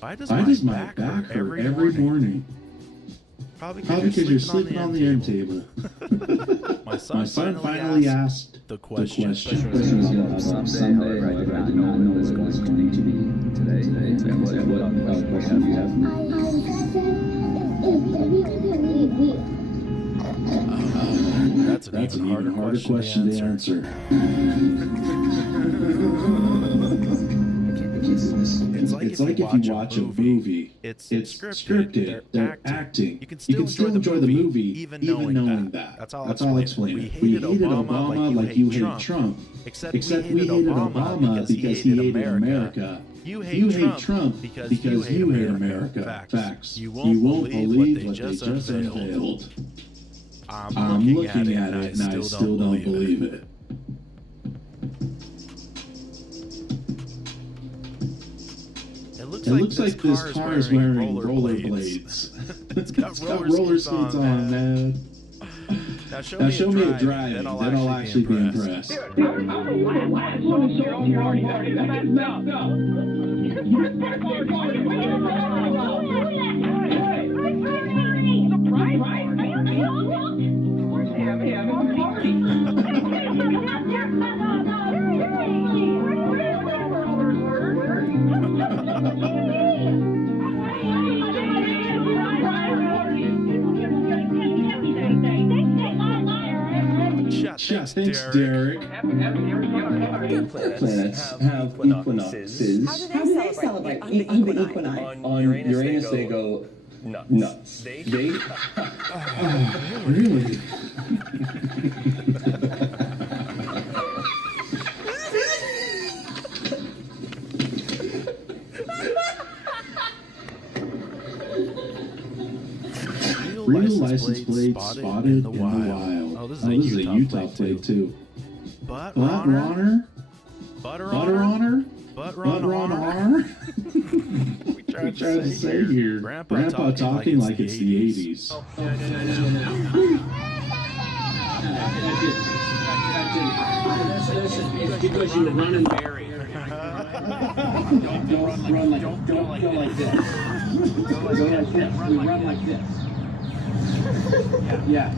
Why does my back hurt every morning? Probably because you're sleeping on the end table. My son finally asked the question. Someday, I did not know it was going to be today. And what question do you have? That's an even harder question to answer. It's like if you watch a movie, it's scripted, they're acting. You can still enjoy the movie, even knowing that. That's all I'll explain. We hated Obama like you hate Trump. Except we hated Obama because he hated America. You hate Trump because you hate America. Facts. You won't believe what they just unveiled. I'm looking at it and I still don't believe it. It looks like this car is wearing rollerblades. It's got roller skates on, man. Now show me it driving, then I'll actually be impressed. Thanks, Derek. Good planets have equinoxes. How do they celebrate the equinox? On Uranus, they go nuts. They Really? Real license plate spotted in the wild. Oh, this is a Utah plate too. Butt runner? Butter runner? Butt runner? We tried to say here. Grandpa talking like it's the 80s. It's because you were running Barry. Don't go like this. Go like this. We run like this. Yeah.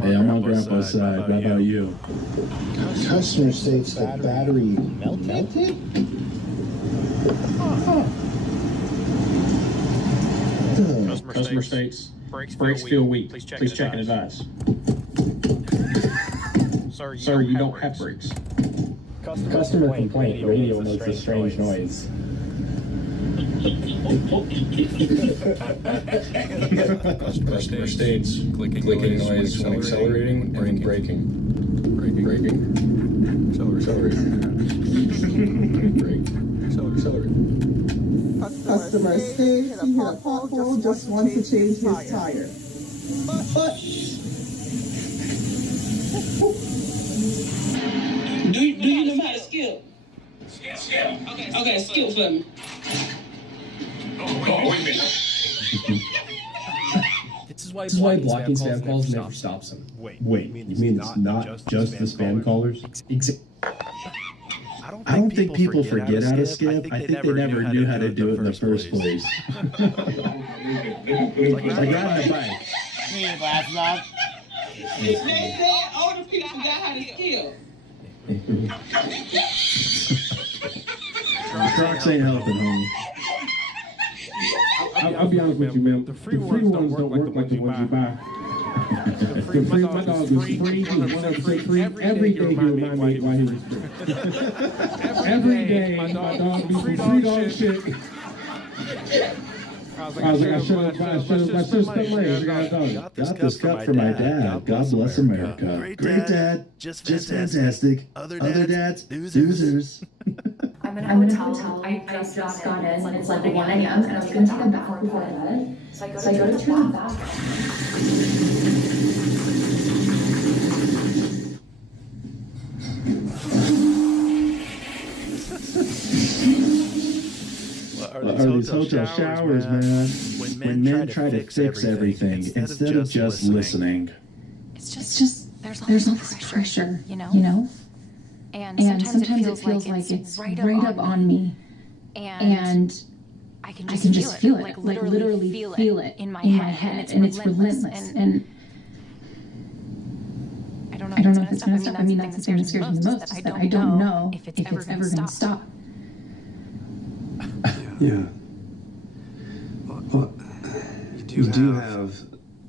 Hey, I'm on Grandpa's side. How about you? Customer states the battery melted? Customer states brakes feel weak. Please check and advise. Sir, you don't have brakes. Customer complaint. Radio makes a strange noise. Customer states clicking noise when accelerating and braking. Braking. Accelerating. Brake. Accelerate. Customer states he hit a pothole, just wants to change his tire. Do you know how to skill? Skill. Okay, skill for me. This is why blocking spam calls never stops him. Wait, you mean it's not just the spam callers? I don't think people forget how to skip. I think they never knew how to do it in the first place. Like ride my bike. It's made that older people forgot how to skill. Crocs ain't helping, homie. I'll be honest with you, man. The free ones don't work like the ones you buy. My dog is free. He wants to say free. Every day he reminds me why he was free. Every day my dog be free dog shit. I was like, I should have Got this cup for my dad. God bless America. Great dad. Just fantastic. Other dads, losers. I'm in a hotel. I just got in. It's like 1 a.m. and I was going to take a bath before bed. So I go to the bathroom. What are these hotel showers, man? When men try to fix everything instead of just listening. It's just there's all this pressure, you know? And sometimes it feels like it's right up on me. And I can just feel it, like literally feel it in my head, and it's relentless. And I don't know if it's gonna stop. I mean, that's the thing that scares me the most, is that I don't know if it's ever gonna stop. Yeah. Well, you do have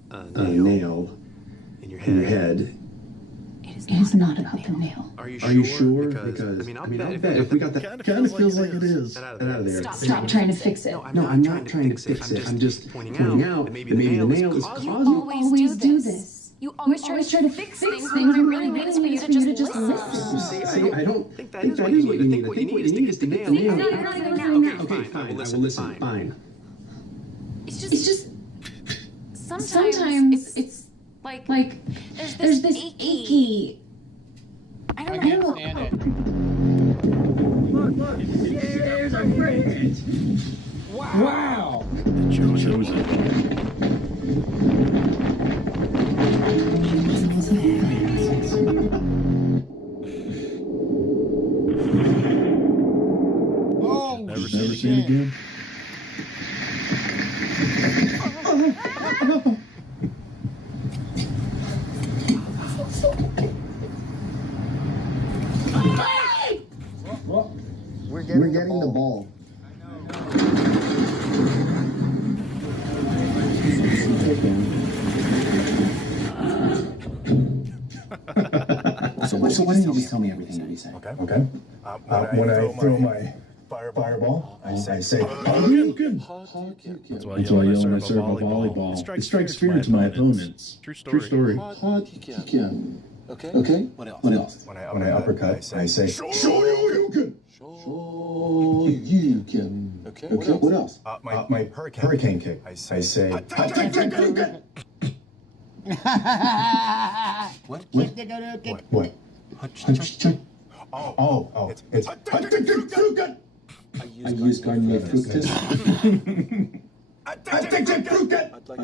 a nail in your head. It is not about the nail. Are you sure? Because I mean, I'll bet if we got that, kind of feels like it is. Get out of there. Stop trying to fix it. No, I'm not trying to fix it. I'm just pointing out that maybe the nail is causing. You always do this. You always try to fix things when what it really needs for you to just listen. See, I don't think that is what you need. I think what you need is to get the nail. Okay, fine. I will listen. Fine. It's just sometimes it's like there's this achy. I don't know. Stand it. Look, there's a bridge. Wow. The chosen. Oh, Never seen it again. We're getting the ball. So why didn't you just tell me everything that he said? Okay. When I throw my fireball, I say, Hadouken! That's why when I serve a volleyball, it strikes fear to my opponents. True story. Hadouken. Okay. What else? When I uppercut, I say, Shoryuken! Shoryuken. Okay. What else? My hurricane kick. I say, Hadouken! What? Oh, it's Hadouken! I use garden fructus. I'd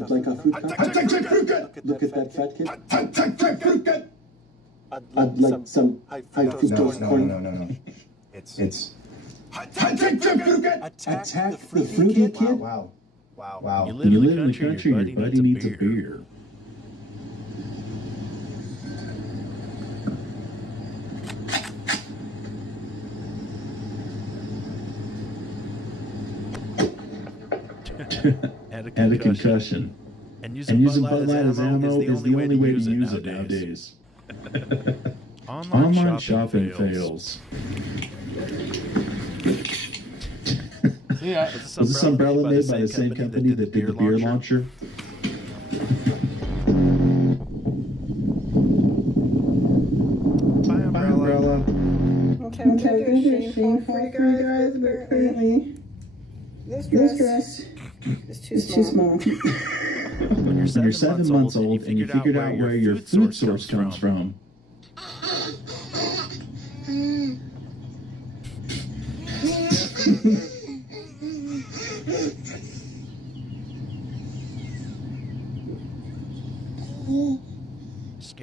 like a fruit. Look at that fat kid. I'd like some high fructose corn. No. It's attack the fruity kid. Wow. You live in the country, your buddy needs a beer. And a concussion. And using Bud Light as ammo is the only way to use it nowadays. Online shopping fails. Was this umbrella made by the same company that did the beer launcher? Bye, umbrella. Okay, I'm trying to do a shame for you guys, but apparently this dress is too small. When you're 7 months old and you figured out where your food source comes from.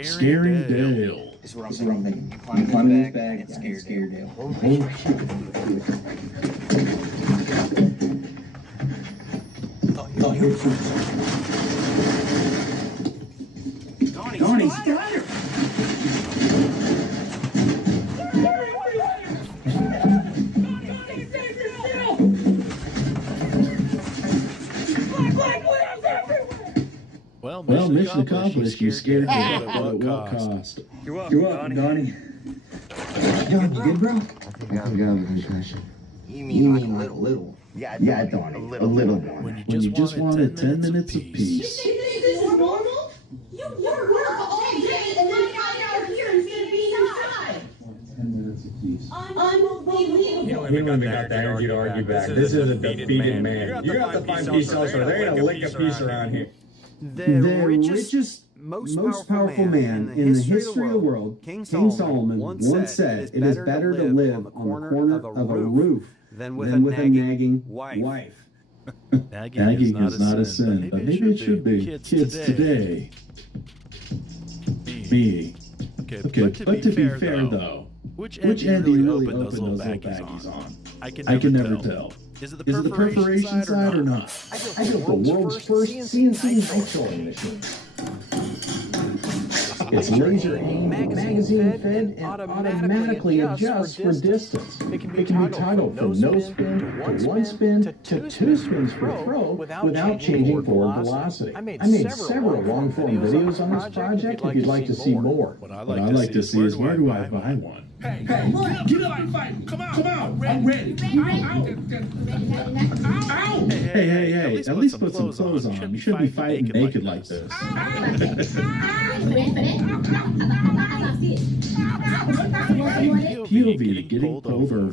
Scary Dale. This is what I'm thinking. Climb in his bag and scare Dale. Donnie's got her. Well, mission accomplished. You scared me, but at what cost? You're welcome, Donnie. Don, you good, bro? I think I've got a concussion. You mean like a little? Yeah, Donnie, a little one. When you just wanted 10 minutes of peace. You think this is normal? You work all day and then find out here and get a beat inside. 10 minutes of peace. Unbelievable. You don't even got the energy to argue back. This is a defeated man. You have to find peace elsewhere. There ain't a lick of peace around here. The richest, most powerful man in the history of the world, King Solomon, once said, it is better to live on the corner of a roof than with a nagging wife. Nagging is not a sin, but maybe it should be. Kids today. Me. Okay, but to be fair though, Which end do you really open those little baggies on? I can never tell. Is it the perforation side or not? I built the world's first CNC knife throwing machine. It's laser aimed, magazine fed, and automatically adjusts for distance. It can be toggled from no spin to one spin to two spins per throw without changing forward velocity. I made several long-form videos on this project if you'd like to see more. What I'd like to see is where do I buy one? Hey, get up and fight. Come out. I'm ready. Ow. Hey, at least put some clothes on. You shouldn't be fighting naked like this. POV getting pulled over.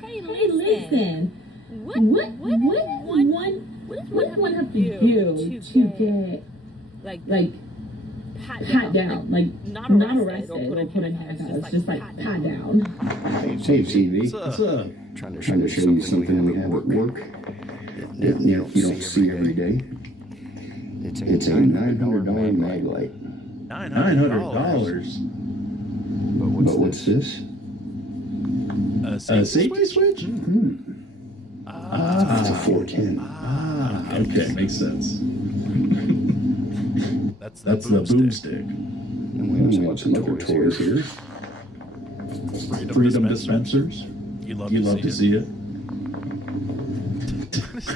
Hey, listen. What does one have to do to get, like, pat down, like not arrested or put in handcuffs, just like pat down. Hey, TV. What's up? Trying to show you something we have at work that you don't see every day. It's a $900 mag light. $900? But what's this? A safety switch? It's a 410. Okay, makes sense. That's the boomstick. And we have some other toys here. Freedom dispensers. You love to see it.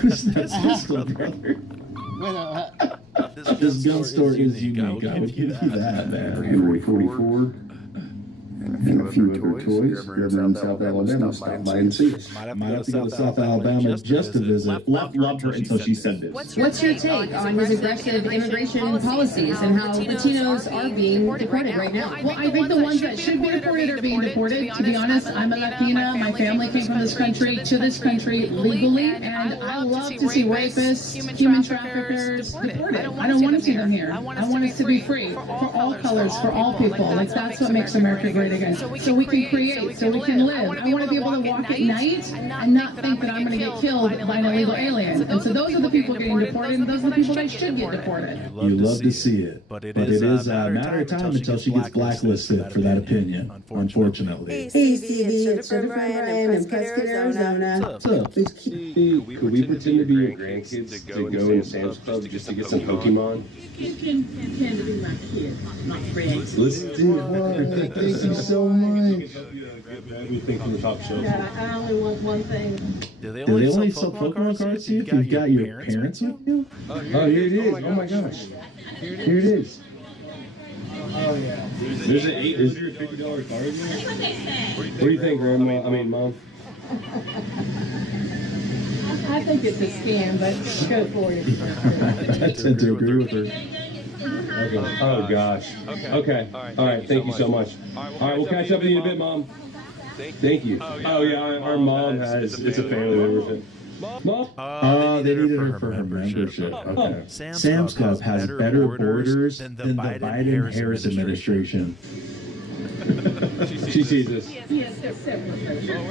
That's pistol, brother. This gun store is unique. I would give you that, man. Henry 44. And a few other toys. If you're ever in South Alabama, stop by and see us. Might have to go to South Alabama just to visit. Loved her until she said this. What's your take on his aggressive immigration policies and how Latinos are being deported right now? Well, I think the ones that should be deported are being deported. To be honest, I'm a Latina. My family came from this country to this country legally, and I love to see rapists, human traffickers deported. I don't want to see them here. I want us to be free for all colors, for all people. Like, that's what makes America great again. So we can create, so we can live. I want to be able to walk at night and not think that I'm going to get killed by an illegal alien. And so those are the people getting deported, and those are the people that should get deported. You love to see it, but it is a matter of time until she gets blacklisted for that opinion, unfortunately. Hey, Stevie, it's Jennifer Ryan in Prescott, Arizona. What's up? Could we pretend to be your grandkids to go in Sam's Club just to get some Pokemon? You can pretend to be my kid, not friends. Listen to it. Thank you so much. Everything from the top shelf. Yeah, I only want one thing. Do they only sell Pokemon cards to you if you've got your parents with you? Oh, here it is. Oh my gosh. Here it is. Oh, yeah. There's an $850 card in there. What do you think, Grandma? I mean, Mom? I think it's a scam, but go for it. I tend to agree with her. Okay. Oh, gosh. Okay. All right. Thank you so much. All right. We'll catch up with you in a bit, Mom. Thank you. Oh, yeah. Our mom has, it's a family membership. Mom? They needed her for her membership. Okay. Sam's Club has better borders than the Biden-Harris administration. She sees us.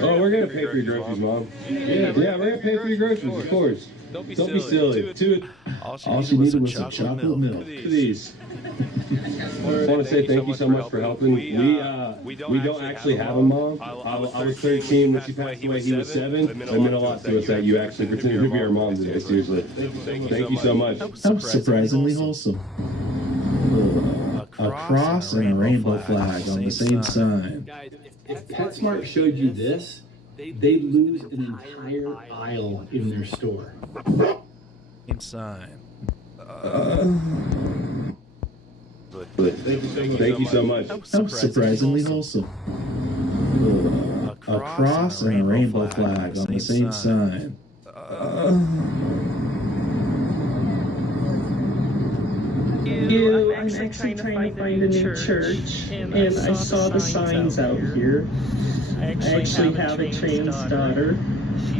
Oh, we're going to pay for your groceries, Mom. Yeah, we're going to pay for your groceries, of course. Don't be silly. All she needed was some chocolate milk. Please. I want to say thank you so much for helping. We don't actually have a mom. I was 13 when she passed away. He was 7. It meant a lot to us that you actually pretended to be our mom today. Seriously. Thank you so much. That was surprisingly wholesome. A cross and a rainbow flag on the same sign. If PetSmart showed you this, they'd lose an entire aisle in their store. Inside. Thank you so much. That was surprisingly wholesome. A cross and a rainbow flag on the same sign. I'm actually trying to find a new church, and I saw the signs out here. I actually have a trans daughter.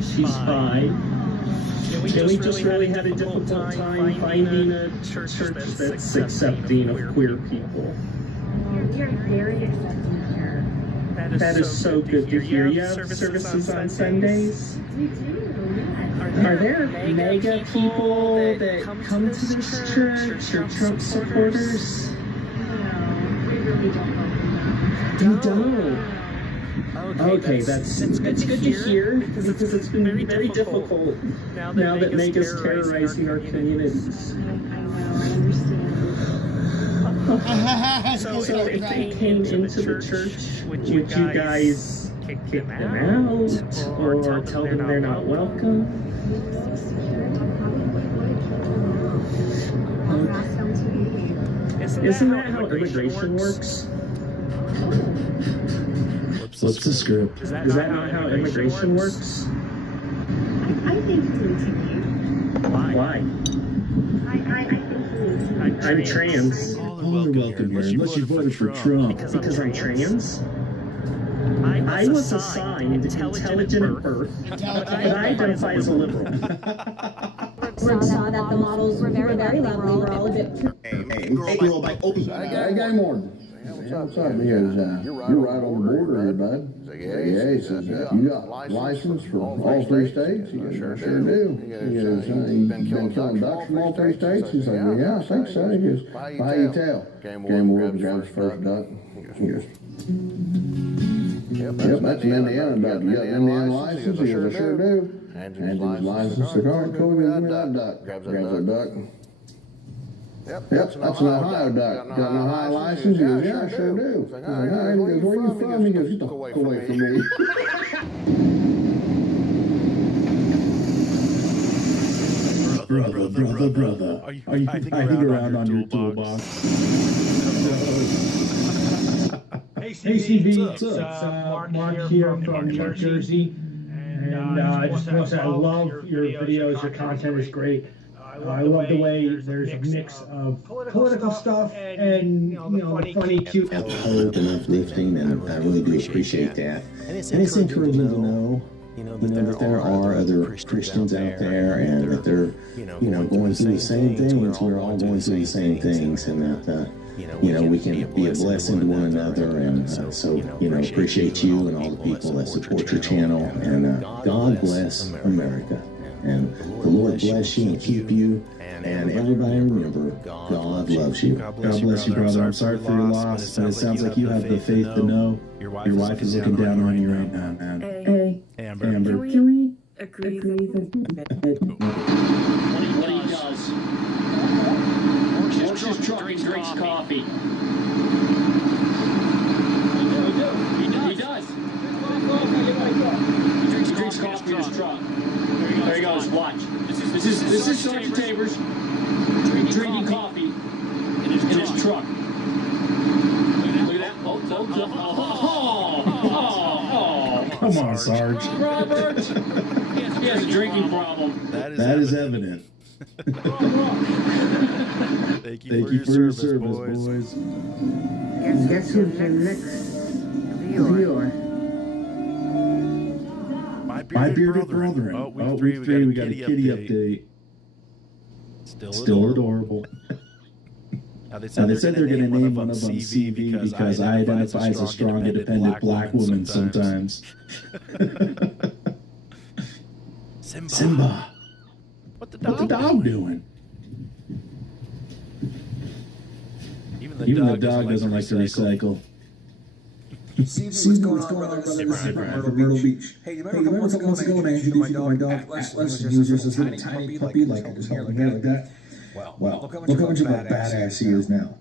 She's 5. And we just really had a difficult time finding a church that's accepting of queer people. You're very accepting here. That is so good to hear. You have services on Sundays? We do, Are there mega people that come to this church or Trump supporters? You don't. Okay, that's good to hear because it's been very difficult now that Mega's terrorizing our communities. So if they came into the church, would you guys kick them out or tell them they're not welcome? Isn't that how immigration works? Flip the script. Is that not how immigration works? I think it's continue. Why? I'm trans. All are welcome here, unless you voted for Trump. Because I'm trans? I was assigned intelligent at birth, but I identify as a liberal. Saw that the models were very lovely. We're all a bit. Hey, girl, like, open. I got more. What's up? Because you're right on the border here, bud. Yeah, he says, you got license for all 3 states? He goes, sure do. He goes, you've been killing ducks from all 3 states? He's like, well, yeah, I think so. He goes, how you tell? Came over and grabbed his first duck. He goes, yep, that's an Indiana duck. You got an Indiana license? He goes, I sure do. Hands his license. All right, cool, give me that duck. Grabs that duck. Yep, that's an Ohio duck. Got an Ohio license? He goes, yeah, I sure do. He's like, all right, he goes, where are you from? He goes, get the fuck away from me. Brother. Are you hiding around on your toolbox? Hey, CB, it's Mark here from New Jersey. And I just want to say I love your videos, your content is great. I love the way there's a mix of political stuff and, the funny, cute. Hope and uplifting, and I really do appreciate that. And it's encouraging to know, that there are other Christians out there, and that they're, going through the same things. We're all going through the same things, and that, we can be a blessing to one another. And so, appreciate you and all the people that support your channel. And God bless America. And the Lord bless you and keep you. And everybody remember, God loves you. God bless you, brother. I'm sorry for your loss, but it sounds like you have the faith to know your wife is looking down on you right now, man. Hey, Amber. can we agree that What he does. Orange's truck drinks coffee. He does. He drinks coffee in his truck. There he goes. Watch. This is Sergeant Tabers drinking coffee in his truck. Look at that. Oh. Come on, Sarge. Robert. He has a drinking problem. That is evident. Thank you for your service, boys. guess who's the next viewer? My bearded brethren. Oh, week three. We got a kitty update. Still adorable. Now they said they're going to name one of them CV because I identify as a strong, independent black woman sometimes. Simba. What the dog doing? Even the dog doesn't like to recycle. See what's going on, brother? Myrtle Beach. Hey, you remember a couple months ago when I introduced you to my dog? Atlas, he was just this little tiny puppy, like I just held him here like that. Well, look how much of a badass he is now.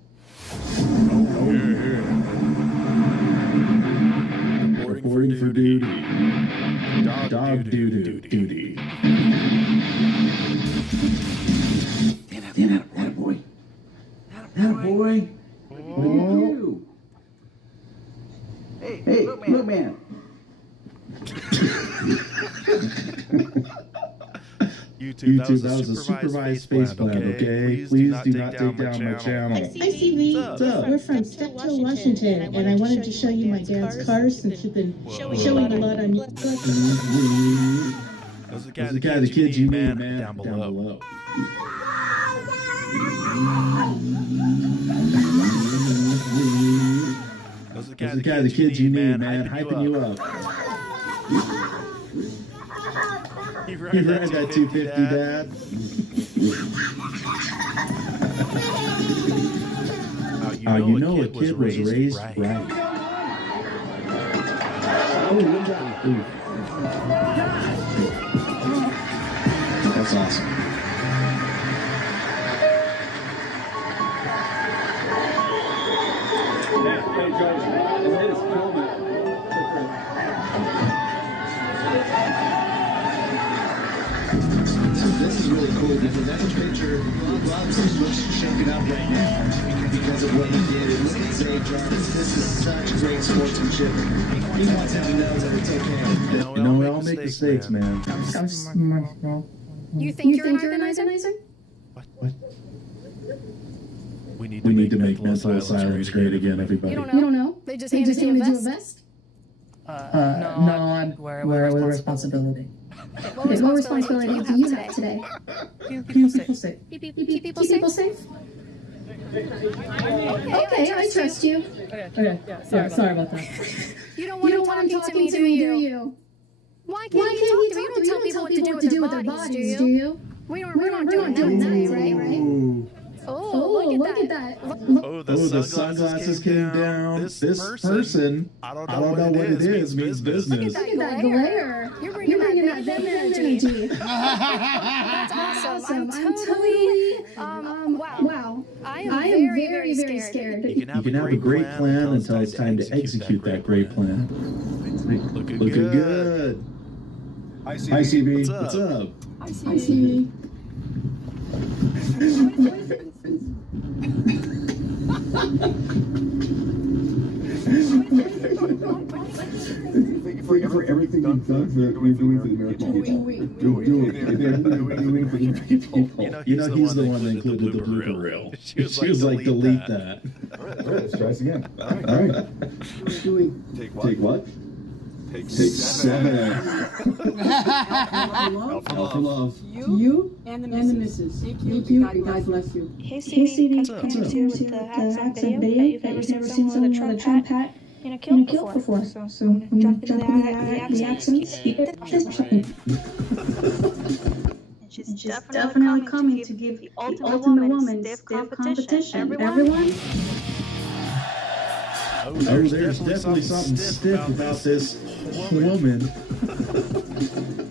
Reporting for duty. Dog duty. Attaboy. Attaboy. What do you do? Hey, look, man. YouTube, that was a supervised faceplant, okay? Please do not take down my channel. Hi, CV. We're from Central Washington, and I wanted to show you my dad's cars since you've been showing a lot on YouTube. Those are the kind of kids you need, man, down below. Those are the kind of kids you need, man, hyping you up. You've heard that 250, Dad? you know a kid was raised right. Oh, look at that. That's awesome. Hey, George, hit his helmet. This is really cool because that picture, Robson's looks shaken up right now because of what he did. Look at Zay Jarvis. This is such great sportsmanship. He wants him to know that it's okay. You know, we all make mistakes, man. You think you're an organizer? What? We need to make mental asylums great again, everybody. You don't know? They just handed you a vest? No, I'm wearing with responsibility. What responsibility do you have today? Keep people safe. Keep people safe? Okay, I trust you. Okay, sorry about that. You don't want him talking to me, do you? Why can't he talk to me? You don't tell people what to do with their bodies, do you? We're not doing that, right? Oh, look at that. Oh, the sunglasses came down. This person, I don't know what it is, means business. Look at that glare. You're bringing that energy. That's awesome. I'm totally, wow. I am very, very scared. You can have a great plan until it's time to execute that great plan. Looking good. Hi, CB. What's up? Hi, CB. Thank you for everything you've done for you're doing for the American people. Doing for the people. You know he's the one that included the blooper reel. She was like, delete that. All right, let's try this again. All right. Take what? Take 7. Alpha love. You and the missus. Thank you. God bless you. Hey, CD, come to the accent video that you've never seen someone with a Trump hat killed before. So I'm jumping to the accents. She's definitely coming to give the ultimate woman stiff competition. Everyone. Oh, there's definitely something stiff about this woman.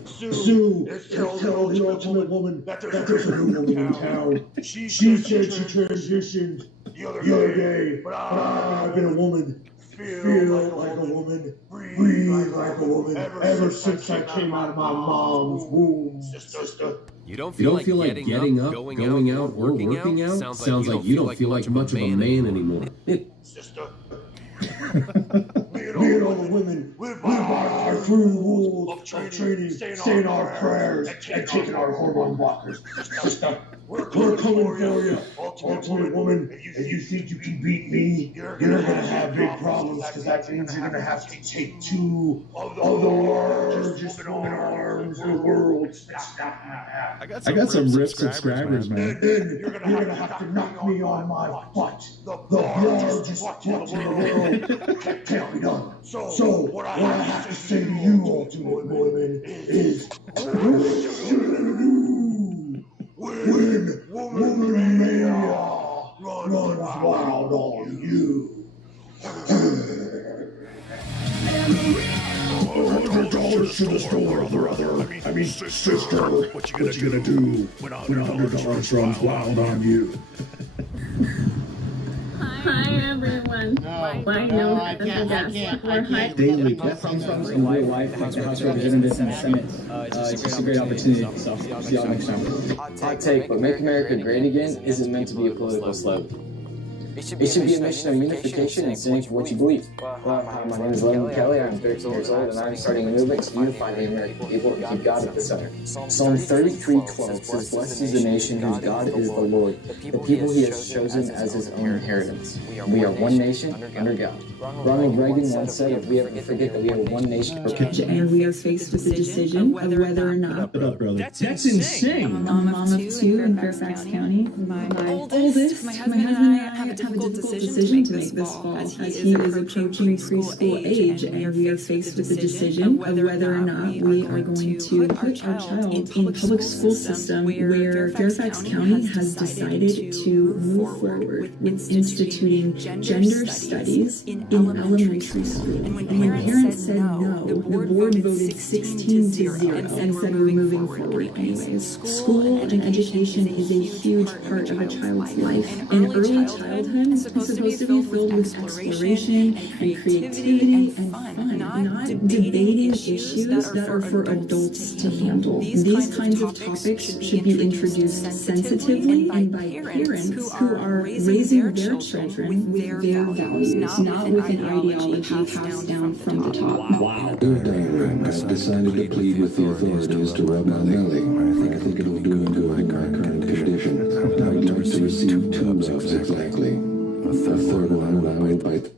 Sue, tell the ultimate woman that there's a new woman in town. She said she transitioned the other day, but I've been a woman. Feel like a woman, breathe like a woman, ever since I came out of my mom's womb. You don't feel like getting up, going out, or working out? Sounds like you don't feel like much of a man anymore. Me and all the women live by our 3 rules of training, saying our prayers, and taking our hormone blockers. We're coming for you, ultimate woman. If you think you can beat me, you're gonna have big problems, because that means you're gonna have to take 2 of the largest arms in the world. I got some ripped subscribers, man. And then you're gonna have to knock me on my butt. The largest butt in the world can't be done. So what I have to say to you, ultimate women, is when woman mania runs wild on you. $100 to the store, sister. What you gonna do when $100 runs wild on you? Hi everyone. I can't. Daily questions from in real life, House Representatives and the Senate. It's just a great opportunity. So see y'all next time. Hot take, but Make America Great Again isn't meant to be a political slogan. It should be a mission of unification and standing for what you believe. Hi, my name is Lennon Kelly. I'm 13 years old, and I'm starting a movement to unify the American people and keep God at the center. Psalm 33:12 says, "Blessed is the nation whose God is the Lord, the people He has chosen as His own inheritance." We are one nation under God. Ronald Reagan once said, "If we ever forget that we have a one nation," and we are faced with the decision of whether or not. That's insane. I'm a mom of 2 in Fairfax County. My oldest, my husband and I have a difficult decision to make this fall as he is approaching preschool age, and we are faced with the decision of whether or not we are going to put our child in public school system where Fairfax County has decided to move forward with instituting gender studies in elementary school. And when parents said no, the board voted 16 to 0 and said we're moving forward anyways. School and education is a huge part of a child's life, and early childhood is supposed to be filled with exploration and creativity and fun, not debating issues that are for adults to handle. These kinds of topics should be introduced sensitively and by parents who are raising their children with their values, not with an ideology passed down from the top. Wow. Dear Diane, I've decided to plead with the authorities to rub my belly. I think it'll do into my current condition. I'd like to receive 2 rubs exactly. A third one when I went by the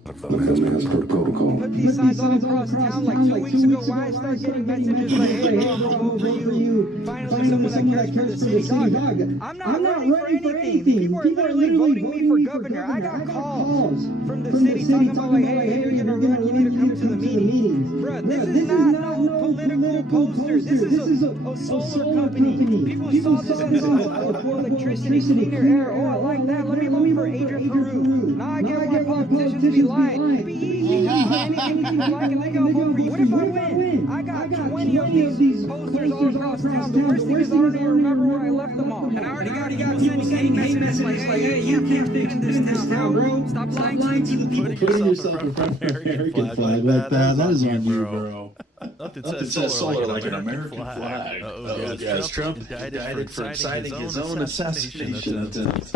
protocol. Put these signs all across town like 2 weeks ago. Why I started getting messages like, hey, I'll vote for you. Finally, someone that cares for the city. Dog, I'm not running for anything. People are literally voting me for governor. I got calls from the city talking about like, hey, you're gonna run, you need to come to the meetings. Bruh, this is not no political poster. This is a solar company. People saw this and said, oh, electricity, cleaner air. Oh, I like that. Let me vote for Adrian Peru. Now I get why politicians be lying. It'd be easy. Anything you like and they go vote for you. What if I win? I got 20 of these posters all across town. The worst thing is I don't even remember where I left them all. And I already got people sending messages like, hey, you can't fix this town, bro. Stop lying to the people. Putting yourself in front of an American flag like that is on you, bro. Nothing says solar like an American flag. Oh, yes, Trump indicted for inciting his own assassination attempt.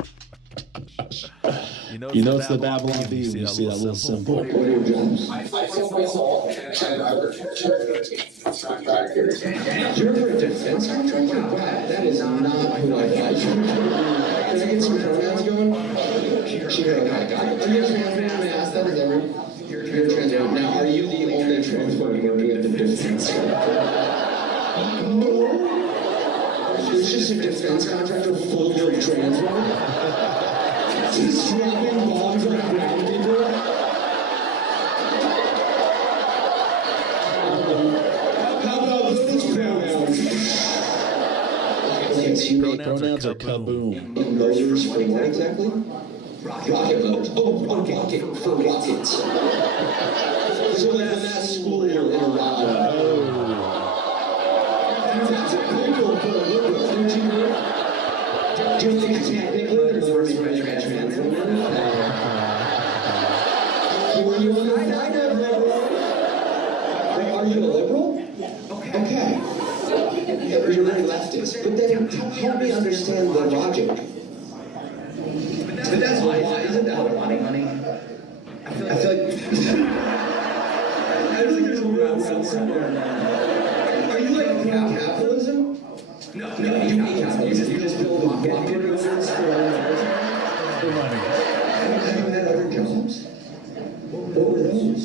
You know it's the Babylon Bee when you see that little symbol. You're for a defense contractor? Wow, that is not who I thought. Can I get some pronouns going? Are you a trans man? May I ask that? You're a trans man. Now, are you the only trans woman working at the defense contractor? No. It's just a defense contractor full of trans women? He's dropping bombs on ground people. How about those pronouns? Pronouns are kaboom. Motors for what exactly? Rocket motors. Oh, rocket for rockets. So then that's school in a rocket. That's a pickle for a liberal, don't you know? Do you think technically there's a reason why you're trans? Were you on the side of liberal? Are you a liberal? Okay. You're very leftist. But then help me understand the logic. But that's why, isn't that money? I feel like I think there's a round somewhere. Are you like pro-capitalism? No, you hate capitalism. You just build rocket motors for money. Have you had other jobs? What were those?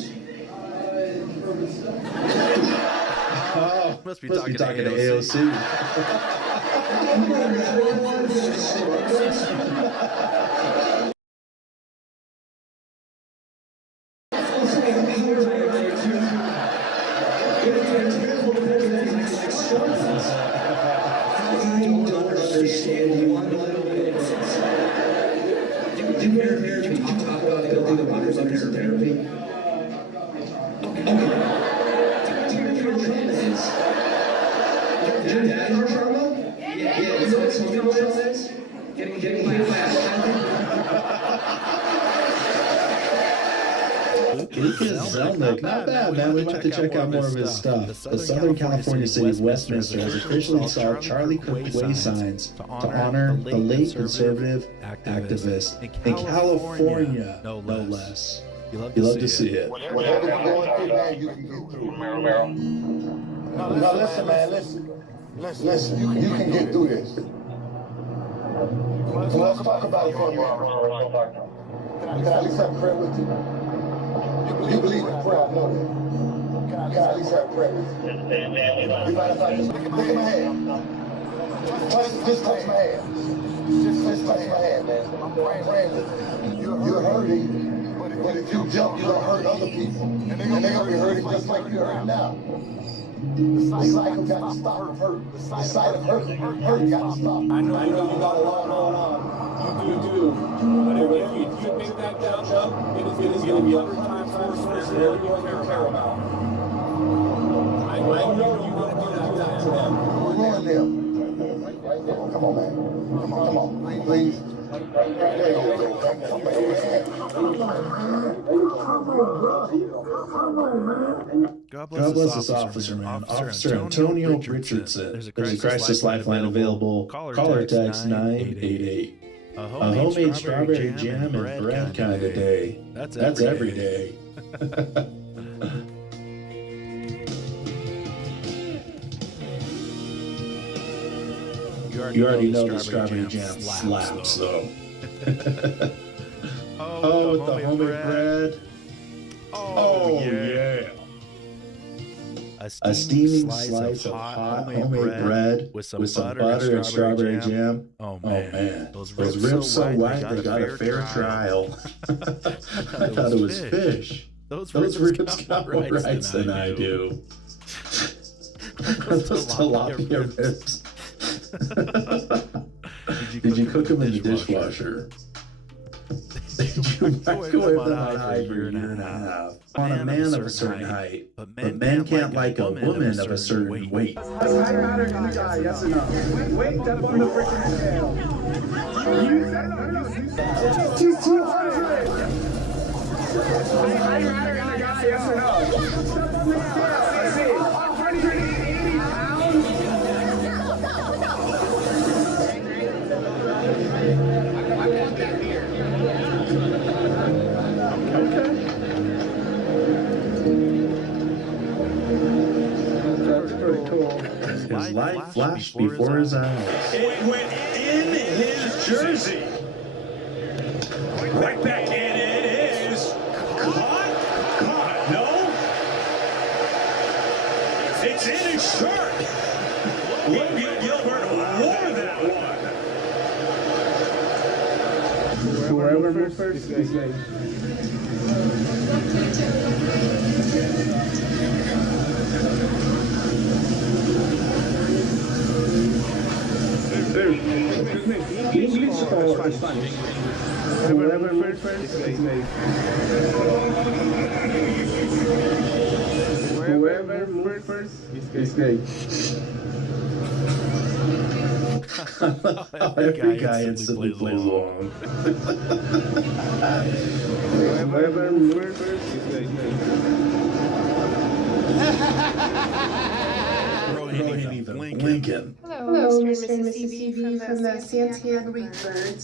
Oh, must be talking to AOC. I don't understand you one little bit. Do therapy? Did you talk about building the waters under therapy? Okay. Your dad Harsh Sharma? Yeah, you know what some people is? Getting my Lucas Zelnick, not bad, man. We might have to check out more of his stuff. The Southern California city of Westminster has officially installed Charlie Kirk Way signs to honor the late conservative activist in California, no less. You love to see it. Whatever you're going through, man, you can get through. Now listen, man, listen. You can get through this. So let's talk about it for a minute. Can I at least have prayer with you? You believe in prayer, I know that. Can I at least have prayer with you? You mind if I just look at my hand? Just touch my hand. Just touch my hand, man. I'm praying. You're hurting, but if you jump, you'll hurt other people. And they're gonna be hurting just like you're hurting now. The cycle got to stop hurt. The sight of hurt got to stop. I know you got a lot going on. You do. But if you make that jump, it is going to be 100 times worse than you're going to care about. I know you want to do that to them. Right there. Come on, man. Come on. Please. God bless this officer, man. Officer Antonio Richardson. There's a crisis lifeline available. Call or text 988. A homemade strawberry jam and bread kind of day. That's every day. You already know the strawberry jam slaps, though. Oh, with the homemade bread. Oh, yeah. A steaming slice of hot homemade bread with some butter and strawberry jam. Oh, man. Those ribs so white they got a fair trial. I thought it was fish. Those ribs got more rights than I do. Those tilapia ribs. Did you cook them in the dishwasher? Did you microwave them on high for a year and a half? On a man of a certain height, but men can't like a woman of a certain weight. I'd rather not die, yes or no? Wait up on the freaking scale. She's 200! I'd rather not die, yes or no? Step on the scale, I see. 180 pounds? I want that beer. Okay. That's pretty cool. His life flashed before his eyes. It went in his jersey. Right back in, it is caught. No. It's in his shirt. Logan Gilbert wore that one. Whoever moves first is good. English or Spanish? Whoever moves first is good. Whoever moves first is good. Every guy instantly plays along. Whoever moves first is good. Bro, he ain't even blinking. Hello, Mr. and Mrs. CB from the Santiago Rebirds.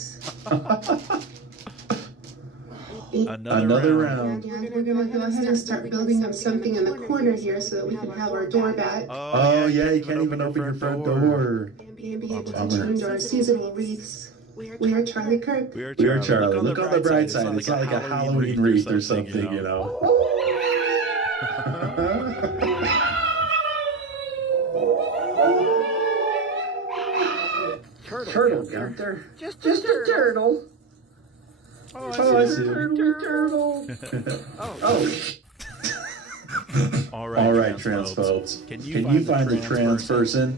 Another round. Yeah, we're going to go ahead and start building up something in the corner here so that we can have our door back. Oh, yeah, you can't even open your front door. And be able to change our seasonal wreaths. We are Charlie Kirk. We are Charlie. Look on the bright side. It's not like a Halloween wreath or something, you know. Turtle, Gunther. Just a turtle. Oh, I see. Turtle. Oh. All right, trans folks. Can you find a trans person?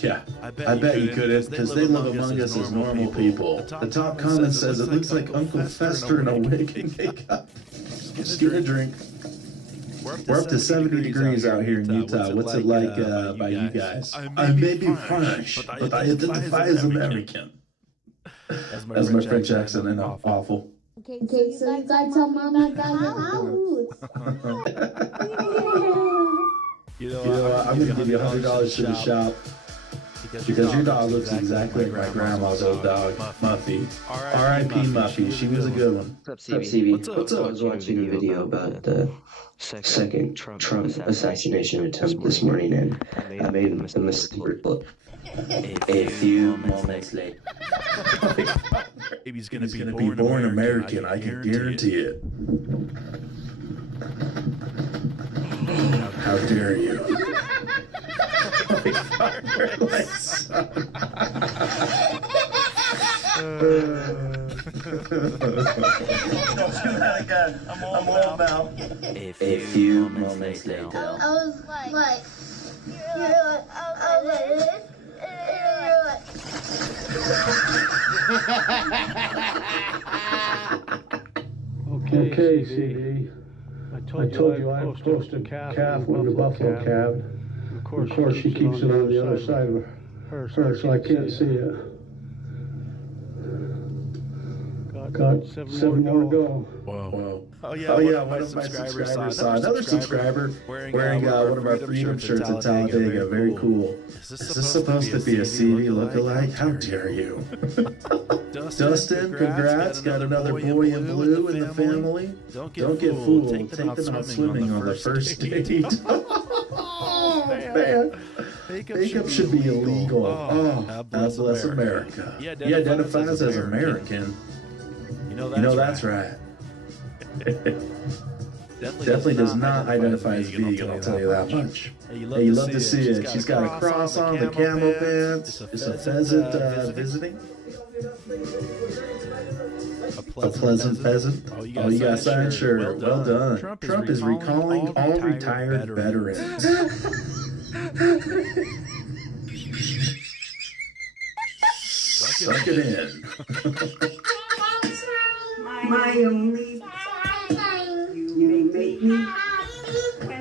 Yeah, I bet you couldn't, because they live among us as normal people. The top comment says it looks like Uncle Fester in a wig and makeup. Just get a drink. We're up to 70 degrees out here in Utah. What's it like by you guys? I may be French, but I identify as American. That's my French accent, and I'm awful. Okay, so you gotta tell Mama I got your house. You know, I'm gonna give you $100 to the shop because your dog looks exactly like my grandma's old dog, Muffy. R.I.P. Muffy. She was a good one. What's up, CB? What's up? I was watching a video about the second Trump assassination attempt this morning, and I made a mistake. A few moments later. He's gonna be born American. I can guarantee it. How dare you? I'm all about. A few moments later. I was like, you're like, Okay, CD. I told you I'd post a calf with the buffalo calf. Of course, she keeps it on the other side of her, so I can't see it. Got seven more to go. Whoa. Oh yeah, one of my subscribers saw another subscriber wearing one of our Freedom shirts at Talladega. Very cool. Is this supposed to be a CD lookalike? How dare you? Dustin, congrats. Got another boy in blue in the family. Don't get fooled. Take them out swimming on the first date. Oh, man. Makeup should be illegal. Oh, God bless America. He identifies as American. You know that's right. Definitely does not identify as vegan, I'll tell you that much. Hey, you love to see it. She's got a cross on, the camo pants. It's a pheasant visiting. A pleasant peasant. Oh, you got a signed shirt. Well done. Trump is recalling all retired veterans. Suck it in. My only, you make me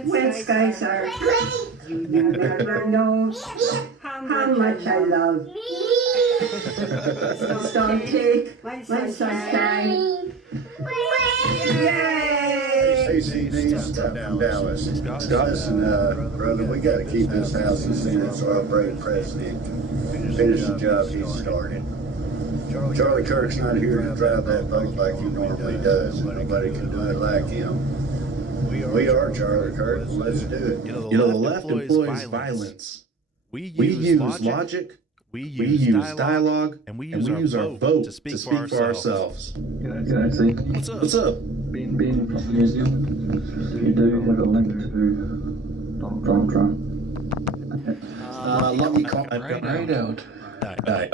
when skies are blue. You never know how much I love. So don't take my sunshine. Yay! Hey, CD's from Dallas. Listen, brother, we got to keep this house in Senate so our brave president finish the job he started. Charlie Kirk's not here to drive that vote like he normally does. Nobody can do it like him. We are Charlie Kirk. Let's do it. You know, the left employs violence. We use logic. We use dialogue. And we use our vote to speak for ourselves. Can I say? What's up? Being from New Zealand, do you have a link to Donald Trump? Let me call my right out. Hey.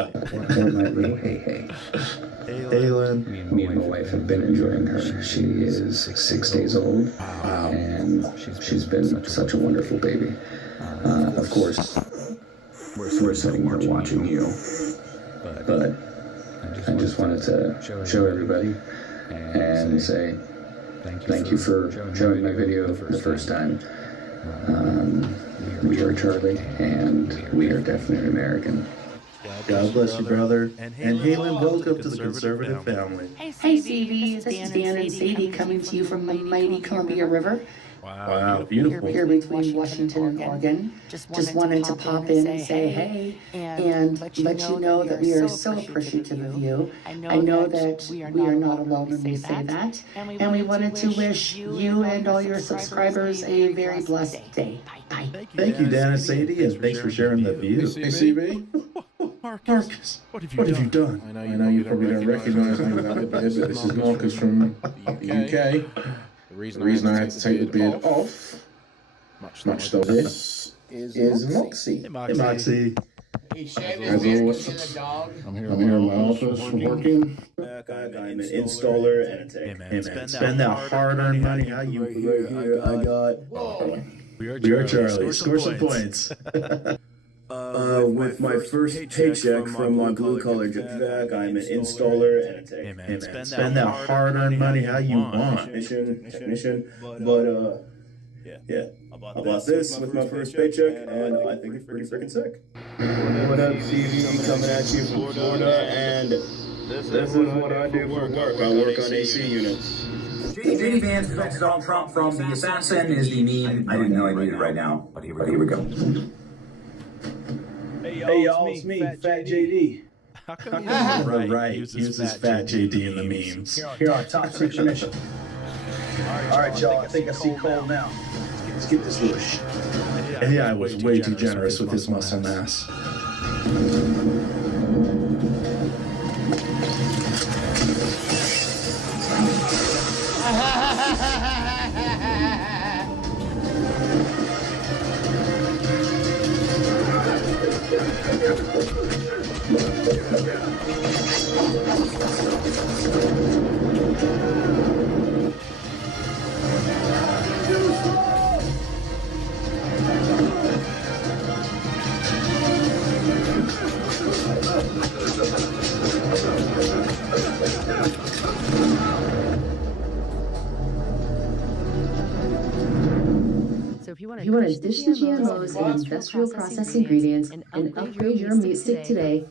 Aylin. Me and my wife have been enjoying her. She is 6 days old. Wow. And she's been such a wonderful baby. Of course, we're sitting here watching you. But I just wanted to show everybody and say thank you for showing my video for the first time. We are Charlie, and we are definitely American. God bless you, brother. And Halen, welcome to the conservative family. Hey, CB, this is Dan and Sadie coming to you from the mighty Columbia River. Wow, beautiful. Here between Washington and Oregon. Just wanted to pop in and say hey and let you know that we are so appreciative of you. I know that we are not alone when we say that. And we wanted to wish you and all your subscribers a very blessed day. Bye. Thank you, Dan and Sadie, and thanks for sharing the view. Hey, CB. Marcus, what have you done? I know you probably don't recognize me without the beard, but this is Marcus from the UK. The reason I had to take the beard off, much to this, is Moxie. Hey, Moxie. As always, I'm here in my office working. I'm an installer and a tech. Hey man, spend that hard-earned money. How you? Right here, I got. We are Charlie. Score some points. With my first paycheck from my blue-collar job, I'm an installer and a tech. Hey man, spend that hard-earned money how you want. Technician, but yeah. I bought this with my first paycheck, and I think it's pretty freaking sick. What up, CV? Coming at you from Florida, and this is what I do for work. I work on AC units. JD Vance protects Donald Trump from the assassin is the meme. I didn't know I needed it right now, but here we go. Hey y'all, it's me, Fat JD. How come right uses Fat JD in the memes? Here are top situation. All right, y'all. I think I see Cole now. Let's get this little shit. AI was way too generous with his muscle mass. If you want to ditch the GMOs and industrial processed ingredients and upgrade your meat stick today,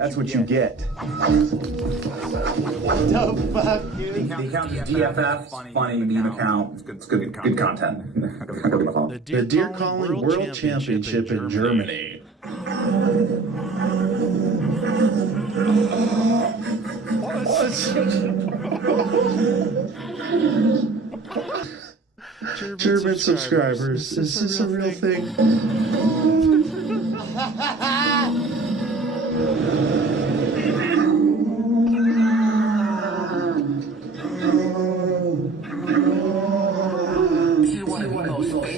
That's what you get. The fuck, dude? The account is DFF, funny meme account. It's good content. The Deer Calling World Championship in Germany. German subscribers, is this a real thing?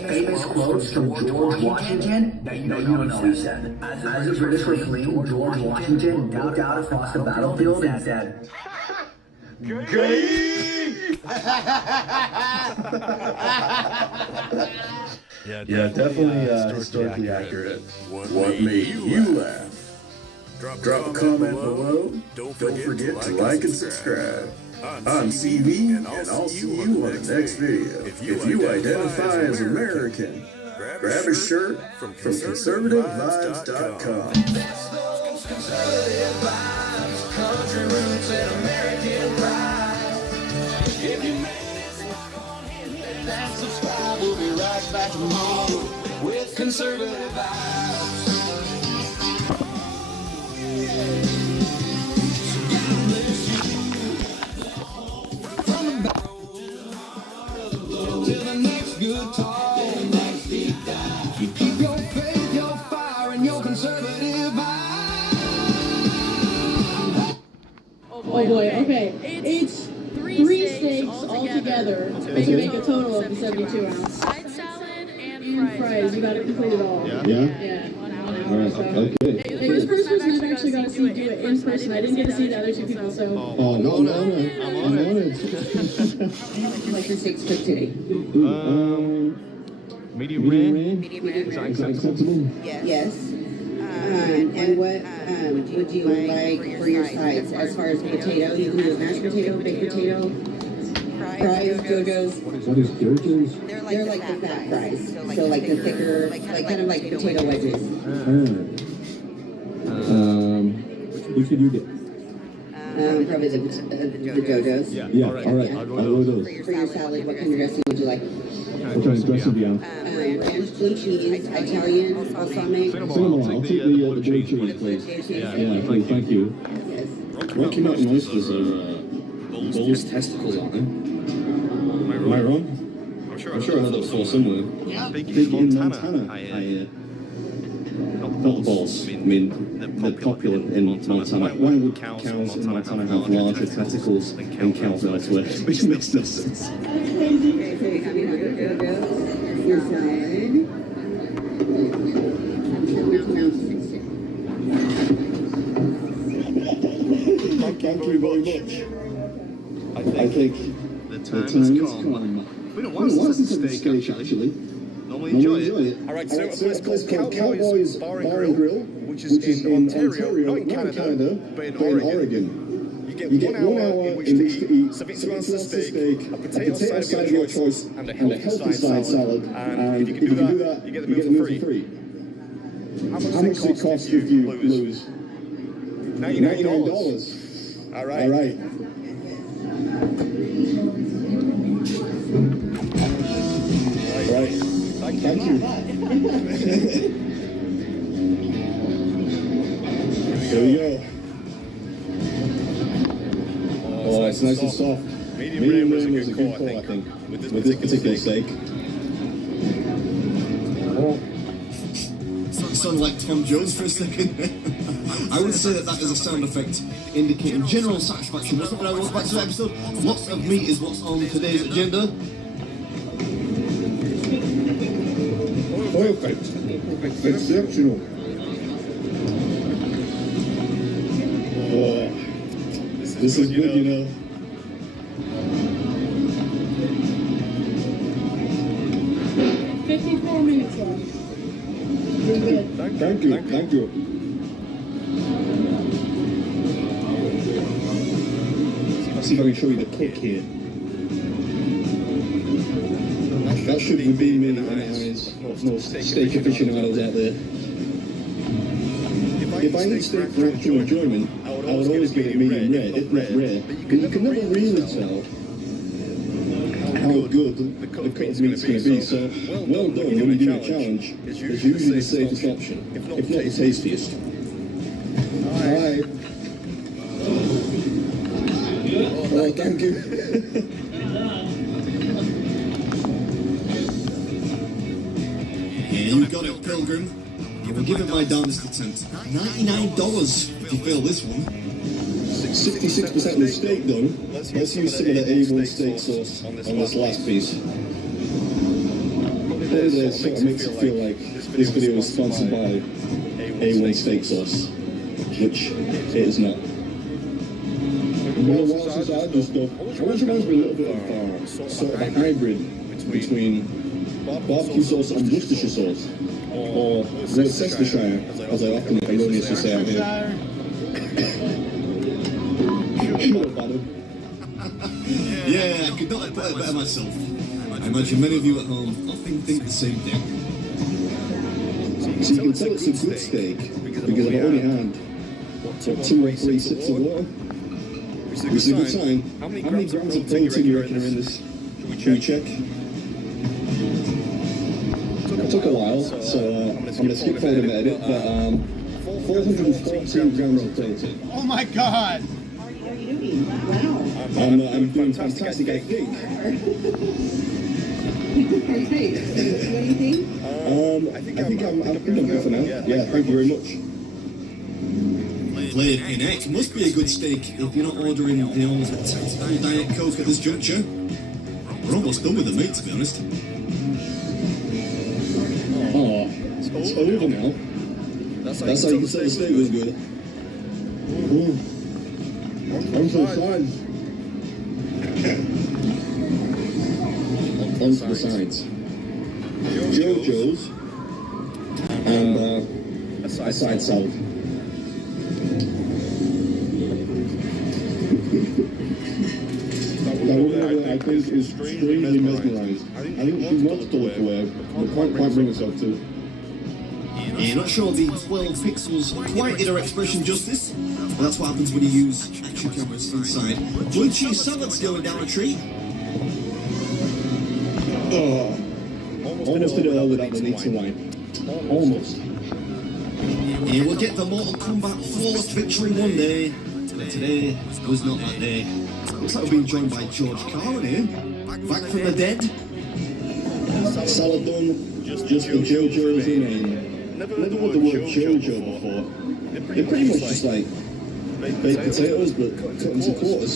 Famous quotes from George Washington that you don't know he said. As the British were fleeing, George Washington looked out across the battlefield and said, "Gay!" Yeah, definitely historically accurate. What made you laugh? Drop a comment below. Don't forget to like and subscribe. I'm CV, and I'll see you on the next video. If you identify as American, grab a shirt from conservativevibes.com. Country roots and American pride. If you made this one, hit that subscribe. We'll be right back tomorrow with conservative vibes. To the next good talk, next deep dive. Keep your faith, your fire, and your conservative vibe. Oh boy, okay. It's three steaks all together to make a total of the 72 ounce. Side salad and fries. You got to complete it all. Yeah? Yeah. Alright, okay. The first person I've actually got to see do it in person. I didn't get to see the other two people, so. Oh, no, I'm on it. Like your steaks cooked today? Medium rare. Medium rare. Is that acceptable? Yes. And what would you like for your sides? As far as potato, you can do mashed potato, baked potato, fries, Jojo's. What is Jojo's? They're like the fat fries. So like the thicker, like kind of like potato wedges. Which could you get? Probably the Jojo's. Yeah, alright. I'll go those. For your salad, what kind of dressing would you like? What kind of dressing do you have? Ranch, blue cheese, Italian, balsamic. I'll take the blue cheese, please. Yeah, thank you. What came out nice was bull's testicles on it. Am I wrong? I'm sure I heard that before somewhere. Yeah, Big in Montana. Not the balls. I mean, they're popular in Montana. Why would cows in Montana have larger testicles than cows elsewhere? Which makes no sense. Your salad. Thank you very much. I think the time has come. Been a while since I had steak, actually. Normally enjoy it. Alright, so a place called Cowboys Bar and Grill, which is in Ontario, not in Canada, but in Oregon. You get 1 hour in which to eat 72 ounces of steak, a potato side of your choice, and a healthy side salad. And if you can do that, you get the meal for free. How much does it cost if you lose? $99. Alright. Alright. Thank you. Here we go. Oh, it's nice and soft. Medium rare was a good call, I think. With this particular steak. sounded like Tom Jones for a second. I would say that is a sound effect indicating general satisfaction. What's up, and welcome back to the episode. Lots of meat is what's on today's agenda. Perfect. Exceptional. Oh, this is good, you know. Minutes left. Thank you. Let's see if I can show you the cook here. That shouldn't be me in the eyes. No steak aficionados out there. If I eat steak for actual enjoyment, I would always get it medium rare, if not rare. But you can never really tell how good the cut of meat's going to be. So, well done when you do a challenge. It's usually the safest option, if not the tastiest. Alright. Oh, thank you. Yeah, you got it, Pilgrim. We'll give it my darndest attempt. $99 if you fail this one. 66% of the steak done. Let's use some of the A1 steak sauce on this last piece. That sort of makes it feel like this video is sponsored by A1 steak sauce, which it is not. Well, since I just it always reminds me a little bit of sort of a hybrid between barbecue sauce and Worcestershire sauce, or Worcestershire, as I often erroneously say out here. Yeah, I could not have put it better myself. I imagine many of you at home often think the same thing. So you can tell it's a good steak because I've already had 2 or 3 sips of water. Which is a good sign. How many grams of protein do you reckon are in this? Should we check? It took a while, so I'm going to skip forward a bit, but 414 grams of protein. Oh my God! I'm doing fantastic, I think. Okay, what do you think? I think I'm good for now. Yeah, thank you very much. Played in X must be a good steak if you're not ordering the old tactical Diet Coke at this juncture. We're almost done with the meat, to be honest. Oh, it's over now. That's how you can say the steak was good. Ooh. On to the sides. On to the sides. JoJo's and a side salad. That woman I think is extremely mesmerised. I think she wants to look away, but can't quite bring herself to. Yeah, not sure the 12 pixels quite did her expression justice, but that's what happens when you use action cameras inside. Blue cheese salad's going down a treat. Oh, almost did it all without the need to wine. Almost. Yeah, we'll get the Mortal Kombat flawless victory one day. But today was not that day. Looks like we're being joined by George Carlin here. Back from the dead. Salad done, just the JoJo's in name. Never heard the word JoJo before. They're pretty much just like baked potatoes, but cut into quarters.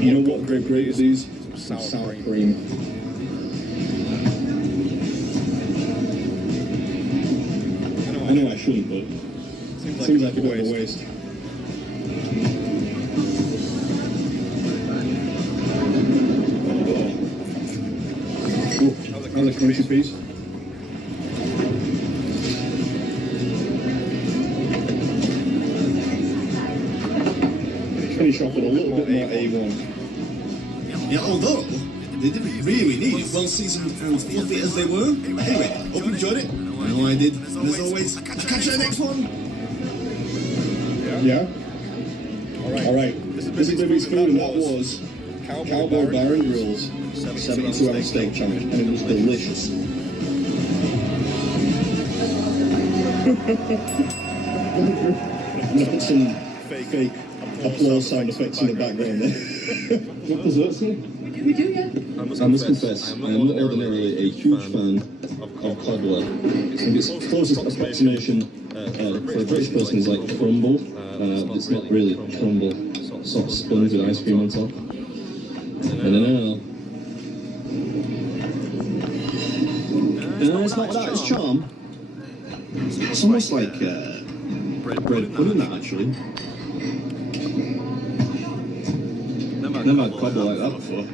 You know what great is these? Some sour cream. I know I shouldn't, but it seems like a bit of a waste. Another crunchy piece. Finish off with a little bit more A1. Yeah, although they didn't really need it, well seasoned and fluffy as they were. Anyway, hope you enjoyed it. I know I did. And as always, I'll catch you in the next one. Yeah? Alright. This is Bibby's food, and that was Cowboy Baron Grill's 72-hour steak challenge, and it was delicious. I'm gonna put some fake applause sound effects in the background there. What desserts here? We do, yeah. I must confess, I am not ordinarily a huge fan of cobblers. I think its closest approximation for a British person is like crumble. It's not really crumble, sort of sponge with ice cream on top. I don't know. It's not without its charm. It's almost like bread pudding, that actually. Never had cobble like that before.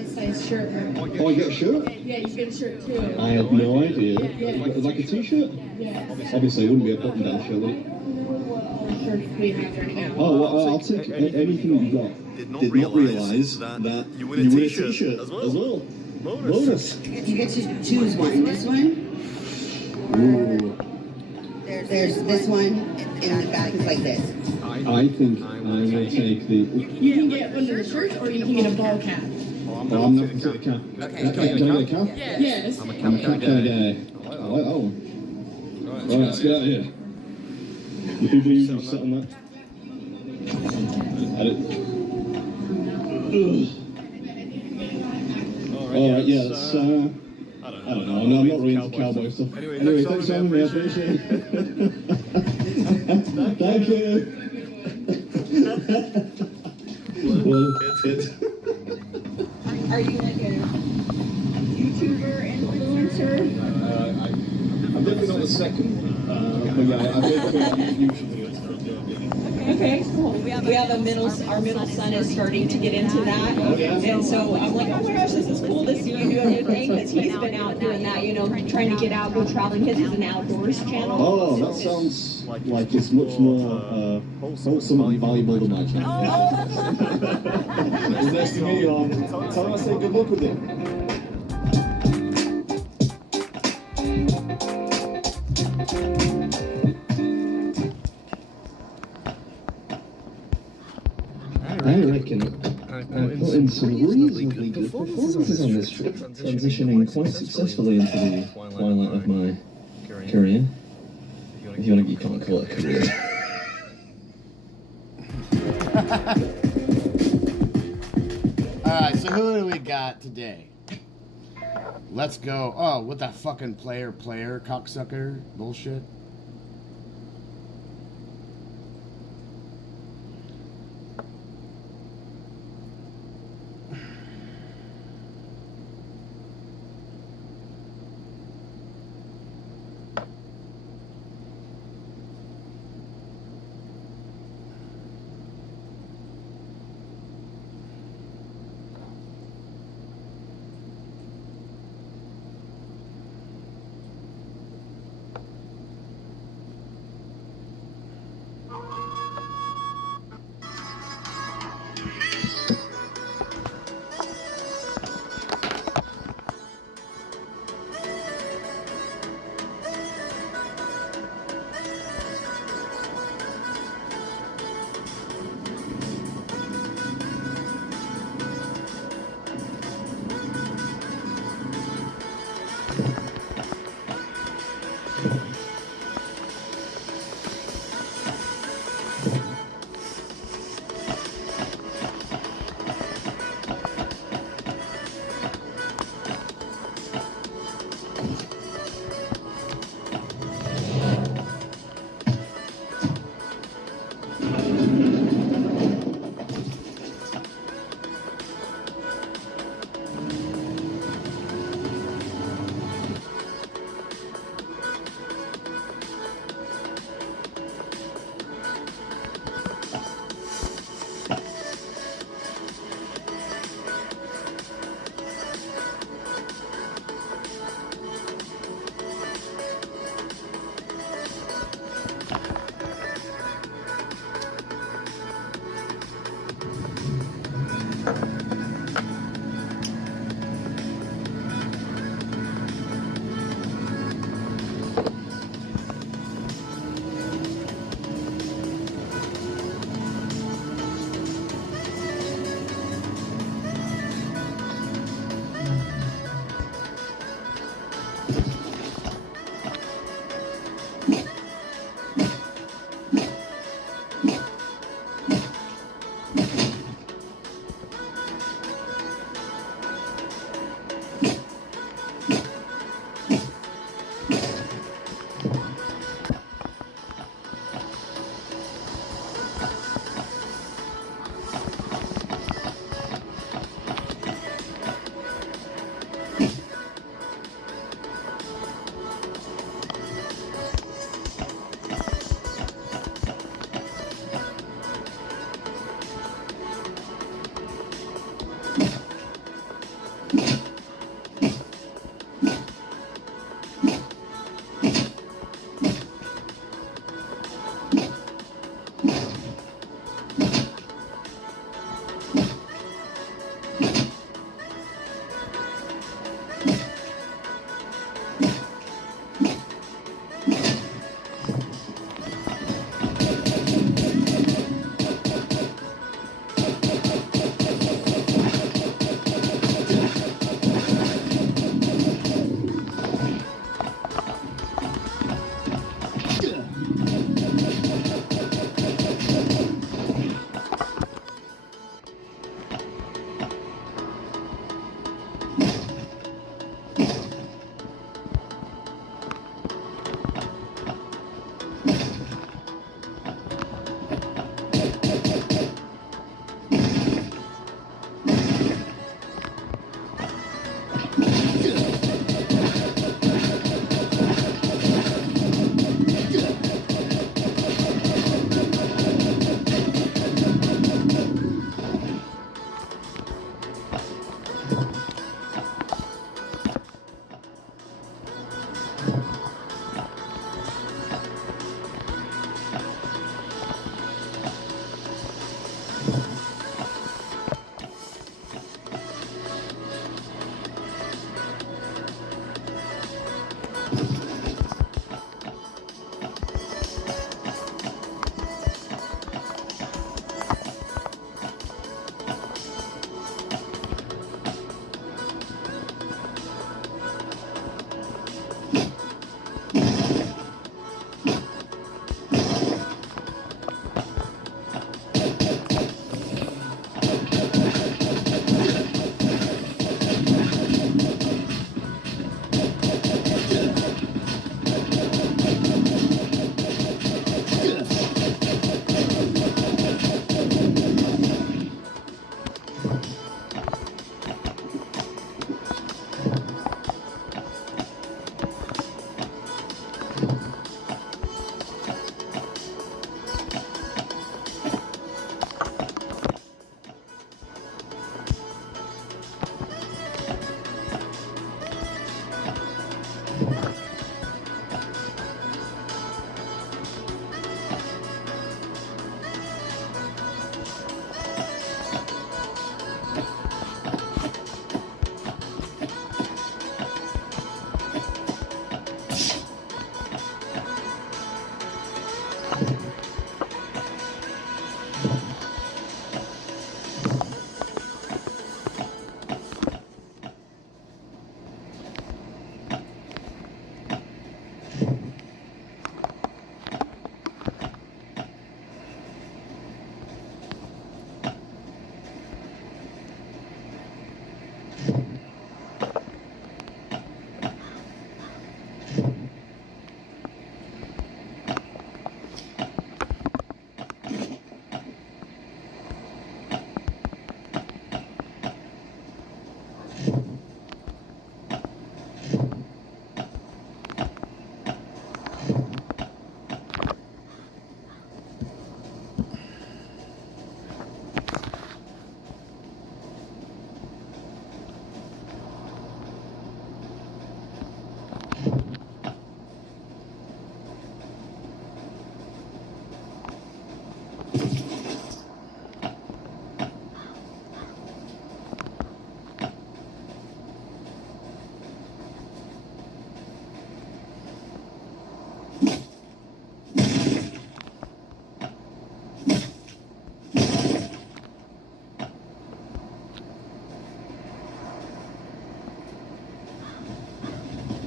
It's a nice shirt. Oh, I get a shirt? Yeah, you get a shirt too. I had no idea. Yeah. Like a t-shirt? Yeah. Obviously, it wouldn't be a button-down shirt, would it? We have right now. Oh, well, I'll take anything you got. Did not realise that you win a t-shirt as well. Bonus. You get to choose one. This one. Ooh. There's this one, and the back is like this. I think I'm going to take the... You can get one of the shirts, or you can get a ball cap. Oh, I'm not going to take the cap. Can I get a cap? Yes. I'm a cap kind of guy. I like that one. Alright, let's get out of here. The people usually sit on that. Alright, yeah, that's... I don't know. I'm not really into cowboy stuff. Anyway, thanks for having me. I appreciate it. Thank you. Well, Are you like a YouTuber, influencer? I'm definitely not the second. But yeah, I did usually. Okay, cool. We have our middle son is starting to get into that, and so I'm like, oh my gosh, this is cool to see you do a new thing, because he's been out doing that, you know, trying to get out, go traveling. His is an outdoors channel. Oh, that sounds like it's much more wholesome and valuable than my channel. It's nice to meet you all. Tell him I say good luck with it. I reckon I put in some reasonably good performances on this trip, transitioning quite successfully into the twilight of my career. If you want to, you can't call it a career. Alright, so who do we got today? Let's go. Oh, what that fucking player, cocksucker bullshit.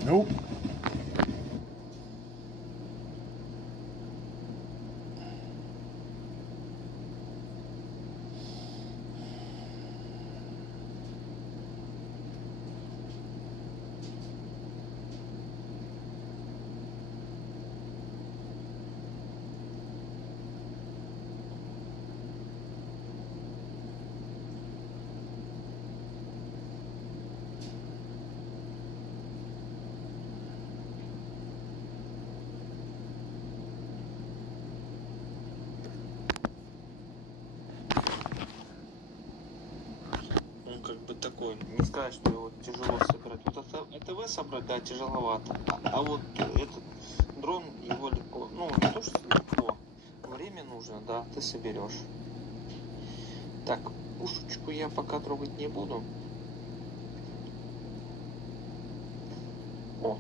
Nope. Как бы такой, не сказать, что его тяжело собрать. Вот АТВ собрать, да, тяжеловато. А вот этот дрон, его легко, ну, не то, что легко, время нужно, да, ты соберешь. Так, пушечку я пока трогать не буду. О.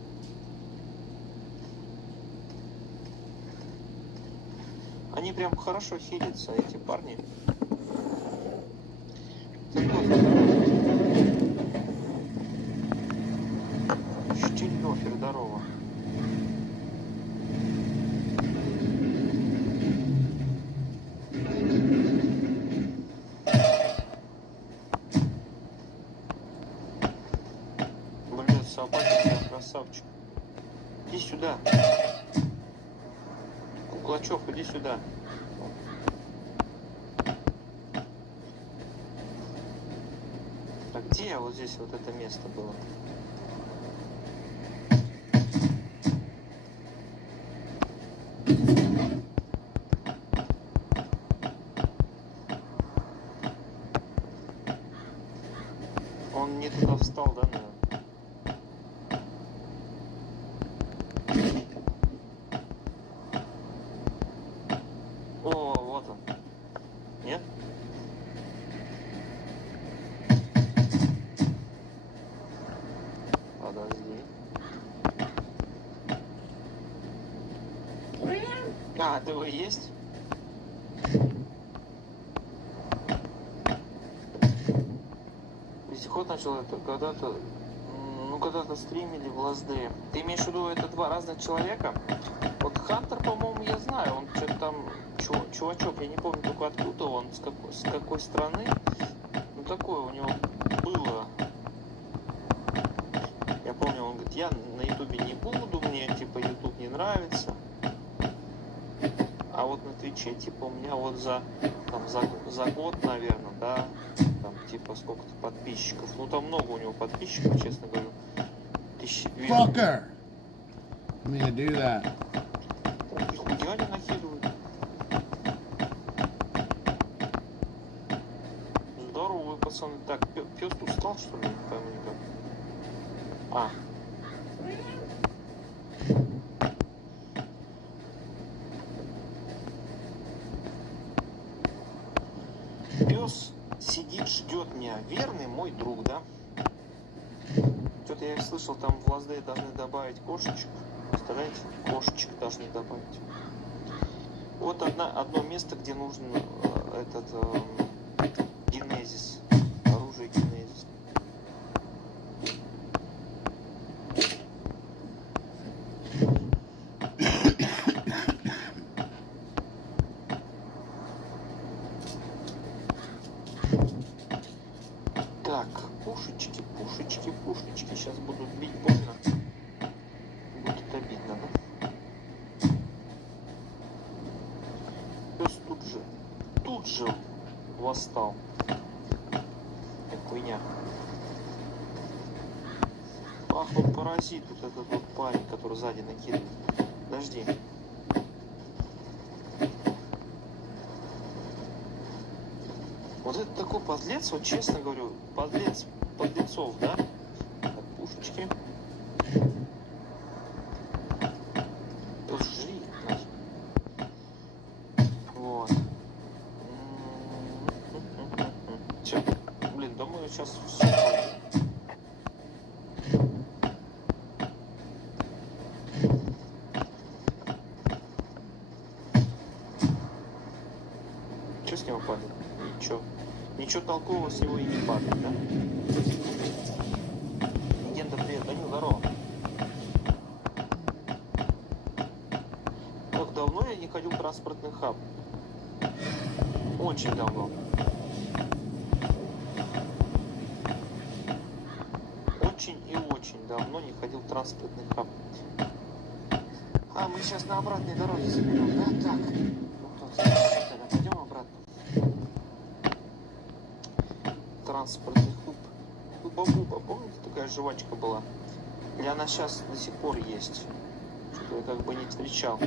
Они прям хорошо хилятся, эти парни. Штильнофер, здорово. Блин, собака, красавчик. Иди сюда. Куклачев, иди сюда. А где вот здесь вот это место было? Он не туда встал, да, наверное? О, вот он. Нет? Подожди. А, ТВ есть? Вездеход начал это когда-то, ну, когда-то стримили в LDOE. Ты имеешь в виду, это два разных человека? Вот Хантер, по-моему, я знаю, он что-то там, чувачок, я не помню только откуда он, с какой страны. Ну, такое у него было. Я помню, он говорит, я на ютубе не буду, мне, типа, ютуб не нравится. А вот на Твиче, типа, у меня вот за год, наверное, да, там, типа, сколько-то подписчиков. Ну, там много у него подписчиков, честно говорю. 1200. Fucker! I'm gonna do that. Нихуя не накидывают. Здорово, пацаны. Так, пес устал, что ли? Не пойму никак. А. Пес сидит, ждет меня. Верный мой друг, да? Что-то я слышал, там в LDOE должны добавить кошечек. Представляете? Кошечек должны добавить. Вот одно место, где нужен этот генезис. Оружие генезис. Так, пушечки. Сейчас будут бить больно. Будет обидно, да? Пес тут же восстал. Как хуйня. Ах, вот паразит, вот этот вот парень, который сзади накидывает. Подожди. Вот это такой подлец, вот честно говорю, подлецов, да? Так, пушечки. Жри. Вот. Все. Блин, думаю, сейчас все. Что с него падает? Ничего толкового с него и не падает, да? Легенда, привет, Данил, здорово. не ходил в транспортный хаб. Очень давно. Очень и очень давно не ходил в транспортный хаб. А, мы сейчас на обратной дороге заберем, да? Так. Ну, тогда пойдем обратно. Транспортный хаб. Хуба-буба. Помните, такая жвачка была? Или она сейчас до сих пор есть? Что-то я как бы не встречал.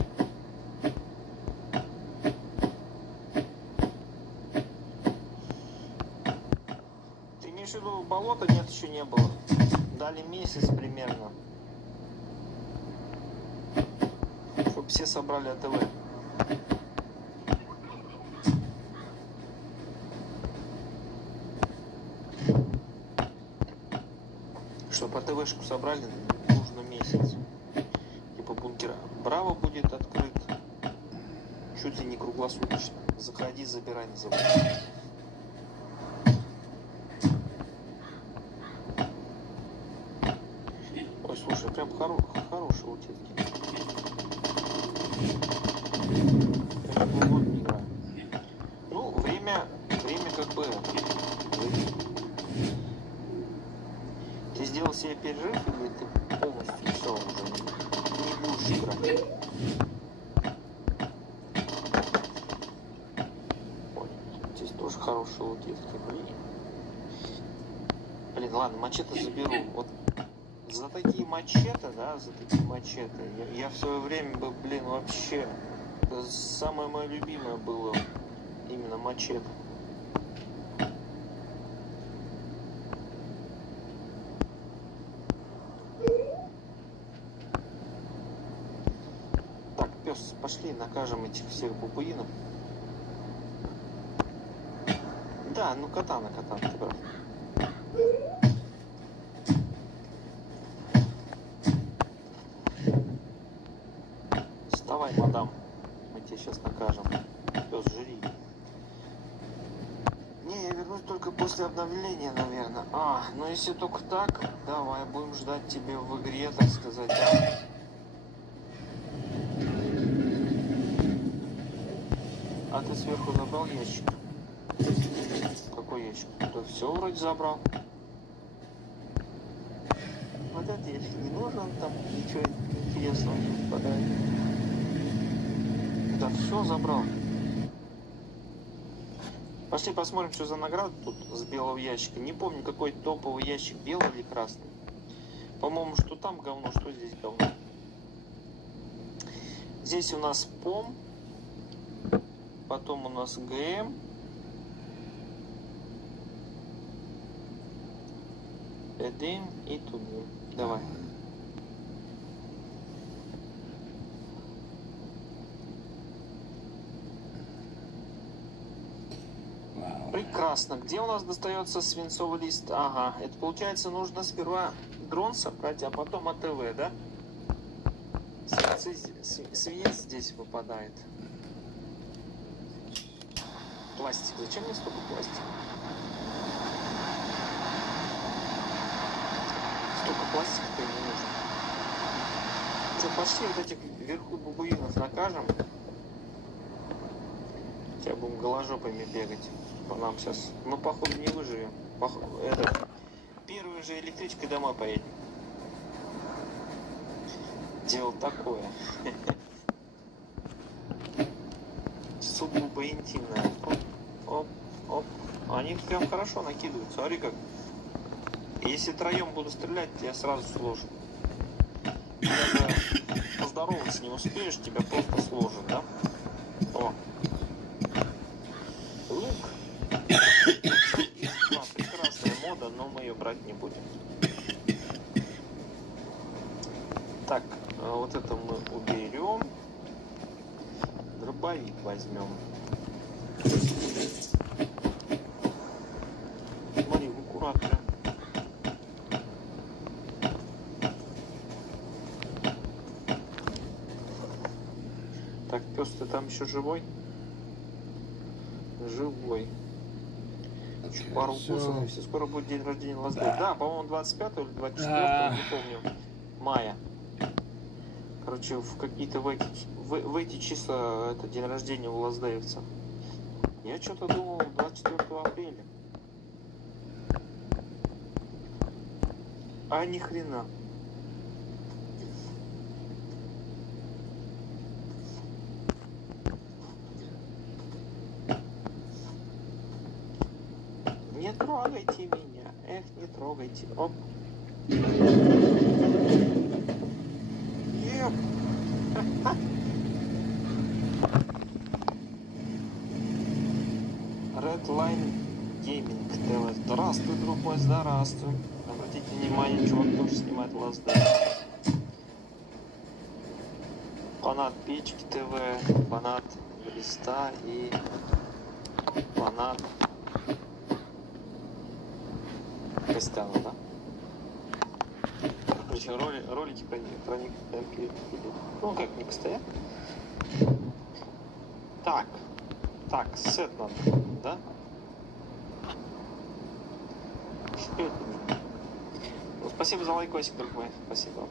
Ты имеешь в виду болото? Нет, еще не было. Дали месяц примерно. Чтобы все собрали АТВ. Чтобы АТВшку собрали, нужно месяц. Типа бункера Браво будет открыт чуть ли не круглосуточно. Заходи, забирай, называй. Ой, слушай, прям хорошие утятки. Я как бы год не играю. Ну, время как бы... Ты сделал себе перерыв или ты полностью все уже не будешь играть? Ой, здесь тоже хорошие утятки, блин, ладно, мачете заберу. Вот за такие мачете, да, я в свое время бы, блин, вообще, это самое мое любимое было именно мачете. Так, пес, пошли накажем этих всех бабуинов. Да, ну катана, ты прав. Вставай, мадам, мы тебя сейчас накажем. Пес, жри. Не, я вернусь только после обновления, наверное. А, ну если только так, давай, будем ждать тебя в игре, так сказать, да? А ты сверху забрал ящик? Какой ящик? Да все вроде забрал. Вот этот ящик не нужен, там ничего интересного не выпадает. Да все забрал. Пошли посмотрим, что за награда тут с белого ящика. Не помню, какой топовый ящик, белый или красный. По-моему, что там говно, что здесь говно. Здесь у нас ПОМ. Потом у нас ГМ. Эдим и Тудим. Давай. Прекрасно. Где у нас достается свинцовый лист? Ага. Это получается, нужно сперва дрон собрать, а потом АТВ, да? Свинец здесь выпадает. Пластик. Зачем мне столько пластика? Столько пластика-то не нужно. Что, пошли вот этих вверху бабуинов накажем. Сейчас будем голожопами бегать. По нам сейчас, ну, походу, не выживем. Первой же электричкой домой поедем. Дело такое. Сугубо интимное. Оп, оп. Они прям хорошо накидывают. Смотри как. Если троем буду стрелять, тебя сразу сложат. Даже поздороваться не успеешь, тебя просто сложат, да? О. Лук. Прекрасная мода, но мы ее брать не будем. Так, вот это мы уберем. Дробовик возьмем. Смотри, аккуратно. Так, пес, ты там еще живой? Живой. Еще пару укусов, и все, скоро будет день рождения Лазбей. Да, по-моему, 25 или 24, не помню, мая. Короче, в какие-то в эти числа это день рождения у лаздеевца. Я что-то думал 24 апреля. А ни хрена. Не трогайте меня. Эх, не трогайте. Оп. Еп. Redline Gaming TV. Здравствуй, друг мой, здравствуй. Обратите внимание, чувак тоже снимает Last Day. Фанат Печки ТВ, фанат Глиста и фанат Костяна, да? Причем ролики про них, ну как, не постоянно. Так, сет надо, да? Ну, спасибо за лайкосик, друг мой, спасибо.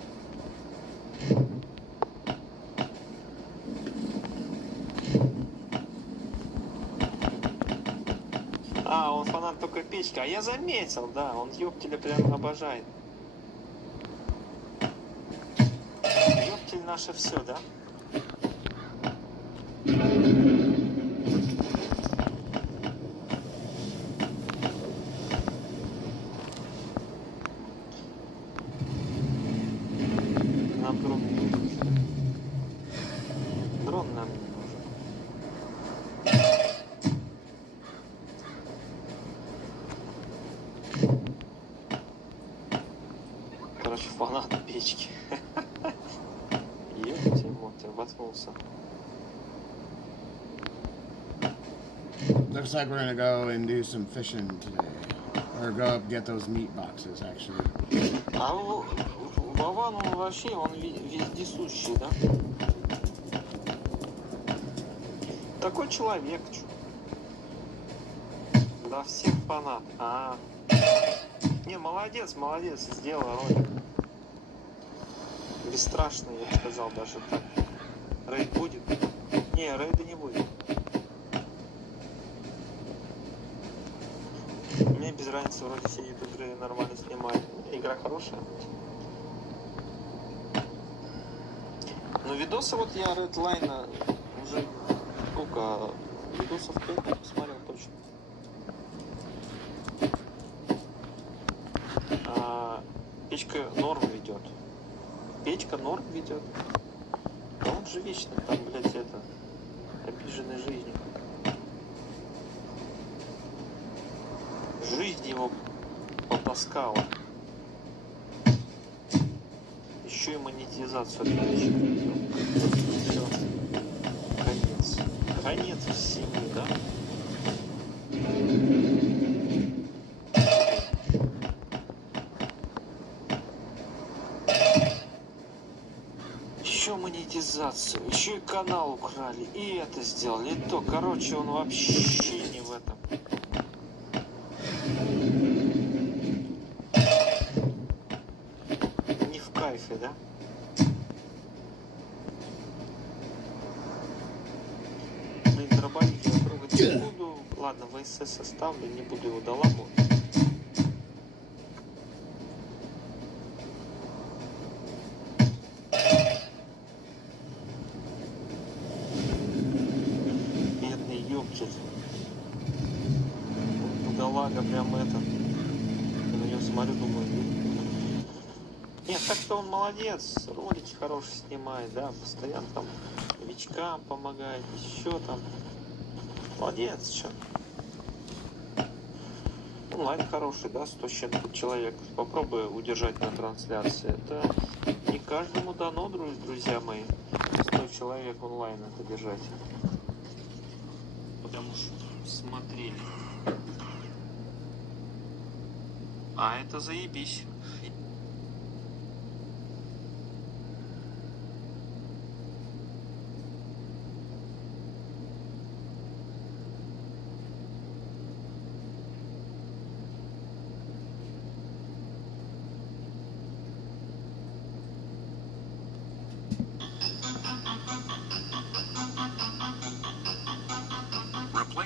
А, он фанат только Печки, а я заметил, да, он ёптеля прям обожает. Ёптель наше все, да? Нам дрон не нужен. Дрон нам не нужен. Короче, фанат Печки. Ёптель, воткнулся. Looks like we're gonna go and do some fishing today. Or go up get those meat boxes, actually. А Вован, он вообще, он вездесущий, да? Такой человек, чё? Да всех фанат. Не, молодец, сделал ролик. Бесстрашный, я бы сказал, даже так. Рейд будет? Не, рейда не будет. Мне без разницы, вроде все игры нормально снимают. Игра хорошая. Но видосы вот я Redline уже сколько? Видосов 5 посмотрел точно. Печка норм ведет. Печка норм ведет. Да он же вечно там, блядь, это обиженной жизнью. Жизнь его потаскала. Еще и монетизацию отключили. Все. Конец всему, да? Еще монетизацию, еще и канал украли, и это сделали, и то. Короче, он вообще не в этом. Не в кайфе, да? Блин, дробовик я трогать не буду. Ладно, ВСС оставлю, не буду его доламывать. Бедный ёптель. Бедолага прям это. Я на него смотрю, думаю, нет, так-то он молодец, ролики хорошие снимает, да, постоянно там новичкам помогает, еще там. Молодец, чё. Онлайн хороший, да, 100 с чем-то человек. Попробуй удержать на трансляции. Это не каждому дано, друзья мои, 100 человек онлайн это держать. Потому что смотрели. А это заебись.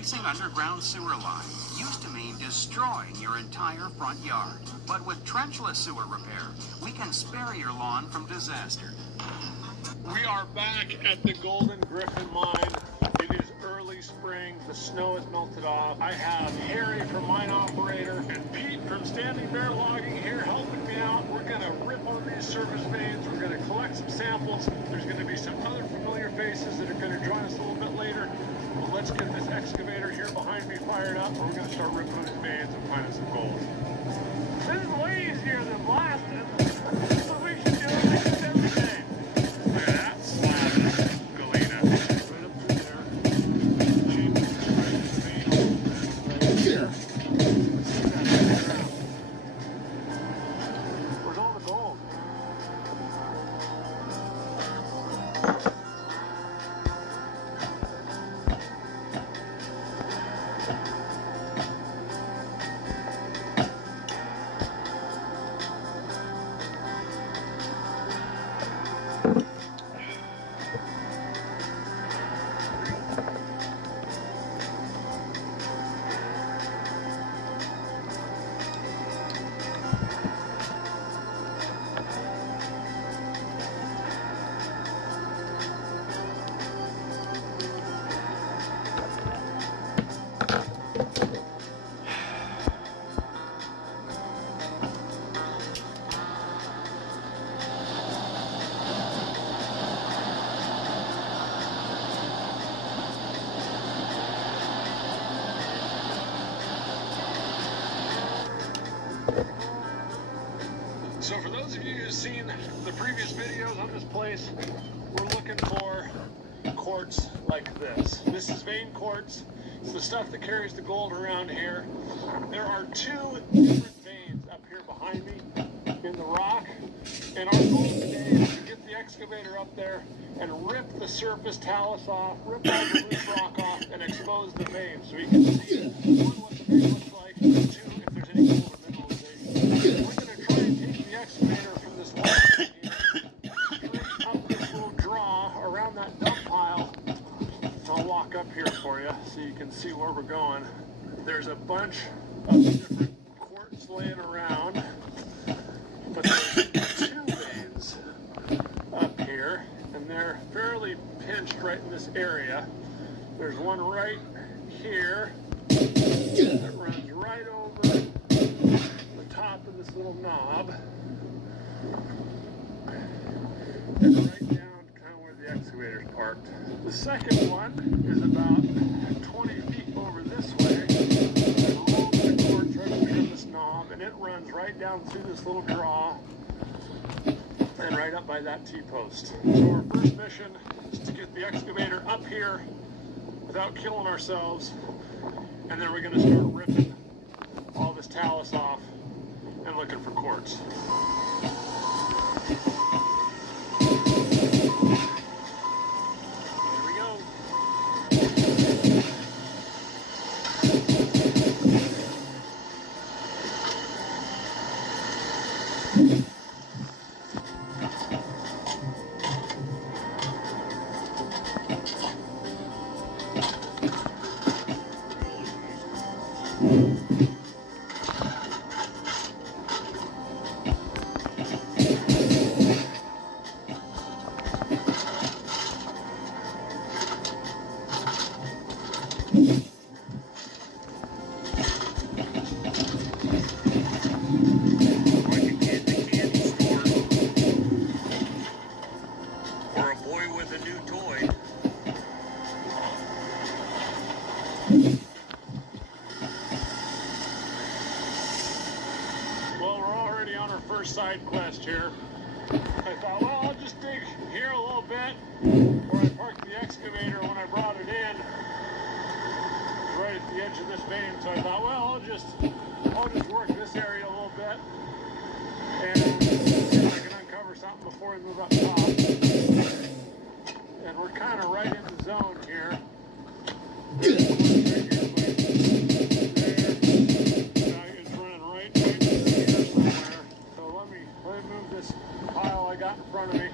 Replacing underground sewer lines used to mean destroying your entire front yard. But with trenchless sewer repair, we can spare your lawn from disaster. We are back at the Golden Griffin mine. It is early spring. The snow has melted off. I have Harry from Mine Operator and Pete from Standing Bear Logging here helping me out. We're going to rip on these surface veins. We're going to collect some samples. There's going to be some other familiar faces that are going to join us a little bit later. But let's get this excavator here behind me fired up. We're going to start ripping those veins and finding some gold. This is way easier than blasting. That's what we should do every day. Look at that slab of galena. Right up through there. Right here. Where's all the gold? So for those of you who've seen the previous videos on this place, we're looking for quartz like this. This is vein quartz. It's the stuff that carries the gold around here. There are two different veins up here behind me in the rock. And our goal today is to get the excavator up there and rip the surface talus off, rip all the loose rock off, and expose the veins so we can see, one, what the vein looks like, and two, if there's any gold or mineralization. We're going to try and take the excavator from this wall straight up this little draw around that dump pile. I'll walk up here for you so you can see where we're going. There's a bunch of different quartz laying around, but there's two veins up here, and they're fairly pinched right in this area. There's one right here that runs right over the top of this little knob and right down kind of where the excavator's parked. The second one is about 20 feet over this way. There's a little bit of quartz right under this knob, and it runs right down through this little draw and right up by that T-post. So our first mission is to get the excavator up here without killing ourselves, and then we're going to start ripping all this talus off and looking for quartz. Here we go. Side quest here. I thought, well, I'll just dig here a little bit where I parked the excavator when I brought it in. Right at the edge of this vein, so I thought, well, I'll just work this area a little bit and see if I can uncover something before we move up top. And we're kind of right in the zone here. Pile I got in front of me,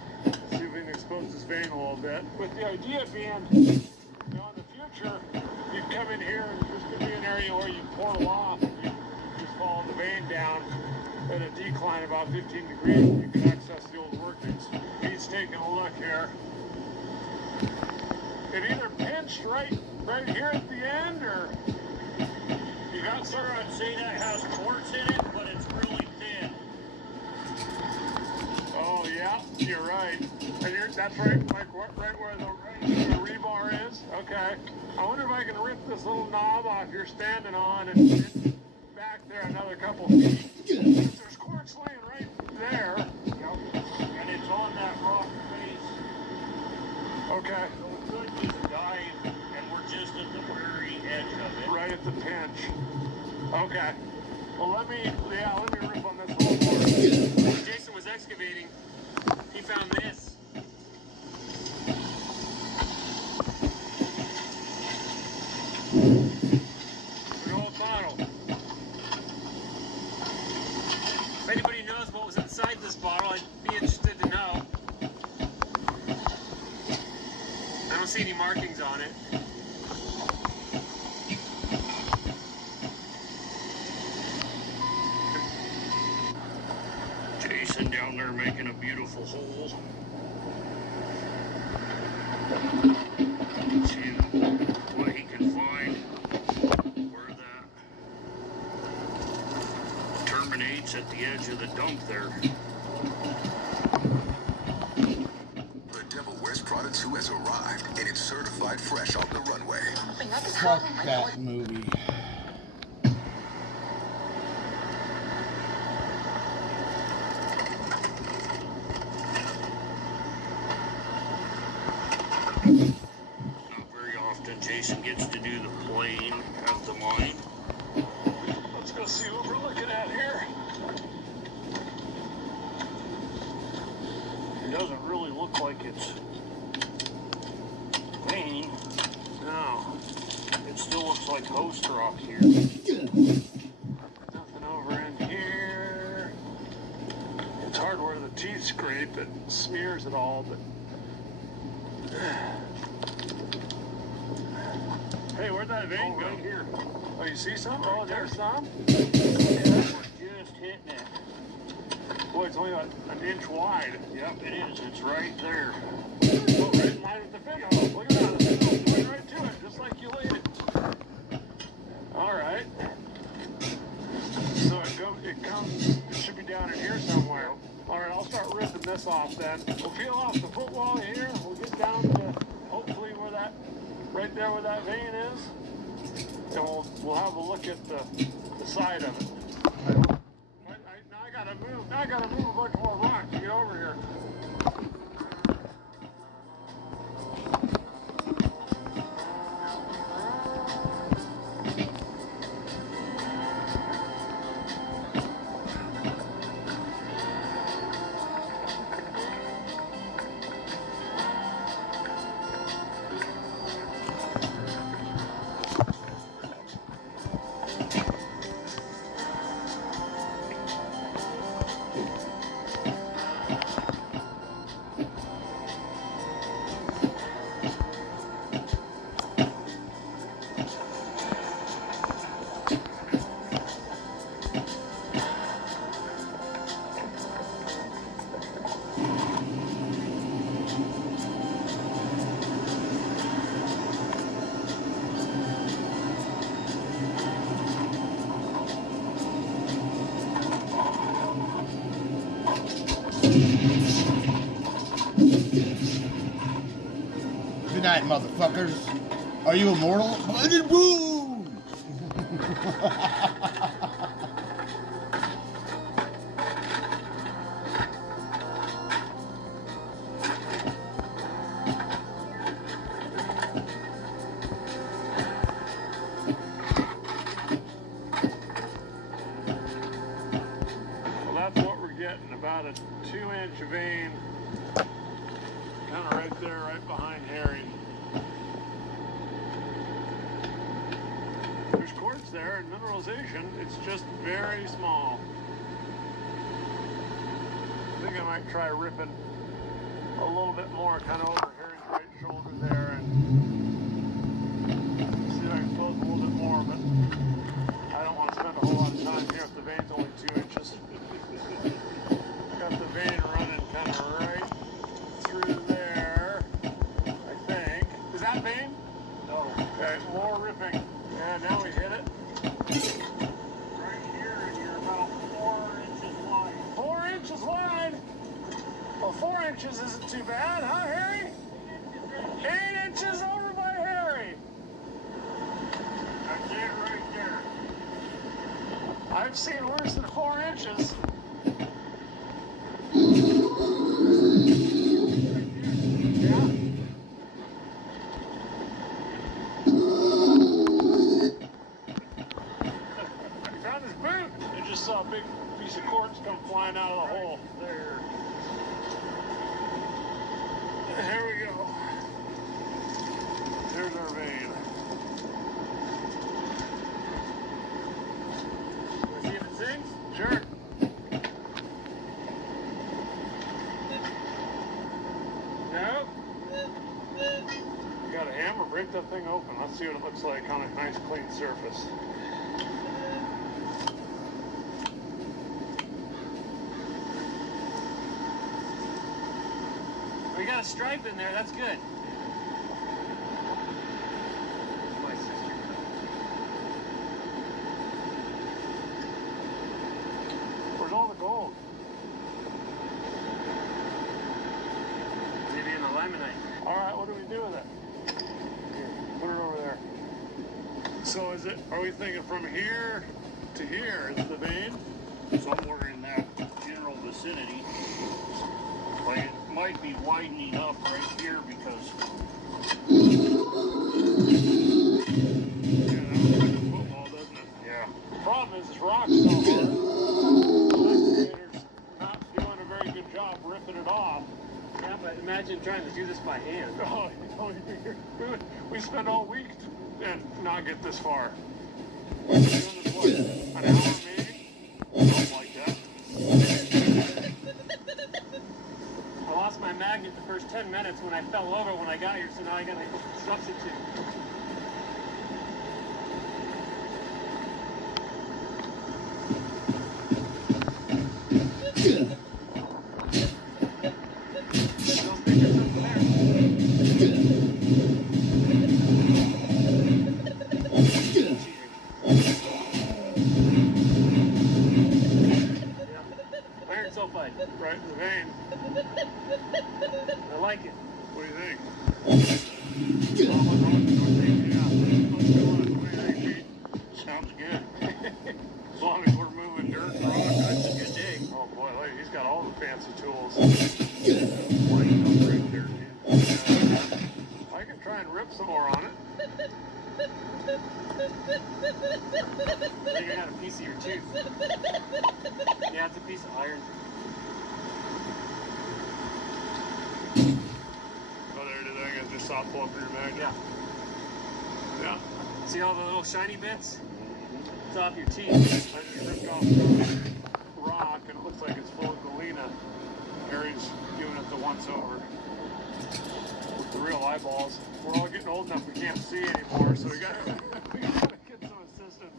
see if we can expose this vein a little bit. With the idea being, in the future, you'd come in here way you portal off, you just follow the vein down at a decline about 15 degrees, and you can access the old workings. He's taking a look here. It either pinched right here at the end, or you got Sir, I'd say that has quartz in it, but it's really thin. Oh yeah, you're right. And that's right, like right where the rebar is. Okay. I wonder if I can rip this little knob off you're standing on and back there another couple feet. There's quartz laying right there. Yep. And it's on that rock face. Okay. So it could just dive, and we're just at the very edge of it. Right at the pinch. Okay. Well, let me rip on this little more. When Jason was excavating, he found this. The old bottle. If anybody knows what was inside this bottle, I'd be interested to know. I don't see any markings on it. Jason down there making a beautiful hole. See what he can find, where that terminates at the edge of the dump there. The Devil Wears Prada 2 has arrived, and it's certified fresh off the runway. Fuck that movie. Not very often Jason gets to do the plane of the mine. Let's go see what we're looking at here. It doesn't really look like it's vein. No. It still looks like host rock here. Nothing over in here. It's hard where the teeth scrape. It smears it all, but... Hey, where'd that vein go? Right here. Oh, you see some? Oh, there's some? Yeah, we're just hitting it. Boy, it's only an inch wide. Yep, it is. It's right there. Oh, right in line with the fin hole. Look at that. The fin hole's going right to it, just like you laid it. All right. So it should be down in here somewhere. All right, I'll start ripping this off then. We'll peel off the footwall here. We'll get down to hopefully where that, right there where that vein is. And we'll have a look at the side of it. Now I gotta move a bunch more rock to get over here. Good night, motherfuckers. Are you immortal? Boom! Well, that's what we're getting, about a 2-inch vein. Kind of right there, right behind Harry. There's quartz there and mineralization. It's just very small. I think I might try ripping a little bit more, kind of over Harry's right shoulder there, and see if I can close a little bit more of it. too bad, huh, Harry? 8 inches over by Harry. That's it right there. I've seen worse than 4 inches. Saw a big piece of quartz come flying out of the hole. There. Here we go. There's our vein. Want to see if it sings? Sure. No? You got a hammer? Break that thing open. Let's see what it looks like on a nice clean surface. We got a stripe in there, that's good. My sister. Where's all the gold? Maybe in the limonite. Alright, what do we do with it? Here, put it over there. So is it, are we thinking from here to here is the vein? Somewhere in that general vicinity. Like it might be widening up right here because yeah, that looks like a football, doesn't it? Yeah. The problem is this rock's so hard. The excavator's not doing a very good job ripping it off. Yeah, but imagine trying to do this by hand. Oh, we spent all week and not get this far. We've been doing this, what, an hour maybe? Something like that. I lost my magnet the first 10 minutes when I fell over when I got here, so now I gotta substitute. Iron sulfide. Right in the vein. I like it. What do you think? Yeah, let's go on 28 feet. Sounds good. As long as we're moving dirt and rock, that's a good dig. Oh boy, look, he's got all the fancy tools. I can try and rip some more on it. I think I got a piece of your tooth. Yeah, it's a piece of iron. Oh, there it is. I guess just saw it pull up your magnet. Yeah. Yeah. See all the little shiny bits? It's off your teeth. I just ripped off the rock, and it looks like it's full of galena. Harry's giving it the once over. With the real eyeballs. We're all getting old enough we can't see anymore, so we gotta get some assistance.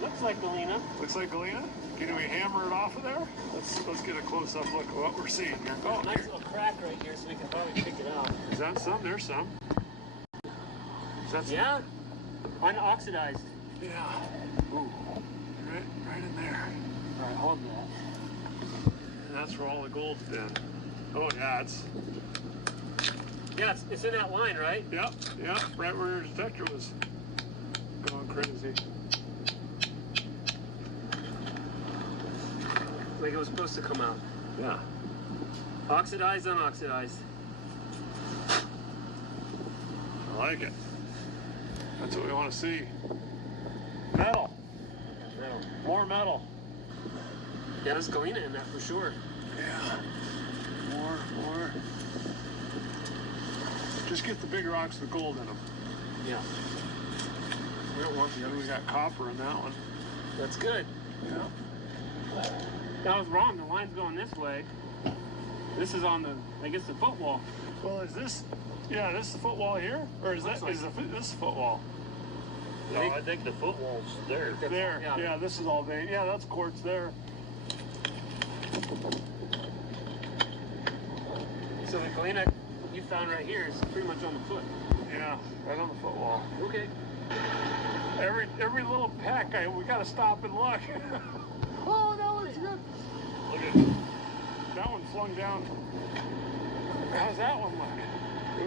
Looks like galena. Looks like galena? Can we hammer it off of there? Let's get a close-up look at what we're seeing here. Oh, nice little crack right here, so we can probably pick it out. Is that some? There's some. Is that some? Yeah. Unoxidized. Yeah. Ooh. Right in there. All right, hold that. And that's where all the gold's been. Oh, yeah, it's in that line, right? Yep, right where your detector was going crazy. Like it was supposed to come out. Yeah. Oxidized, unoxidized. I like it. That's what we want to see. Metal. Metal. More metal. Yeah, there's galena in that for sure. Yeah. More. Just get the big rocks with gold in them. Yeah. We don't want the others. We got copper in that one. That's good. Yeah. That was wrong. The line's going this way. This is on the, I guess, the footwall. Well, is this? Yeah, this is the footwall here, or is that like this the footwall? No, I think the footwall's there. There. Yeah, this is all vein. Yeah, that's quartz there. So the galena you found right here is pretty much on the foot. Yeah, right on the footwall. Okay. Every little peck, we gotta stop and look. Oh, that was good. Look at That one flung down. How's that one look?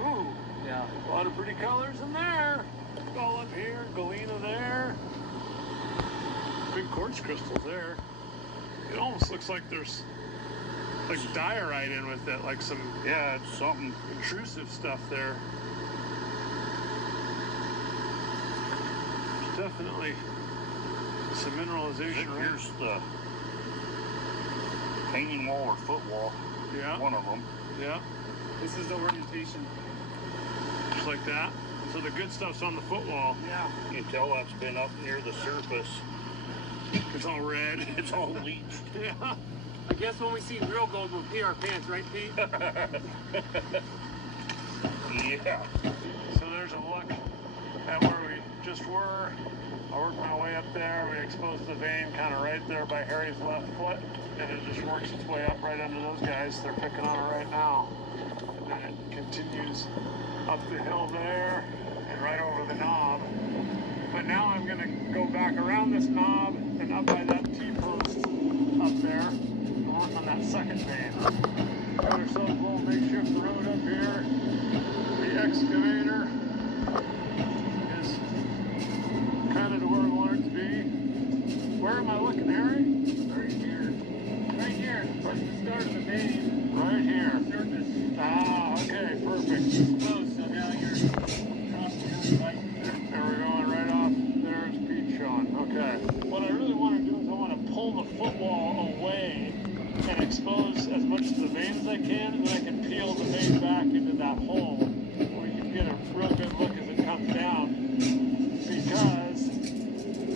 Ooh. Yeah. A lot of pretty colors in there. All up here. Galena there. Big quartz crystals there. It almost looks like there's like diorite in with it. Like some, yeah, it's something intrusive stuff there. There's definitely some mineralization. Here's the painting wall or foot wall. Yeah. One of them. Yeah. This is the orientation. Just like that. So the good stuff's on the foot wall. Yeah. You can tell that's been up near the surface. It's all red. It's all leached. Yeah. I guess when we see real gold, we'll pee our pants, right, Pete? Yeah. So there's a look at where we just were. I worked my way up there. We exposed the vein kind of right there by Harry's left foot. And it just works its way up right under those guys. They're picking on it right now. And then it continues up the hill there and right over the knob. But now I'm going to go back around this knob and up by that T-post up there and work on that second vein. Got ourselves a little makeshift road up here. The excavator is kind of to where we want it to be. Where am I looking, Harry? Right here. Right here. Where's the start of the vein? Right here. Surface. Ah, okay, perfect. Close, so now you're crossing the right. And we're going right off. There's Pete showing. Okay. What I really want to do is I want to pull the footwall away and expose as much of the vein as I can, and then I can peel the vein back into that hole where you can get a real good look as it comes down. Because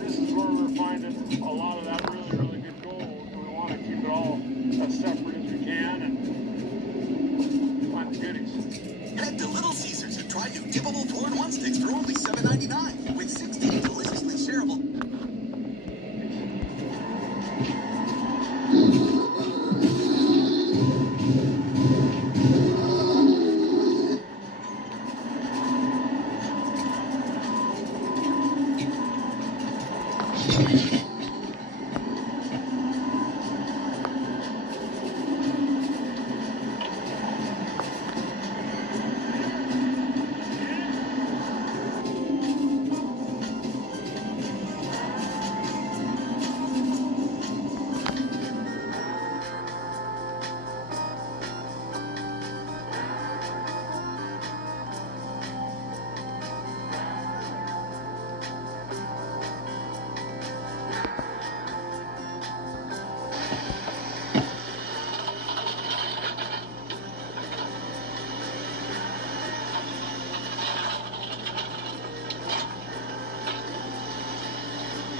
this is where we're finding a lot of that really, really good gold. And we want to keep it all as separate as we can and find the goodies. Head to Little Caesars and try new dippable 4-in-1 sticks for only $7.99 with 16 deliciously shareable.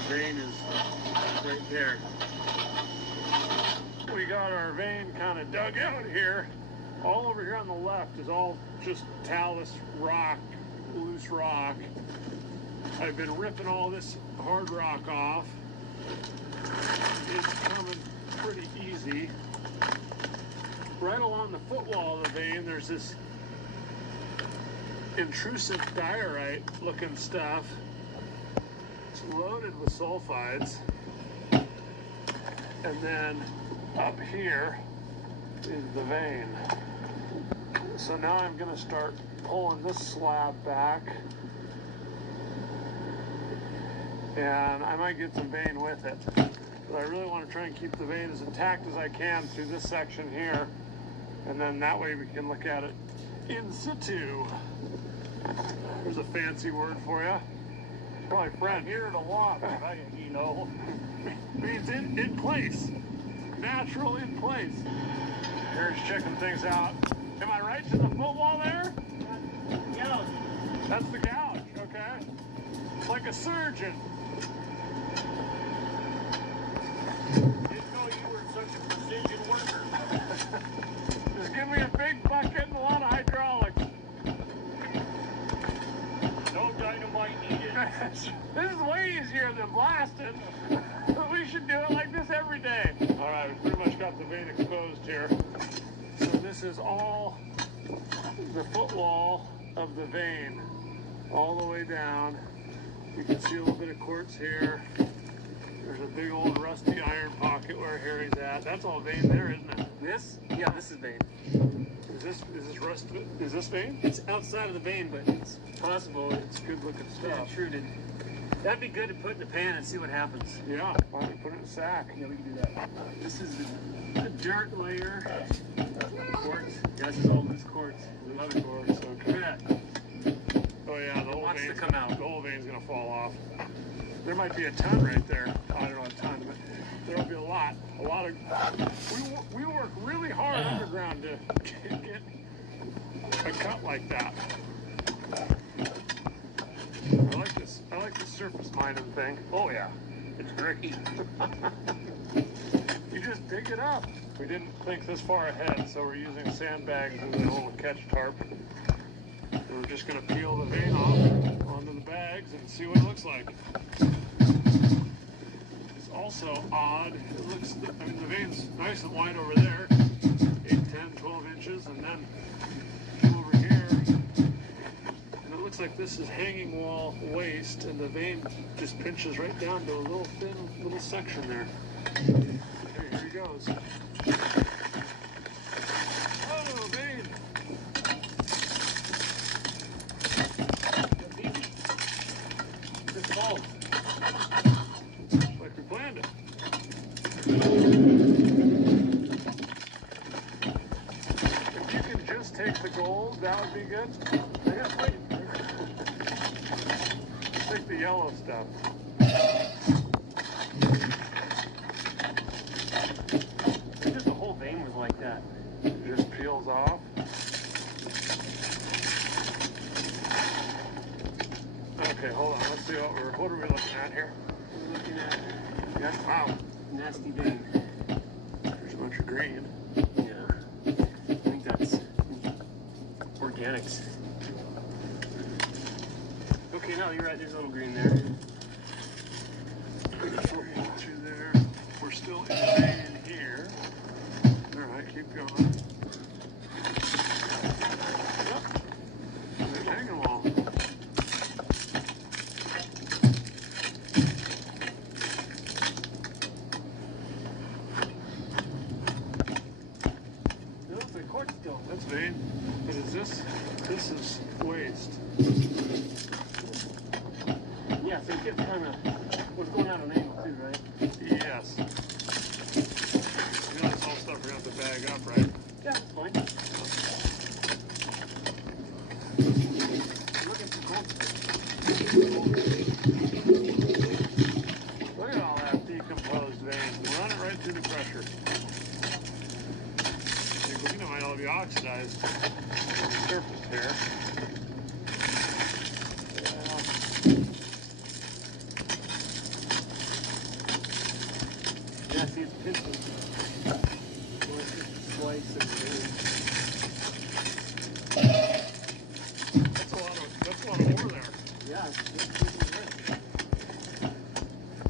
Vein is right there. We got our vein kind of dug out here. All over here on the left is all just talus rock, loose rock. I've been ripping all this hard rock off. It's coming pretty easy. Right along the footwall of the vein, there's this intrusive diorite looking stuff. It's loaded with sulfides. And then up here is the vein. So now I'm going to start pulling this slab back. And I might get some vein with it. But I really want to try and keep the vein as intact as I can through this section here. And then that way we can look at it in situ. There's a fancy word for you. Probably friend. I hear it a lot, but you know. Means in place. Natural in place. Here's checking things out. Am I right to the footwall there? Gouge. That's the gouge, okay? It's like a surgeon. Didn't know you were such a precision worker. Just give me a big bucket and a lot of hydraulics. No dynamite needed. This is way easier than blasting. We should do it like this every day. All right, we pretty much got the vein exposed here. So this is all the footwall of the vein, all the way down. You can see a little bit of quartz here. There's a big old rusty iron pocket where Harry's at. That's all vein there, isn't it? This? Yeah, this is vein. Is this rust? Is this vein? It's outside of the vein, but it's possible. It's good looking yeah, stuff. intruded. That'd be good to put in the pan and see what happens. Yeah, why don't we put it in a sack? Yeah, we can do that. This is the dirt layer. Quartz. Yeah, this is all loose quartz. Another quartz. Okay. Look at that. Oh yeah, the whole wants vein's to come out. The whole vein's gonna fall off. There might be a ton right there. I don't know a ton, but there'll be a lot. A lot of. We work really hard underground to get a cut like that. I like this. I like the surface mining thing. Oh yeah, it's great. You just dig it up. We didn't think this far ahead, so we're using sandbags and a little catch tarp. And we're just gonna peel the vein off onto the bags and see what it looks like. It's also odd. It looks. I mean, the vein's nice and wide over there, 8, 10, 12 inches, and then over here. It looks like this is hanging wall waste, and the vein just pinches right down to a little thin little section there. Here he goes. Oh, vein! It's full. Like we planned it. If you can just take the gold, that would be good. Take the yellow stuff. Maybe the whole vein was like that. It just peels off. Okay, hold on. Let's see what are we looking at here? We're looking at wow, nasty vein. There's a bunch of green. Yeah, I think that's organics. Okay, no, you're right. There's a little green there. Through there. We're still in the vein in here. All right, keep going. Yep. There's hanging wall. That's vein. But is this is waste. Yeah, so it gets kind of, what's going on an angle too, right? Yes. You know, that's all stuff we're going to have to bag up, right? Yeah, that's fine. Look at the gold. Look at all that decomposed vein. Run it right through the crusher. You know, might all be oxidized on the surface here. Yeah, see, it's piston. Slice of vein. That's a lot of ore there. Yeah,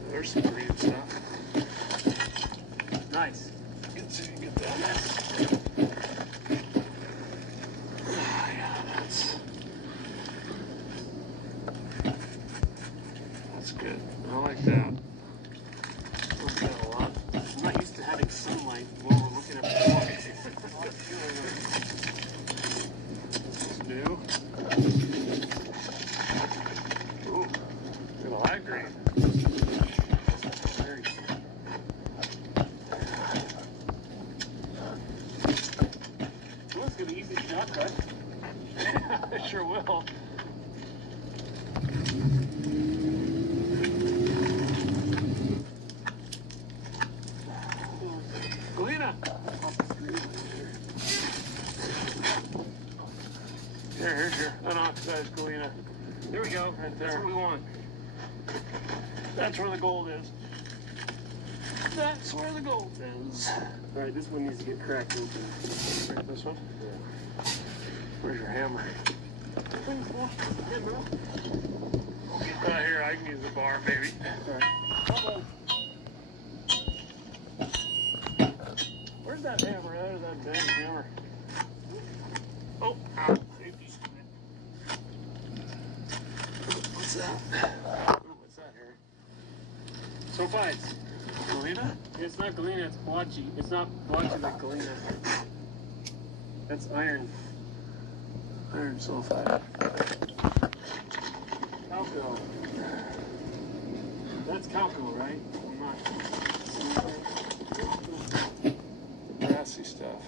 there's some green stuff. Nice. Good so you can get that. Yes. Yeah, that's good. I like that. I like that a lot. I'm not used to having sunlight while we're looking at the water. This is new. Ooh, look at all that green. Very good. Well, it's going to be easy shortcut. It sure will. Galena! Here's your unoxidized galena. There we go. Right there. That's what we want. That's where the gold is. That's where the gold is. All right, this one needs to get cracked open. Break this one? Yeah. Where's your hammer? Hammer. Here, I can use the bar, maybe. All right. Where's that hammer? There's that dang hammer. Oh, ow. Safety. What's that? Oh, what's that here? Sulfides. Galena? It's not galena, it's blotchy. It's not blotchy like galena. That's iron. Iron sulfide. Calco. That's calco, right? I'm not. Brassy stuff.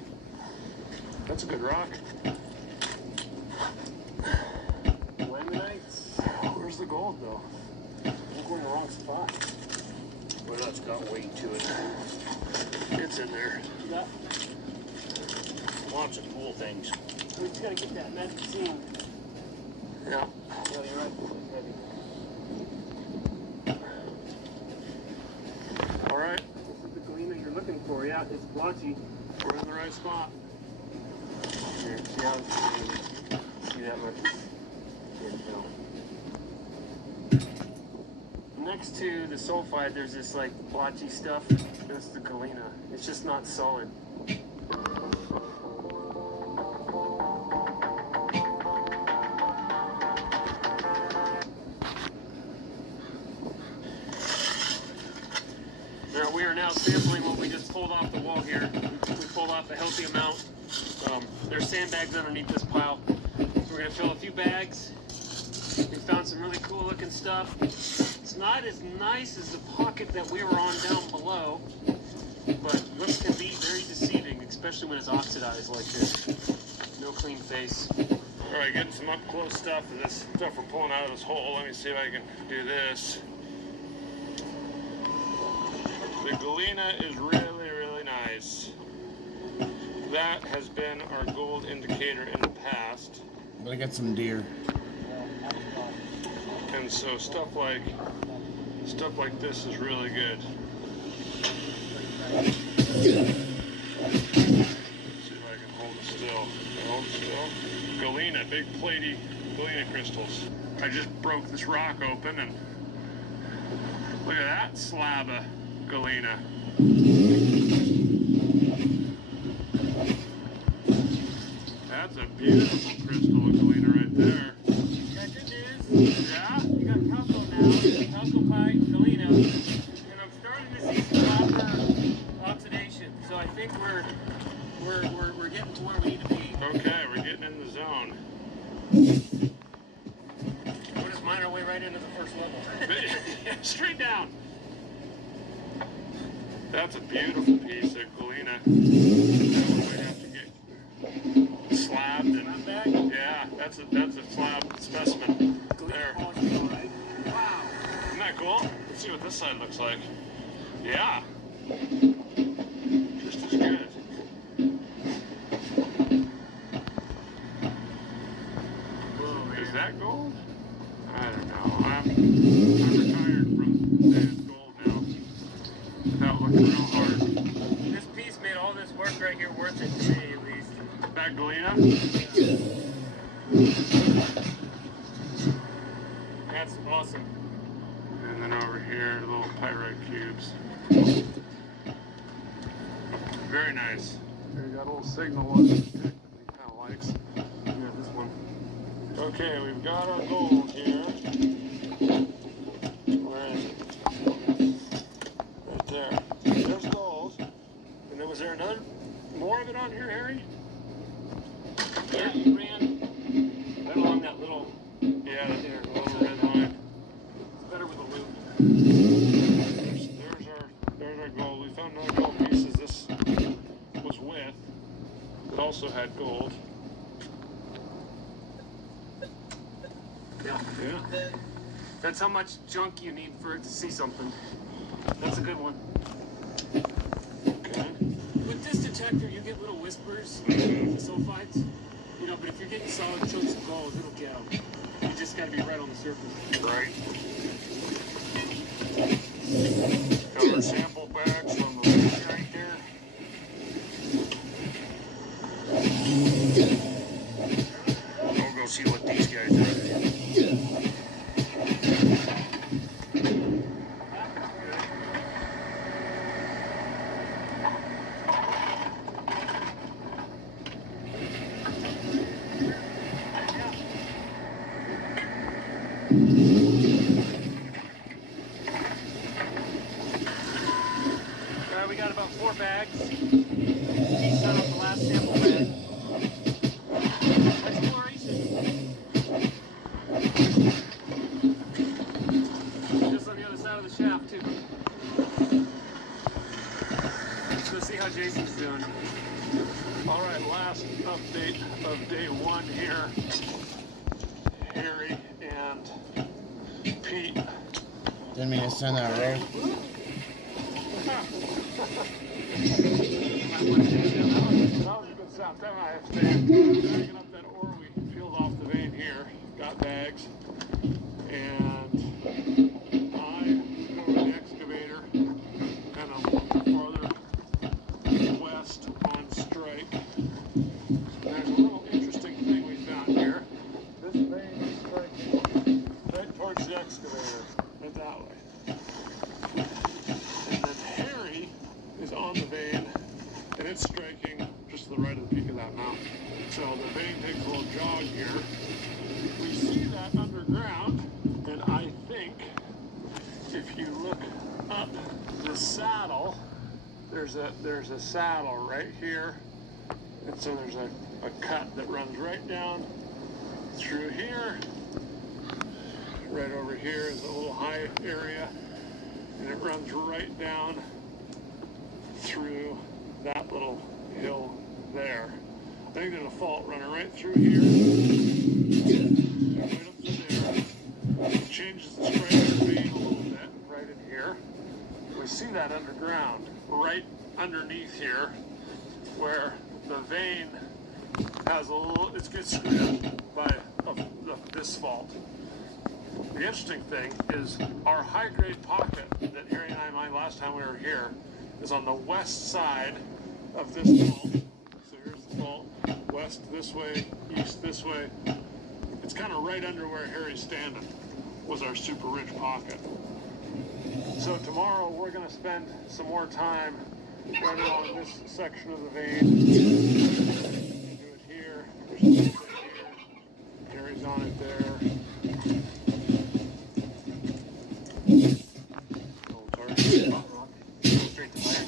That's a good rock. Lamanites. Where's the gold, though? I think we're in the wrong spot. Well, that's got weight to it. It's in there. You got? Lots of cool things. We just gotta get that magazine. Yeah. Yeah, you're right. Heavy. All right. This is the galena you're looking for. Yeah, it's blotchy. We're in the right spot. Here, see how it's see that much? There you go. Next to the sulfide, there's this like blotchy stuff. That's the galena. It's just not solid. We are now sampling what we just pulled off the wall here. We pulled off a healthy amount. There's sandbags underneath this pile. So we're going to fill a few bags. We found some really cool looking stuff. It's not as nice as the pocket that we were on down below, but looks can be very deceiving, especially when it's oxidized like this. No clean face. All right, getting some up close stuff of this stuff we're pulling out of this hole. Let me see if I can do this. The galena is really, really nice. That has been our gold indicator in the past. I'm gonna get some deer. And so stuff like this is really good. Let's see if I can hold it still. Hold it still. Galena, big platey galena crystals. I just broke this rock open and look at that slab of galena. That's a beautiful crystal of galena right there. Yeah, good news. Yeah? You got calco now. Calcopite, galena. And I'm starting to see some copper oxidation. So I think we're getting to where we need to be. Okay, we're getting in the zone. We're just mining our way right into the first level. Straight down. That's a beautiful piece of galena. That one might have to get slabbed and yeah, that's a slab specimen. There. Wow. Isn't that cool? Let's see what this side looks like. Yeah. Just as good. Is that gold? I don't know. I'm retired from saying gold now. Without looking real hard. This piece made all this work right here worth it to me, at least. That galena? That's awesome. And then over here, little pyrite cubes. Very nice. Here we got a little signal one that he kind of likes. Yeah, this one. Okay, we've got our gold here. Where is it? Right there. There's gold. And then was there none more of it on here, Harry? Yeah, you ran right along that little. Yeah, there, little red line. It's better with a loop. There's our gold. We found another gold piece as this was with. It also had gold. Yeah. Yeah. That's how much junk you need for it to see something. That's a good one. Okay. With this detector, you get little whispers, sulfides. You know, but if you're getting solid chunks of gold, it'll get them. You just got to be right on the surface. Right. Got our sample bags from the lake right there. I'll go see what these guys are. we got about 4 bags. He sent up the last sample bag. Exploration. Just on the other side of the shaft, too. Let's go see how Jason's doing. All right, last update of day 1 here. Harry and Pete. Didn't mean to send that rope. That was a good sound. Then I have to bagging up that ore we peeled off the vein here. Got bags. And I go to the excavator kind of farther west on strike. There's a little interesting thing we found here. This vein is striking right towards the excavator. Right that way. And then Harry is on the vein, and it's striking just to the right of the peak of that mountain. So the vein takes a little jog here. We see that underground, and I think if you look up the saddle, there's a saddle right here, and so there's a cut that runs right down through here. Right over here is a little high area, and it runs right down through that little hill there. I think there's a fault running right through here, right up through there. It changes the strike of the vein a little bit right in here. We see that underground, right underneath here, where the vein has a little, it gets screwed up by this fault. The interesting thing is our high-grade pocket that Harry and I mined last time we were here is on the west side of this fault. So here's the fault, west this way, east this way. It's kind of right under where Harry's standing was our super rich pocket. So tomorrow we're going to spend some more time right along this section of the vein. Do it here, push it right here. Harry's on it there. Straight to fire.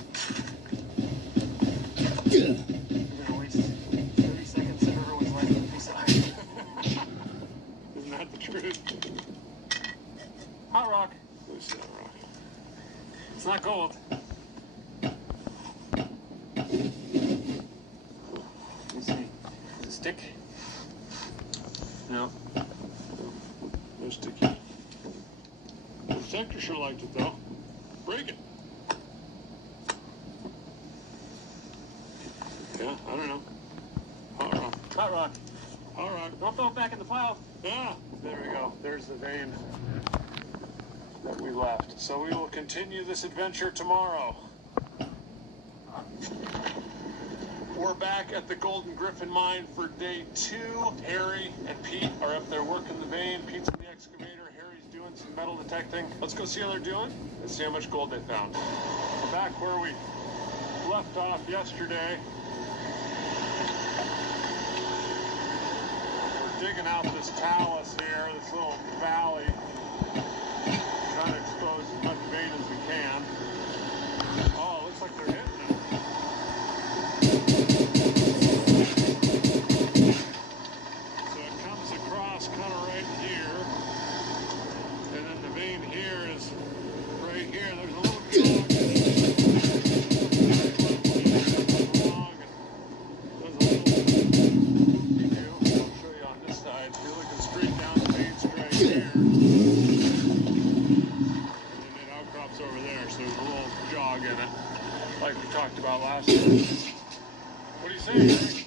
We're gonna waste 30 seconds of everyone's life on a piece of iron. Isn't that the truth? Hot rock. Loose that rock. It's not gold. Let me see. Is it stick? No. No sticky. The detector sure liked it though. Break it. Yeah, I don't know. Hot rock. Hot rock. Hot rock. Don't throw it back in the pile. Yeah. There we go. There's the vein that we left. So we will continue this adventure tomorrow. We're back at the Golden Griffin mine for day 2. Harry and Pete are up there working the vein. Pete's in the excavator. Harry's doing some metal detecting. Let's go see how they're doing and see how much gold they found. We're back where we left off yesterday. We're digging out this talus here, this little valley. Trying to expose as much vein as we can. Oh, it looks like they're hitting it. So it comes across kind of right here. And then the vein here is right here. There's a little jog. I'll show you on this side. You're looking straight down the vein straight here. And then it outcrops over there. So there's a little jog in it, like we talked about last time. What do you say, Eric?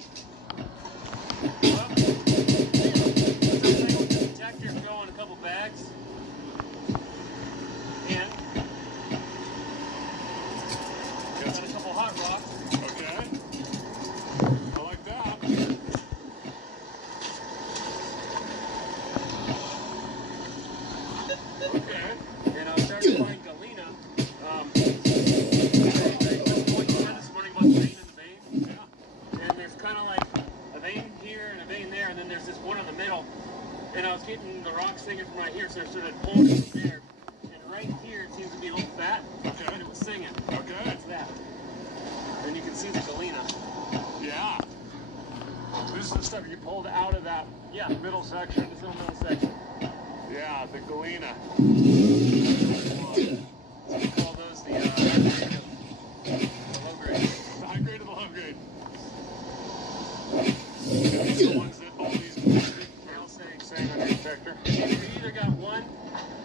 Well, let's play with the detector, throw in a couple bags. And got a couple hot rocks. Okay. I like that. Okay. And I started to find galena. What you said this morning about the vein and the vein. Yeah. And there's kind of like a vein here and a vein there, and then there's this one in the middle. And I was getting the rocks singing from right here, so I started pulling it from there. And right here it seems to be a little fat. Okay. And it was singing. Okay. That's that. pulled out of that middle section. This little middle section. Yeah, the galena. We call those the low grade. The high grade and the low grade. These are the ones that all these saying on your detector. You either got one,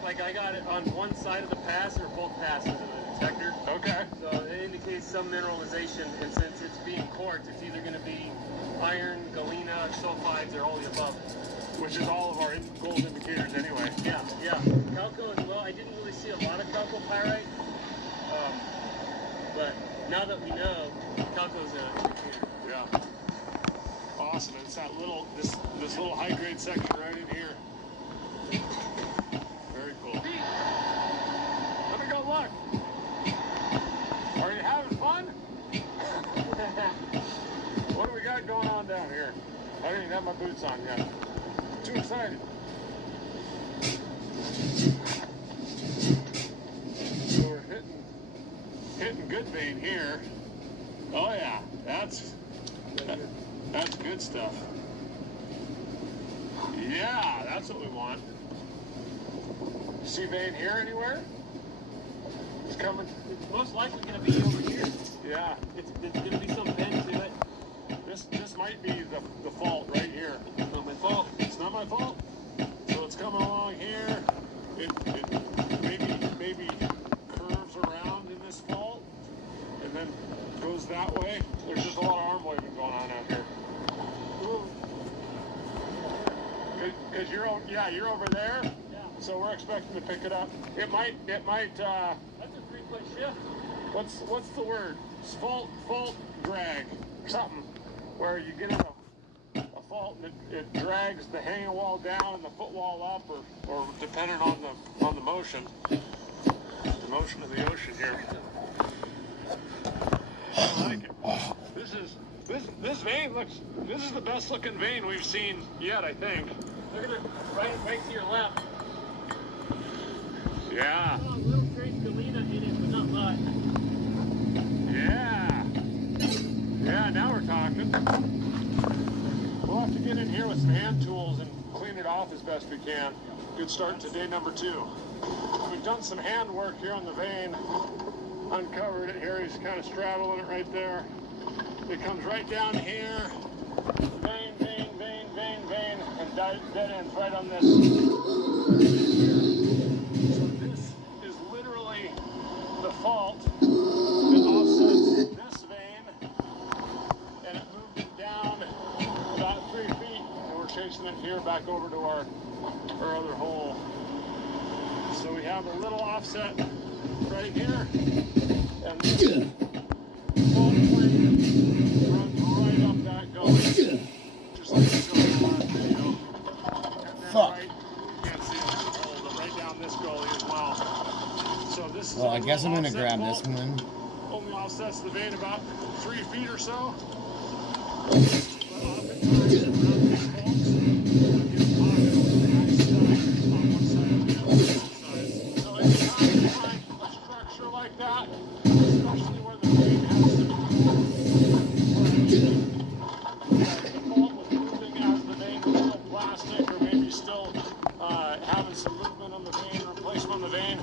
like I got it on one side of the pass or both passes of the detector. Okay. So it indicates some mineralization, and since it's being quartz, it's either going to be iron, galena, sulfides, or all the above. Which is all of our gold indicators anyway. Yeah. Calco as well. I didn't really see a lot of calcopyrite, but now that we know, calco's an indicator. Yeah. Awesome. It's that little, this little high grade section right in here. Very cool. Let me go look. Are you having fun? What do we got going on down here? I don't even have my boots on yet. Too excited. So we're hitting good vein here. Oh yeah, that's good stuff. Yeah, that's what we want. See vein here anywhere? It's coming. It's most likely going to be over here. Yeah. It's going to be some bend to it. This might be the fault right here. It's not my fault. It's not my fault. So it's coming along here. It maybe curves around in this fault and then goes that way. There's just a lot of arm waving going on out here. Cause you're over there. Yeah. So we're expecting to pick it up. It might. That's a 3-foot shift. What's the word? Fault drag or something. Where you get in a fault and it drags the hanging wall down and the footwall up, or depending on the motion. The motion of the ocean here. I like it. This vein looks. This is the best looking vein we've seen yet, I think. Look at it right to your left. Yeah. Oh, a little trace galena in it, but not much. Yeah. Yeah, now we're talking. We'll have to get in here with some hand tools and clean it off as best we can. Good start to day number 2. We've done some hand work here on the vein. Uncovered it here. He's kind of straddling it right there. It comes right down here. Vein, and dead ends right on this. So this is literally the fault that offsets this vein, and it moved it down about 3 feet, and we're chasing it here back over to our other hole. So we have a little offset right here, and this fault plane runs right up that gully, just like it's going in the last video. And then right, you can't see it, but right down this gully as well. So this is Well, I guess I'm going to offset grab fault. this one. Only offsets the vein about 3 feet or so. Like that, especially where the vein has some the fault was moving as the vein was still plastic, or maybe still having some movement on the vein, replacement on the vein.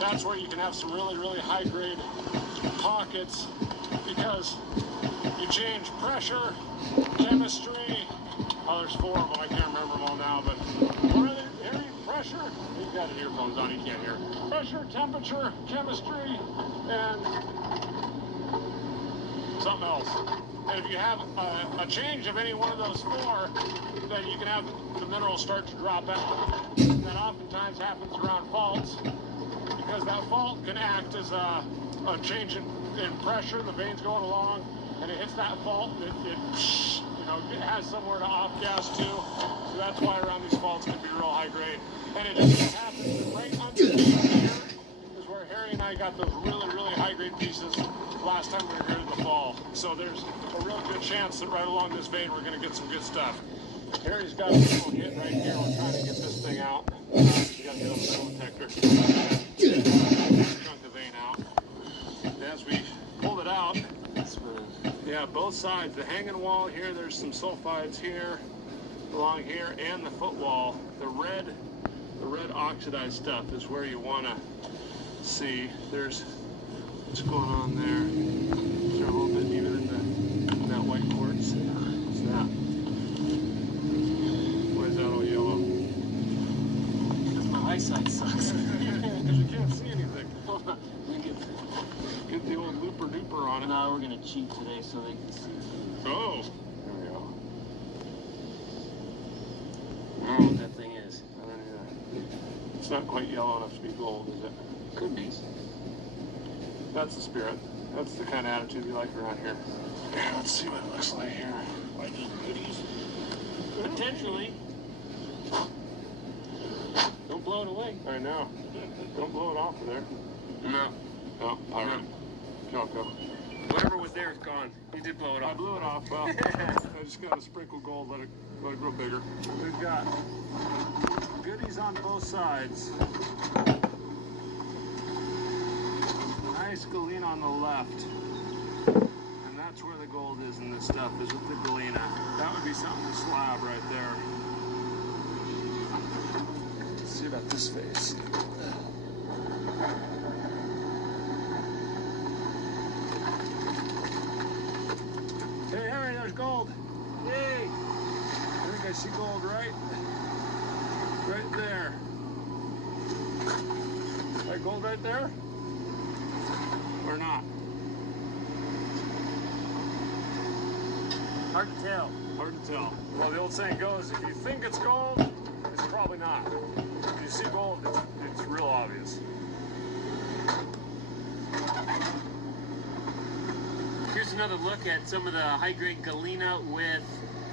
That's where you can have some really high grade pockets, because you change pressure, chemistry. Oh, there's 4 of them. I can't remember them all now, but what are they? Pressure, he's got his earphones on, he can't hear. Pressure, temperature, chemistry, and something else. And if you have a change of any one of those 4, then you can have the minerals start to drop out. That oftentimes happens around faults, because that fault can act as a change in pressure. The vein's going along, and it hits that fault, and it has somewhere to off-gas to. So that's why around these faults can be real high grade. And it just so happens that right under here is where Harry and I got those really high grade pieces last time we were here in the fall. So there's a real good chance that right along this vein we're going to get some good stuff. Harry's got a little hit right here. We're trying to get this thing out. You got to get on the metal detector. Chunk the vein out. And as we pulled it out, yeah, both sides. The hanging wall here, there's some sulfides here. along here and the footwall. The red oxidized stuff is where you want to see. There's what's going on there. Is there a little bit even in that white quartz? What's that? Why is that all yellow? Because my eyesight sucks. Because you can't see anything. Get the old looper duper on it. Now we're gonna cheat today so they can see. Oh, there we go. I don't know what that thing is. I don't either. It's not quite yellow enough to be gold, is it? Could be. That's the spirit. That's the kind of attitude we like around here. Yeah, let's see what it looks like here. Like these goodies. Potentially. Don't blow it away. I know. Don't blow it off of there. No. Oh, all right. Go. Whatever was there is gone. You did blow it off. I blew it off. Well, I just got to sprinkle gold, let it grow bigger. We've got goodies on both sides. Nice galena on the left. And that's where the gold is in this stuff, is with the galena. That would be something to slab right there. Let's see about this face. Hey, Harry, there's gold. Yay! I think I see gold right there. That gold right there? Or not? Hard to tell. Hard to tell. Well, the old saying goes, if you think it's gold, it's probably not. If you see gold, it's real obvious. Here's another look at some of the high-grade galena with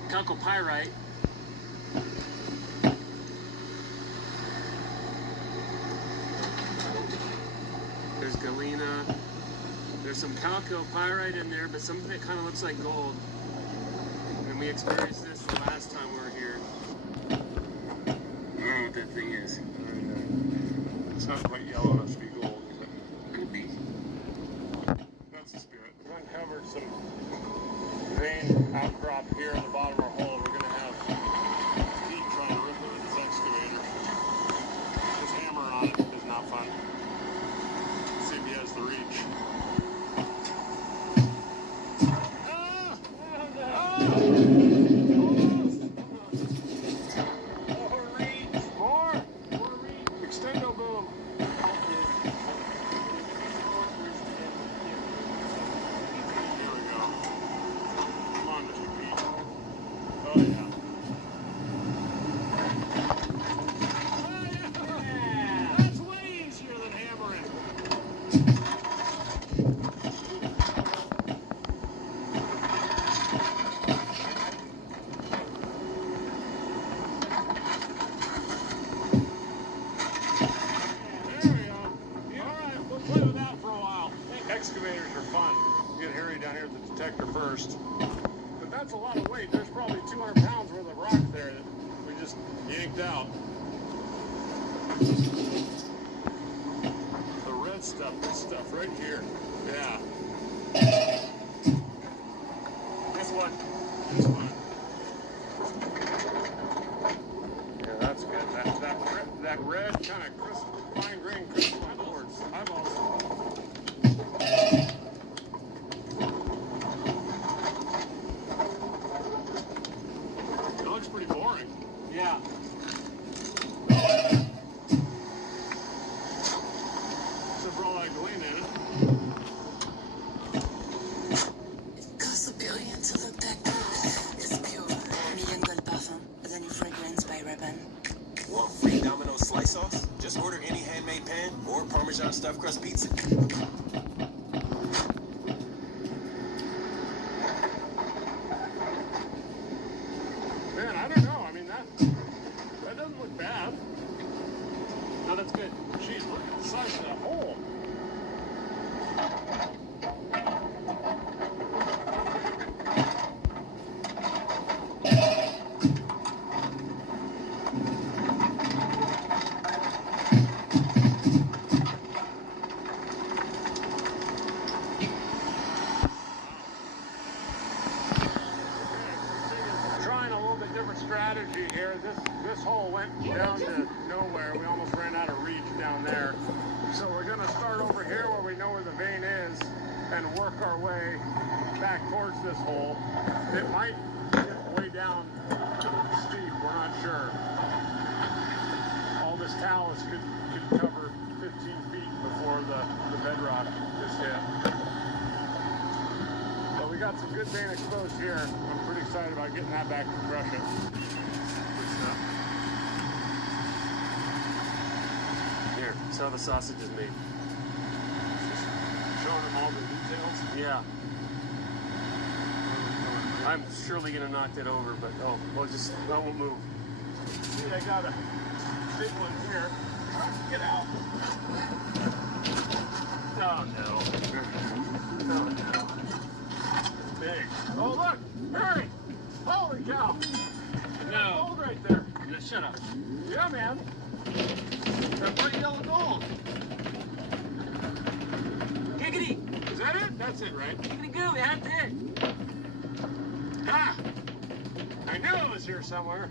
chalcopyrite. There's galena. There's some chalcopyrite in there, but something that kind of looks like gold. And we experienced this the last time we were here. I don't know what that thing is. It's not quite yellow enough to be gold, is it? Could be. That's the spirit. We've uncovered some vein outcrop here in the bottom of our hole. We're going to have Pete trying to rip it with his excavator. Just hammering on it is not fun. Let's see if he has the reach. Extendo boom. Here we go. Come on, Mr. Pete. Oh, yeah. That's way easier than hammering. Play with that for a while. Excavators are fun. Get Harry down here at the detector first. But that's a lot of weight. There's probably 200 pounds worth of rock there that we just yanked out. The red stuff, this stuff right here. Yeah. This one. Yeah, that's good. That red kind of fine grain crystalline quartz. Eyeballs. It looks pretty boring. Yeah. Except for all that galena in it. went down to nowhere. We almost ran out of reach down there. So we're going to start over here where we know where the vein is and work our way back towards this hole. It might get way down steep, we're not sure. All this talus could cover 15 feet before the bedrock is hit. But we got some good vein exposed here. I'm pretty excited about getting that back to crush it. Good stuff. Here, that's how the sausage is made. Showing them all the details? Yeah. I'm surely gonna knock that over, but I won't move. See, I got a big one here. Get out. Oh no. Oh no. Big. Oh look! Hurry! Holy cow! No. Gold right there. No, shut up. Yeah, man. That bright yellow gold. Giggity! Is that it? That's it, right? Giggity goo, that's it. Ah! I knew it was here somewhere.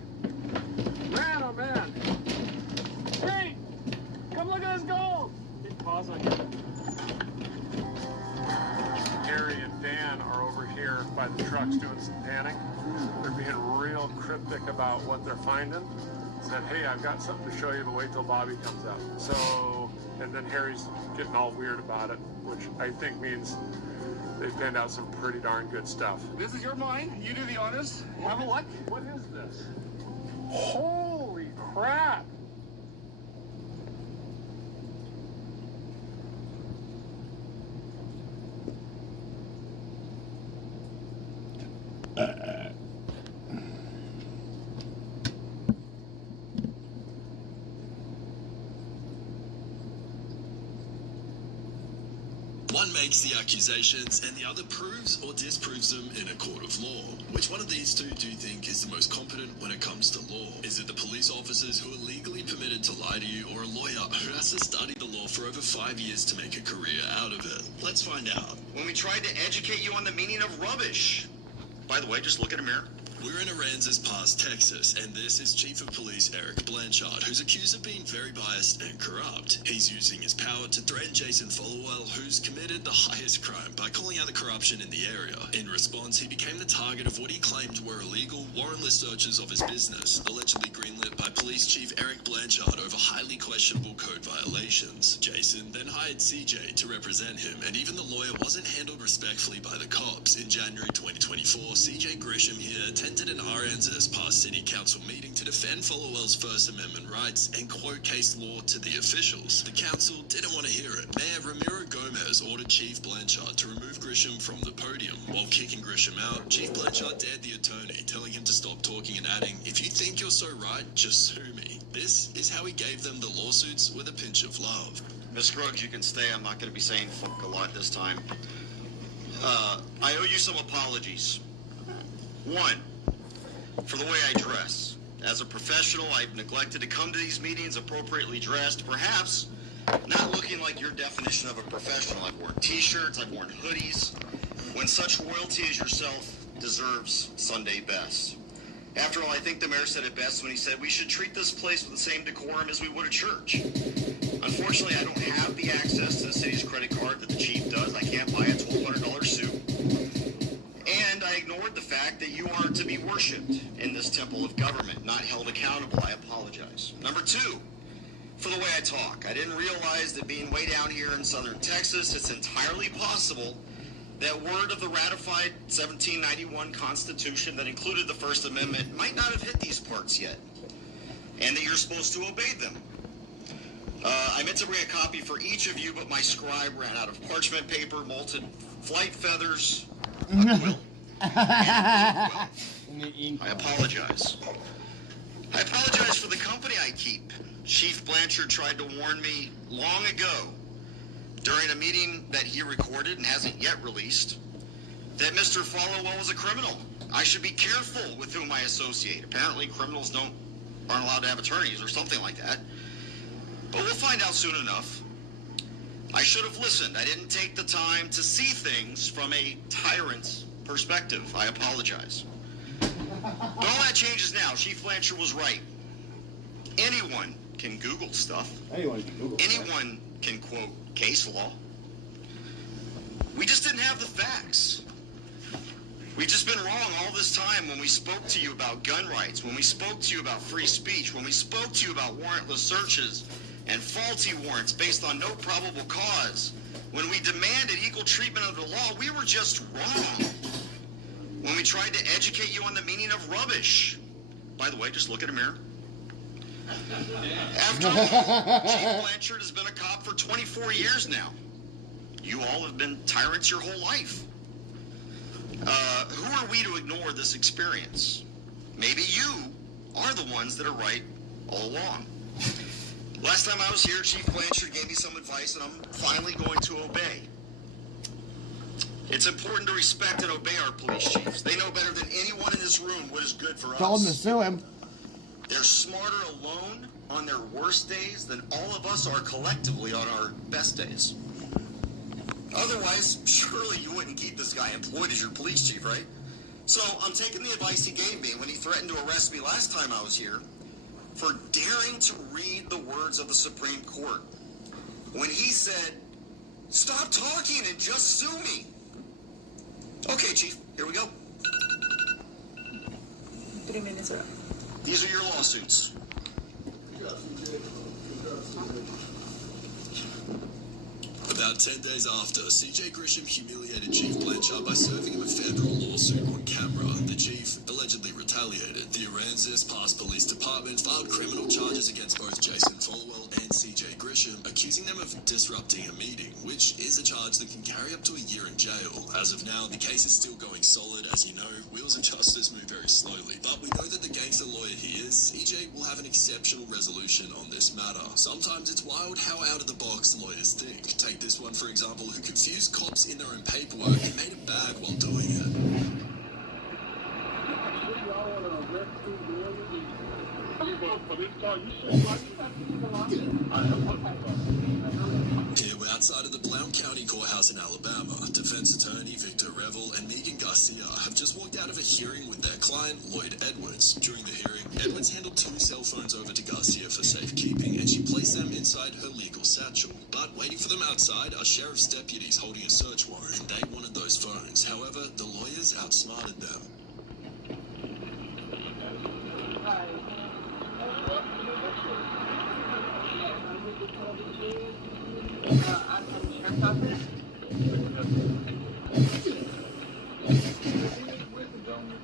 Man, oh man. Hey! Come look at this gold! Hit pause on here. Harry and Dan are over here by the trucks doing some panning. They're being real cryptic about what they're finding. Said, hey, I've got something to show you, but wait till Bobby comes up. So, and then Harry's getting all weird about it, which I think means they've panned out some pretty darn good stuff. This is your mine. You do the honors. Have a look. What is this? Holy crap! One makes the accusations and the other proves or disproves them in a court of law. Which one of these two do you think is the most competent when it comes to law? Is it the police officers who are legally permitted to lie to you, or a lawyer who has to study the law for over 5 years to make a career out of it? Let's find out. When we tried to educate you on the meaning of rubbish. By the way, just look at a mirror. We're in Aransas Pass, Texas, and this is Chief of Police Eric Blanchard, who's accused of being very biased and corrupt. He's using his power to threaten Jason Followell, who's committed the highest crime, by calling out the corruption in the area. In response, he became the target of what he claimed were illegal, warrantless searches of his business, allegedly greenlit by Police Chief Eric Blanchard over highly questionable code violations. Jason then hired CJ to represent him, and even the lawyer wasn't handled respectfully by the cops. In January 2024, CJ Grisham here attended an Aransas Pass City Council meeting to defend Followell's First Amendment rights and quote case law to the officials. The council didn't want to hear it. Mayor Ramiro Gomez ordered Chief Blanchard to remove Grisham from the podium. While kicking Grisham out, Chief Blanchard dared the attorney, telling him to stop talking and adding, "If you think you're so right, just sue me." This is how he gave them the lawsuits with a pinch of love. Miss Scruggs, you can stay. I'm not going to be saying fuck a lot this time. I owe you some apologies. One, for the way I dress. As a professional, I've neglected to come to these meetings appropriately dressed, perhaps not looking like your definition of a professional. I've worn t-shirts, I've worn hoodies, when such royalty as yourself deserves Sunday best. After all, I think the mayor said it best when he said we should treat this place with the same decorum as we would a church. Unfortunately, I don't have the access to the city's credit card that the chief does. I can't buy a $1,200 suit. And I ignored the fact that you are to be worshipped in this temple of government, not held accountable. I apologize. Number two, for the way I talk. I didn't realize that being way down here in southern Texas, it's entirely possible that word of the ratified 1791 Constitution that included the First Amendment might not have hit these parts yet, and that you're supposed to obey them. I meant to bring a copy for each of you, but my scribe ran out of parchment paper, molten flight feathers. I apologize. I apologize for the company I keep. Chief Blanchard tried to warn me long ago during a meeting that he recorded and hasn't yet released that Mr. Followell was a criminal. I should be careful with whom I associate. Apparently criminals aren't allowed to have attorneys or something like that. But we'll find out soon enough. I should have listened. I didn't take the time to see things from a tyrant's perspective. I apologize. But all that changes now. Chief Blanchard was right. Anyone can Google stuff. Anyone can Google stuff. Anyone can quote case law. We just didn't have the facts. We've just been wrong all this time when we spoke to you about gun rights, when we spoke to you about free speech, when we spoke to you about warrantless searches and faulty warrants based on no probable cause. When we demanded equal treatment of the law, we were just wrong. When we tried to educate you on the meaning of rubbish. By the way, just look at a mirror. After all, Chief Blanchard has been a cop for 24 years now. You all have been tyrants your whole life. Who are we to ignore this experience? Maybe you are the ones that are right all along. Last time I was here, Chief Blanchard gave me some advice, and I'm finally going to obey. It's important to respect and obey our police chiefs. They know better than anyone in this room what is good for us. Told him to sue him. They're smarter alone on their worst days than all of us are collectively on our best days. Otherwise, surely you wouldn't keep this guy employed as your police chief, right? So I'm taking the advice he gave me when he threatened to arrest me last time I was here for daring to read the words of the Supreme Court. When he said, "Stop talking and just sue me." Okay, Chief, here we go. 3 minutes are up. These are your lawsuits. About 10 days after, CJ Grisham humiliated Chief Blanchard by serving him a federal lawsuit on camera. The chief allegedly retaliated. The Aransas Pass Police Department filed criminal charges against both Jason Folwell and CJ Grisham, accusing them of disrupting a meeting, which is a charge that can carry up to a year in jail. As of now, the case is still going solid. As you know, wheels of justice move very slowly. But we know that the gangster lawyer he is, CJ, will have an exceptional resolution on this matter. Sometimes it's wild how out of the box lawyers think. Take this one, for example, who confused cops in their own paperwork and made a bag while doing it. Here we're outside of the Blount County Courthouse in Alabama. Defense attorney Victor Revel and Megan Garcia have just walked out of a hearing with their client, Lloyd Edwards. During the hearing, Edwards handed 2 cell phones over to Garcia for safekeeping, and she placed them inside her legal satchel. But waiting for them outside are sheriff's deputies holding a search warrant, and they wanted those phones. However, the lawyers outsmarted them.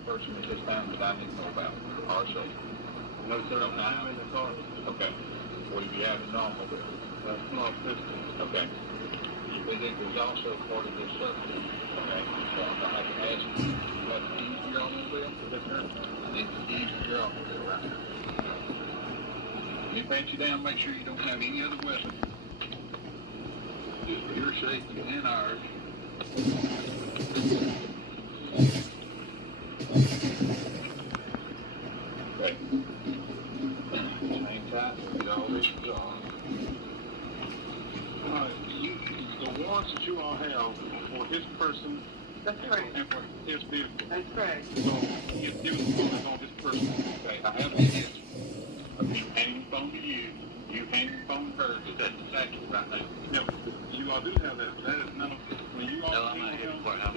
Person at this time that I didn't know about, also. No, sir, I'm in the car. Okay. What do you have in the automobile? Small pistol. Okay. But it was also part of this substance. Okay. So I'm going to have to ask you, you have the keys to your automobile? Yes, sir. I need the keys to your automobile right now. When you pat you down, make sure you don't have any other weapon. Your safety and ours. Okay. Hang tight, get all this on. The warrants that you all have for his person. That's correct. And for his vehicle. That's correct. So you give the phone on his person. Okay, I have the answer. You handing the phone to you. You handing the phone to her. That's the satchel right now. No, you all do have that, but that is none of when you all I'm not here for that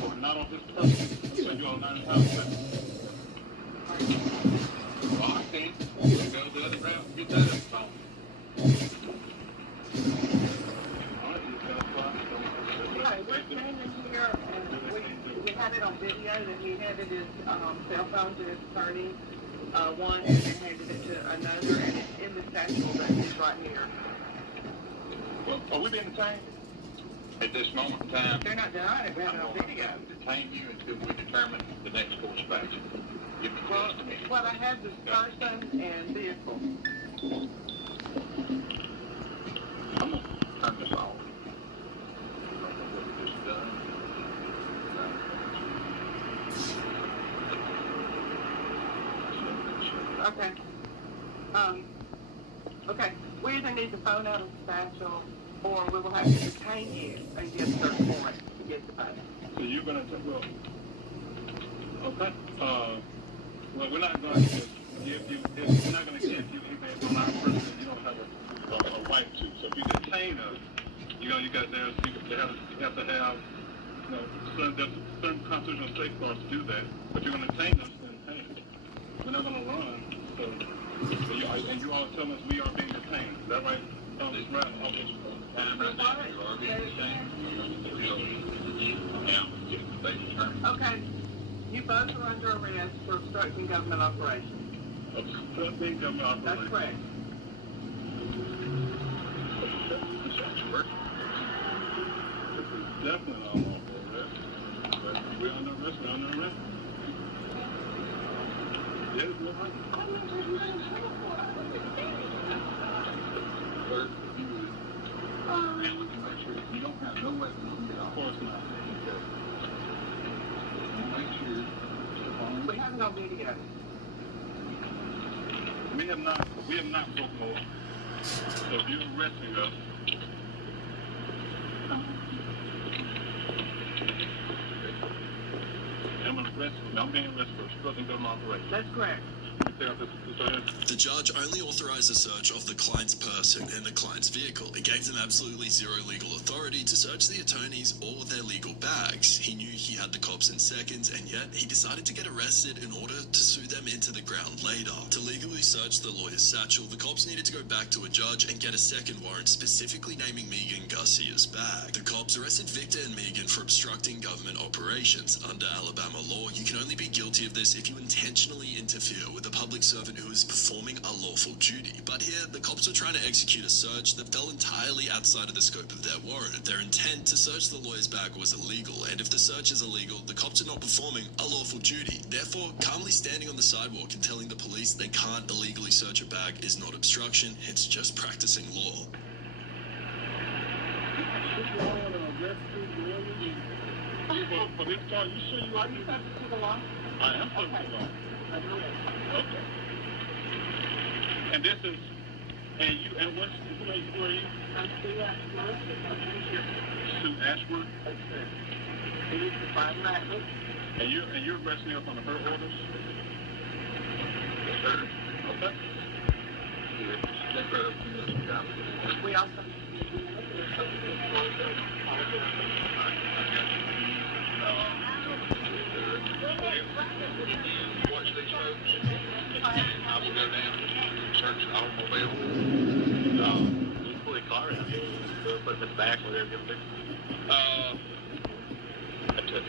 was not on this person. So you all not entitled to that. Well, I can't. We'll go the other route and get that other phone. Right, we're standing here and we had it on video that he handed his cell phone to his attorney, one, and then handed it to another, and it's in the satchel that is right here. Well, are we being detained? At this moment in time, they're not denying it. We have it on video. Detain you until we determine the next course of action. Well, I have this person and vehicle. I'm going to turn this off. Okay. Okay. We either need the phone out of the satchel, or we will have to detain you and get a search warrant to get the phone. So you're going to, well, okay. Well, we're not going to you're not going to get you a live person if you don't have a right to. So if you detain us, you have to have, certain constitutional safeguards to do that. But you're going to detain us, then hey, we're not going to run. So, and you all tell us we are being detained. Is that right? This right. You are being detained. Okay. You both are under arrest for obstructing government operations. Obstructing government operations. That's correct. Definitely not lawful arrest. We're under arrest. We're under arrest. Yes, no harm. Sir, and we can make sure you don't have no weapon on you. Of course not. Make sure. We have no video. We have not broken the law. So if you're arresting us, I'm being arrested for obstructing government operations. That's correct. The judge only authorized a search of the client's person and the client's vehicle. It gave them absolutely zero legal authority to search the attorneys or their legal bags. He knew he had the cops in seconds, and yet he decided to get arrested in order to sue them into the ground later. To legally search the lawyer's satchel, the cops needed to go back to a judge and get a second warrant specifically naming Megan Garcia's bag. The cops arrested Victor and Megan for obstructing government operations. Under Alabama law, you can only be guilty of this if you intentionally interfere with a public servant who is performing a lawful duty. But here, the cops were trying to execute a search that fell entirely outside of the scope of their warrant. Their intent to search the lawyer's bag was illegal, and if the search is illegal, the cops are not performing a lawful duty. Therefore, calmly standing on the sidewalk and telling the police they can't illegally search a bag is not obstruction, it's just practicing law. For this car, you sure you are you subject to the law? I am subject to the law. Okay. And this is, and what's, who are you? I'm Sue Ashworth. Sue Ashworth? That's correct. He's the fine Magnus. And you're arresting us under her orders? Yes, sir. Okay. Yes, sir. We also watch these folks. I will go down and search the automobile. You pull the car out here. We'll put it in the back where they're going to be. That's up to you.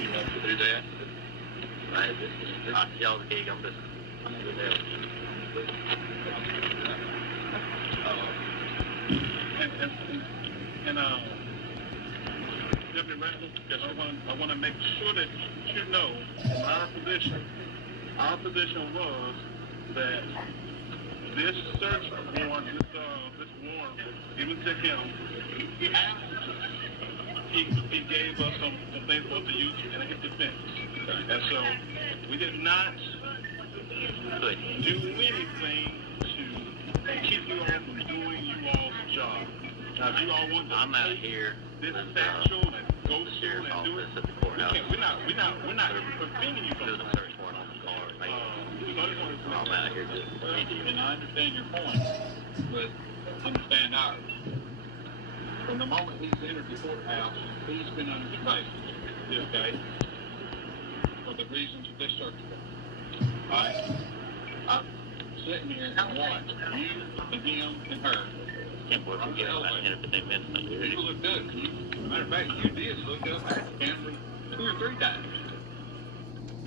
You want to do that? Right. Y'all the gig. I'm just doing that. Deputy Randall, because I want to make sure that you know our position was that this search warrant, this warrant given to him, he gave us some things for us to use in his defense. And so we did not do anything to keep you all from doing you all's job. Now, if you all want to I'm out of here. This satchel and go sheriff's office at the courthouse. We're not preventing you from doing a search warrant on the car. I'm out of here just and I understand your point, but understand ours. From the moment he's entered the courthouse, he's been under surveillance. Okay? For the reasons of this search warrant. Alright? I'm sitting here and watch you and him and her. Can't believe we get about 10 or 15 minutes. You look good. Matter of fact, you did look up at the camera 2 or 3 times.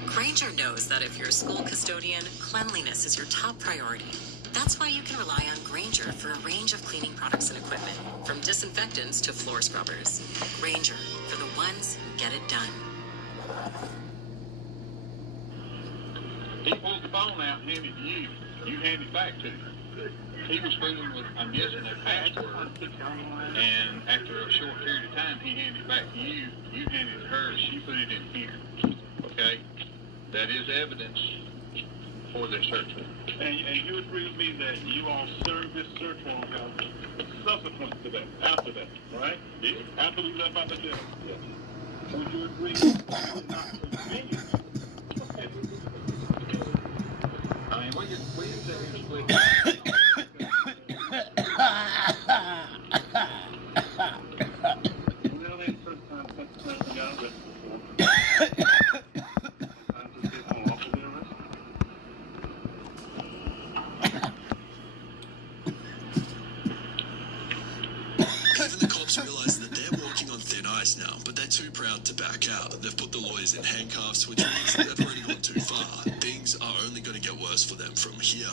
Granger knows that if you're a school custodian, cleanliness is your top priority. That's why you can rely on Granger for a range of cleaning products and equipment, from disinfectants to floor scrubbers. Granger, for the ones who get it done. He pulled the phone out and handed it to you. You handed it back to him. He was fooling with, I'm guessing, their password, and after a short period of time, he handed it back to you. You handed it to her, she put it in here. Okay? That is evidence for their search warrant. And you agree with me that you all served this search warrant out subsequent to that, after that, right? Yeah. After we left out the jail? Yes. Would you agree that you did not continue? mean, we can split. Even the cops realise that they're walking on thin ice now, but they're too proud to back out. They've put the lawyers in handcuffs, which means that they've already gone too far. Things are only going to get worse for them from here.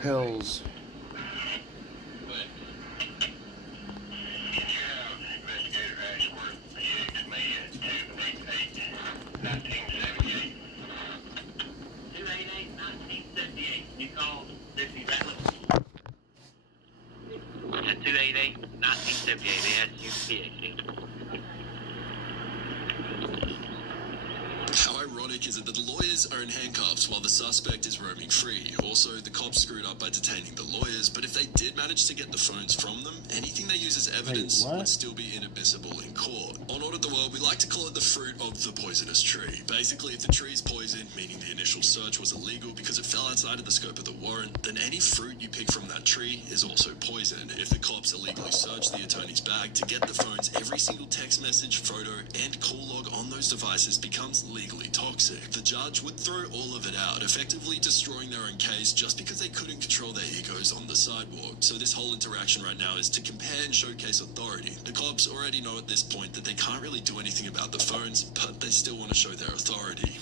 Pills. How ironic is it that the lawyers are in handcuffs while the suspect is roaming free? Also, the cops screwed up by detaining the lawyers, but if they did manage to get the phones from them, anything they use as evidence would still be inadmissible in court. On Audit the World, we like to call it the fruit of the poisonous tree. Basically, if the tree is poisoned, meaning the initial search was illegal because it fell outside of the scope of the warrant, then any fruit you pick from that tree is also poison. If the cops illegally search the attorney's bag to get the phones, every single text message, photo, and call log on those devices becomes legally toxic. The judge would throw all of it out, effectively destroying their own case just because they couldn't control their egos on the sidewalk. So this whole interaction right now is to compare and showcase authority. The cops already know at this point that they can't really do anything about the phones, but they still want to show their authority.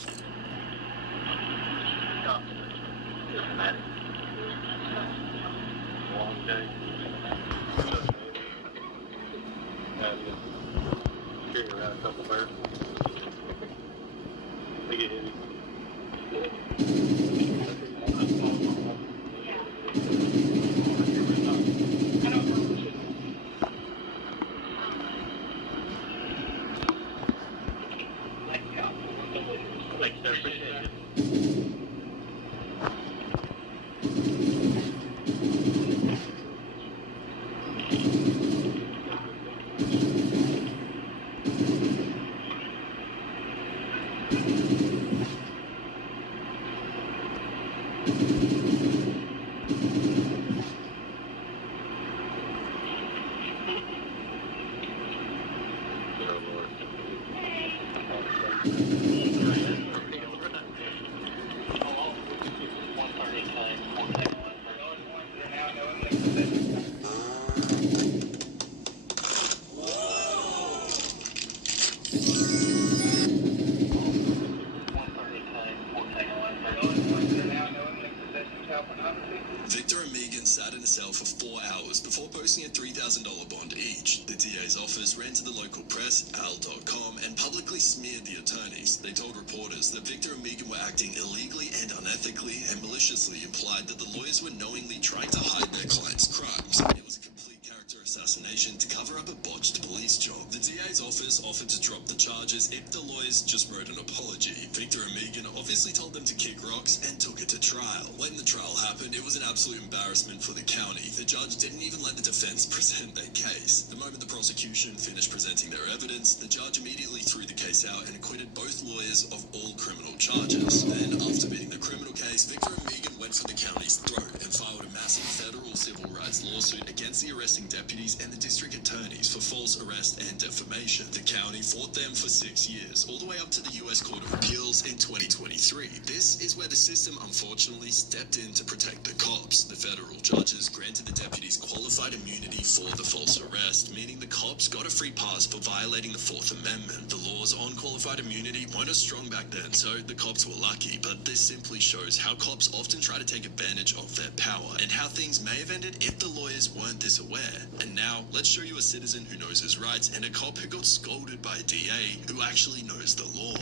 Victor and Megan sat in a cell for 4 hours before posting a $3,000 bond each. The DA's office ran to the local press, Al.com, and publicly smeared the attorney. deputies. They told reporters that Victor and Megan were acting illegally and unethically, and maliciously implied that the lawyers were knowingly trying to hide their clients' crimes. It was a complete character assassination to cover up a botched police job. The DA's office offered to drop the charges if the lawyers just wrote an apology. Victor and Megan obviously told them to kick rocks and took it to trial. When the trial happened, it was an absolute embarrassment for the county. The judge didn't even let the defense present their case. The moment the prosecution finished presenting their evidence, the judge immediately threw the case out and acquitted both lawyers of all criminal charges. Then, after beating the criminal case, Victor and Megan went for the county's throat and filed a massive federal civil rights lawsuit against the arresting deputies and the district attorneys for false arrest and defamation. The county fought them for 6 years, all the way up to the U.S. Court of Appeals in 2023. This is where the system unfortunately stepped in to protect the cops. The federal judges granted the deputies qualified immunity for the false arrest, meaning the cops got a free pass for violating the Fourth Amendment. The laws on qualified immunity weren't as strong back then, so the cops were lucky, but this simply shows how cops often try to take advantage of their power, and how things may have ended if the lawyers weren't this aware. And now, let's show you a citizen who knows his rights and a cop who got scolded by a DA who actually knows the law.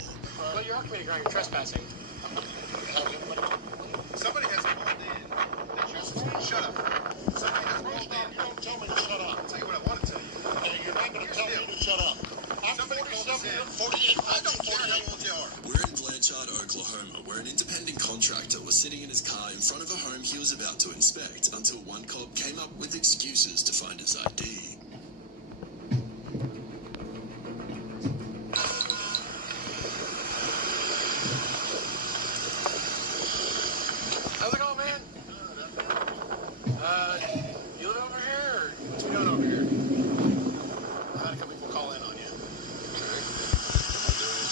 Well, you're committing a crime, you're trespassing. Somebody has called in. Shut up. Somebody has called in. You don't tell me to shut up. I'll tell you what I want to tell you. Okay, you're not going to tell me to shut up. I'm 47, you're 48. I don't care how old you are. We're in Blanchard, Oklahoma, where an independent contractor was sitting in his car in front of a home he was about to inspect until one cop came up with excuses to find his ID. How's it going, man? You live over here, or what's going on over here? I had a couple people call in on you. Doing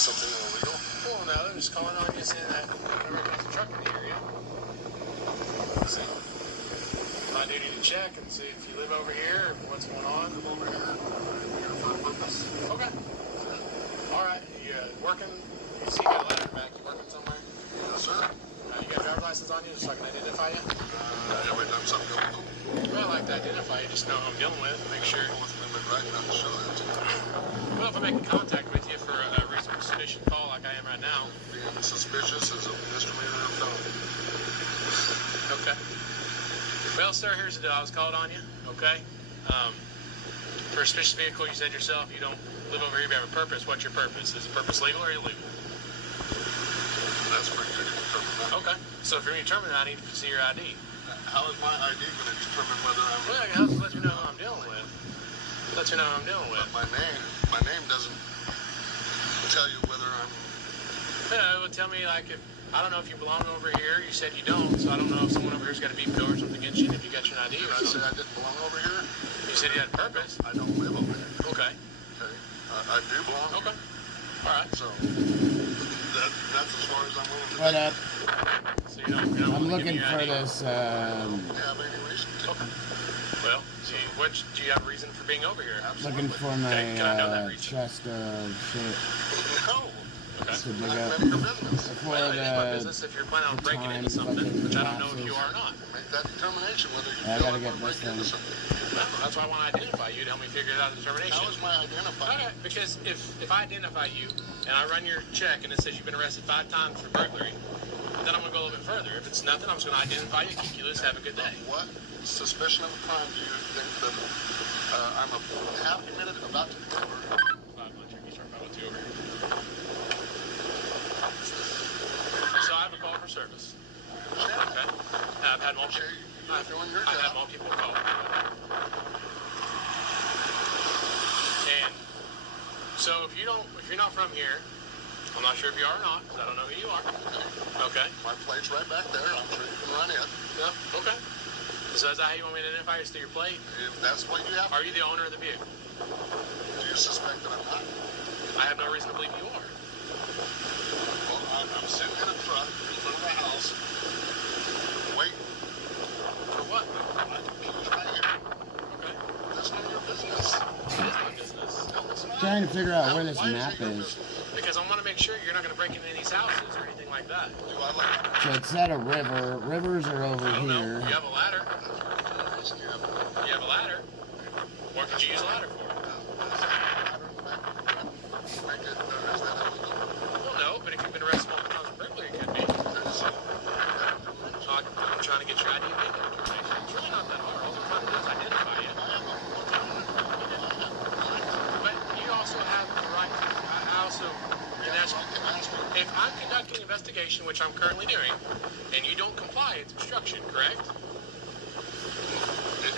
something illegal? Well, no, they're just calling on you saying that whenever there's a truck in the area. So, my duty to check and see if you live over here, or what's going on. I'm over here. I'm here for a purpose. Okay. All right. You working? You see you got a ladder back. You working somewhere? Yes, sir. You got a driver's license on you so I can identify you? Have I done something illegal? Well, I like to identify you, just know who I'm dealing with, make sure. With women right now to show that to you. Well, if I make contact with you for a reasonable suspicion call like I am right now. Being suspicious is a misdemeanor of felony. Okay. Well, sir, here's the deal. I was called on you, okay? For a suspicious vehicle, you said yourself you don't live over here, you have a purpose. What's your purpose? Is the purpose legal or illegal? That's for you to determine that. Okay. So if you're going to determine that, I need to see your ID. How is my ID going to determine whether I'm... Well, it helps let you know who I'm dealing with. Let you know who I'm dealing with. But my name doesn't tell you whether I'm... You know, it would tell me, like, if... I don't know if you belong over here. You said you don't, so I don't know if someone over here's got a beep code or something against you, and if you got your ID or Did I say something. I didn't belong over here? You said you had a purpose. I don't live over here. Okay. Okay. I do belong here. Okay. All right. So, that's as far as I'm willing to What up? So you don't I'm want to give looking me your for ID? this, have any reason to. Okay. Well, do you have a reason for being over here? looking for my Okay, can I know that reason? chest of shit No. Okay. to dig up. None of your business. For Well, it is my the business if you're planning on breaking time into something, fucking which I don't know if lapses. you are or not. Make that determination whether you I feel gotta like get I'm this breaking into thing. something. Well, that's why I want to identify you to help me figure out the determination. How is my identifier? Okay, because if I identify you and I run your check and it says you've been arrested 5 times for burglary, then I'm going to go a little bit further. If it's nothing, I'm just going to identify you, kick you loose, have a good day. What suspicion of a crime do you think that have committed about to commit? So I have a call for service. Okay. I've had multiple. I've had multiple calls. And so if you're not from here, I'm not sure if you are or not, because I don't know who you are. Okay. My plate's right back there. I'm sure you can run it. Yeah. Okay. So is that how you want me to identify you? Through your plate? If that's what you have. Are you the owner of the vehicle? Do you suspect that I'm not? I have no reason to believe you are. Well, I'm sitting in a truck in front of my house, waiting. For what? It's right here. Okay. That's none of your business. It is my business. No, it's not. Trying to figure out where this Why map it your is. business? Because I want to make sure you're not going to break into any of these houses or anything like that. Do I look? So it's at a river. Rivers are over I don't know. here. You have a ladder. Yeah. You have a ladder. What could you use a ladder for? Make it, is that illegal? Well, no, I'm conducting an investigation, which I'm currently doing, and you don't comply, it's obstruction, correct?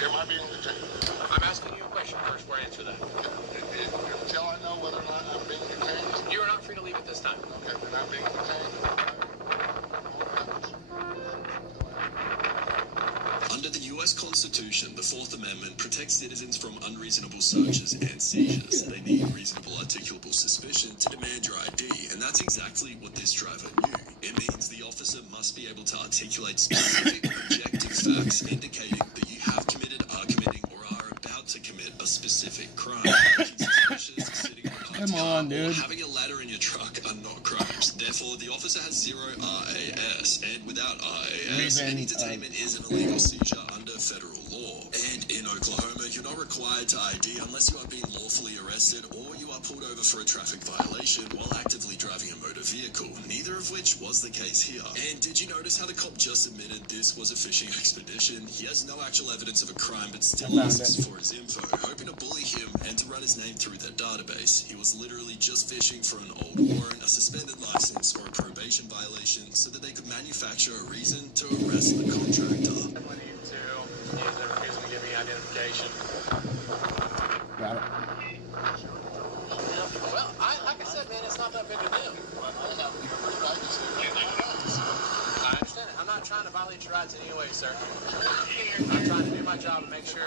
Am I being detained? I'm asking you a question first before I answer that. Until I know whether or not I'm being detained? You are not free to leave at this time. Okay, then I'm being detained. Under the U.S. Constitution, the Fourth Amendment protects citizens from unreasonable searches and seizures. They need reasonable articulable suspicion to demand your ID, and that's exactly what this driver knew. It means the officer must be able to articulate specific, objective facts indicating that you have committed, are committing, or are about to commit a specific crime. Looking suspicious, sitting on a parked car, or having a ladder in your truck are not crimes. Therefore, the officer has zero RAS, and without RAS, any detainment is an illegal seizure under federal law. And in Oklahoma, you're not required to ID unless you are being lawfully arrested or you are pulled over for a traffic violation while actively driving a motor vehicle, neither of which was the case here. And did you notice how the cop just admitted this was a fishing expedition? He has no actual evidence of a crime, but still asks for his info, hoping to bully him and to run his name through their database. He was literally just fishing for an old warrant, a suspended license, or a probation violation so that they could manufacture a reason to arrest the contractor. I need to use their refusal to give me identification. Got it. Well, like I said, man, it's not that big a deal. I understand it. I'm not trying to violate your rights in any way, sir. I'm trying to do my job and make sure.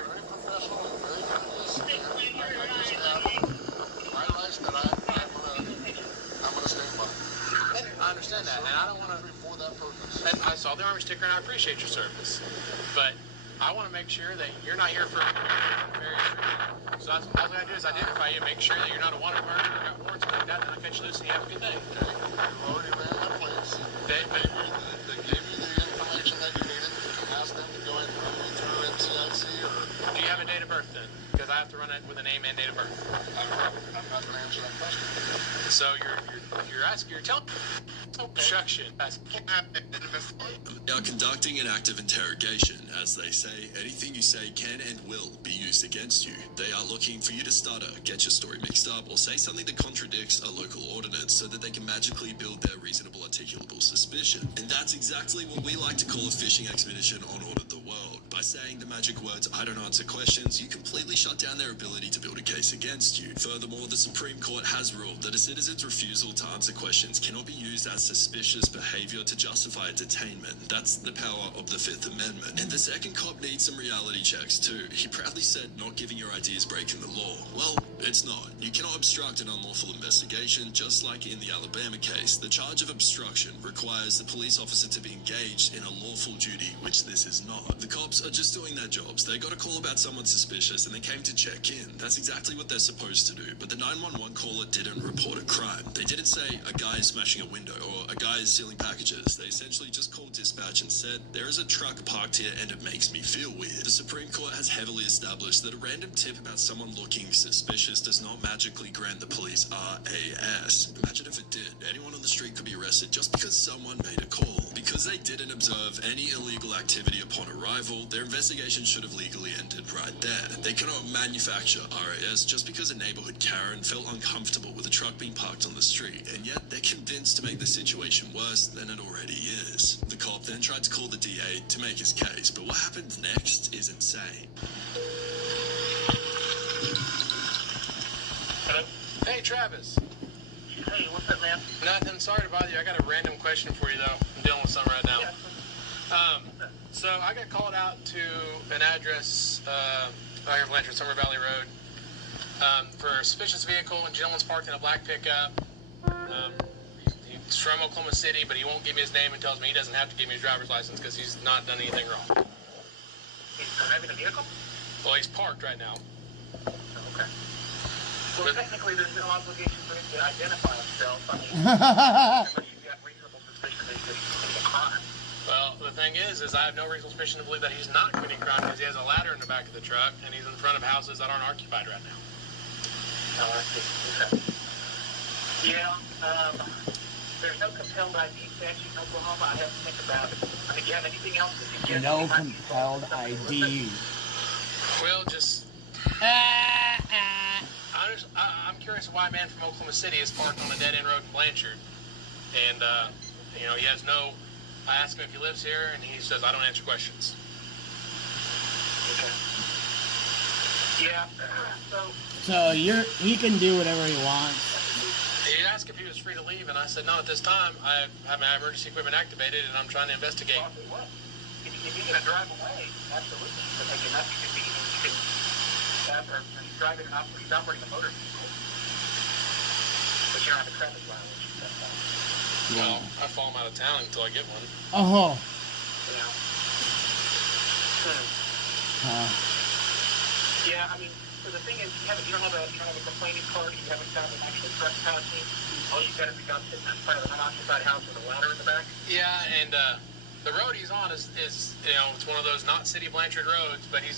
I understand that, and I don't want to. And I saw the Army sticker, and I appreciate your service, but I want to make sure that you're not here for various reasons. So that's all I gotta do is identify you, make sure that you're not a wanted murderer, you got warrants like that, and I'll catch you loose and you have a good day. They gave you the information that you needed. You can ask them to go ahead and run me through MCIC or... Do you have a date of birth then? Because I have to run it with a name and date of birth. I'm not going to answer that question. So you're telling obstruction. They are conducting an active interrogation. As they say, anything you say can and will be used against you. They are looking for you to stutter, get your story mixed up, or say something that contradicts a local ordinance so that they can magically build their reasonable articulable suspicion. And that's exactly what we like to call a fishing expedition on Order the World. By saying the magic words, I don't answer questions, you completely shut down their ability to build a case against you. Furthermore, the Supreme Court has ruled that a citizen's refusal to answer questions cannot be used as suspicious behavior to justify a detainment. That's the power of the Fifth Amendment. And the second cop needs some reality checks too. He proudly said not giving your ID is breaking the law. Well, it's not. You cannot obstruct an unlawful investigation, just like in the Alabama case. The charge of obstruction requires the police officer to be engaged in a lawful duty, which this is not. The cops are just doing their jobs. They got a call about someone suspicious and they came to check in. That's exactly what they're supposed to do. But the 911 caller didn't report a crime. They didn't say a guy is smashing a window or a guy is stealing packages. They essentially just called dispatch and said, there is a truck parked here and it makes me feel weird. The Supreme Court has heavily established that a random tip about someone looking suspicious does not magically grant the police RAS. Imagine if it did. Anyone on the street could be arrested just because someone made a call. Because they didn't observe any illegal activity upon arrival, their investigation should have legally ended right there. They cannot manufacture RAS just because a neighborhood Karen felt uncomfortable with a truck being parked on the street, and yet they're convinced to make the situation worse than it already is. The cop then tried to call the DA to make his case, but what happened next is insane. Hello? Hey, Travis. Hey, what's up, man? Nothing. Sorry to bother you. I got a random question for you, though. I'm dealing with something right now. Yeah. So I got called out to an address out here in Blanchard, Summer Valley Road, for a suspicious vehicle. And gentleman's parked in a black pickup. He's from Oklahoma City, but he won't give me his name and tells me he doesn't have to give me his driver's license because he's not done anything wrong. He's driving a vehicle? Well, he's parked right now. Okay. Well, technically, there's no obligation for him to identify himself. I mean, unless you've got reasonable suspicion that he's committing a crime. Well, the thing is I have no reasonable suspicion to believe that he's not committing crime because he has a ladder in the back of the truck and he's in front of houses that aren't occupied right now. Oh, I see. Okay. Yeah, there's no compelled ID statute in Oklahoma. I have to think about it. I mean, do you have anything else that suggests No compelled ID. Well, just... I'm curious why a man from Oklahoma City is parked on a dead-end road in Blanchard. And, you know, he has no... I asked him if he lives here, and he says, I don't answer questions. Okay. Yeah, So he can do whatever he wants. He asked if he was free to leave, and I said, not at this time. I have my emergency equipment activated, and I'm trying to investigate. Well, if you're going to drive away, absolutely. But they cannot be convenient. You can have, he's driving he's operating a motor vehicle. But you don't have a traffic violation. Well, I follow him out of town until I get one. Oh. Yeah. Yeah, I mean, so the thing is, you don't have a complaining party, you haven't found an actual trespassing. All you've got is a guy sitting outside of an unoccupied house with a ladder in the back. Yeah, and the road he's on is you know, it's one of those not City Blanchard roads, but he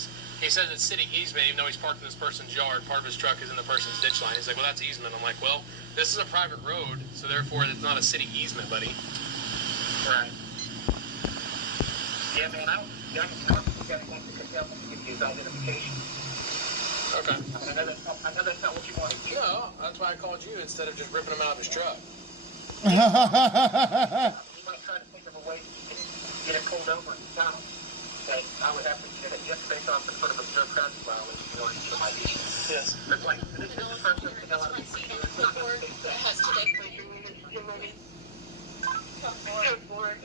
says it's city easement, even though he's parked in this person's yard. Part of his truck is in the person's ditch line. He's like, well, that's easement. I'm like, well, this is a private road, so therefore it's not a city easement, buddy. Right. Yeah, man, I don't think you got anything to compel him to give you his identification. Okay. I know that's not what you want to do. No, that's why I called you instead of just ripping him out of his truck. You might try to think of a way to get it pulled over and stop. And I would have to get it just based off the sort of observed traffic violation in order to get my ID. Yes. But like, this is the first thing to know how to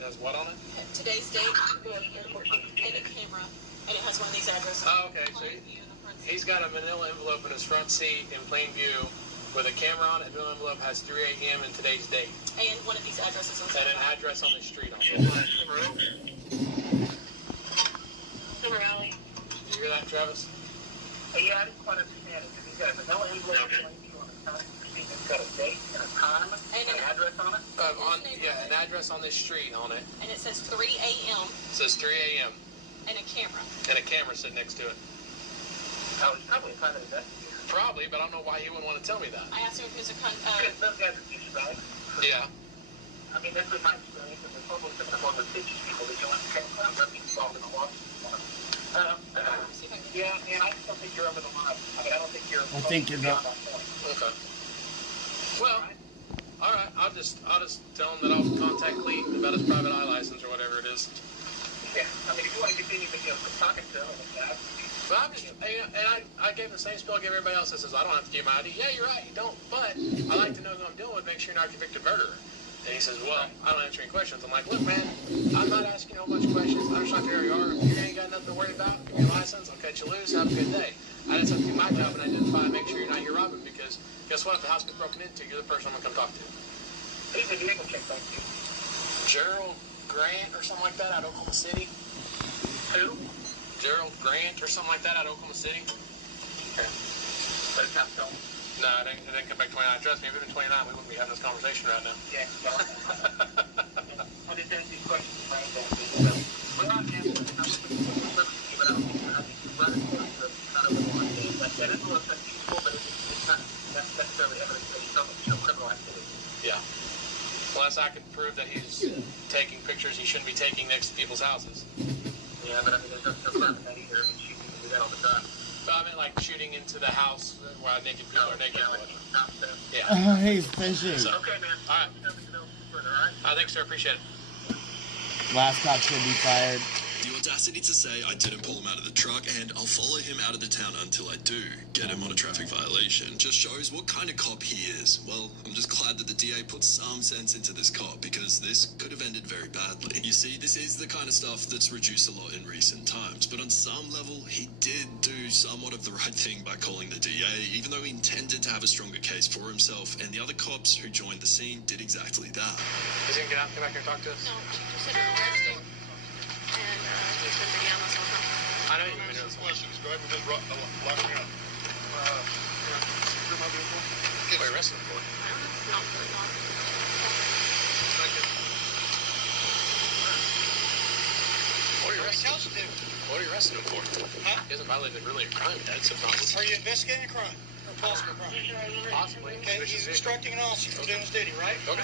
Has what on it? Today's date, and a camera, and it has one of these addresses. Oh, okay. So he's got a manila envelope in his front seat in plain view with a camera on it. The manila envelope has 3 a.m. and today's date. And one of these addresses on and an address on the street on it. Summer Alley. Did you hear that, Travis? Yeah, I didn't quite understand it. He's got a manila envelope on the top. It's got a date and a time and an address on it? An address on this street on it. And it says 3 a.m. It says 3 a.m. And a camera. And a camera sitting next to it. Oh, it's probably a private investigator. Probably, but I don't know why he wouldn't want to tell me that. I asked him if he was a because those guys are douchebags. Yeah. I mean, that's been my experience, and there's probably some of the more litigious people that you want to come from that be involved in a lawsuit. Yeah, and I just don't think you're over the line. I mean, I don't think you're... I think you're not. Okay. Well, all right. I'll just tell him that I'll contact Cleet about his private eye license or whatever it is. Yeah, I mean, if you want to continue to talking to him and that... But I'm just, and I gave him the same spiel I gave everybody else that says, I don't have to give my ID. Yeah, you're right, you don't. But I like to know who I'm dealing with, make sure you're not a convicted murderer. And he says, well, I don't answer any questions. I'm like, look, man, I'm not asking you a whole bunch of questions. I'm just trying to figure out who you are. If you ain't got nothing to worry about, give me your license, I'll cut you loose, have a good day. I just have to do my job and identify and make sure you're not here robbing, because guess what? If the house gets broken into, you're the person I'm going to come talk to. Who's the vehicle check back to? Gerald Grant or something like that out of Oklahoma City. Who? Gerald Grant or something like that out of Oklahoma City. Okay. But it's not stolen. No, it didn't come back 29. Trust me, if it had been 29, we wouldn't be having this conversation right now. Yeah, I just asked these questions, right? We're not answering them. I'm looking for liberty, but I don't think you're running towards the kind of little idea. That is a little bit useful, but it's not necessarily evidence that he's some criminal activity. Yeah. Unless I can prove that he's taking pictures he shouldn't be taking next to people's houses. Yeah, but I mean, there's no crime in that either. I mean, shooting can do that all the time. But I mean, like shooting into the house while naked people are naked. Yeah. He's fishing. So, okay, man. All right. I think so. Appreciate it. Last cop should be fired. The audacity to say I didn't pull him out of the truck and I'll follow him out of the town until I do get him on a traffic violation just shows what kind of cop he is. Well, I'm just glad that the DA put some sense into this cop because this could have ended very badly. You see, this is the kind of stuff that's reduced a lot in recent times, but on some level, he did do somewhat of the right thing by calling the DA, even though he intended to have a stronger case for himself, and the other cops who joined the scene did exactly that. Is he going to come back here and talk to us? No, she just said arrested. And he's been video on this whole time. I know you've been doing some questions. Go ahead and just lock me up. What are you arresting him for? Not really long. What are you arresting him for? What are you arresting him for? Huh? He hasn't violated really a crime yet, so not. Are you investigating a crime? Or possible crime? Possibly. Okay, he's instructing an officer for doing his duty, right? Okay.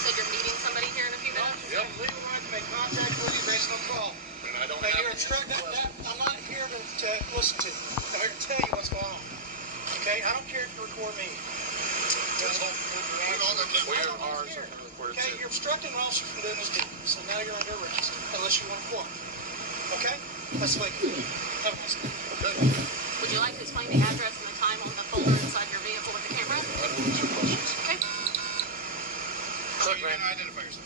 Said you're meeting somebody here in a few minutes? Yep. Legal right to make contact with you based on call. And I don't now, you're instructing that I'm not here to listen to. I'm here to tell you what's going on. Okay? I before me. Okay, you're obstructing an officer from doing his duty, so now you're under arrest, unless you want to cooperate. Okay? Let's wait. Have a nice day. Would you like to explain the address and the time on the folder inside your vehicle with the camera? I don't answer questions. Okay. Look, man. Identify yourself.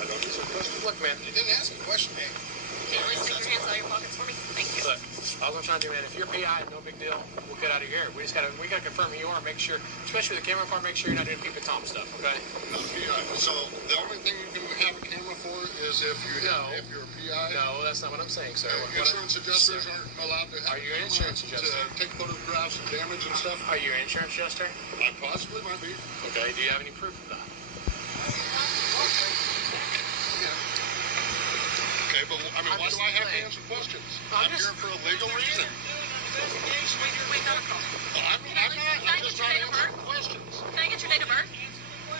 I don't answer questions. Look, man. You didn't ask me a question, man. Can you please take your hands out of your pockets for me? Thank you. Look, all I'm trying to do, man, if you're PI, no big deal. We'll get out of your hair. We gotta confirm who you are, make sure, especially with the camera part, make sure you're not doing Peep and Tom stuff, okay? Not PI. So the only thing you can have a camera for is if you're a PI. No, that's not what I'm saying, sir. Insurance adjusters aren't allowed to have. Are you an insurance adjuster? To take photographs of damage and stuff. Are you an insurance adjuster? I possibly might be. Okay. Do you have any proof of that? Okay, but I mean, why do I have to answer questions? I'm here for a legal reason. Wait, not a call. I'm just not answering questions. Can I get your date of birth?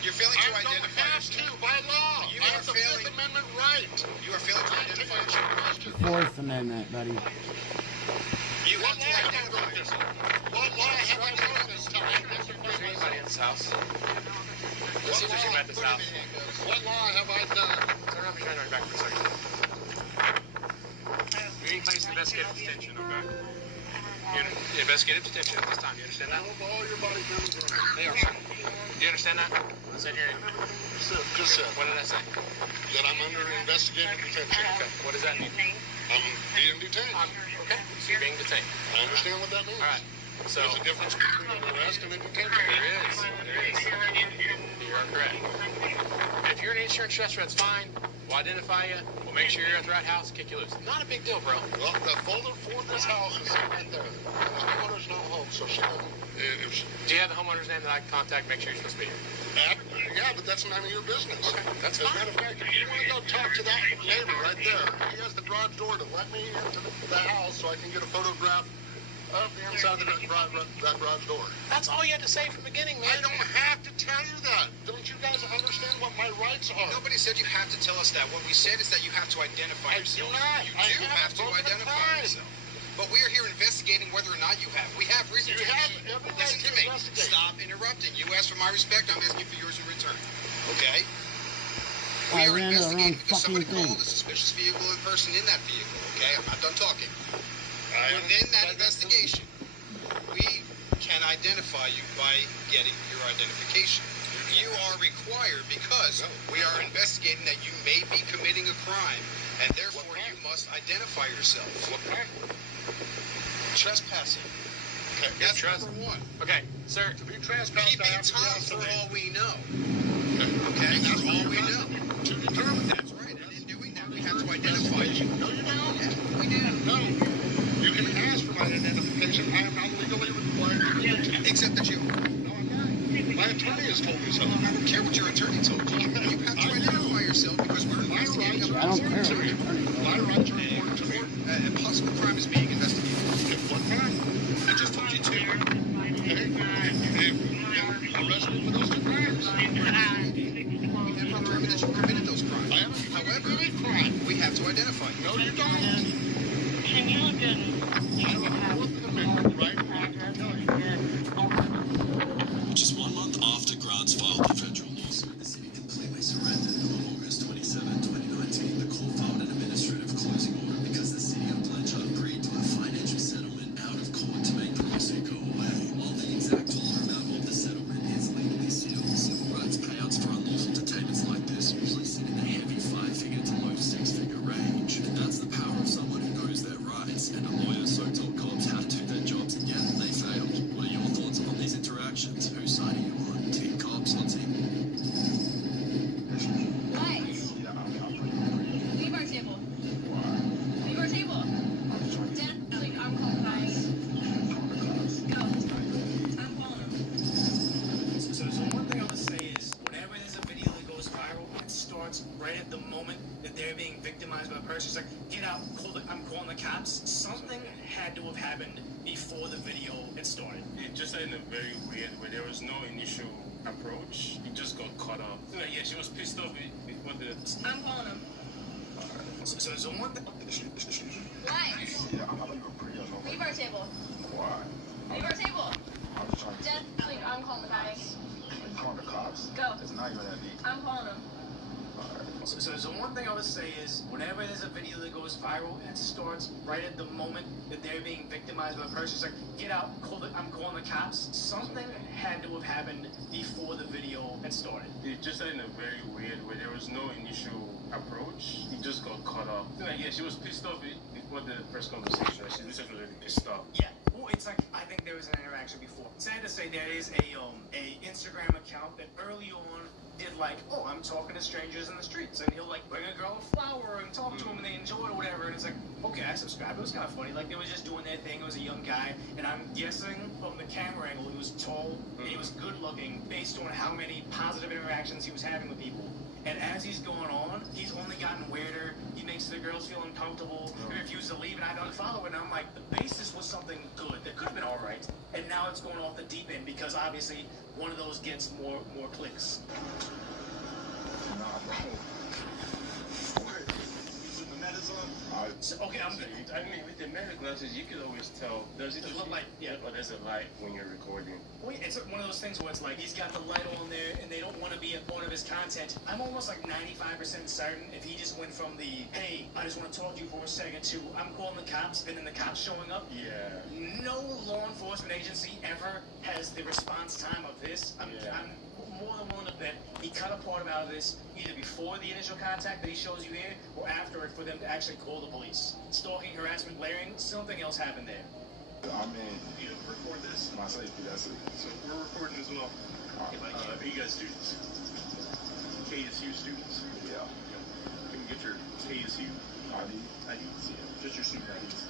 You're failing to identify yourself. By law. You have the Fifth Amendment right. You are failing to identify yourself. Fourth Amendment, buddy. You have to identify yourself. What law have I known this time? Is there anybody in this house? Let's see if there's anybody at this house. What law have I done? Turn off your turn back for a second. You need place investigative detention, okay? Investigative detention at this time. You understand that? All your body cameras are on. They are. Do you understand that? What's in here? Just said. What did I say? That I'm under investigative detention. Okay. What does that mean? I'm being detained. Okay. So you're being detained. I understand what that means. All right. So there's a difference between an arrest and a detention. There is. You are correct. If you're an insurance adjuster, that's fine. We'll identify you. We'll make sure you're at the right house. Kick you loose. Not a big deal, bro. Well, the folder for this house is right there. The homeowner's not home, so she doesn't. Do you have the homeowner's name that I can contact? Make sure you're supposed to be here. Yeah, but that's none of your business. Okay, that's As a fine. matter of fact, if you want to go talk to that neighbor right there, he has the garage door to let me into the house so I can get a photograph of the inside of that garage door. That's all you had to say from the beginning, man. I don't have to tell you that. Don't you guys understand what my rights are? Nobody said you have to tell us that. What we said is that you have to identify yourself. You do have to identify yourself. But we are here investigating whether or not you have. We have reason to. Listen to me. Stop interrupting. You asked for my respect. I'm asking for yours in return. Okay? We are investigating because somebody called a suspicious vehicle and person in that vehicle. Okay? I'm not done talking. Within that investigation, we can identify you by getting your identification. You are required because we are investigating that you may be committing a crime, and therefore you must identify yourself. What crime? Trespassing. Okay, that's number one. Okay, sir. To be trespassed, Keeping time for all we know. Okay, that's all we know. To determine. That's right. And in doing that, we have to identify you. No, you don't. Yeah, we do. No. You can ask for my identification. I am not legally required to give it to you. Except that you. No, I'm not. My attorney has told me so. I don't care what your attorney told you. You have to identify yourself because we're investigating. I don't care what your attorney told you. My rights are important to me. A possible crime is being investigated. What crime? I just told you two. Okay. Arrest me for those two crimes. We have determined that you committed those crimes. I haven't However, committed a crime. we have to identify you. No, you don't. Can you look at I have a Fourth Amendment right not to tell you. Just 1 month after Grants filed the federal lawsuit, the city completely surrendered. On August 27, 2019, the court filed an administrative closing order because the city of Blanchard agreed to a financial settlement out of court to make the lawsuit go away. While the exact dollar amount of the settlement is legally sealed, civil rights payouts for unlawful detainments like this usually sit in the heavy 5-figure to low 6-figure range. That's the power of someone who knows their rights, and a lawyer so told cops how to do their jobs, and yet they failed. What are your thoughts on these interactions? Whose side are you on? Team cops or team? Guys, leave our table. Leave our table. Dan, I'm calling guys. Go. I'm calling them. So one thing I would say is, whenever there's a video that goes viral, it starts right at the moment that they're being victimized by a person. It's like, get out, I'm calling the cops. Something had to have happened before the video had started. It just in a very weird way. There was no initial approach. It just got caught up. Yeah, she was pissed off with what the... I'm calling them. So there's one thing... Guys, leave our table. Why? Leave our table. Dan, one thing I would say is, whenever there's a video that goes viral, it starts right at the moment that they're being victimized by a person. It's like, get out, I'm calling the cops. Something had to have happened before the video had started. It just in a very weird way. There was no initial approach. He just got caught up. Like, yeah, she was pissed off before the first conversation. She was really pissed off. Yeah. Well, it's like, I think there was an interaction before. Sad to say, there is a Instagram account that early on did like, oh, I'm talking to strangers in the streets, and he'll like bring a girl a flower and talk to them, and they enjoy it or whatever. And it's like, okay, I subscribe. It was kind of funny. Like, they was just doing their thing. It was a young guy, and I'm guessing from the camera angle, he was tall and he was good looking based on how many positive interactions he was having with people. And as he's going on, he's only gotten weirder. He makes the girls feel uncomfortable. He refuses to leave, and I don't follow it. And I'm like, the basis was something good that could have been all right, and now it's going off the deep end because obviously one of those gets more clicks. Nah, bro. Is it the meta's on? So, okay, I'm good. I mean, with the meta glasses, you could always tell. Does it look like, yeah, or there's a light when you're recording? Well, it's one of those things where it's like he's got the light on there and they don't want to be a part of his content. I'm almost like 95% certain if he just went from the, hey, I just want to talk to you for a second, to I'm calling the cops, and then the cops showing up. Yeah. No law enforcement agency ever has the response time of this. I'm more than willing to bet he cut a part out of this either before the initial contact that he shows you here or after it for them to actually call the police. Stalking, harassment, glaring, something else happened there. I mean, you know, record this. My safety, that's it. So we're recording as well. Are you guys students? KSU students? Yeah. Can we get your KSU ID? IDs? Yeah. Just your student IDs.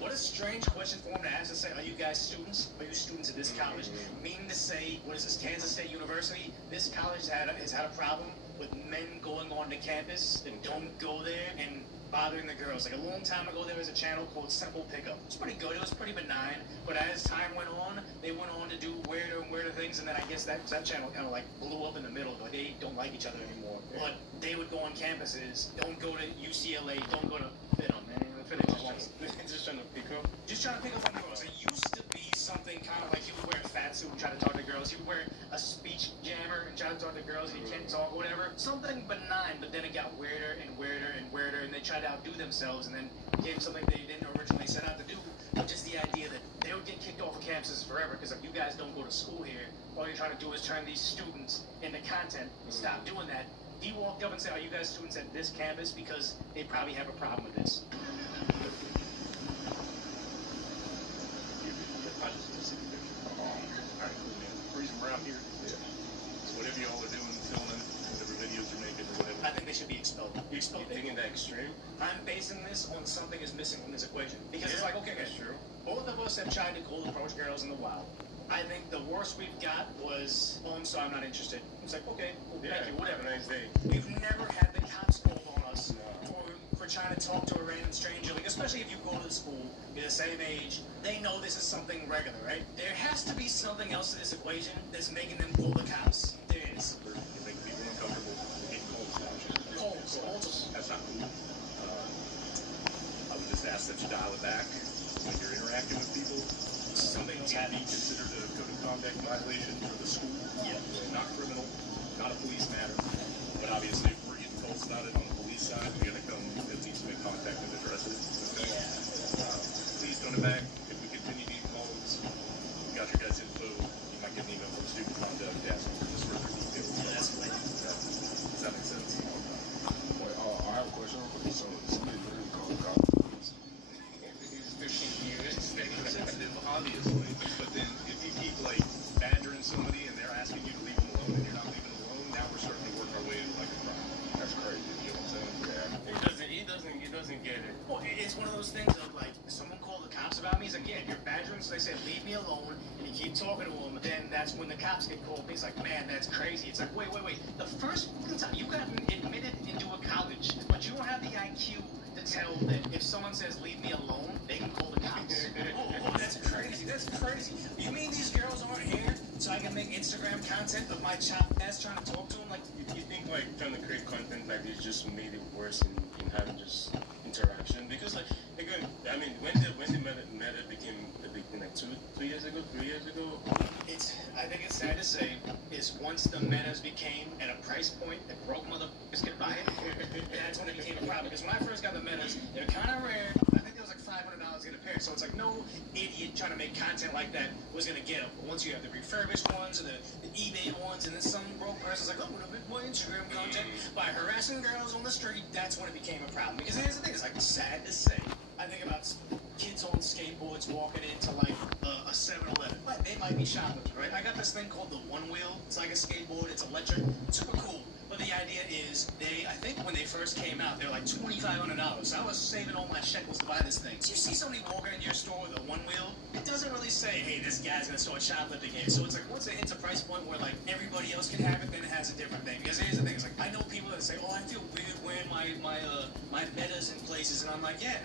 What a strange question for him to ask to say, are you guys students? Are you students at this college? Meaning to say, what is this, Kansas State University? This college has had a problem with men going onto campus that don't go there and bothering the girls. Like a long time ago, there was a channel called Simple Pickup. It was pretty good. It was pretty benign. But as time went on, they went on to do weirder and weirder things. And then I guess that channel kind of like blew up in the middle. Like they don't like each other anymore. But they would go on campuses. Don't go to UCLA. Don't go to Just trying to pick up. Just trying to pick up on girls. It used to be something kind of like you would wear a fat suit and try to talk to girls. You would wear a speech jammer and try to talk to girls and you can't talk, whatever. Something benign, but then it got weirder and weirder and weirder, and they tried to outdo themselves and then became something they didn't originally set out to do. But just the idea that they would get kicked off of campuses forever because if you guys don't go to school here, all you're trying to do is turn these students into content. Stop doing that. He walked up and said, are you guys students at this campus? Because they probably have a problem with this. Alright, cool, man. Freeze them around here. Yeah. So whatever y'all are doing, filming, whatever videos you're making or whatever. I think they should be expelled. You thinking that extreme? I'm basing this on something is missing from this equation. Because it's like, okay, that's true. Both of us have tried to cold approach girls in the wild. I think the worst we've got was, oh, I'm sorry, I'm not interested. It's like, okay, cool, thank you, whatever. Have a nice day. We've never had the cops called on us for trying to talk to a random stranger. Like, especially if you go to the school, you're the same age, they know this is something regular, right? There has to be something else to this equation that's making them call the cops. There is. You make people uncomfortable. Getting calls. That's not cool. I would just ask that you dial it back when you're interacting with people. Something can be considered a code of conduct violation for the school. Yeah. Not criminal, not a police matter. But obviously, if we're getting calls about it on the police side, we're going to come and need to make contact and address it. Okay? Please turn it back. If we continue to get calls, we got your guys' info. You might get an email from student conduct asking for just further details. Does that make sense? Wait, I have a question. So, somebody literally called the cops. Sensitive, obviously, but then if you keep like badgering somebody and they're asking you to leave them alone and you're not leaving them alone, now we're starting to work our way into like a crime. That's crazy. You know what I'm saying? Yeah. He doesn't get it. Well, it's one of those things of like, someone called the cops about me. He's like, yeah, you're badgering, so they said, leave me alone, and you keep talking to him, then that's when the cops get called. He's like, man, that's crazy. It's like, wait. The first time you got admitted into a college, but you don't have the IQ to tell that if someone says, leave me alone, they can call the cops. Oh, that's crazy. That's crazy. You mean these girls aren't here so I can make Instagram content of my chopped ass trying to talk to them? Like, you think like trying to create content like this just made it worse in having just interaction? Because like again, I mean, when the meta became a big thing, like like 2 years ago, 3 years ago. I think it's sad to say, is once the metas became at a price point that broke motherfuckers could buy it, that's when it became a problem. Because when I first got the metas, they're kind of rare. I think it was like $500 in a pair. So it's like no idiot trying to make content like that was going to get them. But once you have the refurbished ones and the eBay ones, and then some broke person's like, oh, a bit more Instagram content by harassing girls on the street, that's when it became a problem. Because here's the thing, it's like sad to say. I think about kids on skateboards walking into like a 7-Eleven. They might be shoppers, right? I got this thing called the One Wheel. It's like a skateboard. It's electric. Super cool. But the idea is I think when they first came out, they were like $2,500. So I was saving all my shekels to buy this thing. So you see somebody walking in your store with a One Wheel, it doesn't really say, hey, this guy's going to start shoplifting here. So it's like once it hits a price point where like everybody else can have it, then it has a different thing. Because here's the thing. It's like I know people that say, oh, I feel weird wearing my metas in places. And I'm like, yeah,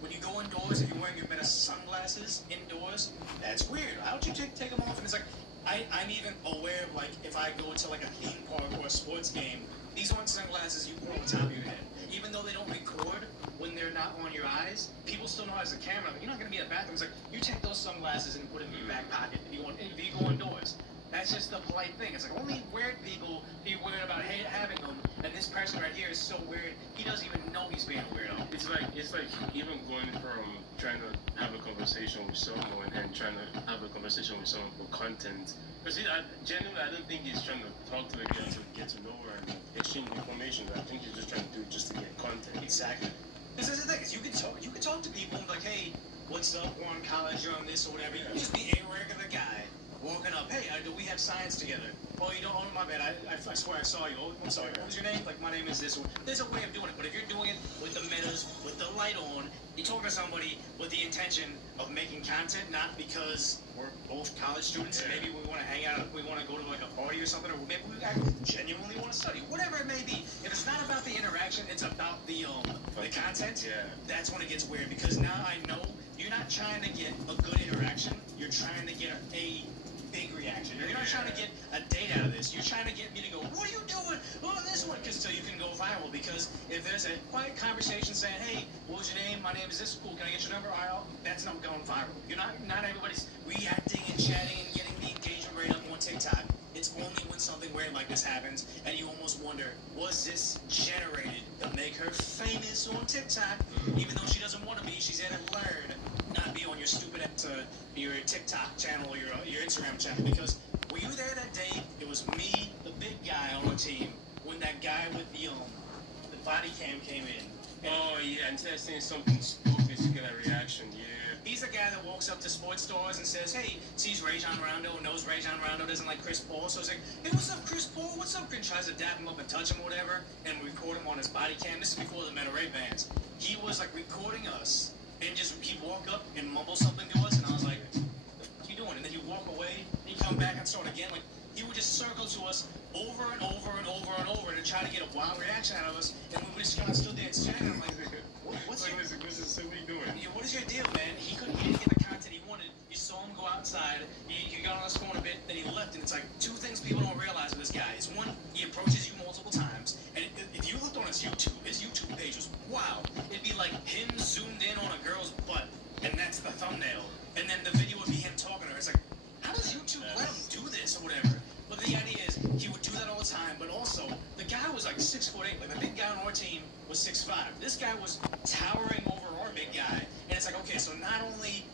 when you go indoors and you're wearing your Meta sunglasses indoors, that's weird. How would you take them off? And it's like, I'm even aware of, like, if I go to, like, a theme park or a sports game, these aren't sunglasses you put on top of your head. Even though they don't record when they're not on your eyes, people still know as a camera, you're not going to be in the bathroom. It's like, you take those sunglasses and put them in your back pocket if you go indoors. That's just the polite thing. It's like only weird people be weird about having them, and this person right here is so weird, he doesn't even know he's being a weirdo. It's like even going from trying to have a conversation with someone and trying to have a conversation with someone for content. Because genuinely, I don't think he's trying to talk to the girl to get to know her and exchange information. I think he's just trying to do it just to get content. Exactly. This is the thing. Is you can talk to people and be like, hey, what's up? We're in college. You're on this or whatever. You can just be a regular guy. Walking up, hey, do we have science together? Oh, you don't, oh, my bad, I swear I saw you. Oh, I'm sorry, what was your name? Like, my name is this one. There's a way of doing it, but if you're doing it with the metas, with the light on, you're talking to somebody with the intention of making content, not because we're both college students and maybe we want to hang out, we want to go to like a party or something, or maybe we genuinely want to study, whatever it may be. If it's not about the interaction, it's about the content, that's when it gets weird, because now I know you're not trying to get a good interaction, you're trying to get a big reaction. You're not trying to get a date out of this. You're trying to get me to go, what are you doing? Oh, this one. So you can go viral. Because if there's a quiet conversation saying, hey, what was your name? My name is this. Cool. Can I get your number? All right, that's not going viral. You're not everybody's reacting and chatting and getting the engagement rate up on TikTok. It's only when something weird like this happens and you almost wonder, was this generated to make her famous on TikTok? Even though she doesn't want to be, she's here to learn, not be on your stupid your TikTok channel or your Instagram channel. Because were you there that day? It was me, the big guy on the team, when that guy with the body cam came in. Oh yeah, and instead of saying something stupid to get a reaction, yeah. He's the guy that walks up to sports stores and says, hey, sees Rajon Rondo and knows Rajon Rondo doesn't like Chris Paul. So he's like, hey, what's up, Chris Paul? What's up? And tries to dap him up and touch him or whatever and record him on his body cam. This is before the Meta Ray Bans. He was like recording us and just he'd walk up and mumble something to us. And I was like, what the fuck are you doing? And then he'd walk away and he'd come back and start again. Like, he would just circle to us over and over and over and over to try to get a wild reaction out of us. And we would just kind of still there chatting. I'm like, what's your... So what are you doing? Yeah, what is your deal, man? He didn't get the content he wanted. You saw him go outside. He got on his phone a bit, then he left. And it's like two things people don't realize with this guy is one, he approaches you multiple times. And if you looked on his YouTube page was wow. It'd be like him zoomed in on a girl's butt, and that's the thumbnail. And then the video would be him talking to her. It's like, how does YouTube let him do this or whatever? But the idea is he would do that all the time. But also, the guy was like 6'8". Like the big guy on our team was 6'5". This guy was towering over our big guy. And it's like, okay, so not only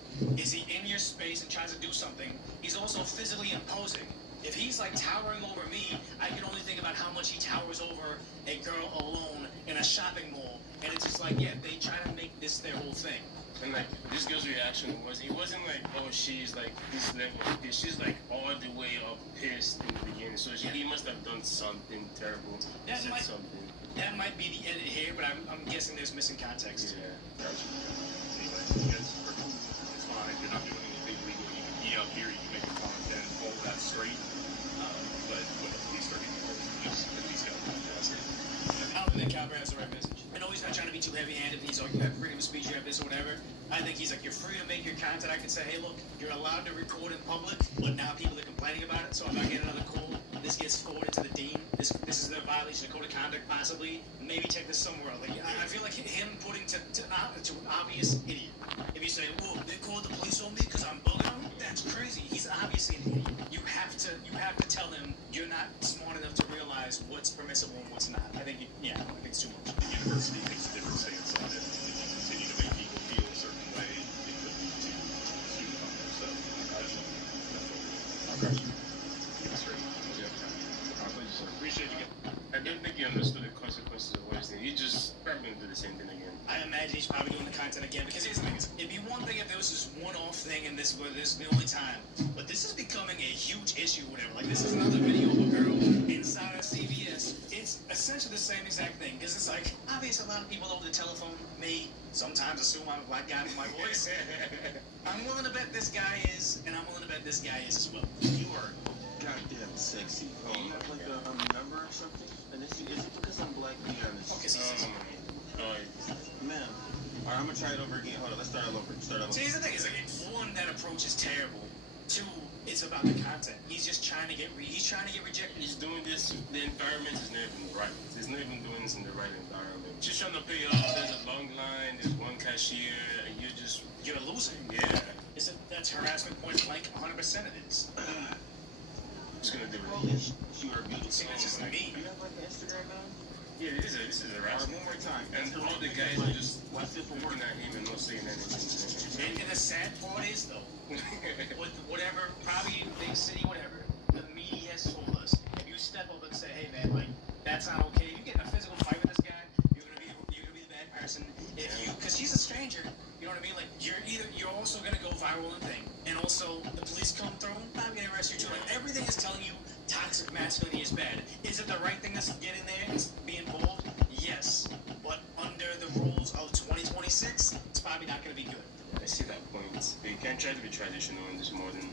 is he in your space and tries to do something, he's also physically imposing. If he's like towering over me, I can only think about how much he towers over a girl alone in a shopping mall. And it's just like, yeah, they try to make this their whole thing. And like this girl's reaction was, it wasn't like, oh, she's like this level of pissed. She's like all the way up pissed in the beginning. So he must have done something terrible. Something. That might be the edit here, but I'm guessing there's missing context. Yeah. It's fine. You're not doing anything legal. You can be up here, you can make a content, hold that straight. But when the police are getting close, just at least got to address it. I don't think that Calvert has the right message. I know he's not trying to be too heavy-handed. He's like, you have freedom of speech, you have this or whatever. I think he's like, you're free to make your content. I can say, hey, look, you're allowed to record in public, but now people are complaining about it. So if I get another call, this gets forwarded to the dean. This is a violation of code of conduct, possibly. Maybe take this somewhere else. Like, I feel like him putting to an obvious idiot. If you say, whoa, they called the police on me because I'm bugging, That's crazy. He's obviously an idiot. You have to tell him you're not smart enough to realize what's permissible and what's not. I think I think it's too much. The university takes a different stance on it. If you continue to make people feel a certain way, it could lead to student harm. So that's what. Okay. Straight. Yeah. Appreciate you. I don't think he understood the consequences of what he's doing. He just probably going to do the same thing again. I imagine he's probably doing the content again because here's the thing: it'd be one thing if there was this one-off thing and this was the only time, but this is becoming a huge issue. Whatever. Like this is another video of a girl inside a CVS. It's essentially the same exact thing because it's like obviously a lot of people over the telephone may sometimes assume I'm a black guy with my voice. I'm willing to bet this guy is, and I'm willing to bet this guy is as well. You are goddamn sexy. Oh, you have like a number or something? And is it because I'm black? Be honest. Okay, so man. All right, I'm gonna try it over again. Hold on, let's start all over. See, here's the thing: is like one, that approach is terrible. Two, it's about the content. He's just trying to get rejected. He's doing this. The environment is not even right. He's not even doing this in the right environment. Just trying to pay off. There's a long line. There's one cashier, and you're a loser. Yeah. That's harassment point blank. 100% it is. Who's gonna do it? You are beautiful. See, that's just me. You have like an Instagram now? Yeah, this is a harassment. One more time. And all the guys are just looking at him and not saying anything. And the sad part is though, with whatever, probably big city, whatever, the media has told us, if you step up and say, hey man, like that's not okay. If you get in a physical fight with this guy, you're gonna be the bad person. Because he's a stranger, you know what I mean? Like you're also gonna go viral and thing, and also the police come through, probably gonna arrest you too. Like everything is telling you toxic masculinity is bad. Is it the right thing to get in there and be involved? Yes, but under the rules of 2026, it's probably not gonna be good. I see that point. They can't try to be traditional in this modern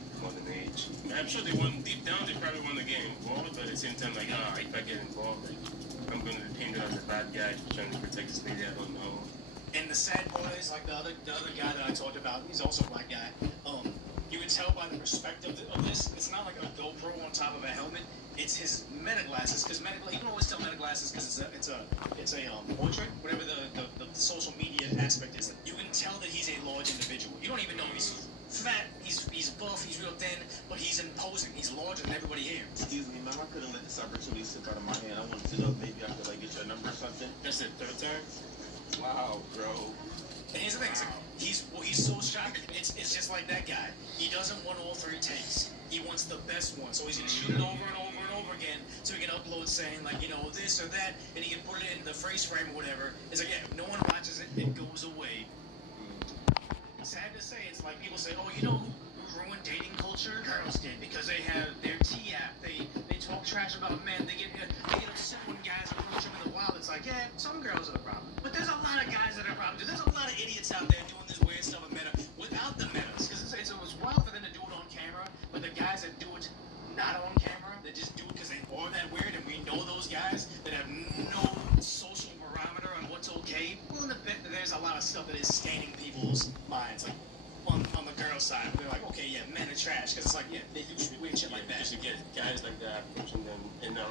age. I'm sure they want, deep down, they probably want to get involved, but at the same time, like, if I get involved, like, I'm going to be painted as a bad guy trying to protect this lady. I don't know. And the sad part is, like, the other guy that I talked about, he's also a black guy. You can tell by the perspective of this, it's not like a GoPro on top of a helmet. It's his meta glasses, because you can always tell meta glasses because it's a portrait, whatever the social media aspect is. You can tell that he's a large individual. You don't even know he's fat, he's buff, he's real thin, but he's imposing. He's larger than everybody here. Excuse me, ma'am, I couldn't let this opportunity slip out of my hand. I wanted to know if maybe I could like get your number or something. That's the third time? Wow, bro. And here's the thing, he's so shocked. It's just like that guy. He doesn't want all three takes. He wants the best one. So he's gonna shoot it over and over and over again, so he can upload saying like, this or that, and he can put it in the freeze frame or whatever. It's like, if no one watches it, it goes away. Sad to say, it's like people say, oh, you know who ruined dating culture? Girls did, because they have their T app. They talk trash about men. They get upset when guys approach them in the wild. It's like, yeah, some girls are the problem, but there's a lot of guys that are problems. There's a lot of idiots out there doing this weird stuff with meta without the metas, because it was wild for them to do it on camera, but the guys that do it not on camera, they just do it because they are that weird, and we know those guys that have no social barometer on what's okay. Well, there's a lot of stuff that is staining people's minds, like on the girl side. They're like, okay, yeah, men are trash, because it's like, yeah, they do weird shit like that. You get guys like that approaching them in a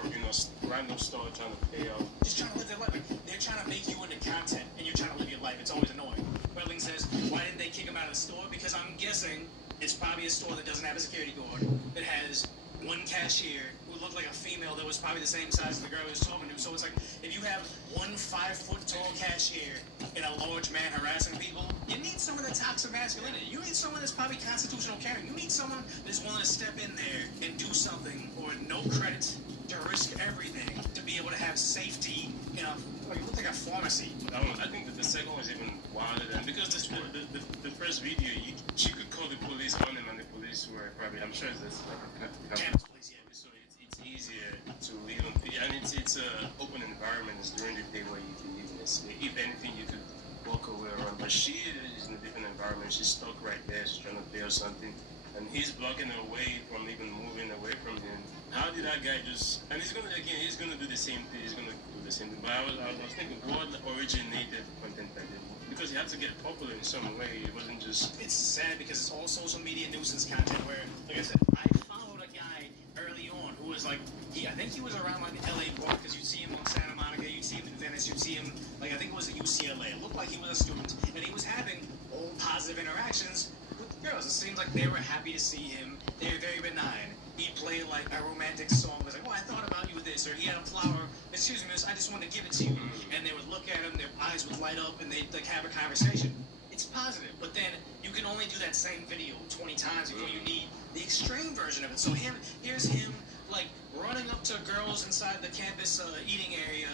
random store trying to pay off. Just trying to live their life. They're trying to make you into content, and you're trying to live your life. It's always annoying. Welling says, why didn't they kick him out of the store? Because I'm guessing it's probably a store that doesn't have a security guard, that has one cashier who looked like a female that was probably the same size as the girl he was talking to. So it's like, if you have one 5-foot-tall cashier and a large man harassing people, you need someone that's toxic masculinity. You need someone that's probably constitutional caring. You need someone that's willing to step in there and do something for no credit, to risk everything, to be able to have safety in a, like, it looked like a pharmacy. I think that the second was even wilder than, because the first video, she could call the police on him, and the police were probably, I'm sure it's like a campus police, yeah. So it's easier to even, and it's an open environment. It's during the day where you can even, if anything, you could walk away around. But she is in a different environment. She's stuck right there. She's trying to pay or something, and he's blocking her way from even moving away from him. How did that guy just? And he's gonna do the same thing. He's gonna do the same thing. But I was thinking, what originated content like that? Because he had to get popular in some way. It wasn't just. It's sad because it's all social media nuisance content. Where, like I said, I followed a guy early on who was like, I think he was around like LA Park, because you'd see him on Santa Monica, you'd see him in Venice, you'd see him like, I think it was at UCLA. It looked like he was a student, and he was having all positive interactions with girls. It seemed like they were happy to see him. They were very benign. He'd play like a romantic song. It was like, oh, I thought about you with this. Or he had a flower. Excuse me, miss, I just wanted to give it to you. And they would look at him, their eyes would light up, and they'd like have a conversation. It's positive. But then you can only do that same video 20 times before you need the extreme version of it. So here's him like running up to girls inside the campus eating area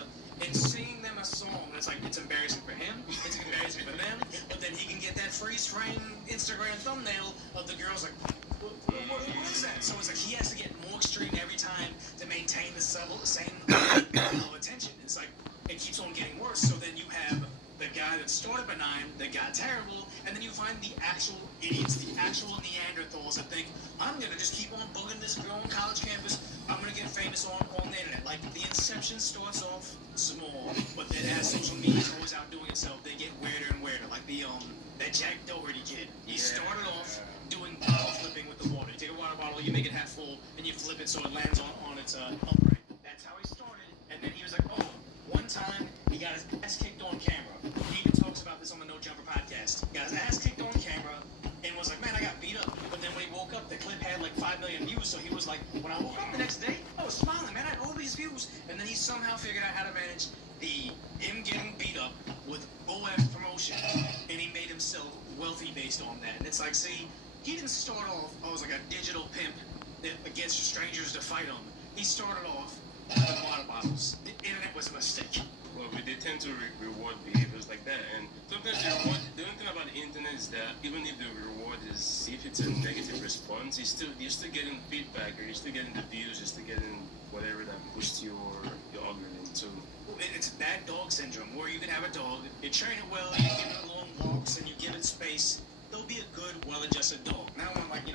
and singing them a song. It's like, it's embarrassing for him, it's embarrassing for them, but then he can get that freeze frame Instagram thumbnail of the girls like, what is that? So it's like he has to get more extreme every time to maintain the same level of attention. It's like, it keeps on getting worse. So then you have the guy that started benign, that got terrible, and then you find the actual idiots, the actual Neanderthals that think, I'm going to just keep on bugging this girl on college campus, I'm going to get famous on the internet. Like, the inception starts off small, but then as social media is always outdoing itself, they get weirder and weirder. Like that Jack Doherty kid. He started off doing bottle flipping with the water. You take a water bottle, you make it half full, and you flip it so it lands on its upright. That's how he started. And then he was like, oh, one time he got his ass kicked on camera. He even talks about this on the No Jumper podcast. He got his ass kicked on camera and was like, man, I got beat up. But then when he woke up, the clip had like 5 million views. So he was like, when I woke up the next day, I was smiling, man, I had all these views. And then he somehow figured out how to manage him getting beat up with OF promotion. And he made himself wealthy based on that. And it's like, see, he didn't start off, as like a digital pimp that against strangers to fight him. He started off with water bottles. The internet was a mistake. Well, they tend to reward behaviors like that, and sometimes the only thing about the internet is that even if the reward is, if it's a negative response, you're still getting feedback, or you're still getting the views, you're still getting whatever that pushed your algorithm to. It's bad dog syndrome, where you can have a dog, you train it well, you give it long walks, and you give it space. They'll be a good, well-adjusted dog. Now I want to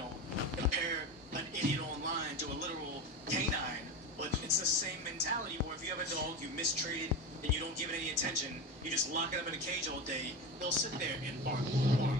compare an idiot online to a literal canine. But it's the same mentality where if you have a dog, you mistreat it, and you don't give it any attention, you just lock it up in a cage all day, they'll sit there and bark.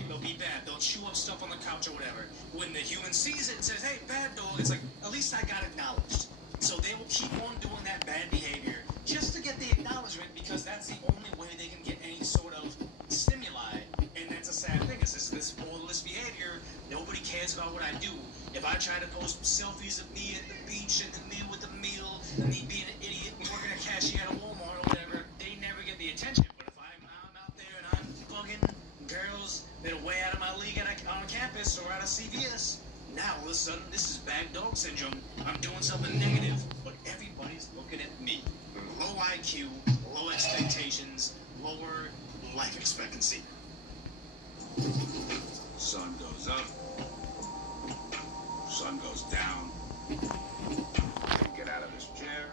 They'll be bad. They'll chew up stuff on the couch or whatever. When the human sees it and says, hey, bad dog, it's like, at least I got acknowledged. So they will keep on doing that bad behavior just to get the acknowledgement, because that's the only way they can get any sort of stimuli. And that's a sad thing. It's this borderless behavior. Nobody cares about what I do. If I try to post selfies of me at the beach and then me with a meal and me being an idiot working a cashier at a Walmart or whatever, they never get the attention. But if I'm out there and I'm bugging girls that are way out of my league on campus or out of CVS, now all of a sudden this is bad dog syndrome. I'm doing something negative, but everybody's looking at me. Low IQ, low expectations, lower life expectancy. Sun goes up. Sun goes down. Get out of this chair.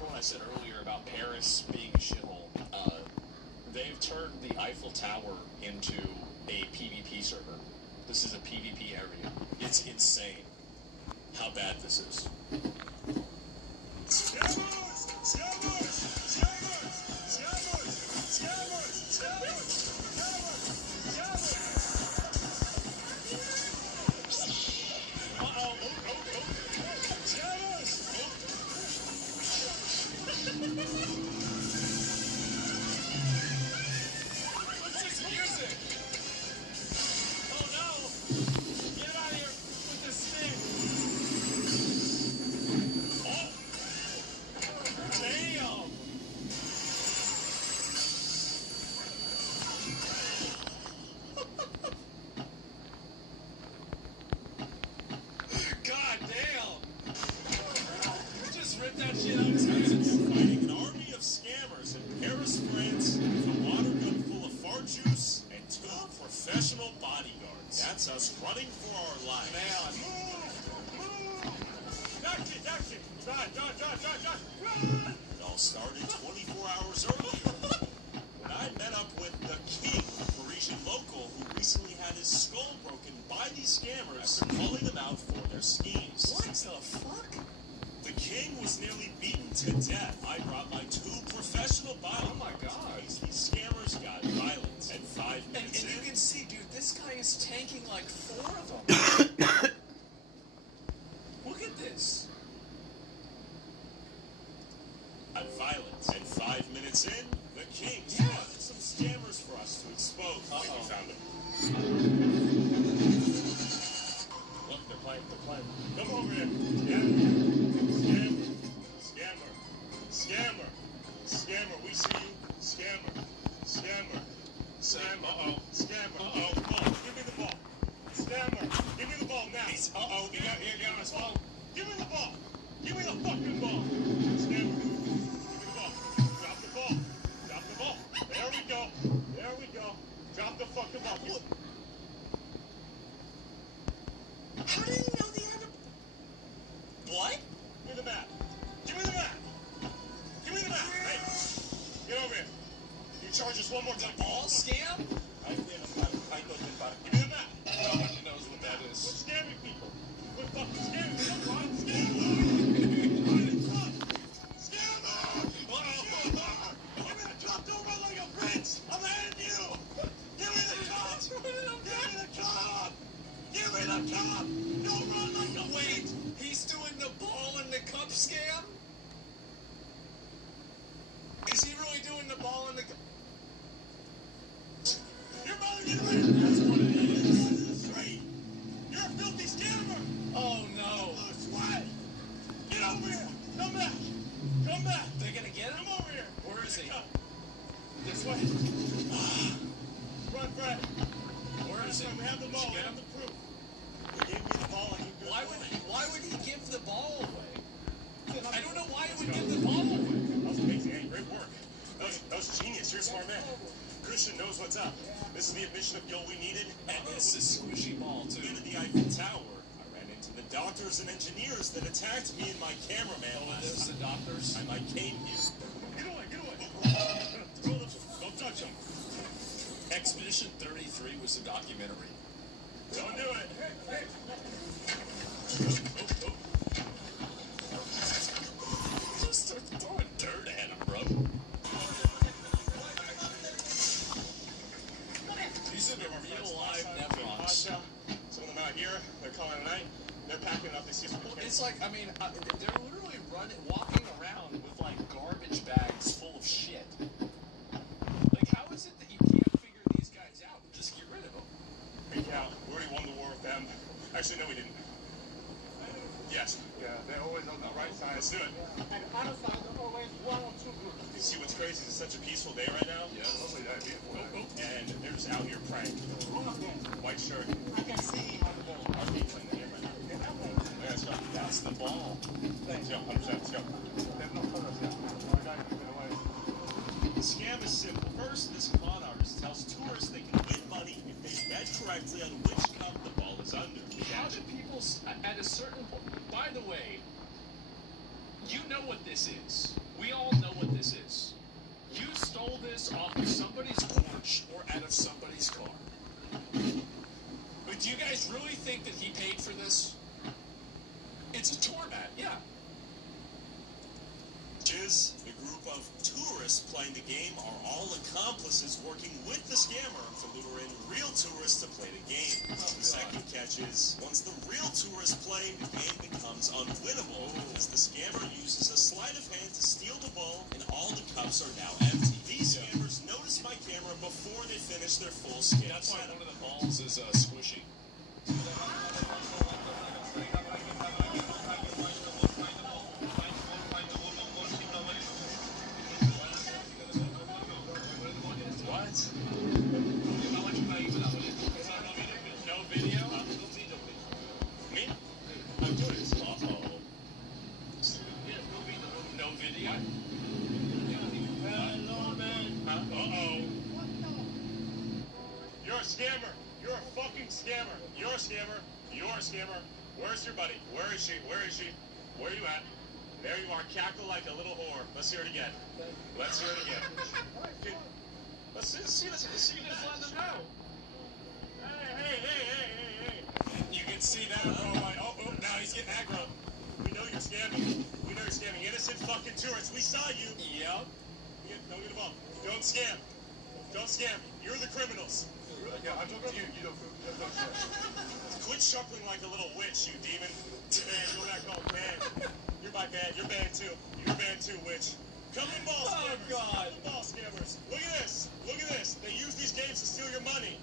What I said earlier about Paris being a shithole, they've turned the Eiffel Tower into a PvP server. This is a PvP area. It's insane how bad this is. What's this music? Oh no! Get out of here with this thing! Oh! Damn! God damn! You just ripped that shit out of his hands. Fighting an army of scammers in Paris, France, with a water gun full of fart juice and 2 professional bodyguards. That's us running for our lives. Man. Run! It all started 24 hours earlier when I met up with the king, a Parisian local who recently had his skull broken by these scammers after calling them out for their schemes. What the fuck? The king was nearly beaten to death. I brought my 2 professional bodyguards. Oh my god. These scammers got violent. And 5 minutes in, you can see, dude, this guy is tanking like 4 of them. Look at this. Got violent. And 5 minutes in, Scammer, we see you. Scammer. Scammer. Scammer. Uh-oh. Scammer. Uh-oh. Ball. Give me the ball. Scammer. Give me the ball now. Uh-oh. He got on his phone. Give me the ball. Give me the fucking ball. Scammer. Give me the ball. Drop the ball. Drop the ball. There we go. There we go. Drop the fucking ball. Look. How did he know the other? What? Give me the map. Give me the map. Give me the map. Hey, get over here. You charge us one more time. Ball scam? Give me the map. Nobody knows what that is. We're scamming people. We're fucking scamming people. Scammer! Scammer! Give me the cup. Don't run like a prince. I'm handing you. Give me the cup. Give me the cup. Give me the cup. Don't run like a Wait, he's doing the ball and the cup scam? Is he really doing the ball and the cup? Your mother, get away. That's what it is. Straight. You're a filthy scammer. Oh no. Sweat. Get over here. Come back. Come back. They're gonna get him? Come over here. Where is he? This way. Run, Fred. Where is he? We have the ball. We have the proof. He gave me the ball. Why would he give the ball away? I don't know why he would give the ball away. That was amazing. Hey, great work. That was genius. You're a smart man. Christian knows what's up. This is the admission of guilt we needed. And it's a squishy ball, too. In the Eiffel Tower, I ran into the doctors and engineers that attacked me and my cameraman last the time. doctors? I came here. Get away, get away. Don't touch him. Expedition 33 was a documentary. Don't do it. Just start throwing dirt at him, bro. These are the real live Nevrons. Some of them out here, they're calling it night. They're packing up. They see some. It's like, I mean, they're literally walking around with like garbage bags full of shit. Like, how is it that you can't figure these guys out? Just get rid of them. Yeah, we already won the war with them. Actually, no, we didn't. Yes. Yeah, they're always on the right side. Let's do it. And the other side, they're always one or two groups. You see what's crazy? It's such a peaceful day right now. Yes. And they're just out here praying. White shirt. I can see on the ball. Our people in there right now. Yeah, let's go. That's the ball. Let's go. 100%. Let's go. There's no photos yet. The scam is simple. First, this con artist tells tourists they can win money if they bet correctly on which cup the ball is under. How do people, at a certain point, by the way, you know what this is. We all know what this is. You stole this off of somebody's porch or out of somebody's car. But do you guys really think that he paid for this? It's a tour mat, yeah. Is the group of tourists playing the game are all accomplices working with the scammer to lure in real tourists to play the game. The second catch is, once the real tourists play, the game becomes unwinnable because the scammer uses a sleight of hand to steal the ball and all the cups are now empty. These scammers notice my camera before they finish their full scam. That's why one of the balls is squishy. No video? Me? I'm doing this. Uh-oh. No video? Uh-oh. You're a scammer. You're a fucking scammer. You're a scammer. You're a scammer. Where's your buddy? Where is she? Where is she? Where are you at? There you are. Cackle like a little whore. Let's hear it again. Let's hear it again. Dude, let's see. Let's see. Just let them know. Hey. You can see that. Oh, now he's getting aggro. We know you're scamming. We know you're scamming innocent fucking tourists. We saw you. Yep. Don't get involved. Don't scam. Don't scam. You're the criminals. Yeah, I'm talking to you. You don't. Quit shuffling like a little witch, you demon. You're banned. Go back home. Banned. You're my bad. You're banned too. You're banned too, witch. Come in, ball scammers. Oh, God. Come in, ball scammers. Look at this. Look at this. They use these games to steal your money.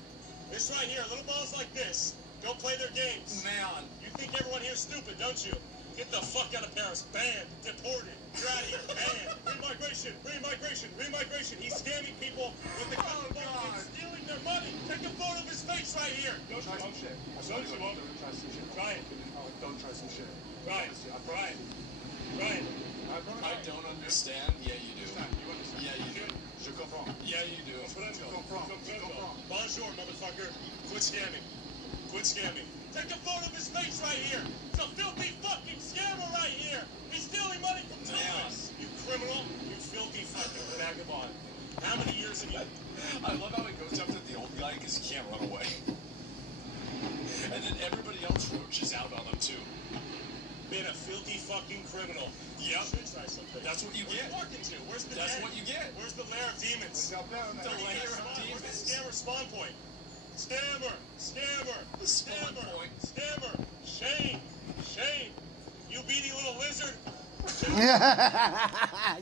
This right here, little balls like this, don't play their games. Man. You think everyone here is stupid, don't you? Get the fuck out of Paris. Banned. Deported. You're out of here. Banned. Remigration. Remigration. Remigration. He's scamming people with the government, stealing their money. Take a photo of his face right here. Don't try some shit. Don't try some shit. Try it. Don't try some shit. Try it. Try it. Try it. I don't understand. Yeah, you do. Yeah, you do. Je comprends. Yeah, you do. Bonjour, motherfucker. Quit scamming. Quit scamming. Take a photo of his face right here. It's a filthy fucking scammer right here. He's stealing money from tourists. You criminal. You filthy fucking vagabond. How many years have you... I love how he goes up to the old guy because he can't run away. And then everybody else roaches out on him too. Been a filthy fucking criminal. Yep. That's what you get. Where's the That's den? what you get. Where's the lair of demons? The lair of demons. Where's the scammer spawn point? Scammer! Scammer! The spawn Scammer! point. Scammer! Shame! Shame! You beady little lizard!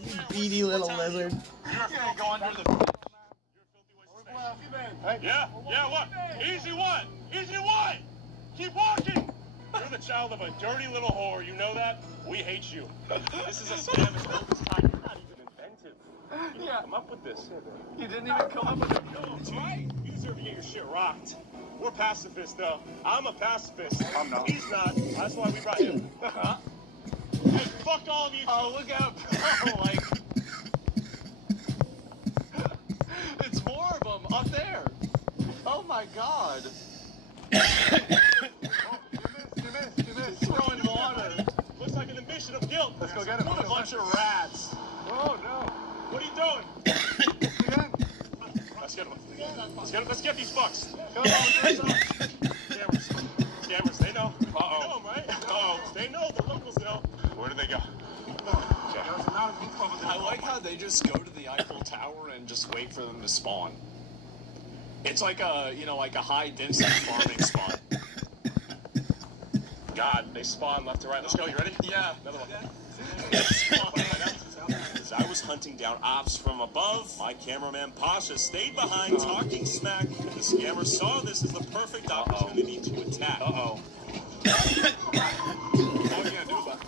You beady little lizard. You're gonna go under the... Hey. Yeah, what? Easy one! Easy one! Keep walking! You're the child of a dirty little whore, you know that? We hate you. This is a scam as old as time. You're not even inventive. You didn't come up with this. You didn't even come up with it. No, that's right. You deserve to get your shit rocked. We're pacifists, though. I'm a pacifist. I'm not. He's not. That's why we brought him. Hey, fuck all of you. Oh, look out. Oh, like... It's more of them up there. Oh, my God. You missed. Throwing water. Looks like an admission of guilt. Let's go get him. What a bunch of rats. Oh, no. What are you doing? Let's get him. Let's get these fucks. Scammers, they know. Uh-oh. Know them, right? Uh-oh. They know. The locals know. Where do they go? I like how they just go to the Eiffel Tower and just wait for them to spawn. It's like a, like a high density farming spot. God, they spawn left to right. Let's go. You ready? Yeah. Another one. As I was hunting down ops from above, my cameraman Pasha stayed behind talking smack. The scammer saw this as the perfect opportunity to attack. Uh-oh. What are you gonna do about it?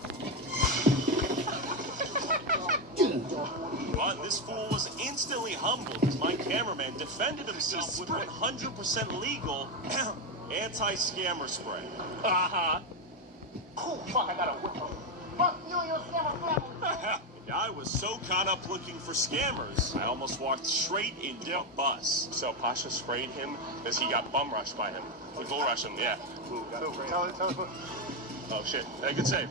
But this fool was instantly humbled as my cameraman defended himself with 100% legal anti-scammer spray. Uh-huh. Oh, fuck, I gotta whip him. Fuck you and your scammer. I was so caught up looking for scammers, I almost walked straight into a bus. So Pasha sprayed him as he got bum rushed by him. He bull rushed him, yeah. Tell us what... Oh, shit. Hey, good save.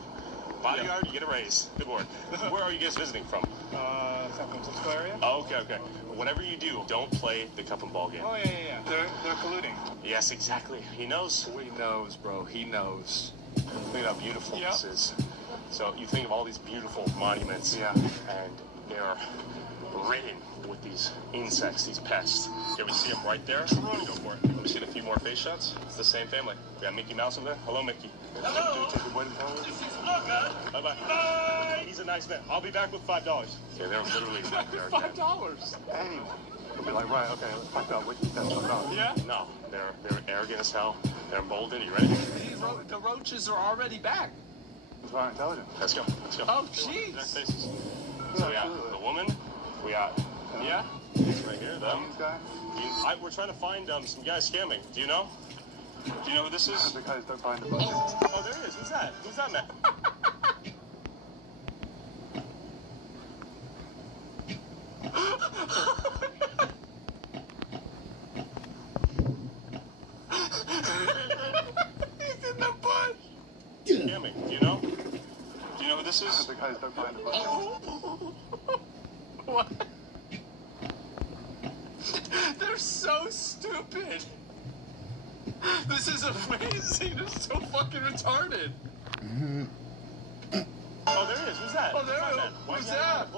Bodyguard, you get a raise. Good work. Where are you guys visiting from? San Francisco area? Oh, okay. Whatever you do, don't play the cup and ball game. Oh, yeah. They're colluding. Yes, exactly. He knows. He knows, bro. He knows. Think of how beautiful this is. So you think of all these beautiful monuments, and they're ridden with these insects, these pests. You ever see them right there? Go for it. Let me see a few more face shots. It's the same family. We got Mickey Mouse over there. Hello, Mickey. Hello. Bye-bye. Bye. He's a nice man. I'll be back with $5. Okay, they're literally back there. $5? Anyway. He'll be like, right, okay, let's find out what you said. Yeah? No, they're arrogant as hell. They're emboldened. You ready? The roaches are already back. That's why I'm intelligent. Let's go. Oh, jeez. Nice faces. So we got the woman. We got, it's right here. Them. We're trying to find some guys scamming. Do you know? Do you know who this is? The guys don't find the budget. Oh, there he is. Who's that? Who's that man? He's in the bush. Scamming. Do you know? Do you know who this is? The guys don't find the budget. What? They're so stupid. This is amazing. They're so fucking retarded. Oh, there he is. Who's that? Oh, there he is. Who's that?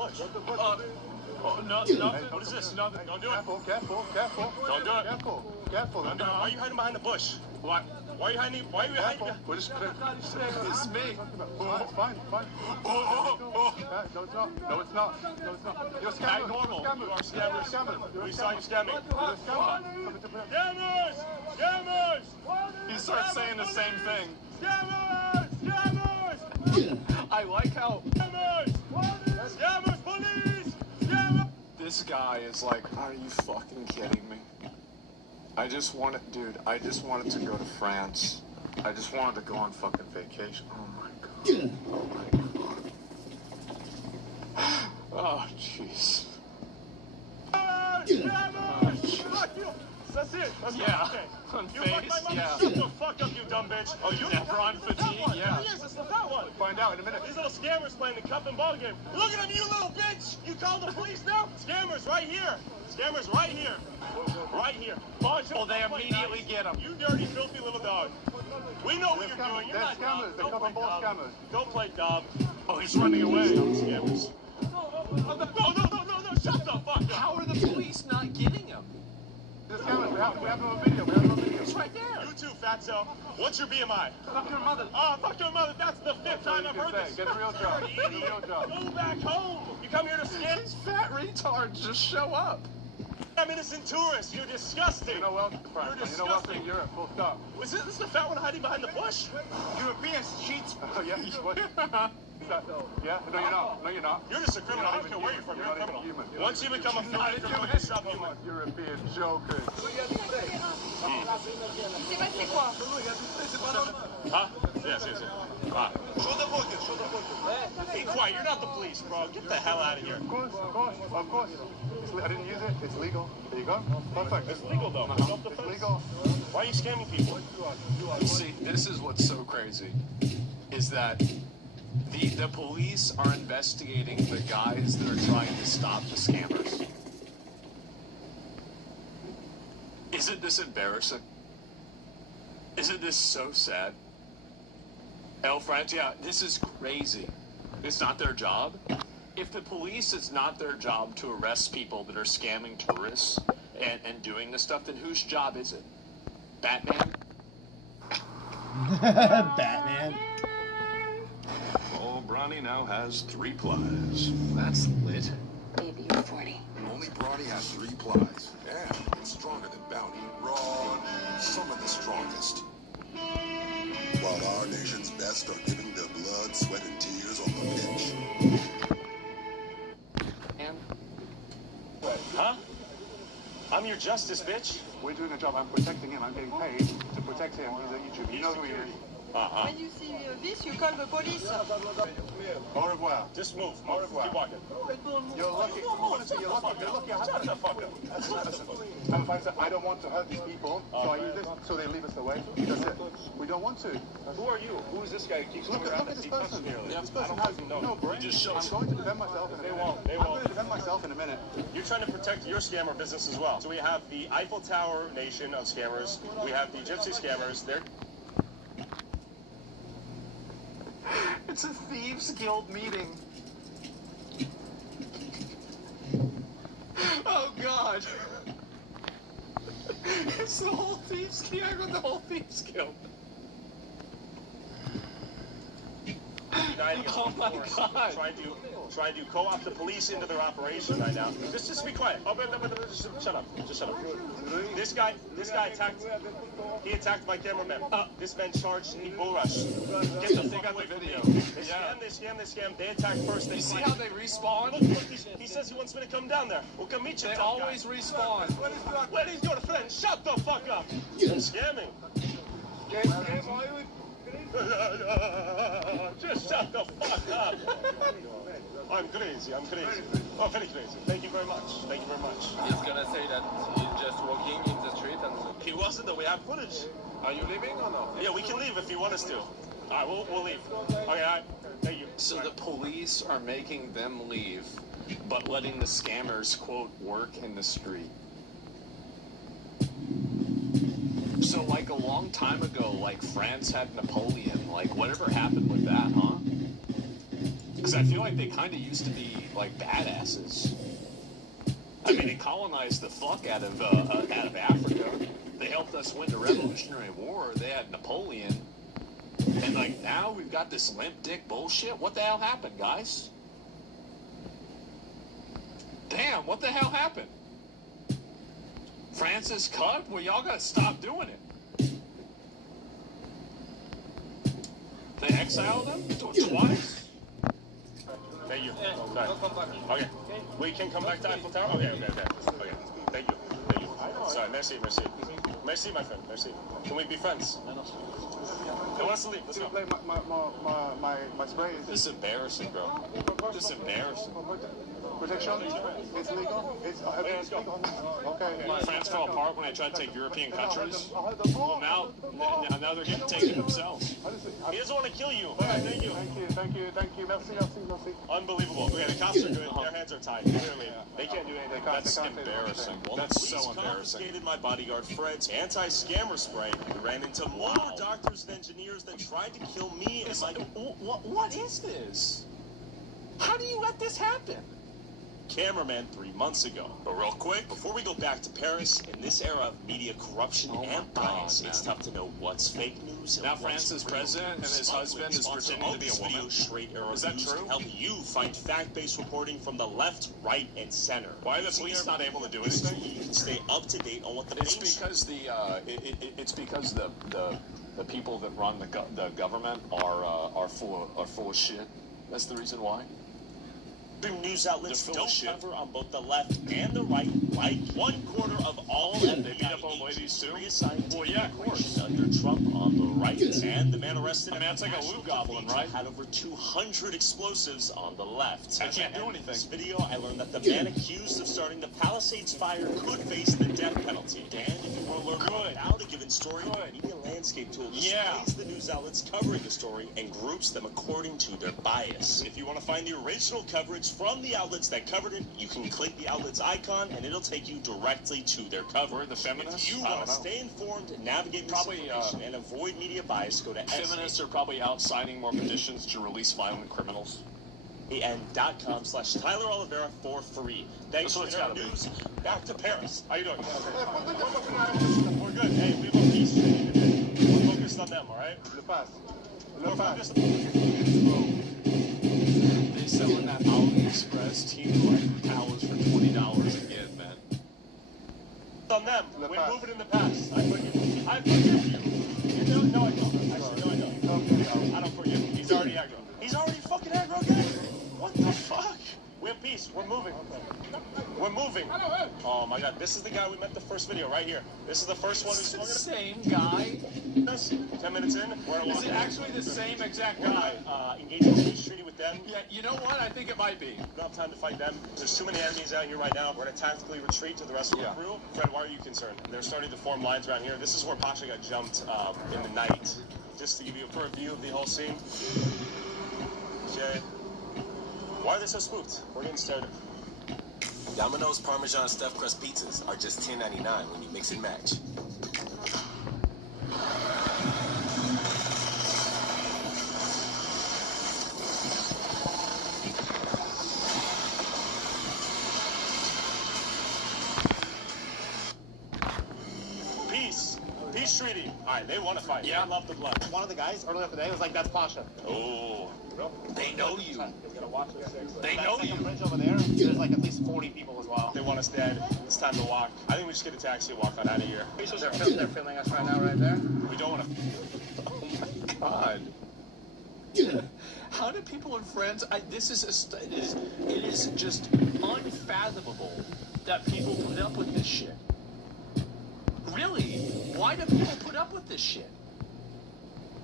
Nothing. What is this? Nothing. Don't do it. Careful. Don't do it. Careful. Don't do it. Why are you hiding behind the bush? Why are you hiding? Why are you hiding? We're just it's me. It's fine. No, it's not. You're scammers. Act normal. You are scammers. We saw you scamming. Scammers! He starts saying the same thing. Scammers! I like how Scammers, police! Scammers! this guy is like, are you fucking kidding me? I just wanted to go to France. I just wanted to go on fucking vacation. Oh my god. Oh my god. Oh jeez. That's it. That's Yeah. okay. On You face, fucked my mother. yeah. Shut the fuck up, you dumb bitch. Oh, you never on fatigue? Yeah. Yes, it's the fat one. Find out in a minute. These little scammers playing the cup and ball game. Look at them, you little bitch. You call the police now? Scammers right here. Scammers right here. Right here. Oh, they immediately get him. You dirty, filthy little dog. We know what you're doing. You're not scammers. They're cup and ball scammers. Don't play dumb. Oh, he's running away. Scammers. No, shut the fuck up. How are the police not getting him? The scammers, we have no video. It's right there. You too, fatso. What's your BMI? Fuck your mother. Oh, fuck your mother. That's the fifth time I've heard this. Get a real job. Get a real job. Go back home. You come here to scam? These fat retards just show up. I'm innocent tourist. You're disgusting. You know what, Frank? You're You know what, disgusting. in Europe, full stop. Was this the fat one hiding behind the bush? Europeans cheat. Oh, yeah, he's what? Yeah? No, you're not. No, you're not. You're just a criminal. I don't care where you're from. You're a criminal. Human. Once you become a criminal, you're subhuman. European jokers. Huh? Yes. Ah. Be quiet. You're not the police, bro. Get the hell out of here. Of course. I didn't use it. It's legal. There you go. Perfect. It's legal, though. It's legal. Why are you scamming people? See, this is what's so crazy, is that the police are investigating the guys that are trying to stop the scammers. Isn't this embarrassing? Isn't this so sad? El Franz, yeah, this is crazy. It's not their job. If the police, it's not their job to arrest people that are scamming tourists and doing this stuff, then whose job is it? Batman? Batman. Oh, Bronny now has 3 plies. That's lit. Maybe you're 40. Only Bronny has 3 plies. Yeah, it's stronger than Bounty. Raw, some of the strongest. While our nation's best are giving their blood, sweat, and tears on the pitch. Huh? I'm your justice, bitch. We're doing a job. I'm protecting him. I'm getting paid to protect him. He's a YouTuber. You know who he is. When you see this, you call the police. Au revoir. Just move. Au revoir. Keep walking. You're lucky. Honestly, you're lucky. Shut the fuck up. Listen, I don't want to hurt these people, so I use this so they leave us away. That's it. We don't want to. Who are you? Who is this guy who keeps Look coming around at this person. This person I has don't know. no brain. I'm going to defend myself in a minute. They I'm won't. going to defend myself in a minute. You're trying to protect your scammer business as well. So we have the Eiffel Tower nation of scammers. We have the gypsy scammers. They're... It's a thieves guild meeting. Oh God! It's the whole thieves guild. I got the whole thieves guild. Oh my God! Trying to co-opt the police into their operation right now. Just be quiet. Oh, but shut up. Just shut up. This guy attacked. He attacked my cameraman. This man charged me bull rush. Get the fuck away from me. They scam. They attack first. They see how they respawn? Look, he says he wants me to come down there. We'll come meet you. They always respawn. Where is your friend? Shut the fuck up. You're scamming. Just shut the fuck up. I'm crazy. Oh, very crazy. Thank you very much. He's gonna say that he's just walking in the street and... He wasn't though. We have footage. Are you leaving or no? Yeah, we can leave if you want us to. Alright, we'll leave. Okay, alright. Thank you. So the police are making them leave, but letting the scammers, quote, work in the street. So, like, a long time ago, like, France had Napoleon. Like, whatever happened with that, huh? Because I feel like they kind of used to be, like, badasses. I mean, they colonized the fuck out of Africa. They helped us win the Revolutionary War. They had Napoleon. And, like, now we've got this limp dick bullshit. What the hell happened, guys? Damn, what the hell happened? Francis cut? Well, y'all gotta stop doing it. They exiled them twice. Thank you. Okay. We can come back to Eiffel Tower? Okay. Thank you. Sorry, merci. Merci, my friend. Merci. Can we be friends? They want us to leave. Let's go. My spray is... This is embarrassing, bro. This is embarrassing. Protection? It's legal? It's legal. Okay. France fell apart when I tried to take European countries. Well, now they're getting taken themselves. He doesn't want to kill you. Thank you. Merci. Unbelievable. Okay, the cops are good. Their hands are tied. Clearly. They can't do anything. That's embarrassing. Well, that's so embarrassing. Confiscated my bodyguard Fred's anti-scammer spray. We ran into more doctors and engineers that tried to kill me and my... What is this? How do you let this happen? Cameraman 3 months ago. But real quick, before we go back to Paris, in this era of media corruption and bias, it's tough to know what's fake news. Now France's president and his husband is pretending to be a woman. Is that true? To help you find fact-based reporting from the left, right, and center. Why are the police not able to do anything? You can stay up to date on what the It's because the people that run the government are full of shit. That's the reason why. News outlets don't cover on both the left and the right. Like 1/4 of all they beat up old ladies too. Well, yeah, of course. Under Trump on the right, and the man arrested. I mean, that's like a loot goblin, right? Had over 200 explosives on the left. I can't do anything. In this video, I learned that the man accused of starting the Palisades fire could face the death penalty. And if you want to learn more about a given story, Media Landscape Tool displays the news outlets covering the story and groups them according to their bias. If you want to find the original coverage from the outlets that covered it, you can click the outlet's icon and it'll take you directly to their cover. The feminists? If you want to stay informed, navigate misinformation, and avoid media bias, go to feminists are probably out signing more petitions to release violent criminals. and.com/Tyler Oliveira for free. Thanks for the news. Back to Paris. How you doing? We're good. Hey, we have a peace. We're focused on them, all right? We're focused They selling that AliExpress Team Light towels for $20 again, man. On them. We're moving in the past. I forgive you. You know, no, I don't. I said, no, I don't. I don't forgive you. He's already aggro. He's already fucking aggro again. What the fuck? We have peace. We're moving. We're moving. Oh my god, this is the guy we met the first video right here. This is the first one who's the same guy. 10 minutes in. Is it actually the same exact guy? Engaging in peace treaty with them. Yeah, you know what? I think it might be. We don't have time to fight them. There's too many enemies out here right now. We're going to tactically retreat to the rest of the crew. Fred, why are you concerned? They're starting to form lines around here. This is where Pasha got jumped in the night. Just to give you a view of the whole scene. Okay. Why are they so spooked? We're getting started. Domino's Parmesan stuffed crust pizzas are just $10.99 when you mix and match. Peace treaty. All right, they want to fight. Yeah, I love the blood. One of the guys earlier today was like, "That's Pasha." Oh, they know you. He's gonna watch this. They know you. Bridge over there. There's like at least 40 people as well. They want us dead. It's time to walk. I think we just get a taxi and walk on out of here. They're filming us right now, right there. We don't want to. Oh my god. How do people in France? It is just unfathomable that people put up with this shit. Really? Why do people put up with this shit?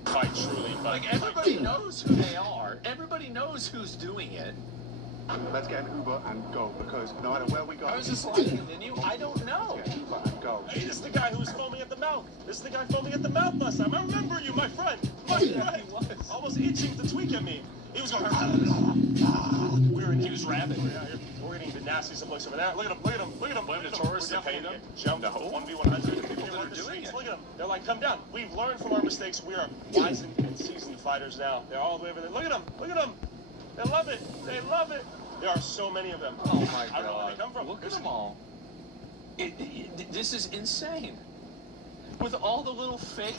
Quite truly, but like everybody knows who they are. Everybody knows who's doing it. Let's get an Uber and go, because no matter where we go... I was just like, continue? I don't know. Let's get an Uber and go. Hey, this is the guy who was foaming at the mouth. This is the guy foaming at the mouth last time. I remember you, my friend. My friend. He was. Almost itching to tweak at me. He was going... He was rabid. We're getting the nasty someplace over there. Look at him, look at him, look at him. Blame the tourists that paid them? Jump 1v100. People that are doing it. Look at them. They're like, come down. We've learned from our mistakes. We are wise and seasoned fighters now. They're all the way over there. Look at them. Look at them. They love it. They love it. There are so many of them. Oh my god. I don't know where they come from. Look at them all. This is insane. With all the little fake,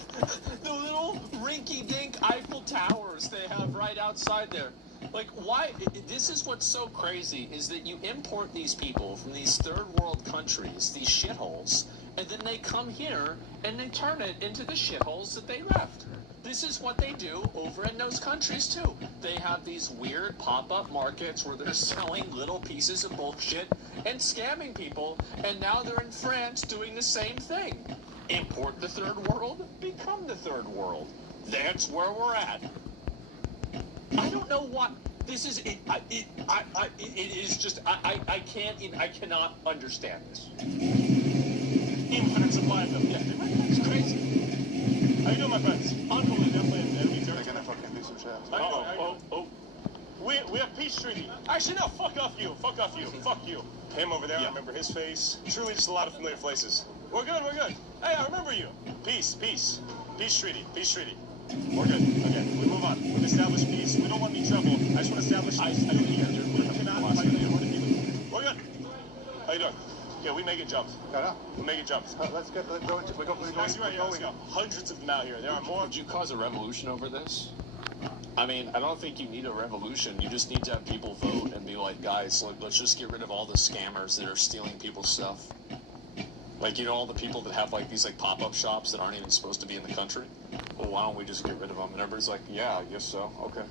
the little rinky-dink Eiffel Towers they have right outside there. Like, why? This is what's so crazy, is that you import these people from these third world countries, these shitholes, and then they come here and they turn it into the shitholes that they left. This is what they do over in those countries, too. They have these weird pop-up markets where they're selling little pieces of bullshit and scamming people, and now they're in France doing the same thing. Import the third world, become the third world. That's where we're at. I don't know what this is. It is just, I cannot understand this. Infinite supply of them. Yeah, it's crazy. How you doing, my friends? Unbelievable. Definitely enemy territory. They're gonna fucking do some shit. We have peace treaty. Actually, no. Fuck off you. Fuck off you. Fuck you. Him over there. Yeah. I remember his face. Truly, just a lot of familiar faces. We're good. We're good. Hey, I remember you. Peace. Peace. Peace treaty. Peace treaty. We're good. Okay, we move on. We've established peace. We don't want any trouble. I just want to establish peace. We cannot fight the other people. We're good. How you doing? Yeah, we make it jumps. No. We make it jumps. Let's go into. We're going. Let's go. Hundreds of them out here. There are more. Would you cause a revolution over this? I mean, I don't think you need a revolution. You just need to have people vote and be like, guys, let's just get rid of all the scammers that are stealing people's stuff. Like, you know, all the people that have like these like pop-up shops that aren't even supposed to be in the country. Well, why don't we just get rid of them? And everybody's like, yeah, I guess so. Okay.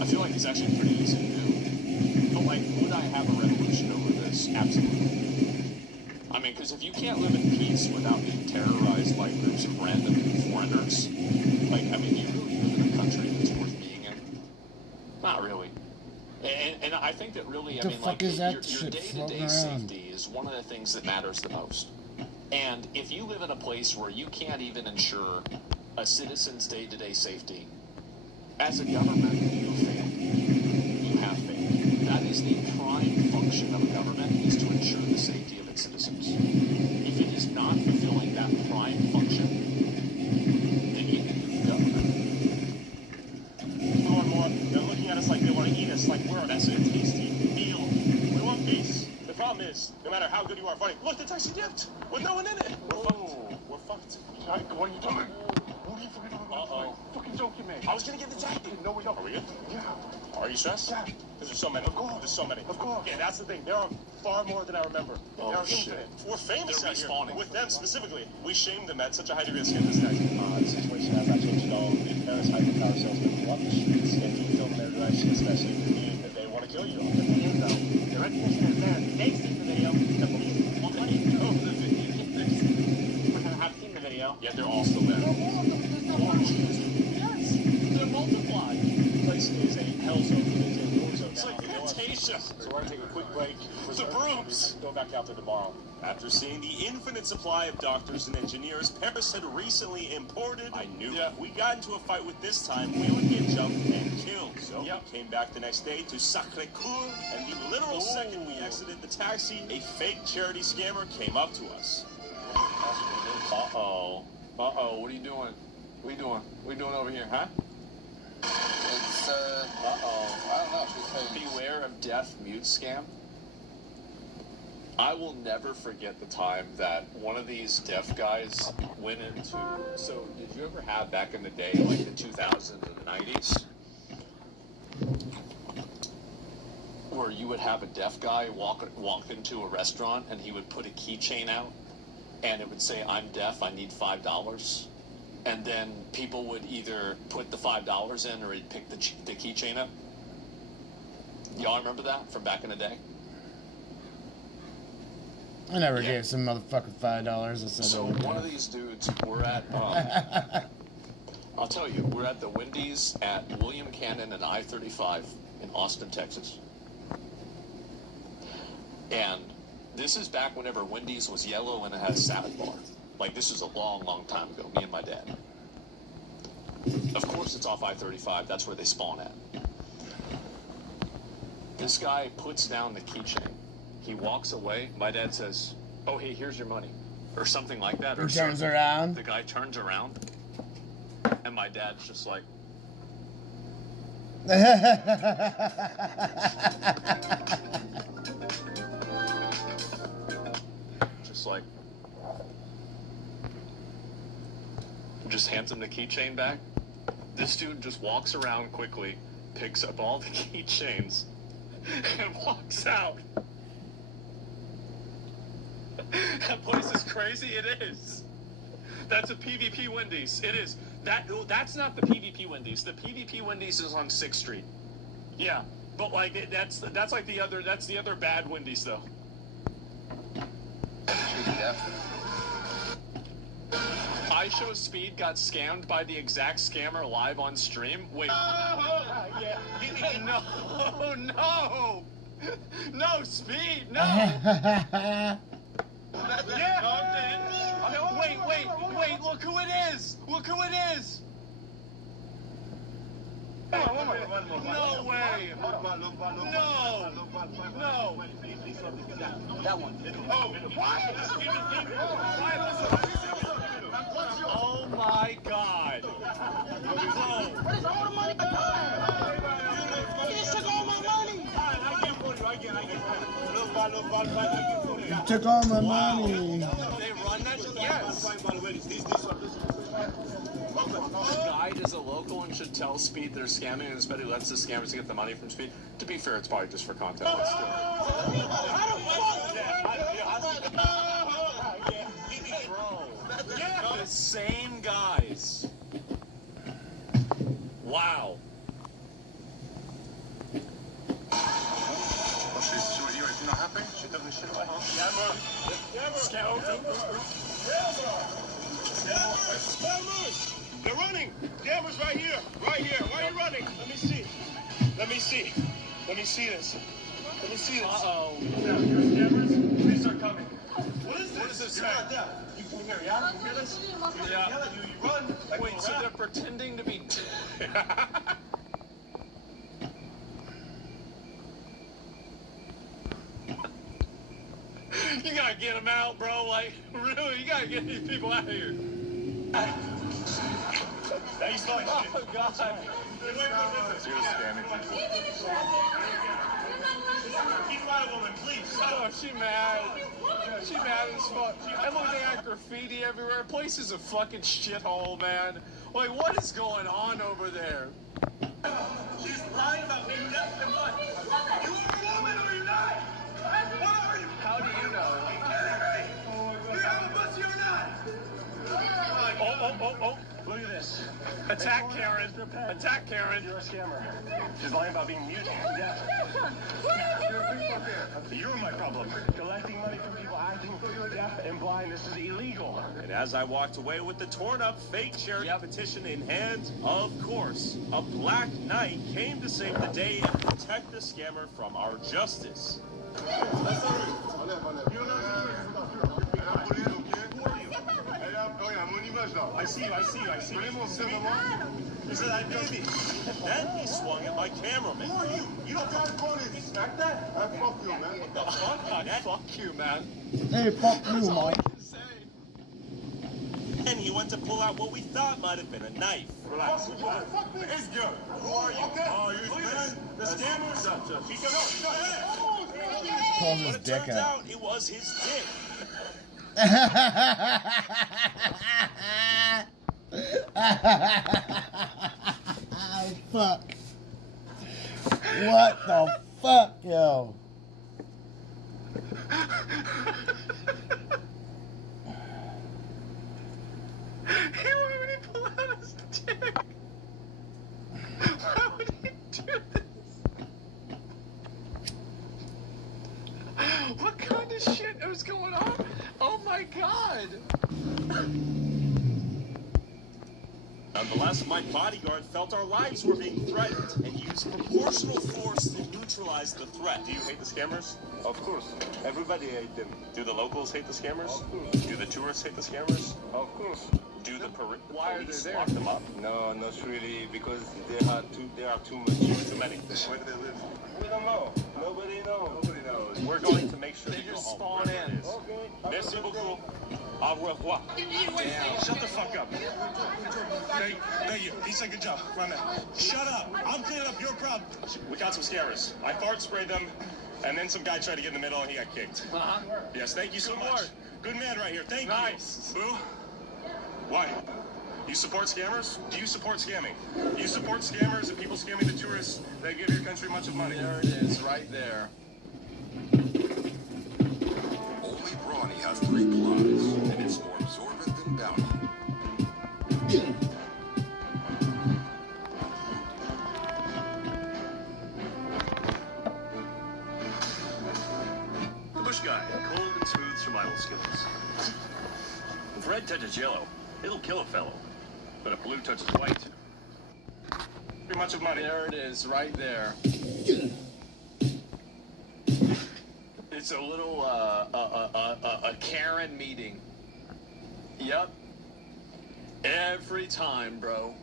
I feel like it's actually pretty easy to do. But like, would I have a revolution over this? Absolutely. I mean, because if you can't live in peace without being terrorized by groups of random foreigners, like, I mean, you really live in a country that's worth being in? Not really. And I think that really, I mean, like, your day-to-day safety is one of the things that matters the most. And if you live in a place where you can't even ensure a citizen's day-to-day safety, as a government, you failed. You have failed. That is the prime function of a government, is to ensure the safety of its citizens. If it is not fulfilling that prime function, then you can leave the government. More and more, they're looking at us like they want to eat us, like we're a tasty meal. We want peace. The problem is, no matter how good you are fighting, look, it's actually dipped with no one in it. We're fucked. We're fucked. What are you doing? What are you fucking doing? Uh-oh. Fucking joking, man. I was gonna get the jacket. No, we don't. Are we good? Yeah. Are you stressed? Yeah. Because there's so many. Of course. There's so many. Of course. Yeah, that's the thing. There are far more than I remember. There are infinite. We're famous out here. With them specifically. We shamed them at such a high degree of skepticism. The situation has not changed at all. The Paris hydropower salesmen love the streets. And you film their direction, especially if you that they want to kill you. The recognition is there. They've seen the video. The police want money to go for the video. I've seen the video. Yeah, they're all still there. There are more of them. There's no more. Yes, they're multiplied. The place is a hell zone. It is a war zone. It's like Fantasia. So we're going to take a quick break. The brooms. Go back out there tomorrow. After seeing the infinite supply of doctors and engineers Paris had recently imported, I knew if we got into a fight with this time, we would get jumped and killed. So we came back the next day to Sacré-Cœur, and the literal second we exited the taxi, a fake charity scammer came up to us. Uh-oh. Uh-oh, what are you doing? What are you doing? What are you doing over here, huh? It's, uh-oh. I don't know. She's beware of death mute scam. I will never forget the time that one of these deaf guys went into... So, did you ever have, back in the day, like the 2000s and the 90s, where you would have a deaf guy walk into a restaurant and he would put a keychain out and it would say, I'm deaf, I need $5. And then people would either put the $5 in or he'd pick the keychain up. Y'all remember that from back in the day? I never gave some motherfucker $5. So one of these dudes, we're at, I'll tell you, we're at the Wendy's at William Cannon and I-35 in Austin, Texas. And this is back whenever Wendy's was yellow and it had a salad bar. Like, this is a long, long time ago, me and my dad. Of course it's off I-35, that's where they spawn at. This guy puts down the keychain. He walks away. My dad says, oh, hey, here's your money. Or something like that. He turns around. The guy turns around. And my dad's just like... just like... just hands him the keychain back. This dude just walks around quickly, picks up all the keychains, and walks out. That place is crazy. It is. That's a PvP Wendy's. It is. That's not the PvP Wendy's. The PvP Wendy's is on 6th Street. Yeah, but like that's like the other bad Wendy's though. I Show Speed got scammed by the exact scammer live on stream. Wait. Yeah. No, Speed, no. Yeah. Wait, look who it is. Look who it is. No way. No. That one. Oh, what? Oh my God. What is all the money? You just took all my money. You took all my money. They run that? Yes. The guide is a local and should tell Speed they're scamming, and Speedy lets the scammers to get the money from Speed. To be fair, it's probably just for content. Bro, the same guys. Wow. You're not happy? She doesn't shit like They're running! Scammers right here! Right here! Why are you running? Let me see. Let me see. Let me see this. Let me see this. Uh-oh. Scammers, please start coming. What is this? What does this say? You're not deaf. You can hear, yeah? You hear this? Yeah. Yell at you, you run. Like Wait, so they're pretending to be... You gotta get them out, bro. Like, really, you gotta get these people out of here. He's like, oh, God. You're scamming people. Keep quiet, woman, please. Oh, she mad. She mad as fuck. And look, they got graffiti everywhere. Place is a fucking shithole, man. Like, what is going on over there? She's lying about being deaf and blind. You are a woman or you're not? What are you? How do you know? Do you have a pussy or not? Oh. Look at this. Attack Karen. Attack Karen. You're a scammer. She's lying about being mute and deaf. You're a big fucker. You're my problem. Collecting money from people acting deaf and blind. This is illegal. And as I walked away with the torn-up fake charity petition in hand, of course, a black knight came to save the day and protect the scammer from our justice. I see you. He said, I baby. Then he swung at my cameraman. Who are you? You don't got to smack that? Fuck you, man. What the fuck? Fuck you, man. Hey, fuck you, Mike. And he went to pull out what we thought might have been a knife. Relax. It's good. Who are you? Oh, you man. The scammers? Pulling his But it dick turns out. out it was his dick. Fuck. What the fuck, yo? Why would he pull out his dick? Why would he do this? What kind of shit is going on? Oh my God! Nonetheless, my bodyguard felt our lives were being threatened and used proportional force to neutralize the threat. Do you hate the scammers? Of course. Everybody hates them. Do the locals hate the scammers? Of course. Do the tourists hate the scammers? Of course. Do the Why are they police there? lock them up? No, not really, because there are too much. Too many. Where do they live? We don't know. Nobody knows. Nobody knows. We're going to make sure They go just home. spawn in. Okay. Merci beaucoup. Au revoir. Shut the fuck up. Thank you. He said good job. My man. Shut up. I'm cleaning up your problem. We got some scammers. I fart sprayed them, and then some guy tried to get in the middle and he got kicked. Yes, thank you so much. Good man right here. Thank Nice. you. Boo. Why? You support scammers? Do you support scamming? You support scammers and people scamming the tourists that give your country much of money? There it is, right there. Only Brawny has 3 plies, and it's more absorbent than Bounty. real skills. If red touches yellow, it'll kill a fellow. But if blue touches white, too much of money. There it is, right there. It's a little, a Karen meeting. Yep. Every time, bro.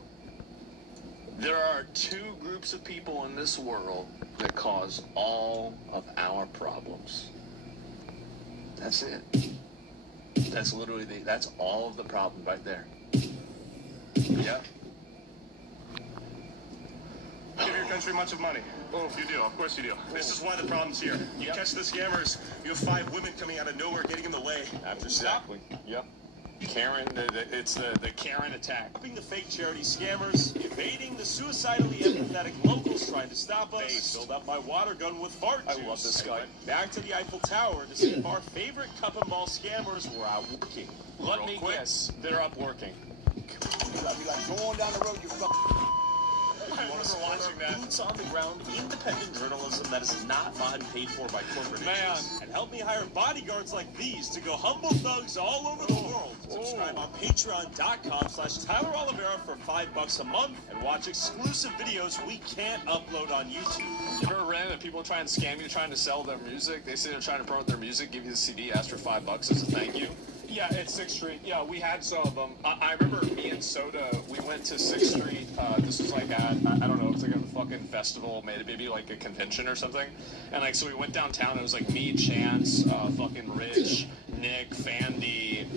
There are two groups of people in this world that cause all of our problems. That's it. That's literally that's all of the problem right there. Yep. Give your country much of money. Oh, you do. Of course you do. This is why the problem's here. You catch the scammers, you have 5 women coming out of nowhere getting in the way. Exactly. Yep. Karen, it's the Karen attack. Stopping the fake charity scammers, evading the suicidally empathetic locals trying to stop us. They filled up my water gun with fart juice. I love this guy. Back to the Eiffel Tower to see if our favorite cup and ball scammers were out working. Let me guess, they're up working. You gotta be like, go on down the road, you fuck. I remember watching that. Boots on the ground, independent journalism that is not bought and paid for by corporate interests. And help me hire bodyguards like these to go humble thugs all over the world. Subscribe on patreon.com/Tyler Oliveira for $5 a month and watch exclusive videos we can't upload on YouTube. You ever ran into people trying to scam you, trying to sell their music? They say they're trying to promote their music, give you the CD, ask for $5 as a thank you. Yeah, at 6th Street. Yeah, we had some of them. I remember me and Soda, we went to 6th Street. This was like at, I don't know, it's like a fucking festival, maybe like a convention or something. And like, so we went downtown, it was like me, Chance, fucking Rich, Nick, Fandy,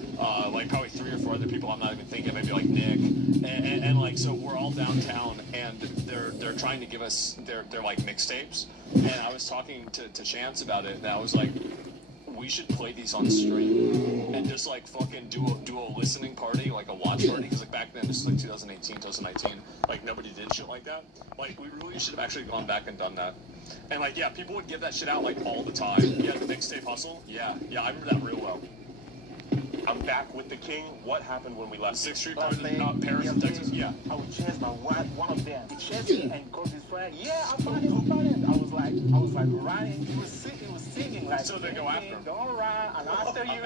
like probably 3 or 4 other people I'm not even thinking, maybe like Nick. And like, so we're all downtown and they're trying to give us their like mixtapes. And I was talking to Chance about it and I was like, we should play these on stream and just like fucking do a listening party, like a watch party, because like back then, this is like 2018, 2019, like nobody did shit like that. Like we really should have actually gone back and done that. And like, yeah, people would give that shit out like all the time. Yeah, the mixtape hustle. Yeah, I remember that real well. I'm back with the king. What happened when we left 6th Street, Paris, and Texas? Yeah. I would chase my one of them. He chased me and called his friend. Yeah, I found it. I was like running. He was singing like. So they go after him. Don't run, and after you.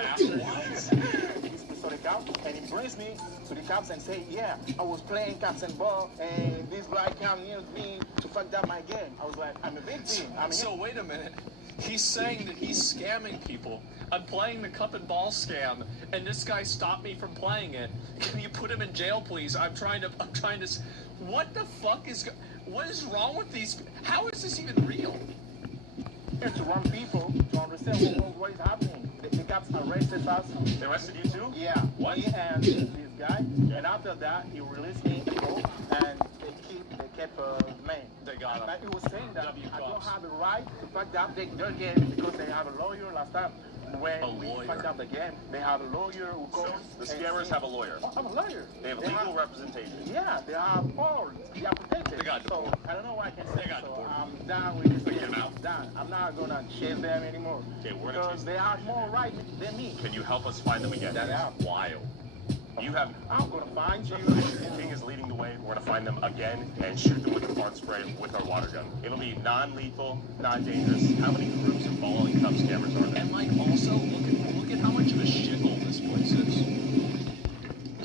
So the cop and he brings me to the cops and say, yeah, I was playing cops and ball, and this guy came near me to fuck up my game. I was like, I'm a victim. So wait a minute. He's saying that he's scamming people. I'm playing the cup and ball scam, and this guy stopped me from playing it. Can you put him in jail, please? I'm trying to. What the fuck what is wrong with these? How is this even real? To run people to understand what is happening. The cops arrested us. They arrested you too? Yeah. What? Me and this guy. And after that, he released me and they kept me. They got him. But he was saying that I don't have the right to fuck up their game because they have a lawyer last time. When we fucked up the game, they have a lawyer who goes. The scammers have a lawyer. I have a lawyer. They have legal representation. Yeah, they have all. They are protected. They got so I don't know what I can say. They got so I'm done with this game. I'm done. I'm not gonna chase them anymore. Okay, we're gonna because they have more right than me. Can you help us find them again? That is wild. I'm gonna find you. King is leading the way. We're gonna find them again and shoot them with a fart spray with our water gun. It'll be non-lethal, non-dangerous. How many groups of ball and cup scammers are there? And like, also look at how much of a shithole this place is.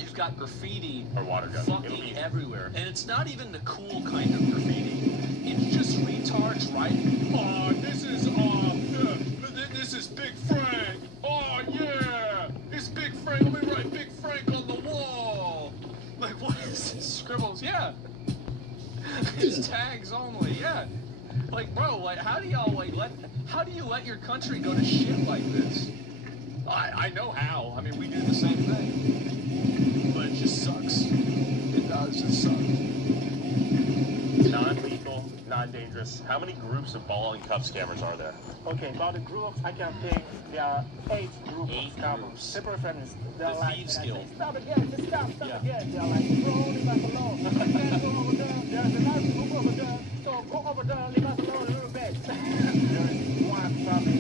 You've got graffiti or water gun fucking everywhere, and it's not even the cool kind of graffiti. It's just retards writing. Oh, this is Big Frank. Oh yeah, it's Big Frank. Let me write Big Frank on the wall. Like, what is this? Scribbles? Yeah. It's tags only. Yeah. Like, bro, like, how do you let your country go to shit like this? I know how. I mean, we do the same thing. But it just sucks. It does. It sucks. Non-lethal, non-dangerous. How many groups of ball and cup scammers are there? Okay, about the groups, I can think there are 8 groups of scammers. Separate friends. They're like, thieves guild. Stop again, just stop again. They're like, bro, leave us alone. You can't go over there. There's a nice group over there. So go over there, leave us alone a little bit. There is one family,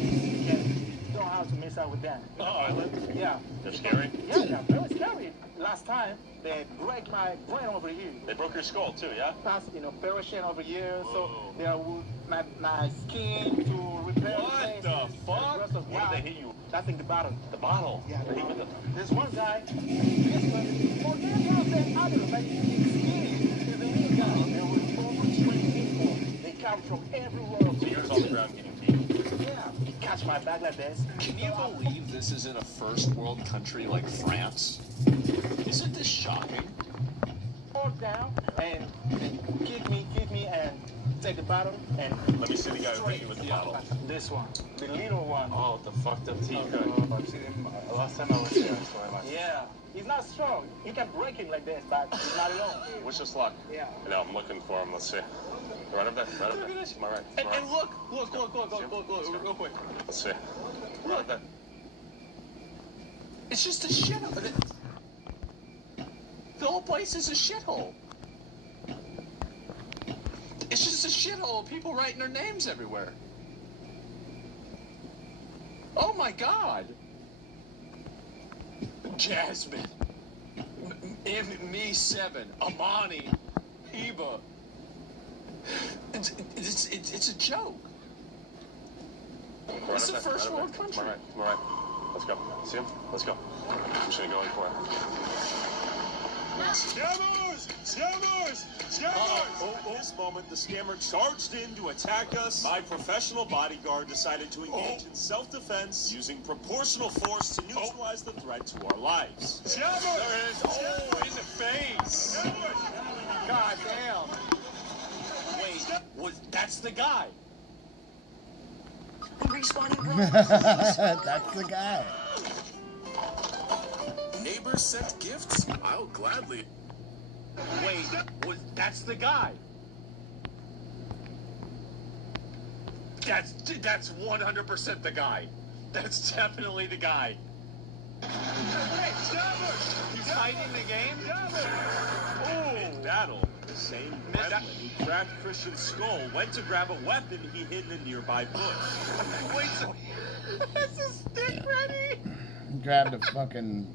you don't have to mess up with them. Island? Yeah. They're scary? Yeah, they're very scary. Last time, they break my brain over here. They broke your skull too, yeah? Past, operation over here, so they will my skin to repair. What the fuck? Where did they hit you? I think the bottle. The bottle. Yeah, the bottle. There's one guy. This one. Forget about that other, but he's skinny. He's a little guy. There were overtrained people. They come from everywhere. So you're on the ground getting beat. Yeah. He catch my bag like this. Can you believe this is in a first world country like France? Isn't this shocking? Fall down and kick me, and take the bottle and. Let me see the guy who hit you with the bottle. This one, the little one. Oh, the fucked up teeth. Last time I was here, I saw him. Yeah, he's not strong. You can break him like this, but he's not alone. Wish us luck. Yeah. No, I'm looking for him. Let's see. Right up there. Right up there. Am I right? And look, real quick. Let's see. Right up there. It's just a shithole. The whole place is a shithole. It's just a shithole of people writing their names everywhere. Oh my God. Jasmine. Me 7. Amani. Heba. It's a joke. It's a first world country. All right. Let's go. See him? Let's go. I'm just gonna go in for it. Scammers! Scammers! Scammers! In this moment, the scammer charged in to attack us. My professional bodyguard decided to engage in self-defense using proportional force to neutralize the threat to our lives. Scammers! There it is. Oh, in the face! God damn. Wait, that's the guy. That's the guy. Neighbors sent gifts? I'll gladly. Wait, that's the guy. That's 100% the guy. That's definitely the guy. He's hiding the game? In battle, the same gremlin who cracked Christian's skull went to grab a weapon he hid in a nearby bush. Wait, so is the stick ready? Grabbed a fucking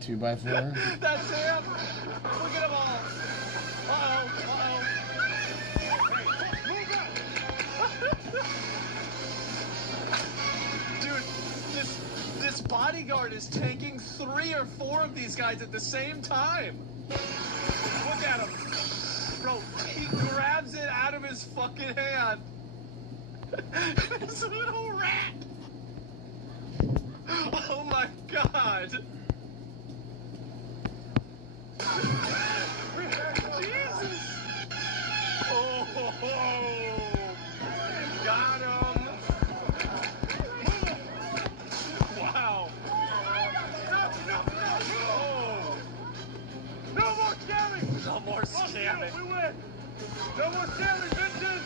2x4. That's him. Look at them all. Uh-oh. Dude, this bodyguard is taking 3 or 4 of these guys at the same time. Look at him. Bro, he grabs it out of his fucking hand. This little rat. Oh my God. Jesus. Oh, got him. Wow. No more scamming! No more scamming. We win! No more scamming, bitches!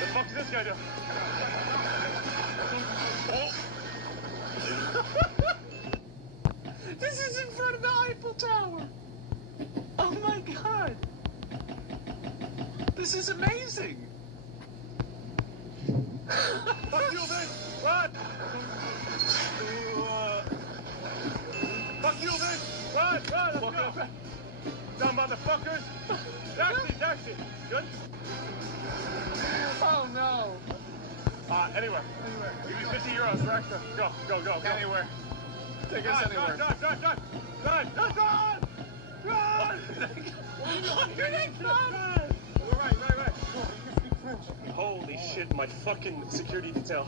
The fuck's this guy do? This is in front of the Eiffel Tower. Oh my God. This is amazing. Fuck you, bitch! Run! Fuck you, bitch! Run! Let's go! Dumb motherfuckers! Taxi! Good? Oh no. Anywhere. Give me 50 euros for extra. Go. Anywhere. Take us anywhere. Run! Here they come. Right. Holy shit, my fucking security detail.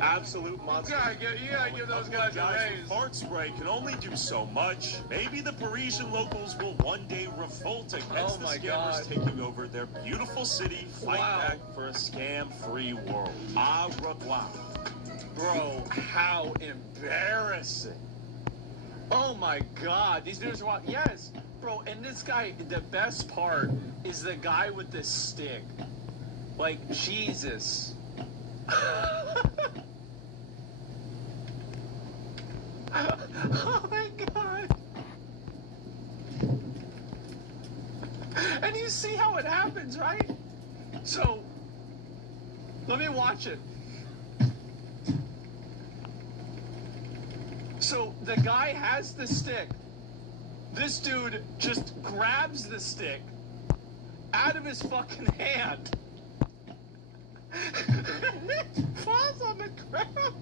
Absolute monster. Yeah, give those guys a Guys with raise. fart spray can only do so much. Maybe the Parisian locals will one day revolt against the my scammers God. taking over their beautiful city, fight back for a scam-free world. Au revoir. Bro, how embarrassing. Oh my God, these dudes are wild. Yes, bro, and this guy, the best part is the guy with the stick. Like, Jesus. Oh my God. And you see how it happens, right? So, let me watch it. So the guy has the stick. This dude just grabs the stick out of his fucking hand Falls on the ground.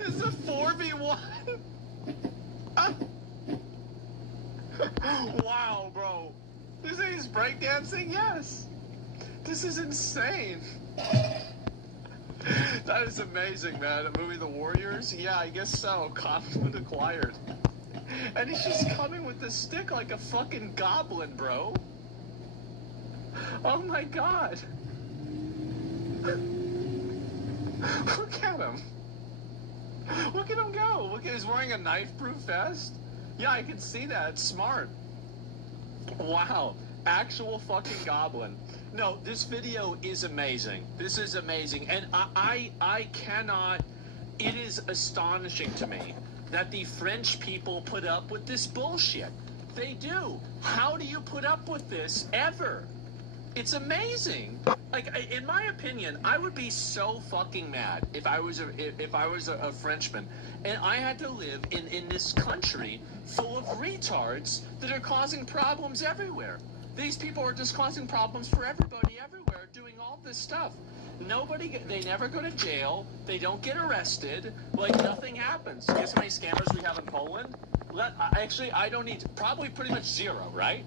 It's a 4v1. Wow, bro. This is breakdancing? Yes. This is insane. That is amazing, man. A movie, The Warriors? Yeah, I guess so. Conflict acquired. And he's just coming with this stick like a fucking goblin, bro. Oh my god. Look at him. Look at him go. Look at, he's wearing a knife-proof vest. Yeah, I can see that. It's smart. Wow. Actual fucking goblin. No, this video is amazing. This is amazing. And I cannot... It is astonishing to me that the French people put up with this bullshit. They do. How do you put up with this ever? It's amazing. Like, in my opinion, I would be so fucking mad if I was a Frenchman and I had to live in this country full of retards that are causing problems everywhere. These people are just causing problems for everybody everywhere, doing all this stuff. They never go to jail. They don't get arrested. Like, nothing happens. Guess how many scammers we have in Poland? Actually, I don't need to, probably pretty much zero, right?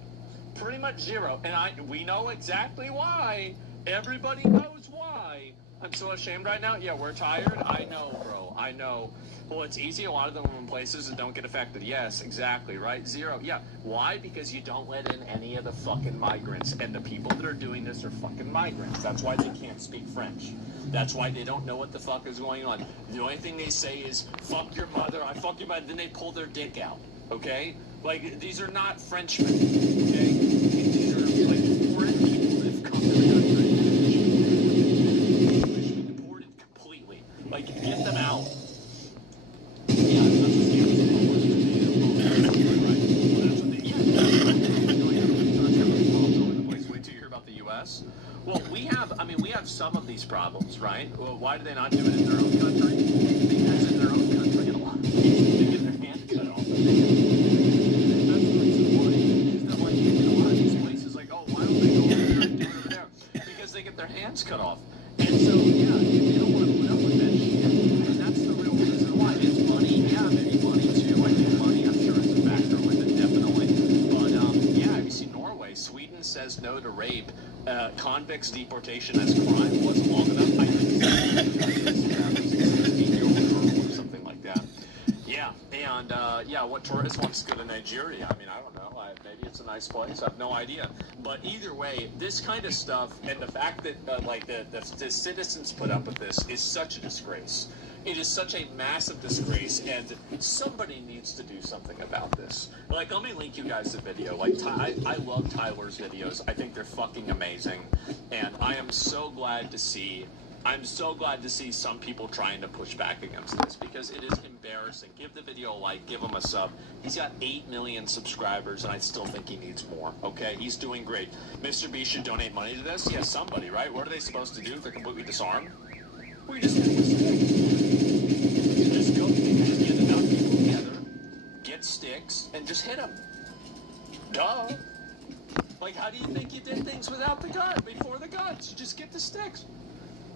Pretty much zero. And we know exactly why. Everybody knows why. I'm so ashamed right now. Yeah, we're tired. I know, bro. I know. Well, it's easy. A lot of them are in places that don't get affected. Yes, exactly, right? Zero. Yeah. Why? Because you don't let in any of the fucking migrants. And the people that are doing this are fucking migrants. That's why they can't speak French. That's why they don't know what the fuck is going on. The only thing they say is, fuck your mother, I fuck your mother. Then they pull their dick out. Okay? Like, these are not Frenchmen. Okay? These are, like, foreign people that have come to the country. They should be deported completely. Like, get them out. Yeah, that's what Wait till you hear about the U.S. Well, we have some of these problems, right? Well, why do they not do it in their own country? Because in their own country, a lot of people, they get their hand cut off. That's the reason why. Is that, like, in a lot of these places, like, oh, why don't they go over there and do it over there? Because they get their hands cut off. And so, yeah, they don't want to put up with that shit. And that's the real reason why. It's money. Yeah, maybe money, too. I think money, I'm sure, is a factor with it, definitely. But, yeah, have you seen Norway? Sweden says no to rape. Convicts deportation as crime wasn't long enough. I think it's something like that. Yeah, and yeah, what tourist wants to go to Nigeria? I mean, I don't know. Maybe it's a nice place. I have no idea. But either way, this kind of stuff and the fact that like the citizens put up with this is such a disgrace. It is such a massive disgrace, and somebody needs to do something about this. Like, let me link you guys the video. Like, I love Tyler's videos. I think they're fucking amazing, and I am so glad to see. I'm so glad to see some people trying to push back against this, because it is embarrassing. Give the video a like, give him a sub. He's got 8 million subscribers, and I still think he needs more, okay? He's doing great. Mr. B should donate money to this? Yeah, somebody, right? What are they supposed to do if they're completely disarmed? We just get enough people together, get sticks, and just hit them. Duh. Like, how do you think you did things without the gun, before the guns? You just get the sticks.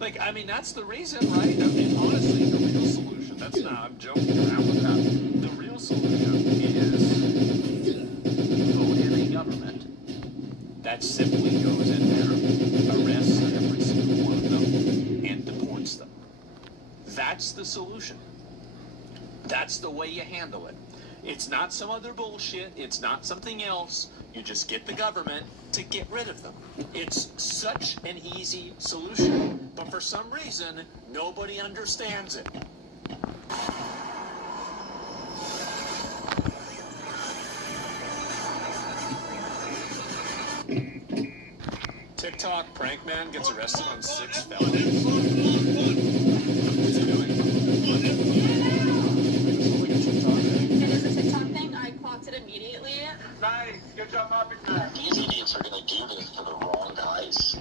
Like, I mean, that's the reason, right? I mean, honestly, the real solution, that's not, I'm joking around with that. The real solution is vote in a government that simply goes in there, arrests every single one of them, and deports them. That's the solution. That's the way you handle it. It's not some other bullshit. It's not something else. You just get the government to get rid of them. It's such an easy solution, but for some reason, nobody understands it. TikTok prank man gets arrested on 6 felonies. What's he doing? It is a TikTok thing. I clocked it immediately. Nice. Good job, Mopping Man. These idiots are going to do this to the wrong guys.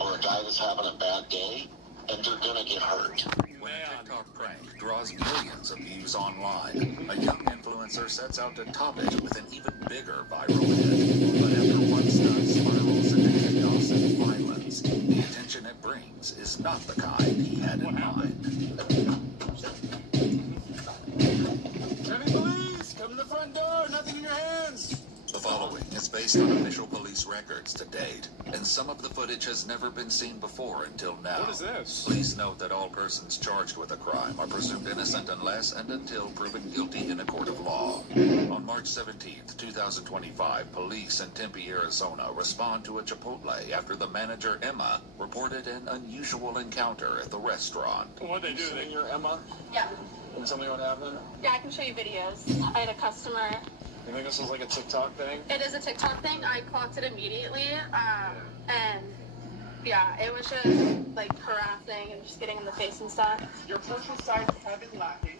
Or a guy that's having a bad day, and they're going to get hurt. When a TikTok prank draws millions of views online, a young influencer sets out to top it with an even bigger viral hit. But after one stunt spirals into chaos, and violence. The attention it brings is not the kind he had in mind. Heavy police! Come to the front door! Nothing in your hands! The following is based on official police records to date, and some of the footage has never been seen before until now. What is this? Please note that all persons charged with a crime are presumed innocent unless and until proven guilty in a court of law. On March 17th, 2025, police in Tempe, Arizona respond to a Chipotle after the manager, Emma, reported an unusual encounter at the restaurant. What'd they do? They You're Emma? Yeah. Can you tell me what happened? Yeah, I can show you videos. I had a customer. You think this was like a TikTok thing? It is a TikTok thing. I clocked it immediately. And yeah, it was just like harassing and just getting in the face and stuff. Your social sites have been lacking.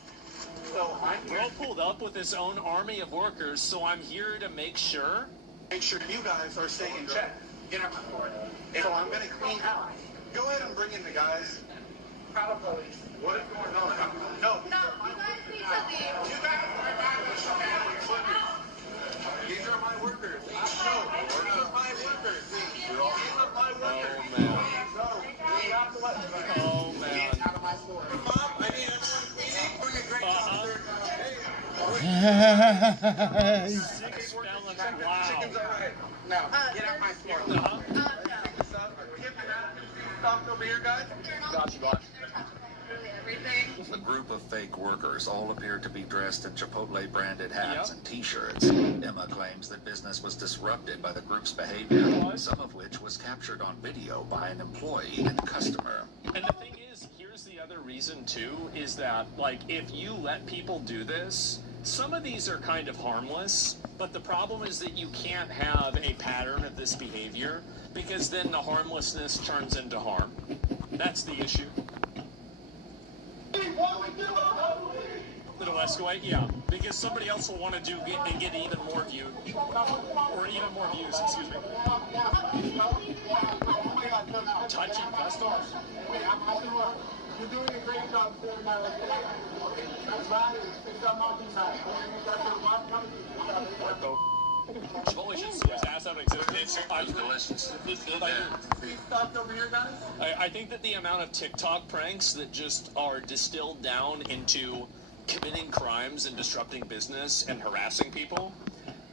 So I'm here. Bro pulled up with his own army of workers, so I'm here to make sure. Make sure you guys are staying in check. Get out my floor. So I'm gonna clean house. Go ahead and bring in the guys. Probably. What is going on? No. No, you guys need to leave. You guys are not These are my workers. No, these are my workers. These are my workers. Oh man. Out of my floor. Mom, I need everyone cleaning. Doing a great job, sir. Hey. Six balance. Wow. Chicken's all right. Now, get out my floor. Stopped over here, guys. Got you, boss. A group of fake workers all appeared to be dressed in Chipotle-branded hats and T-shirts. Emma claims that business was disrupted by the group's behavior, some of which was captured on video by an employee and customer. And the thing is, here's the other reason too, is that, like, if you let people do this, some of these are kind of harmless, but the problem is that you can't have a pattern of this behavior, because then the harmlessness turns into harm. That's the issue. Little escalate, yeah, because somebody else will want to do and get even more view, or even more views, excuse me. Touching customers. You're doing a great job, sir. What the? Chipotle should sue his ass out of existence. It's delicious. I think that the amount of TikTok pranks that just are distilled down into committing crimes and disrupting business and harassing people,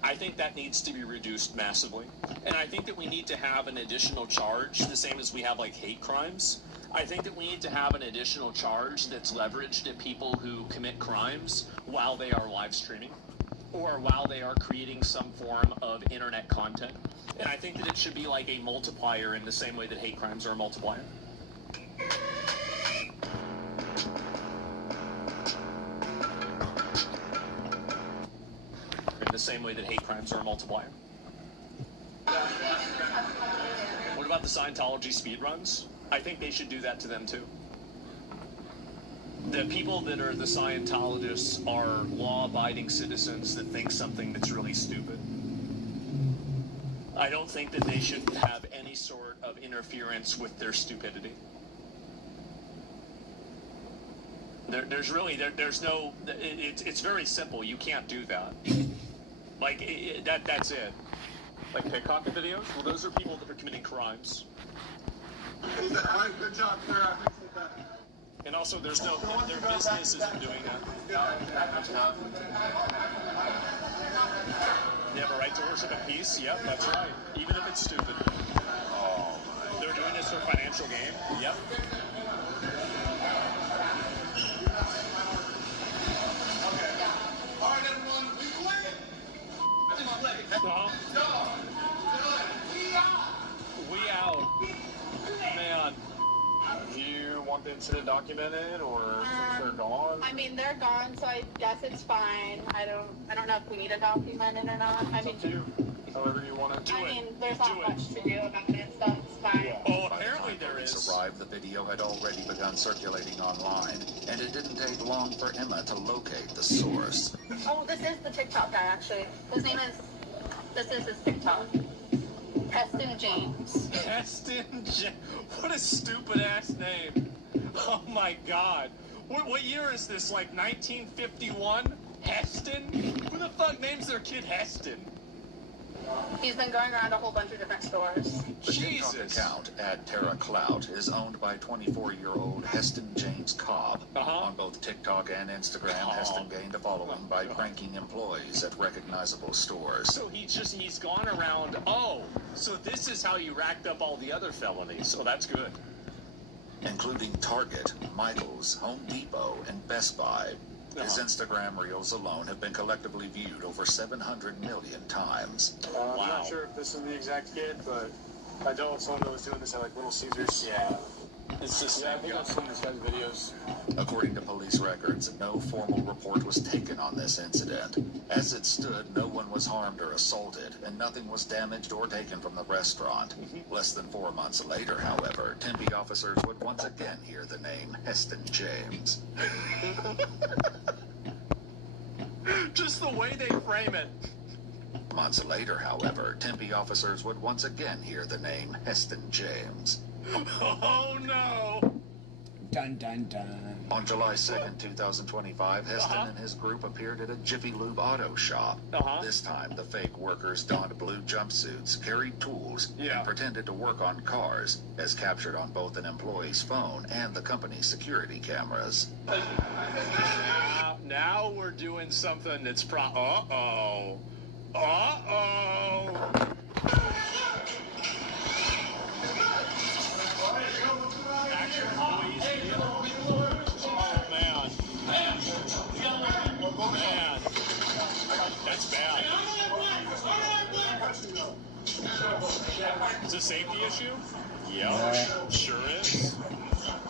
I think that needs to be reduced massively. And I think that we need to have an additional charge, the same as we have like hate crimes. I think that we need to have an additional charge that's leveraged at people who commit crimes while they are live streaming, or while they are creating some form of internet content. And I think that it should be like a multiplier in the same way that hate crimes are a multiplier. In the same way that hate crimes are a multiplier. What about the Scientology speedruns? I think they should do that to them too. The people that are the Scientologists are law-abiding citizens that think something that's really stupid. I don't think that they should have any sort of interference with their stupidity. There's no, it's very simple. You can't do that. Like, that's it. Like pickpocket videos? Well, those are people that are committing crimes. Good job, sir. I appreciate that. And also, their business isn't doing that. They have a right to worship in peace? Yep, that's right. Even if it's stupid. Oh, they're doing this for financial gain? Yep. All right, everyone, we quit. We out. Man. Do you want the incident documented, or since they're gone? I mean, they're gone, so I guess it's fine. I don't know if we need to document it or not. I mean, however you want to do it. I mean, there's not much to do about it, so it's fine. Oh, apparently there is. Arrived, the video had already begun circulating online, and it didn't take long for Emma to locate the source. Oh, this is the TikTok guy, actually. This is his TikTok. Heston James. Heston James. What a stupid ass name. Oh my god. What year is this? Like 1951? Heston? Who the fuck names their kid Heston? He's been going around a whole bunch of different stores. The TikTok account, @TerraClout, is owned by 24-year-old Heston James Cobb. On both TikTok and Instagram, Heston gained a following by pranking employees at recognizable stores. So he's gone around, so this is how you racked up all the other felonies, so that's good. Including Target, Michaels, Home Depot, and Best Buy. His Instagram reels alone have been collectively viewed over 700 million times. I'm not sure if this is the exact kid, but I dealt with someone that was doing this at like Little Caesars. Yeah. It's just, I think I've seen this guy's videos. According to police records, no formal report was taken on this incident. As it stood, no one was harmed or assaulted, and nothing was damaged or taken from the restaurant. Less than 4 months later, however, Tempe officers would once again hear the name Heston James. Just the way they frame it. Months later, however, Tempe officers would once again hear the name Heston James. Oh no! Dun dun dun. On July 2nd, 2025, Heston and his group appeared at a Jiffy Lube auto shop. This time, the fake workers donned blue jumpsuits, carried tools, and pretended to work on cars, as captured on both an employee's phone and the company's security cameras. Now we're doing something that's Uh-oh. Uh-oh. Man, that's bad. Is it a safety issue? Yeah, sure is.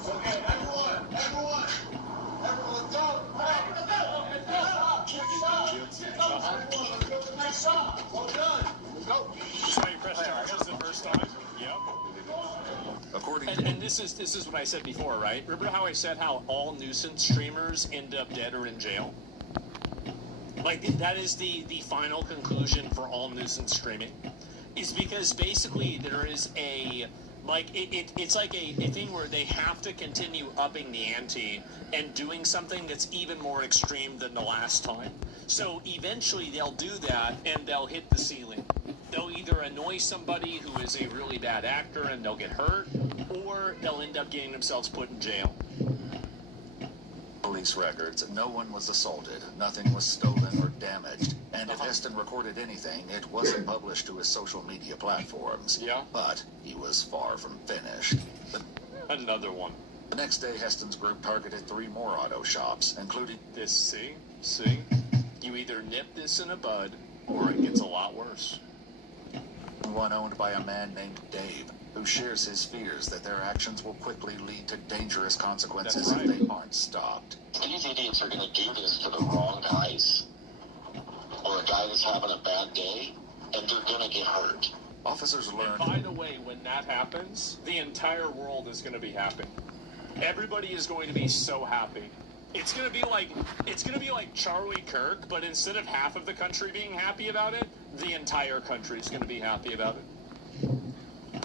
Okay, everyone, let's go. Let's go to the next stop. Well done. Let's go. This is how you press charges the first time? Yep. And this is what I said before, right? Remember how I said how all nuisance streamers end up dead or in jail? Like, that is the final conclusion for all nuisance streaming. Is because basically there is a... Like, it's like a thing where they have to continue upping the ante and doing something that's even more extreme than the last time. So eventually they'll do that and they'll hit the ceiling. They'll either annoy somebody who is a really bad actor and they'll get hurt, or they'll end up getting themselves put in jail. Police records, no one was assaulted, nothing was stolen or damaged, and if Heston recorded anything, it wasn't published to his social media platforms. But he was far from finished. Another one. The next day, Heston's group targeted 3 more auto shops, including this. See? You either nip this in a bud, or it gets a lot worse. One owned by a man named Dave, who shares his fears that their actions will quickly lead to dangerous consequences if they aren't stopped. These idiots are going to do this to the wrong guys, or a guy that's having a bad day, and they're going to get hurt. Officers learned... And by the way, when that happens, the entire world is going to be happy. Everybody is going to be so happy. It's going to be like Charlie Kirk, but instead of half of the country being happy about it, the entire country is going to be happy about it.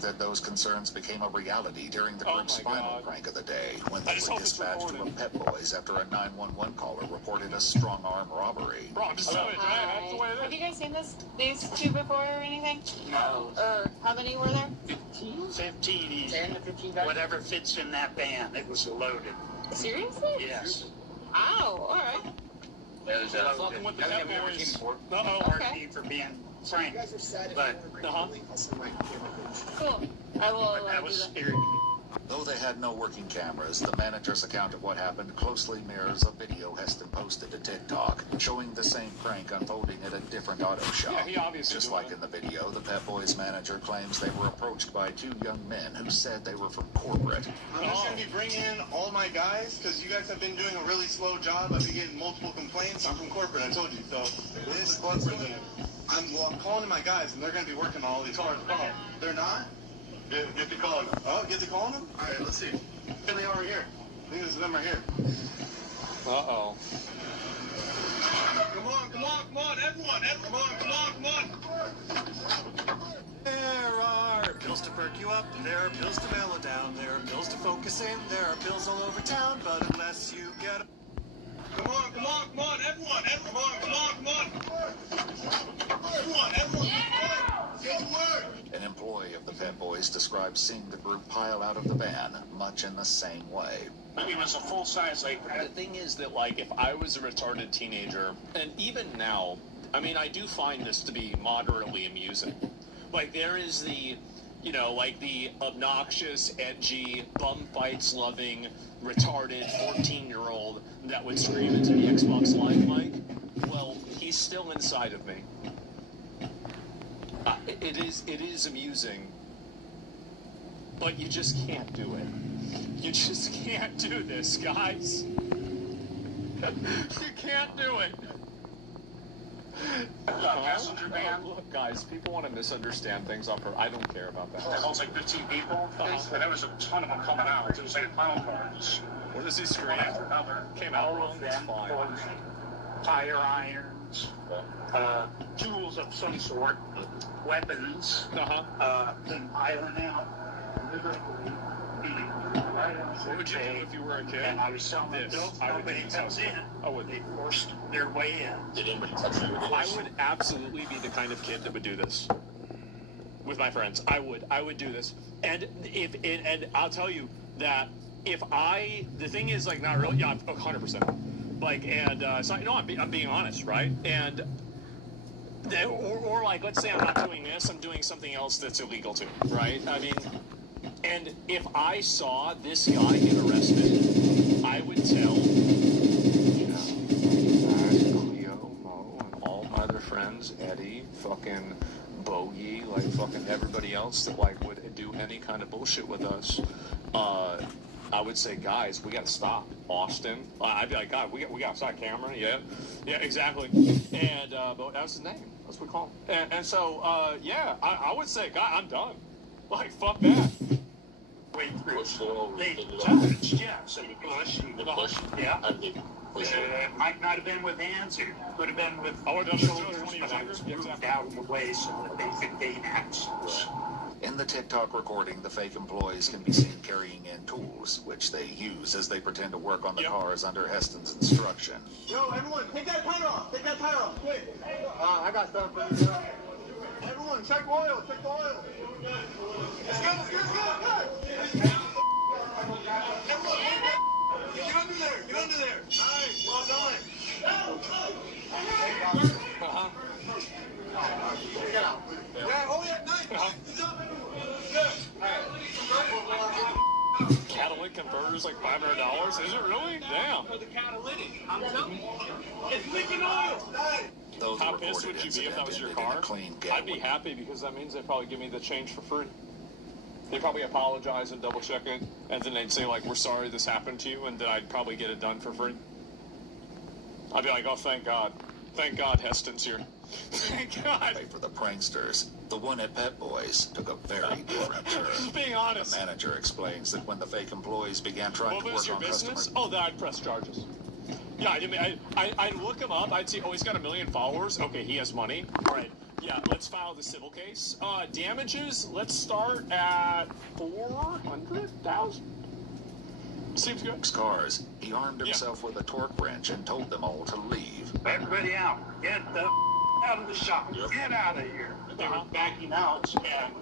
That those concerns became a reality during the group's final prank of the day, when they were dispatched to a Pet Boys after a 911 caller reported a strong-arm robbery. Bro, I'm just telling you, that's the way it is. Have you guys seen these two before or anything? No. Or how many were there? 15 easy. 10 to 15 guys? Whatever fits in that van. It was loaded. Seriously? Yes. Ow, alright. It was Fucking with the Pet Boys. Pardon me for being frank. But, Cool. I will that was do that. scary. Though they had no working cameras, the manager's account of what happened closely mirrors a video Heston posted to TikTok, showing the same prank unfolding at a different auto shop. Yeah, he obviously Just like in the video, the Pet Boys manager claims they were approached by 2 young men who said they were from corporate. I'm just going to be bringing in all my guys, because you guys have been doing a really slow job. I've been getting multiple complaints. I'm from corporate, I told you. So this is corporate. I'm calling in my guys, and they're going to be working on all these cars. Oh, they're not? Get to calling them. Oh, get to calling them? All right, let's see. Here they are right here. I think this is them right here. Uh-oh. Come on, everyone. Come on. There are pills to perk you up, there are pills to mellow down, there are pills to focus in, there are pills all over town, but unless you get them... Come on, everyone. Come on. Everyone. An employee of the Pet Boys describes seeing the group pile out of the van much in the same way. It was a full-size, like, The thing is that, like, if I was a retarded teenager, and even now, I mean, I do find this to be moderately amusing. Like, there is the, you know, like the obnoxious, edgy, bum fights loving, retarded 14-year-old that would scream into the Xbox Live mic. Well, he's still inside of me. It is amusing, but you just can't do it. You just can't do this, guys. You can't do it. Passenger van. Look, guys, people want to misunderstand things on purpose. I don't care about that. It holds like 15 people, and there was a ton of them coming out. It was like a tunnel cars. What does he scream? Came out wrong. It's fine. Tire irons, tools of some sort, weapons, then piling out. Literally, what would you do if you were a kid? And I was selling this. Nobody comes in. They forced their way in. Did anybody touch you? I would absolutely be the kind of kid that would do this with my friends. I would do this, and and I'll tell you that if the thing is, like, not really, yeah, 100%. Like, and so no, I'm being honest, right? And or like, let's say I'm not doing this, I'm doing something else that's illegal too, right? I mean, and if I saw this guy get arrested, I would tell, you know, Cleo, Mo, and all my other friends, Eddie, fucking Bogey, like fucking everybody else that like would do any kind of bullshit with us. I would say, guys, we got to stop. Austin. I'd be like, God, we got to stop. Cameron. Yeah, exactly. And but that was his name. That's what we call him. And so, yeah, I would say, God, I'm done. Like, fuck that. Wait, they touched, yeah, so you push, yeah. It might not have been with hands, it could have been with shoulders, but I was moved out of the way so that they could gain access. In the TikTok recording, the fake employees can be seen carrying in tools, which they use as they pretend to work on the cars under Heston's instruction. Yo, everyone, take that tire off. Take that tire off, quick. I got stuff for you. Everyone, check oil. Check the oil. Let's go. Get under there. Get under there. All right, well done. Get out. Yeah, oh yeah, nice. Catalytic converter's like $500. Is it really? Damn. For the catalytic, I'm telling you, it's leaking oil. How pissed would you be if that was your car? I'd be happy because that means they'd probably give me the change for free. They'd probably apologize and double check it, and then they'd say, like, we're sorry this happened to you, and then I'd probably get it done for free. I'd be like, oh, thank God. Thank God Heston's here. Thank God. For the pranksters, the one at Pet Boys took a very different turn. Just being honest. The manager explains that when the fake employees began trying to work on customers... Oh, then I'd press charges. Yeah, I mean, I'd look him up. I'd see, oh, he's got 1 million followers. Okay, he has money. All right. Yeah, let's file the civil case. Damages, let's start at 400,000. Seems good. Cars, he armed himself with a torque wrench and told them all to leave. Everybody out. Get the out of the shop. Get out of here. They were backing out, and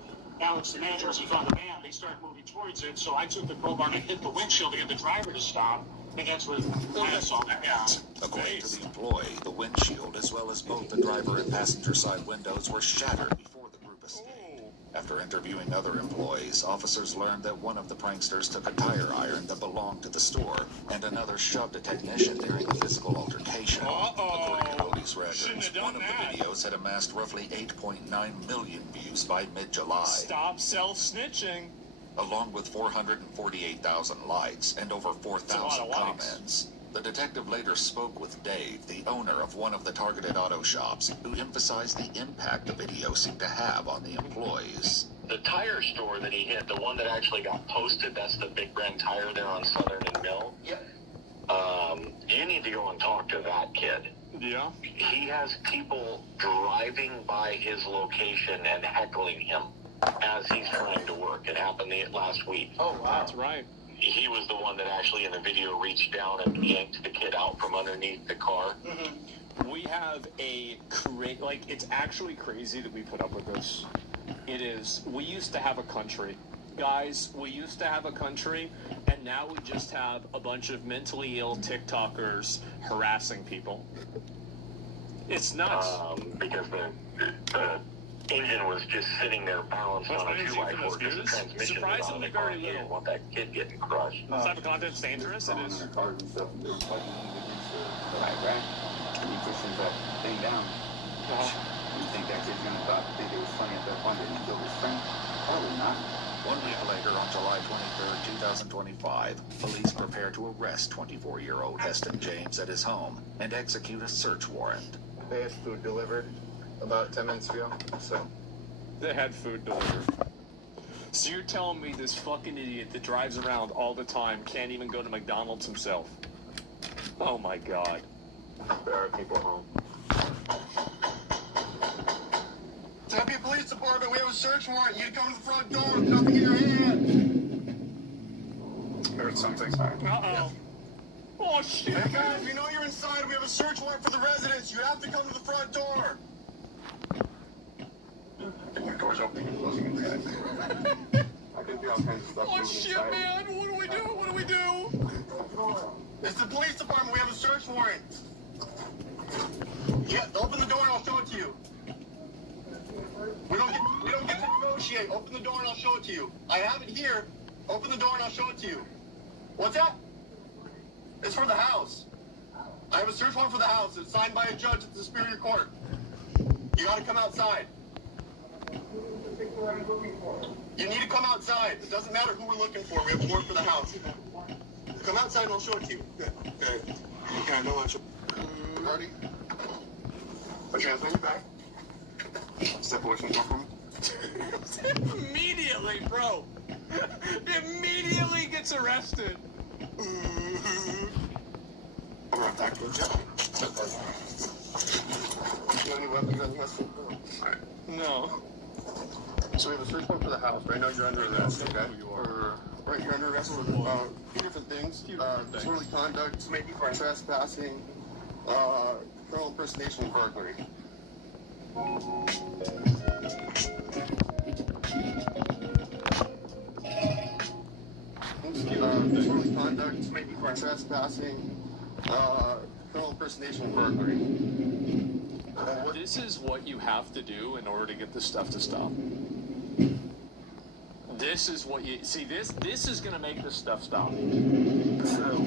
Alex, the manager, as he found the van, they started moving towards it, so I took the crowbar and hit the windshield to get the driver to stop, and that's what I saw that out. According to the employee, the windshield, as well as both the driver and passenger side windows, were shattered before the group escaped. After interviewing other employees, officers learned that one of the pranksters took a tire iron that belonged to the store, and another shoved a technician during a physical altercation. According to police records, one of the videos had amassed roughly 8.9 million views by mid-July. Stop self-snitching. Along with 448,000 likes and over 4,000 comments. The detective later spoke with Dave, the owner of one of the targeted auto shops, who emphasized the impact the video seemed to have on the employees. The tire store that he hit, the one that actually got posted, that's the Big Brand Tire there on Southern and Mill. Yep. You need to go and talk to that kid. Yeah? He has people driving by his location and heckling him as he's trying to work. It happened last week. Oh, wow. That's right. He was the one that actually in the video reached down and yanked the kid out from underneath the car. We have it's actually crazy that we put up with this. It is. We used to have a country. Guys, we used to have a country, and now we just have a bunch of mentally ill TikTokers harassing people. It's nuts. Because the engine was just sitting there balanced on a 2x4 because the transmission Surprisingly was on very the car. You little. didn't want that kid getting crushed. This type of content's dangerous. It is. Right. And he pushes that thing down. You think that kid's gonna think it was funny at that point that he killed his friend? Probably not. 1 week later, on July 23rd, 2025, police prepare to arrest 24-year-old Heston James at his home and execute a search warrant. They had food delivered about 10 minutes ago, so. They had food delivered. So you're telling me this fucking idiot that drives around all the time can't even go to McDonald's himself? Oh my god. There are people home. Tempe Police Department, we have a search warrant. You come to the front door with nothing in your hand. Heard something. Uh-oh. Oh, shit. Hey, guys, we know you're inside. We have a search warrant for the residents. You have to come to the front door. My door's opening and closing inside. I can feel all kinds of stuff Oh, moving shit, inside. man. What do we do? What do we do? It's the police department. We have a search warrant. Yeah, open the door and I'll show it to you. We don't get to negotiate. Open the door and I'll show it to you. I have it here. Open the door and I'll show it to you. What's that? It's for the house. I have a search warrant for the house. It's signed by a judge at the Superior Court. You gotta come outside. You need to come outside. It doesn't matter who we're looking for. We have a warrant for the house. Come outside and I'll show it to you. Okay. Okay, I know what you're... Ready? Put your hands on your back. Step away from the door for me. Immediately, bro. Immediately gets arrested. I'm right back. Good job. Do you have any weapons on you? Alright. No. So we have a search warrant for the house. Right now you're under arrest, okay? Right, you're under arrest for two different things. Disorderly conduct, trespassing, criminal impersonation, and burglary. Disorderly conduct, trespassing, criminal impersonation, and burglary. This is what you have to do in order to get this stuff to stop. This is what you see. This is gonna make this stuff stop. So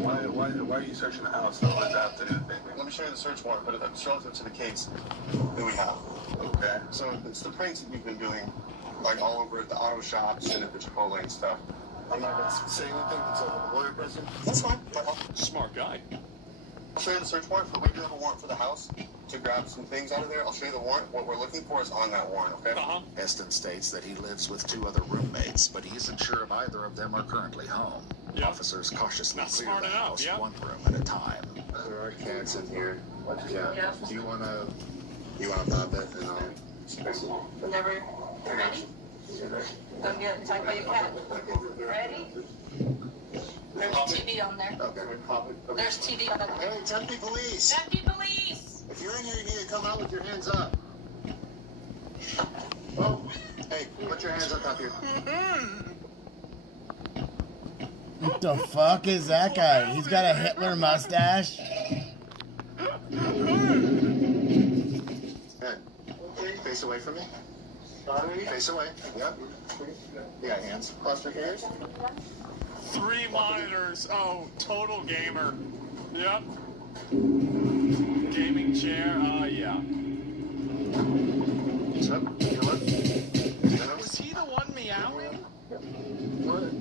why are you searching the house? What does that have to do with anything? Let me show you the search warrant, but it's relative to the case that we have. Okay. So it's the pranks that you've been doing, like all over at the auto shops and at the Chipotle and stuff. I'm not gonna say anything until the lawyer present. That's fine. Smart guy. I'll show you the search warrant. We do have a warrant for the house to grab some things out of there. I'll show you the warrant. What we're looking for is on that warrant, okay? Heston states that he lives with 2 other roommates, but he isn't sure if either of them are currently home. Officers cautiously clear the house one room at a time. There are cats in here. Yeah. Do you wanna pop it and I'll... Whenever you're ready. Don't get attacked by your cat. Ready? There's TV on there. Okay, pop it. There's TV on there. Hey, Tempe Police! Tempe Police! If you're in here, you need to come out with your hands up. Oh, hey, put your hands up here. What the fuck is that guy? He's got a Hitler mustache. Good. Face away from me. Face away. Yep. You got hands. Cross your ears. 3 monitors. Oh, total gamer. Yep. Gaming chair. Yeah. Was he the one meowing?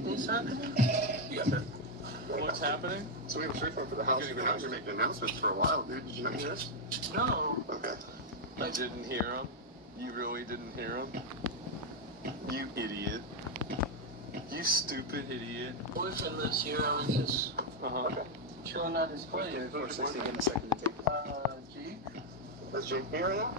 What's happening? You got that. What's happening? So we have a search warrant for the house. You've been out here making announcements for a while, dude. Did you not hear this? No. Okay. I didn't hear him. You really didn't hear him? You idiot. You stupid idiot. Boyfriend lives here. I was just chilling out his place. Jake? Is Jake here right now?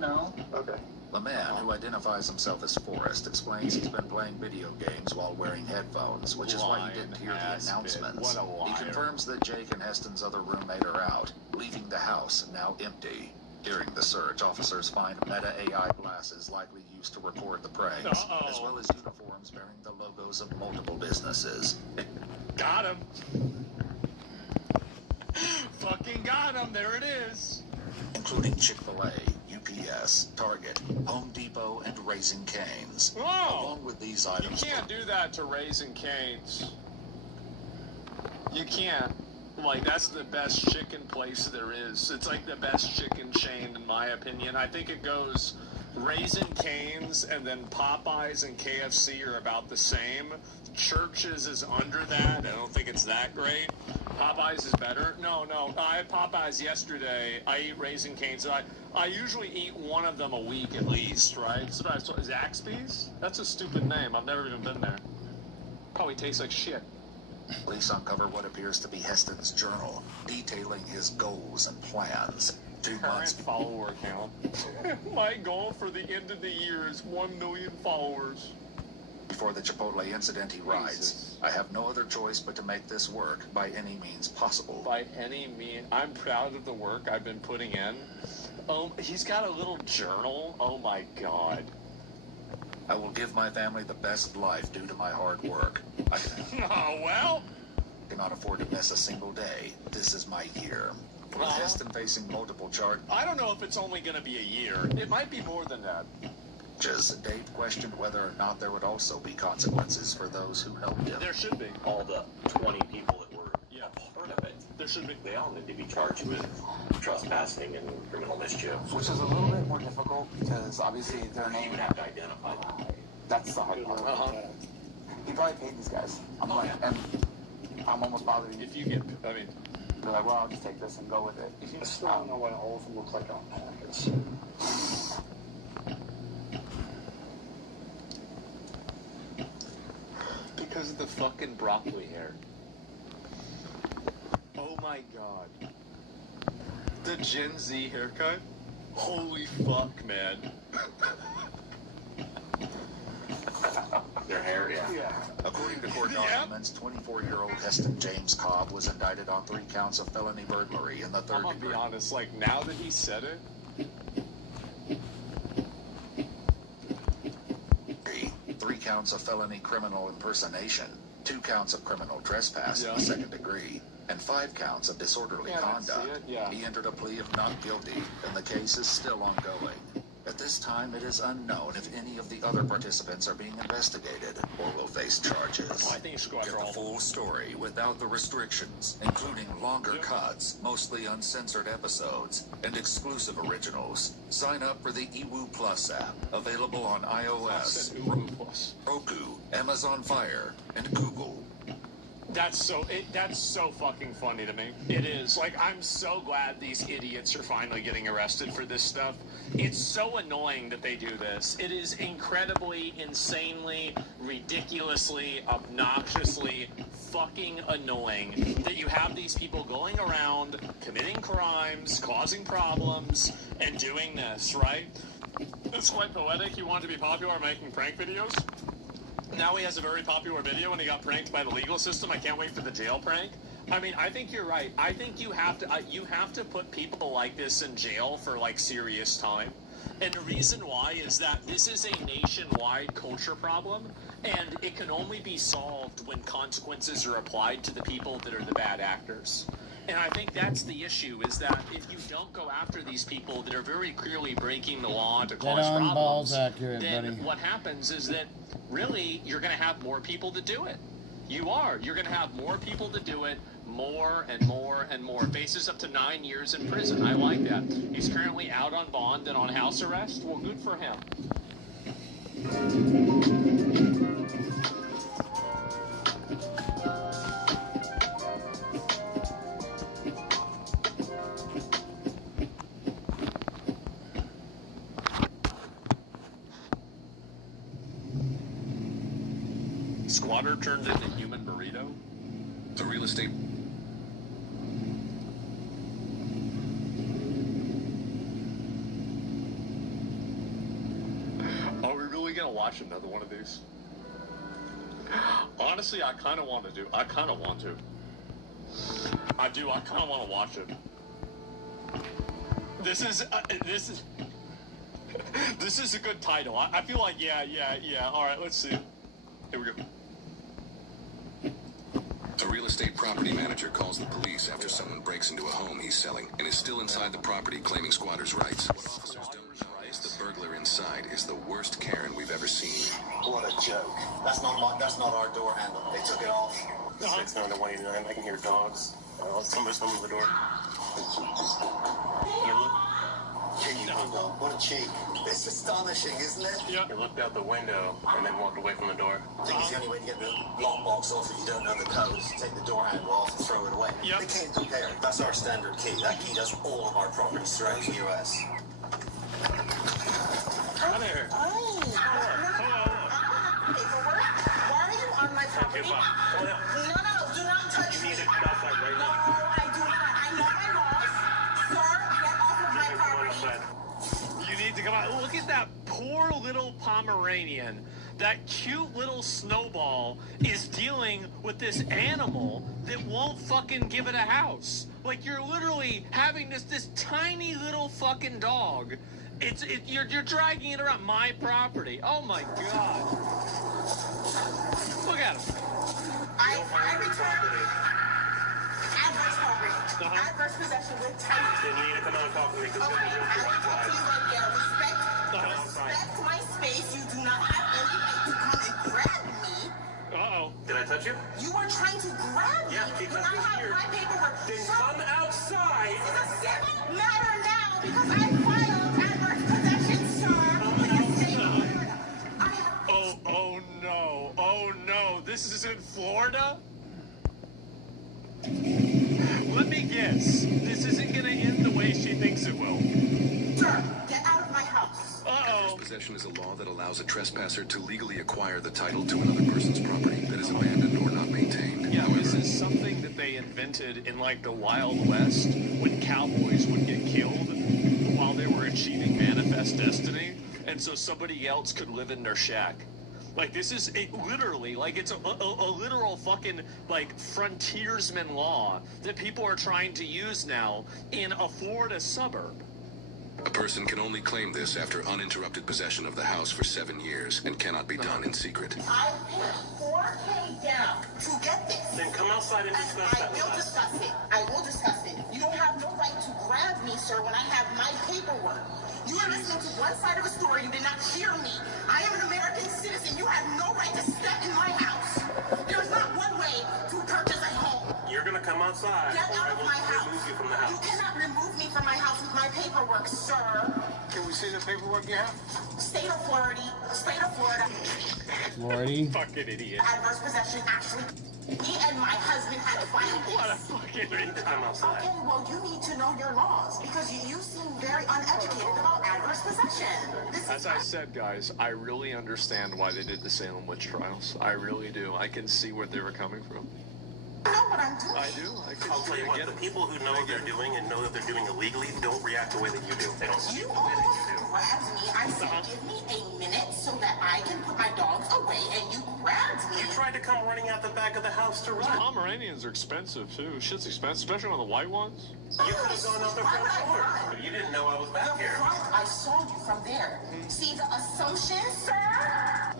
No. Okay. The man, who identifies himself as Forrest, explains he's been playing video games while wearing headphones, which is why he didn't hear the announcements. What a liar. He confirms that Jake and Heston's other roommate are out, leaving the house now empty. During the search, officers find Meta AI glasses likely used to record the pranks, as well as uniforms bearing the logos of multiple businesses. Got him. Fucking got him. There it is. Including Chick-fil-A, UPS, Target, Home Depot, and Raising Cane's. Whoa! Along with these items... You can't do that to Raising Cane's. You can't. Like, that's the best chicken place there is. It's like the best chicken chain, in my opinion. I think it goes Raising Cane's, and then Popeyes and KFC are about the same. Church's is under that. I don't think it's that great. Popeyes is better. No, I had Popeyes yesterday. I eat Raising Cane's. I usually eat one of them a week at least, right? So Zaxby's? That's a stupid name. I've never even been there. Probably tastes like shit. Police uncover what appears to be Heston's journal, detailing his goals and plans. 2 months follower count. My goal for the end of the year is 1 million followers. Before the Chipotle incident, he writes, I have no other choice but to make this work by any means possible. By any means. I'm proud of the work I've been putting in. Oh, he's got a little journal. Oh my God. I will give my family the best life due to my hard work. Oh, well. I cannot afford to miss a single day. This is my year. With Heston facing multiple charges. I don't know if it's only going to be a year. It might be more than that. Dave questioned whether or not there would also be consequences for those who helped him. There should be. All the 20 people that were a part of it. There should be. They all need to be charged with trespassing and criminal mischief. Which is a little bit more difficult because obviously their name... You would have to identify them. That's the hard part. He probably paid these guys. I'm I'm almost bothered. If you get, I mean... They're like, well, I'll just take this and go with it. I still don't know what all of them look like on packets. Because of the fucking broccoli hair. Oh my God. The Gen Z haircut? Holy fuck, man. Their hair, yeah. According to court documents, 24-year-old Heston James Cobb was indicted on 3 counts of felony burglary in the third degree. I'm gonna be honest, like, now that he said it... 3 counts of felony criminal impersonation, 2 counts of criminal trespass in the second degree, and 5 counts of disorderly conduct. He entered a plea of not guilty, and the case is still ongoing. At this time, it is unknown if any of the other participants are being investigated or will face charges. I think you should go after Get the full story without the restrictions, including longer cuts, mostly uncensored episodes, and exclusive originals. Sign up for the eWoo Plus app, available on iOS, Roku, Amazon Fire, and Google. That's so fucking funny to me. It is. Like, I'm so glad these idiots are finally getting arrested for this stuff. It's so annoying that they do this. It is incredibly, insanely, ridiculously, obnoxiously fucking annoying that you have these people going around committing crimes, causing problems, and doing this, right? It's quite poetic. He wanted to be popular making prank videos. Now he has a very popular video and he got pranked by the legal system. I can't wait for the jail prank. I mean, I think you're right. I think you have to put people like this in jail for, like, serious time. And the reason why is that this is a nationwide culture problem, and it can only be solved when consequences are applied to the people that are the bad actors. And I think that's the issue, is that if you don't go after these people that are very clearly breaking the law to cause problems, then what happens is that really you're going to have more people to do it. You're going to have more people to do it, more and more and more. Faces up to 9 years in prison. I like that. He's currently out on bond and on house arrest. Well, good for him. Squatter turned into human burrito? The real estate. Are we really gonna watch another one of these? Honestly, I kind of want to. I kind of want to watch it. This is this is a good title. I feel like yeah. All right, let's see. Here we go. A real estate property manager calls the police after someone breaks into a home he's selling and is still inside the property claiming squatters' rights. What officers don't know is the burglar inside is the worst Karen we've ever seen. What a joke. That's not our door handle. They took it off. 6'9" to 189. I can hear dogs. Somebody's coming to the door. You look. What a cheek. It's astonishing, isn't it? Yeah. He looked out the window and then walked away from the door. I think it's the only way to get the lockbox off if you don't know the code is to take the door handle off and throw it away. Yep. They can't compare. That's our standard key. That key does all of our properties throughout the U.S. Hi there. Hello. Paperwork? Why are you on my property? No, do not touch me. No, I do not. I know my laws. Sir, get off of my property. You need to come out. Look at that poor little Pomeranian. That cute little snowball is dealing with this animal that won't fucking give it a house. Like, you're literally having this tiny little fucking dog. You're dragging it around my property. Oh my god. Look at him. I returned adverse property. Adverse possession with title. Then you need to come out and talk to me because Okay, I will talk to you like respect my space. You do not have any right to come and grab me. Uh-oh. Did I touch you? You were trying to grab me. Yeah, because when I have my paperwork. Then come outside. This is a civil matter now because I filed adverse possession, sir. With the state of Florida. Oh no. This is in Florida? Let me guess. This isn't gonna end the way she thinks it will. Sir, get out of my house. Uh-oh. Possession is a law that allows a trespasser to legally acquire the title to another person's property that is abandoned or not maintained. Yeah, However, this is something that they invented in like the Wild West when cowboys would get killed while they were achieving manifest destiny, and so somebody else could live in their shack. Like, this is literally, like, it's a literal fucking, like, frontiersman law that people are trying to use now in a Florida suburb. a person can only claim this after uninterrupted possession of the house for 7 years and cannot be done in secret. I paid $4K down to get this. Then come outside and discuss that with us. I will discuss it. You don't have no right to grab me, sir, when I have my paperwork. You are listening to one side of a story. You did not hear me. I am an American citizen. You have no right to step in my house. There is not one way to purchase a home. You're going to come outside Get or out I of will my house. remove you from the house. You cannot remove me from my house with my paperwork, sir. Can we see the paperwork you have? State of Florida. Florida. Fucking idiot. Adverse possession, actually. Me and my husband had a fight. What a fucking idiot. Come outside. Okay, well, you need to know your laws because you seem very uneducated about adverse possession. As I said, guys, I really understand why they did the Salem witch trials. I really do. I can see where they were coming from. I know what I'm doing. I do. I'll tell you what, the people who know what they're doing and know that they're doing illegally don't react the way that you do. They don't You speak the way that you do. almost grabbed me. I said, give me a minute so that I can put my dogs away, and you grabbed me. You tried to come running out the back of the house to Those run. Pomeranians are expensive, too. Shit's expensive, especially on the white ones. You could have gone out the front door, but you didn't know I was back here. I saw you from there. See the assumption, sir?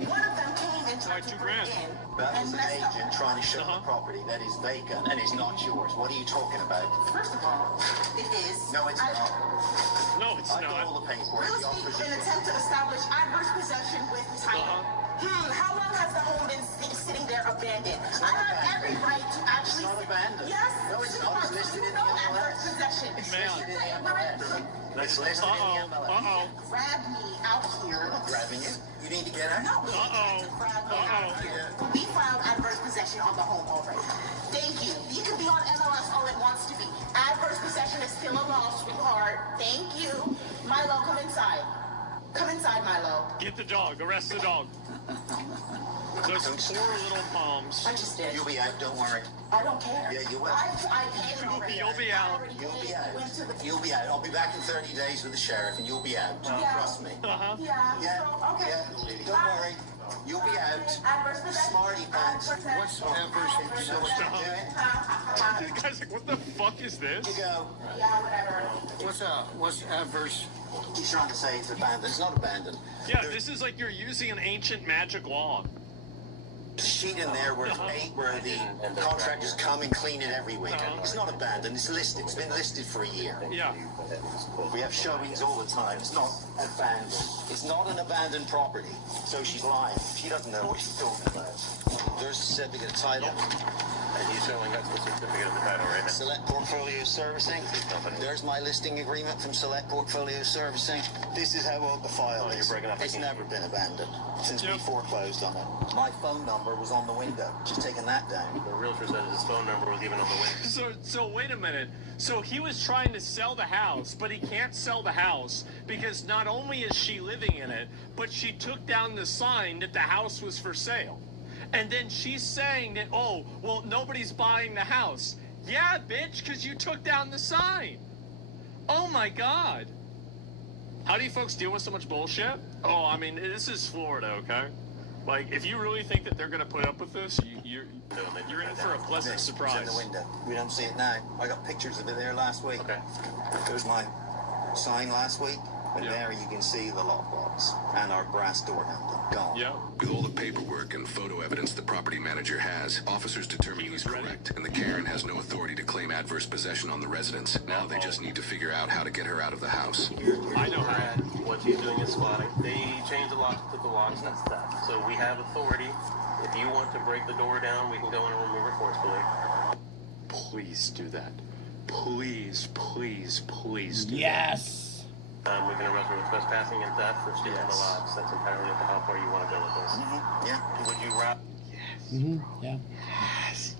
One of them came and tried to break in. That was an agent trying to show the property that is vacant and is not yours. What are you talking about? First of all, it is. No, it's not. No, it's I got not. all the paperwork. Real The estate officer. in an attempt to establish adverse possession with title. How long has the home been sitting there abandoned? I have every right to actually. It's not abandoned. Yes. No, it's not. It's listed in the adverse MLS. possession. It's listed in the MLS. It's listed in the MLS. Grab me out here. I'm grabbing you. You need to get out. No, we tried to grab me out here. We filed adverse possession on the home already. Thank you. You can be on MLS all it wants to be. Adverse possession is still a law, sweetheart. Thank you. Milo, come inside. Come inside, Milo. Get the dog. Arrest the dog. Those poor little palms. I just did. You'll be out. Don't worry. I don't care. Yeah, you will. I paid it already. You'll be out. You'll be out. You'll be out. I'll be back in 30 days with the sheriff, and you'll be out. Yeah. Trust me. Yeah. Yeah. So, okay. Yeah. Don't worry. You'll be out. Smarty pants. What's adverse You know what you're doing? The guy's like, what the fuck is this? You go. What's adverse? He's trying to say it's abandoned. It's not abandoned. Yeah, this is like you're using an ancient magic log. Sheet in there where the contractors come and clean it every week. It's not abandoned. It's listed. It's been listed for a year. Yeah. We have showings all the time. It's not abandoned. It's not an abandoned property. So she's lying. She doesn't know what she's talking about. There's a certificate of title. And he's showing us the certificate of the title right now. Select Portfolio Servicing. There's my listing agreement from Select Portfolio Servicing. This is how old the file is. It's never been abandoned since we foreclosed on it. My phone number was on the window. Just taking that down. The realtor said his phone number was even on the window. So wait a minute. So he was trying to sell the house, but he can't sell the house because not only is she living in it, but she took down the sign that the house was for sale. And then she's saying that, oh, well, nobody's buying the house. Yeah, bitch, because you took down the sign. Oh, my God. How do you folks deal with so much bullshit? Oh, I mean, this is Florida, okay? Like, if you really think that they're going to put up with this, you're in for a pleasant surprise. It's in the window. We don't see it now. I got pictures of it there last week. Okay. There's my sign last week. And there you can see the lockbox and our brass door handle gone. Yeah. With all the paperwork and photo evidence the property manager has, officers determine he's correct, and the Karen has no authority to claim adverse possession on the residence. Now they just need to figure out how to get her out of the house. I know how. What she's doing is squatting. They changed the locks, took the locks, that's that. So we have authority. If you want to break the door down, we can go in and remove her forcefully. Please do that. Please, please, please do Yes. We can arrest her with trespassing and theft for stealing the locks. That's entirely up to how far you want to go with this. Yeah. Would you rather? Yeah. Yes.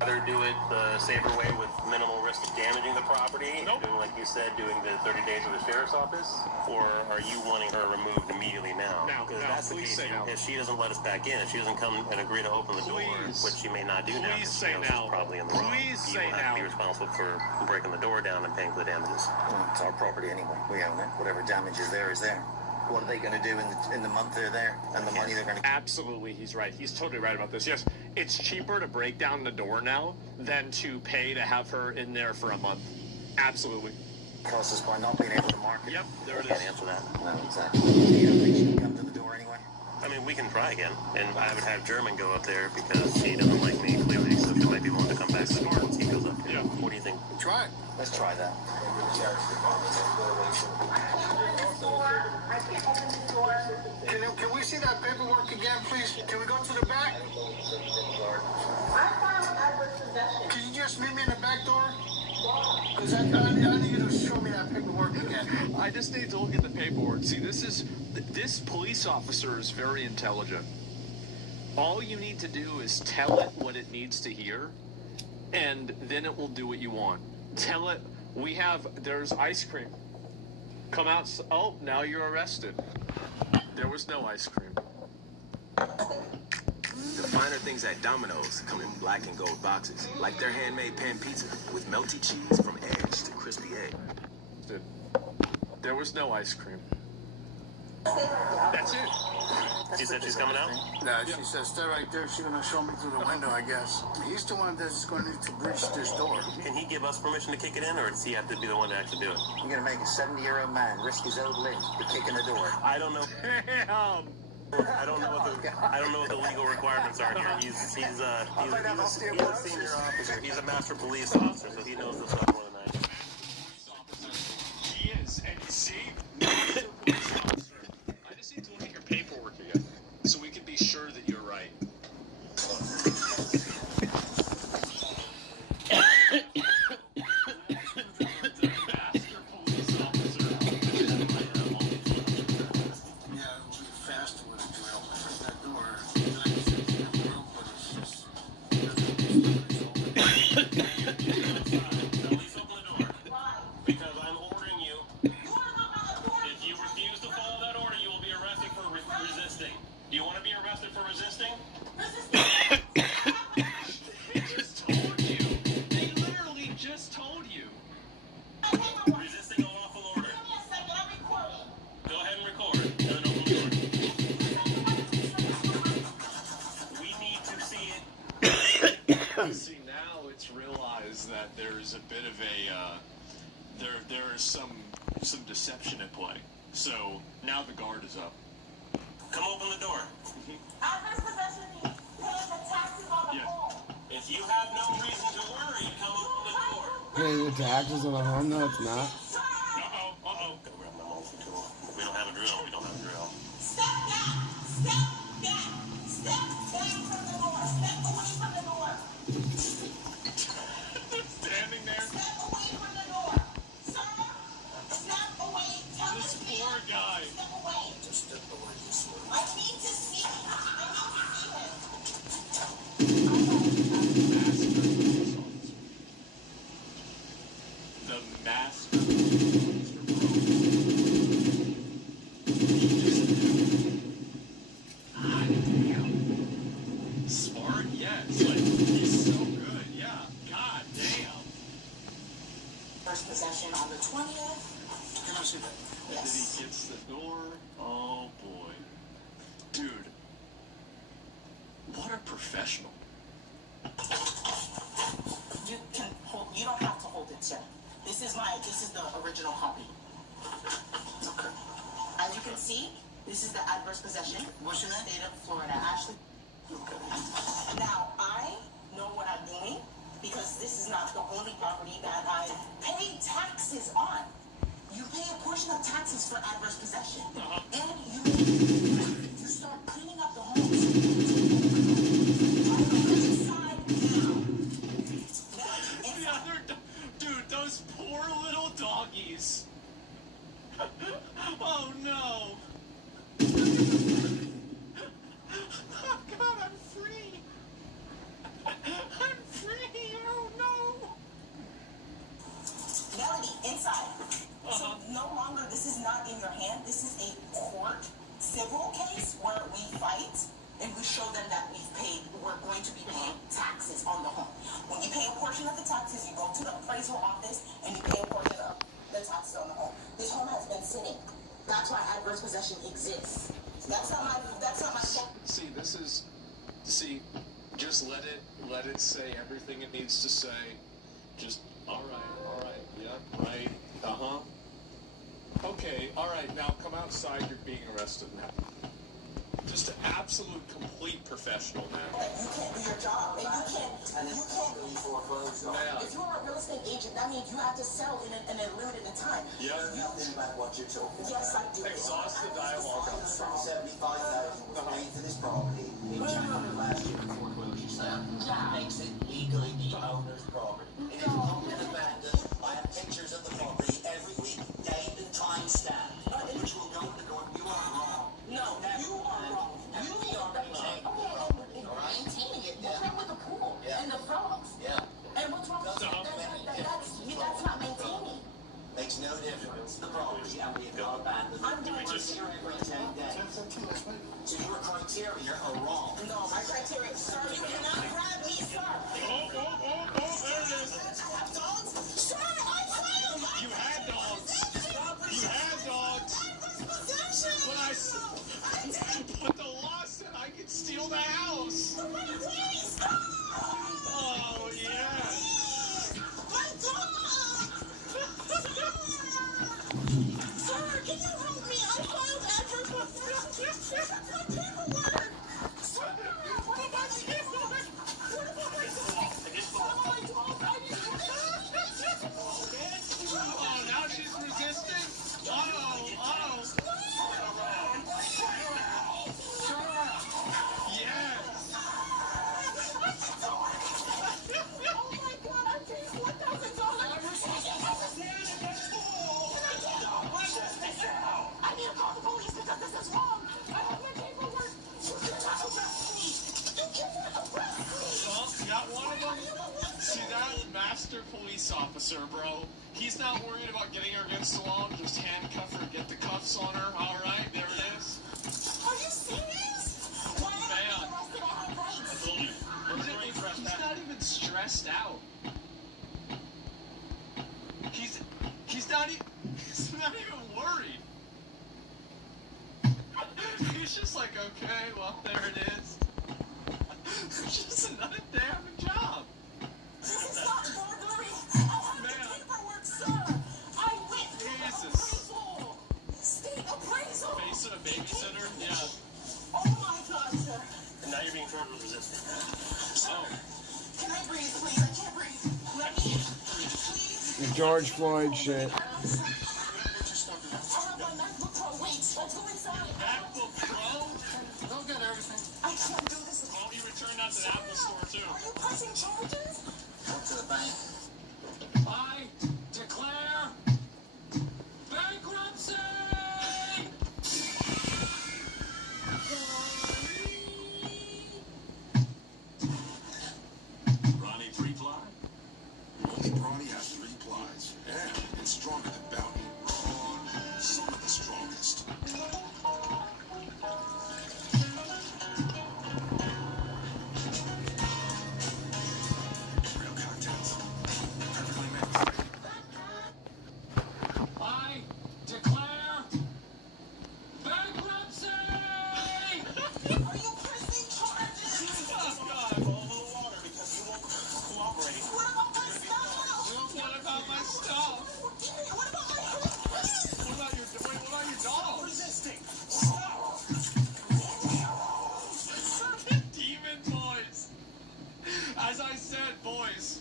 Rather do it the safer way with minimal risk of damaging the property, doing like you said, doing the 30 days with the sheriff's office, or are you wanting her removed immediately now? Because that's the case. If she doesn't let us back in, if she doesn't come and agree to open the door, which she may not do now, because she knows she's probably in the wrong. You will have to be responsible for breaking the door down and paying for the damages. Well, it's our property anyway. We own it. Whatever damage is there is there. What are they going to do in the month they're there and the money they're going to... Absolutely, he's right. He's totally right about this. Yes, it's cheaper to break down the door now than to pay to have her in there for a month. Absolutely. Costs us by not being able to market. Yep, there it is. Can't answer that. No, exactly. You don't think she can come to the door anyway? I mean, we can try again, and I would have German go up there because she doesn't like me, clearly, so she might be willing to come back tomorrow once he goes up there. Yeah. What do you think? Try it. Let's try that. Can we see that paperwork again, please? Can we go to the back? Can you just meet me in the back door? Because I need you to show me that paperwork again. I just need to look at the paperwork. See, this police officer is very intelligent. All you need to do is tell it what it needs to hear, and then it will do what you want. Tell it, there's ice cream. Come out, oh, now you're arrested. There was no ice cream. The finer things at Domino's come in black and gold boxes, like their handmade pan pizza with melty cheese from edge to crispy egg. There was no ice cream. That's it. She said she's coming out? No, she said stay right there. She's going to show me through the window, I guess. He's the one that's going to need to breach this door. Can he give us permission to kick it in, or does he have to be the one to actually do it? You're going to make a 70-year-old man risk his old limbs for kicking the door. I don't know. I don't know what the legal requirements are here. He's a senior officer. He's a master police officer, so he knows this stuff more than I do. He is, and you see, master police officer. I just need to look at your paperwork again, so we can be sure that you're right. For resisting. Do you want to be arrested for resisting? is that there is a bit of a there is some deception at play. So now the guard is up. Come open the door. Adverse possession means paying the taxes on the home. If you have no reason to worry, come open the door. Paying the taxes on the home? No, it's not. Uh-oh. Go grab my multi-tool. We don't have a drill. We don't have a drill. Step back! Step back! Step back from the door! Step away from the door! Standing there. Step away from the door! Sir! Step away! Tell This the poor man. guy. Step away! Just step away. I need to see him! I need to see him! The master. Smart, yes. Like, he's so good, yeah. God damn. First possession on the 20th. Can I see that? And then he gets the door. Oh boy. Dude. What a professional. You can hold. You don't have to hold it, sir. This is the original copy. Okay. As you can see, this is the adverse possession. What's your name? State of Florida, Ashley. Okay. Now I know what I'm doing because this is not the only property that I pay taxes on. You pay a portion of taxes for adverse possession, and you start cleaning up the homes. Dude, those poor little doggies. Oh no. Oh God, I'm free. I'm free. Oh no. Melody, inside. So no longer, this is not in your hand. This is a court civil case where we fight and we show them that we're going to be paying taxes on the home. When you pay a portion of the taxes, you go to the appraisal office and you pay a portion of the taxes on the home. This home has been sitting. That's why adverse possession exists. That's not my fault. See, just let it say everything it needs to say. Just, all right, yep, right, okay, all right, now come outside, you're being arrested now. Just an absolute complete professional, man. You can't do your job, and you can't be foreclosed on. If you are a real estate agent, that means you have to sell in a limited time. You know nothing about what you're talking about. Yes, I do. Exhaust the dialogue. $75,000 was paid for this property in January last year before foreclosure sale. That makes it legally the owner's property. It is not been abandoned. I have pictures of the property every week, date and time stamped, which will go to the door. You are wrong. No, you are wrong. You are maintaining it. What's wrong with the pool and the frogs? Yeah. And what's wrong with that's not maintaining. Makes no difference. The property and we have not abandoned it. I'm doing We're here every 10 days. So your criteria are wrong. No, my criteria, sir, you cannot grab me, sir. Oh, there it is. I have dogs? Sir, I failed. You had dogs. You had dogs. But the law said I could steal the house. Please, Oh, yeah. my dog! Sir, can you help me? I filed adverse possession. My paperwork. Sir, what am I doing? What am I doing? Oh, my dog, I need to Oh, now she's resisting? Uh-oh. Yes. Oh my God, I'm paying $4,000. I need to call the police because this is wrong. I have my paperwork. You cannot arrest me. You cannot arrest me. Well, you got one of them. See that? Master police officer, bro. He's not worried about getting her against the wall. Just handcuff her, get the cuffs on her. All right, there it is. Are you serious? Why am I arrested? I have rights. He's not even stressed out. He's not even worried. He's just like, okay, well, there it is. It's just another damn job. This is not burglary. The George Floyd shit. MacBook Pro? They'll get everything. I can't do this. Well, he returned that to the Apple Store, too. Are you pressing charges? Go to the bank. I declare bankruptcy! Ronnie 3-ply? Only Brawny has 3 plies, and it's stronger than Bounty. Some of the strongest. Real contents. Perfectly mixed. I declare bankruptcy! Are you pressing charges? Oh, God. Over the water because you won't cooperate. What about my stuff? What about my stuff? What about my What about your dog? Resisting. Stop. Demon boys. As I said, boys,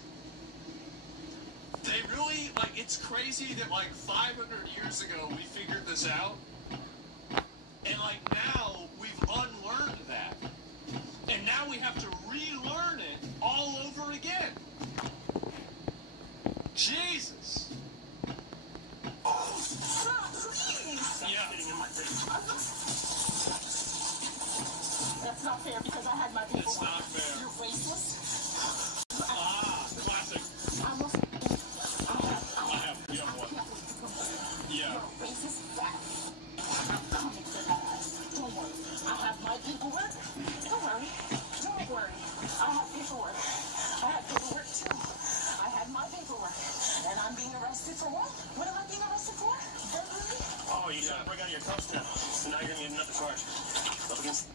they really, like, it's crazy that, like, 500 years ago we figured this out. And, like, now we've unlearned that. And now we have to relearn it all over again. Jesus. Yeah. That's not fair because I had my paperwork. It's not fair. You're faceless. Ah, classic. I have. You have one. Yeah. You're racist. Don't worry. I have my paperwork. Don't worry. Don't worry. I have paperwork. I have paperwork too. I had my paperwork. And I'm being arrested for what? What am I being arrested for? Burglary? Oh, you gotta break out of your cuffs now. So now you're gonna need another charge. Up against.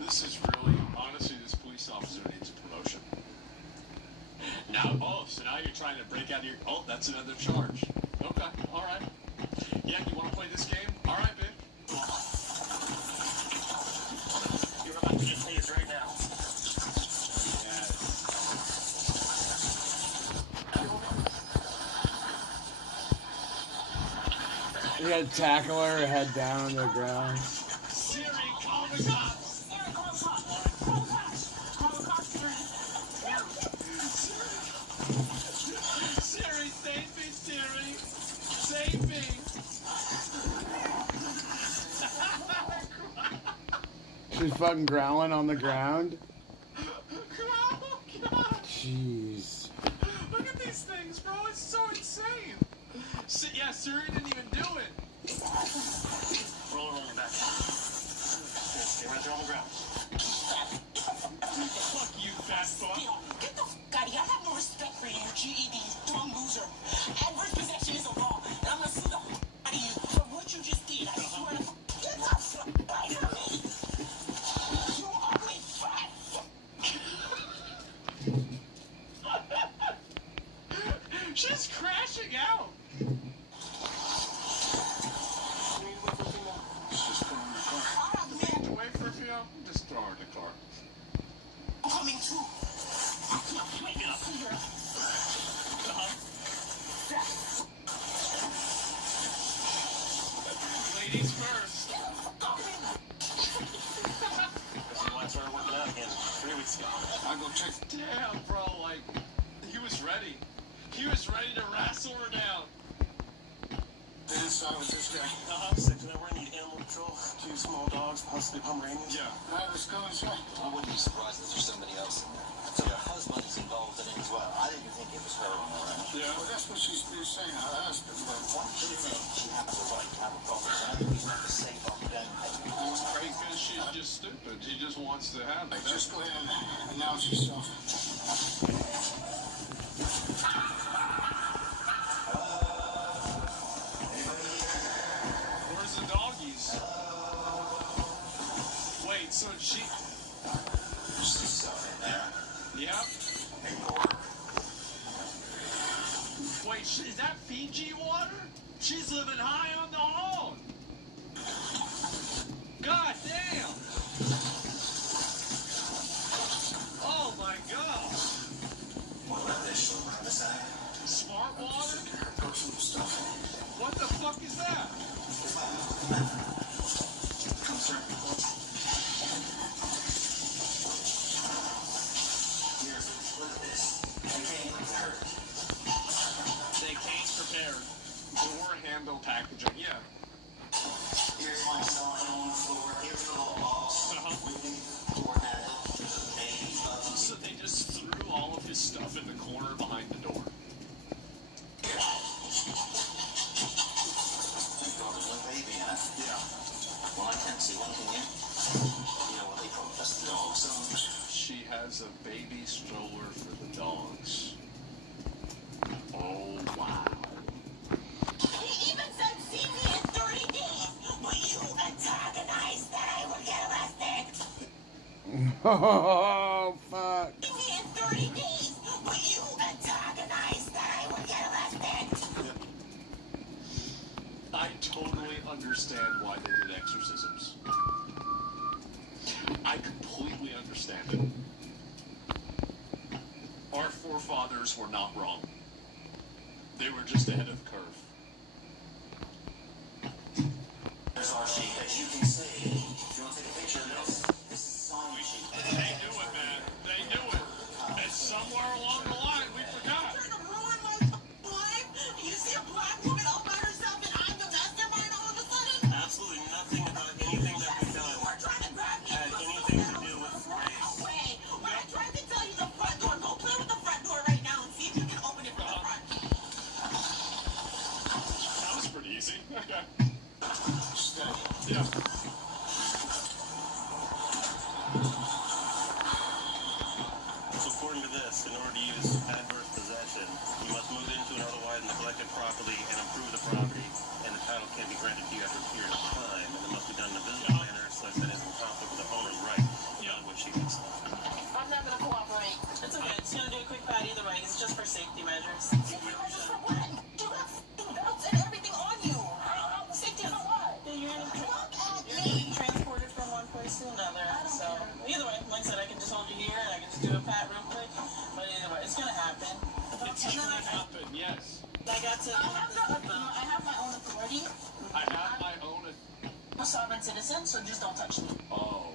This is really, honestly, this police officer needs a promotion. Now, so now you're trying to break out of your, that's another charge. Okay, all right. Yeah, you want to play this game? All right, babe. You're about to get tased right now. You gotta tackle her, head down on the ground. Siri, call the cops. Siri, call the cops. Call the cops. Call the cops, Siri. Siri, save me, Siri. Save me. She's fucking growling on the ground. Oh, God. Jeez. Look at these things, bro. It's so insane. Yeah, Siri didn't even do it. Roll over on your back. Stay right there on the ground. Fuck you, fat fuck. Get the fuck out of here. I have no respect for you, GED, you dumb loser. Adverse possession is a law, and I'm gonna sue the fuck out of you for what you just did. I swear to fuck. Get the fuck out of me. You ugly fat fuck. She's crashing out. Wait for a few. Just throw her in the car. I'm coming too. Wake up here. Ladies first. See why I started working out again 3 weeks ago. I'll go check. Damn, bro. Like, he was ready. He was ready to wrestle her down. Inside with this guy. Section that we're gonna need animal control. 2 small dogs, possibly Pomeranians. Yeah. All right, let's go inside. I wouldn't be surprised if there's somebody else in there. So her husband is involved in it as well. I didn't think it was her on the run. Yeah. Well, that's what she's been saying. I asked her, but Why do you think she has the right to have a property? I know he's not the safe on the gun. It's crazy because she's just stupid. She just wants to have it. just go ahead and announce yourself. Where's the doggies? Wait, so she. There's some stuff in there. Yeah. Paperwork. Wait, is that Fiji water? She's living high on the hog. God damn. Oh my God. We'll let this They came prepared. Door handle packaging, yeah. Here's my cell phone on the floor. Here's the little box. Door handle. So they just threw all of his stuff in the corner behind the door. Yeah. Well, I can't see one, can you? You know what they call that's the dog zones. She has a baby stroller for the dogs. Oh, wow. He even said, see me in 30 days. Will you antagonize that I will get arrested? Oh, fuck. See me in 30 days. Will you antagonize that I will get arrested? I totally understand why they did exorcisms. I completely understand it. Our forefathers were not wrong. They were just ahead of the curve. There's our sheet. As you can see, if you want to take a picture of this, this is the sign sheet. They knew it, man. They knew it. And somewhere along the line, we forgot. You're trying to ruin my life? You see a black woman all by herself and I'm the mastermind all of a sudden? Absolutely nothing about anything that we've done You are trying to grab me had anything to do with race. away. When I tried to tell you the front door, go play with the front door right now and see if you can open it from the front. That was pretty easy. Okay. Steady. Yeah. So according to this, in order to use adverse possession, you must move into an otherwise neglected property and improve the property, and the title can be granted to you after a period of time, and it must be done in a visible manner such that it is in conflict with the owner's right, beyond which she gets. I'm not gonna cooperate. It's okay. It's gonna do a quick pat either way. It's just for safety measures. Safety measures for what? You have belts and everything on you. Safety for what? You're gonna Look at you're me. being transported from one place to another. So either way, like I said, I can just hold you here and I can just do a pat real quick. But either way, it's gonna happen. It's gonna happen, yes. I got to. I have my own authority. I have my own... I'm a sovereign citizen, so just don't touch me. Oh.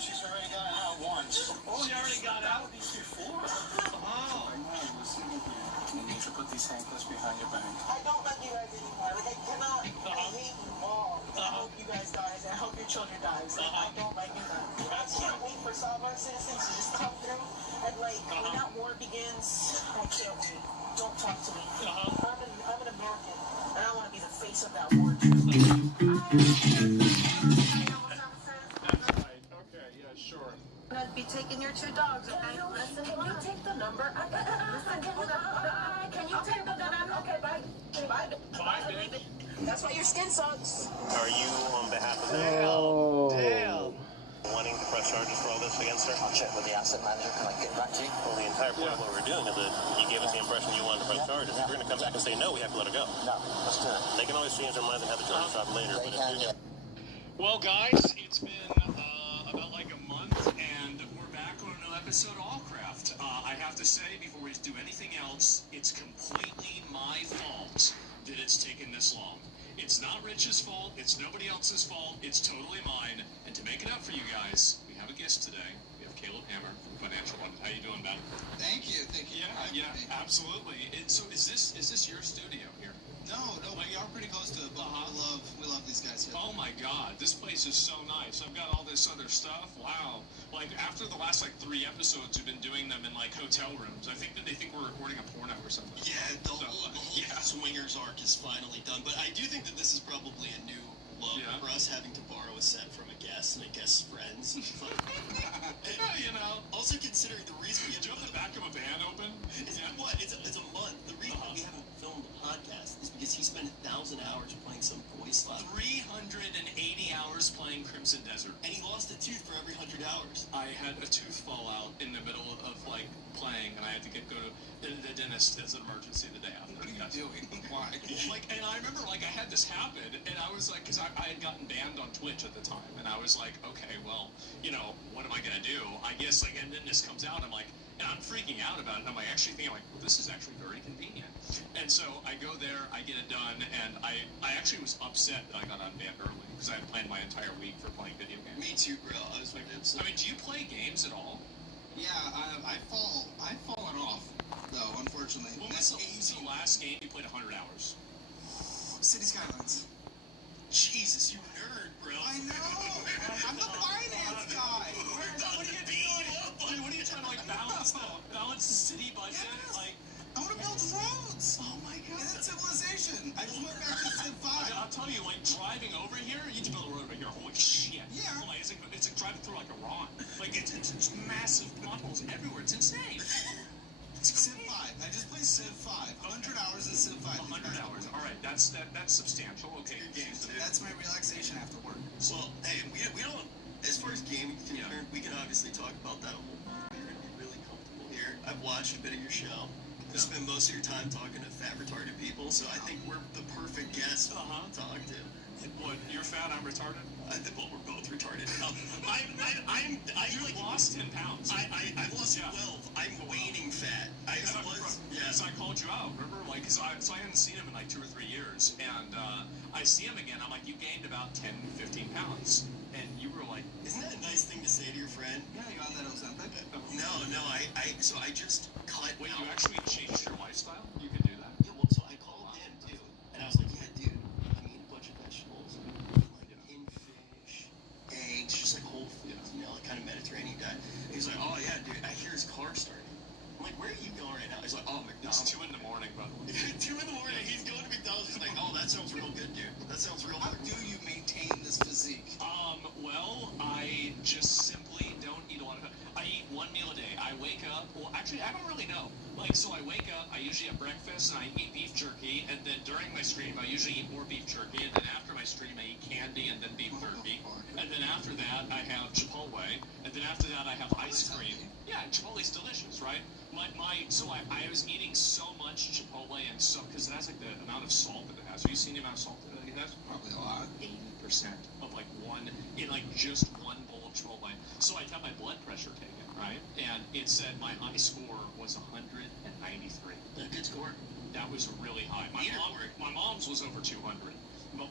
She's already got out once. Oh, you already got out these before? Oh. I know. Listen, you need to put these handcuffs behind your back. I don't like you guys anymore. Like I cannot. I hate you all. I hope you guys die and I hope your children die. Like, I don't like you guys. I can't wait for sovereign citizens to just come through and like when that war begins, I can't wait. Don't talk to me. I'm an American and I want to be the face of that war. Sure. I'm gonna be taking your 2 dogs, okay? Listen, can you take the number? Listen, can you take the number? Okay, bye. Bye, baby. That's why your skin sucks. Are you on behalf of Damn. wanting to press charges for all this against her? I'll check with the asset manager. Can I get back to you? Well, the entire point of what we're doing is that you gave us the impression you wanted to press charges. If you're going to come back and say no, we have to let her go. No, let's do it. They can always change their minds and have the charge shot later. They But can, if you're Well, guys, it's been about like a month, and we're back on an episode of Allcraft. I have to say, before we do anything else, it's completely my fault that it's taken this long. It's not Rich's fault. It's nobody else's fault. It's totally mine. And to make it up for you guys, we have a guest today. We have Caleb Hammer from Financial One. How you doing, Ben? Thank you. Thank you. Yeah, absolutely. So is this your studio here? No, we are pretty close to it, but we love these guys here. Oh my god, this place is so nice. I've got all this other stuff. Wow. Like, after the last, 3 episodes, we've been doing them in, hotel rooms. I think that they think we're recording a porno or something. Yeah, the whole swingers arc is finally done, but I do think that this is probably a new low for us having to borrow a set from a guest and a guest's friends. Also considering the reason we have the back of a van open? It's a month. The reason we haven't filmed a podcast is because he spent 1,000 hours playing some boy slap. 380 hours playing Crimson Desert. And he lost a tooth for every 100 hours. I had a tooth fall out in the middle of playing, and I had to go to the dentist as an emergency the day after. What are you doing? Why? And I remember I had this happen, and I was because I had gotten banned on Twitch at the time, and I was like, okay, well, what am I gonna do? I guess and then this comes out, and I'm freaking out about it, and I'm actually thinking well, this is actually very convenient. And so I go there, I get it done, and I actually was upset that I got unbanned early because I had planned my entire week for playing video games. Me too, bro. I was upset. Do you play games at all? Yeah, I've fallen off, though, unfortunately. What was the last game you played 100 hours? City Skylines. Jesus, you nerd, bro. I know. I'm the finance guy. What are you trying to balance the city budget? Yes. I want to build roads. Oh my god. And Civilization. I just went back to Civ 5. I'll tell you, driving over here, you need to build a road over here. Holy shit. Yeah. It's like driving through Iran. It's massive potholes everywhere. It's insane. Civ 5. I just played Civ 5. 100 hours in Civ 5. 100 hours. All right. That's substantial. Okay. Games. That's my relaxation after work. So, hey, we don't, as far as gaming is concerned, we can obviously talk about that a whole lot. You're going to be really comfortable here. I've watched a bit of your show. You spend most of your time talking to fat, retarded people, so I think we're the perfect guest to talk to. What, you're fat, I'm retarded? Well, we're both retarded. You lost 10 pounds. I've lost 12. I'm waning fat. So I called you out, remember? So I hadn't seen him in 2 or 3 years, and I see him again. I'm like, you gained about 10, 15 pounds. And you were like, isn't that a nice thing to say to your friend? Yeah, you on that Ozempic? No, so I just cut. Wait, you actually changed your lifestyle? You could do that? Yeah, well, so I called him, too. And I was like, yeah, dude, I'm eating a bunch of vegetables. In fish, eggs, just whole foods, kind of Mediterranean diet. And he's like, oh, yeah, dude, I hear his car starting. I'm like, where are you going right now? He's like, oh, McDonald's. It's 2 in the morning, by the way. 2 in the morning, he's going to McDonald's. He's like, oh, that sounds real good, dude. That sounds real good. How do you maintain this physique? Well, I just simply don't eat a lot of it. I eat 1 meal a day. I wake up, well, actually, I don't really know. So I wake up, I usually have breakfast, and I eat beef jerky, and then during my stream, I usually eat more beef jerky, and then after my stream, I eat candy, and then beef jerky. And then after that, I have Chipotle, and then after that, I have ice cream. Yeah, Chipotle's delicious, right? I was eating so much Chipotle, and because it has the amount of salt that it has. Have you seen the amount of salt that it has? Probably a lot. 80% of one, in just one bowl of Chipotle. So I got my blood pressure taken, right? And it said my high score was 193. A good score. That was really high. My mom's was over 200. But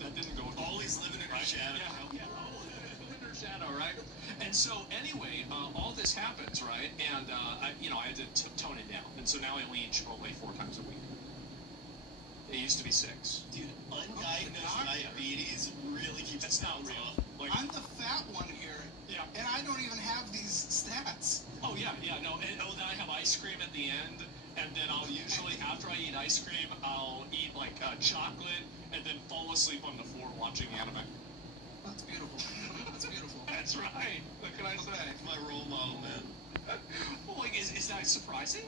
that didn't go. Always living in her shadow. Yeah, always living in her shadow, right? And so anyway, all this happens, right? And I had to tone it down. And so now I only eat Chipotle 4 times a week. It used to be 6. Dude, undiagnosed diabetes really keeps. That's not real. I'm the fat one here. Yeah. And I don't even have these stats. Oh yeah, no. And then I have ice cream at the end, and then I'll usually after I eat ice cream, I'll eat chocolate, and then fall asleep on the floor watching anime. That's beautiful. That's beautiful. That's right. What can I say? My role model, man. Well, is that surprising?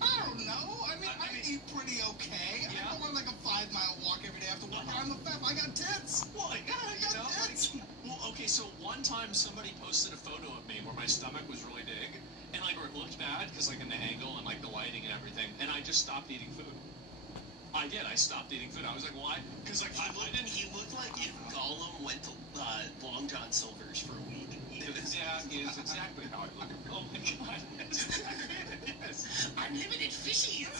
I don't know. I eat pretty okay. Yeah. I go on a 5-mile walk every day after work. I'm a fat. I got tits. Well, I got tits. Okay, so one time somebody posted a photo of me where my stomach was really big, and where it looked bad because in the angle and the lighting and everything, and I just stopped eating food. I did. I stopped eating food. I was like, why? Because he looked like if Gollum went to Long John Silver's for a week. Is exactly how I look. Oh my god, that's exactly it is. Unlimited fishies.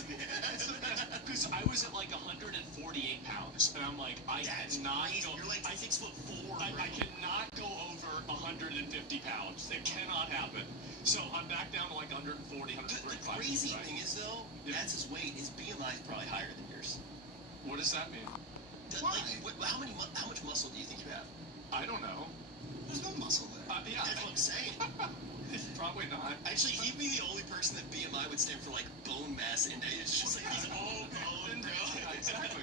Because I was at 148 pounds, and I'm like, I cannot go. You're 6'4". I cannot go over 150 pounds. It cannot happen. So I'm back down to 140, 145. The crazy thing is though, that's his weight. His BMI is probably higher than yours. years. What does that mean? Why? How much muscle do you think you have? I don't know. There's no muscle there. Yeah. That's what I'm saying. Probably not. Actually, he'd be the only person that BMI would stand for, like, bone mass index. It's just like, he's all bone, bro. Yeah, exactly.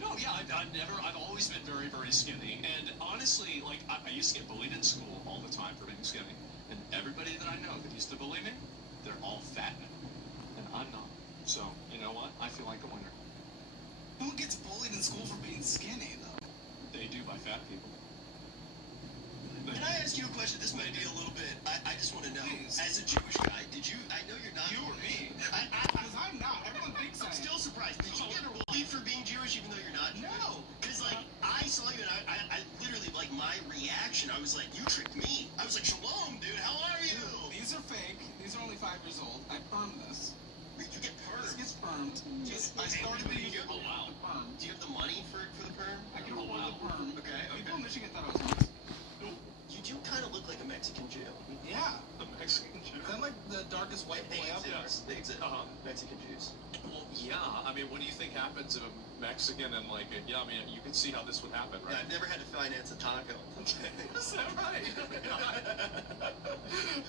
No, yeah, I've always been very, very skinny. And honestly, like, I used to get bullied in school all the time for being skinny. And everybody that I know that used to bully me, they're all fat now. And I'm not. So, you know what? I feel like a winner. Who gets bullied in school for being skinny, though? They do by fat people. Can I ask you a question? This might be a little bit. I just want to know. Please. As a Jewish guy, I know you're not. You or me? Because I'm not. Everyone thinks I'm still surprised. Did you get bullied for being Jewish even though you're not? No. Because, like, I saw you and I literally, like, my reaction, I was like, you tricked me. I was like, shalom, dude. How are you? These are fake. These are only 5 years old. I permed this. You get permed? This gets permed. I started the perm. Do you have the money for the perm? I can afford the perm. Okay. People in Michigan thought I was nuts. You do kind of look like a Mexican Jew. Yeah. The Mexican Jew. I'm like the darkest white boy out there. They exist. Mexican Jews. Well, yeah. I mean, what do you think happens if a Mexican and, like, yeah, I mean, you can see how this would happen, right? Yeah, I've never had to finance a taco. Is that right?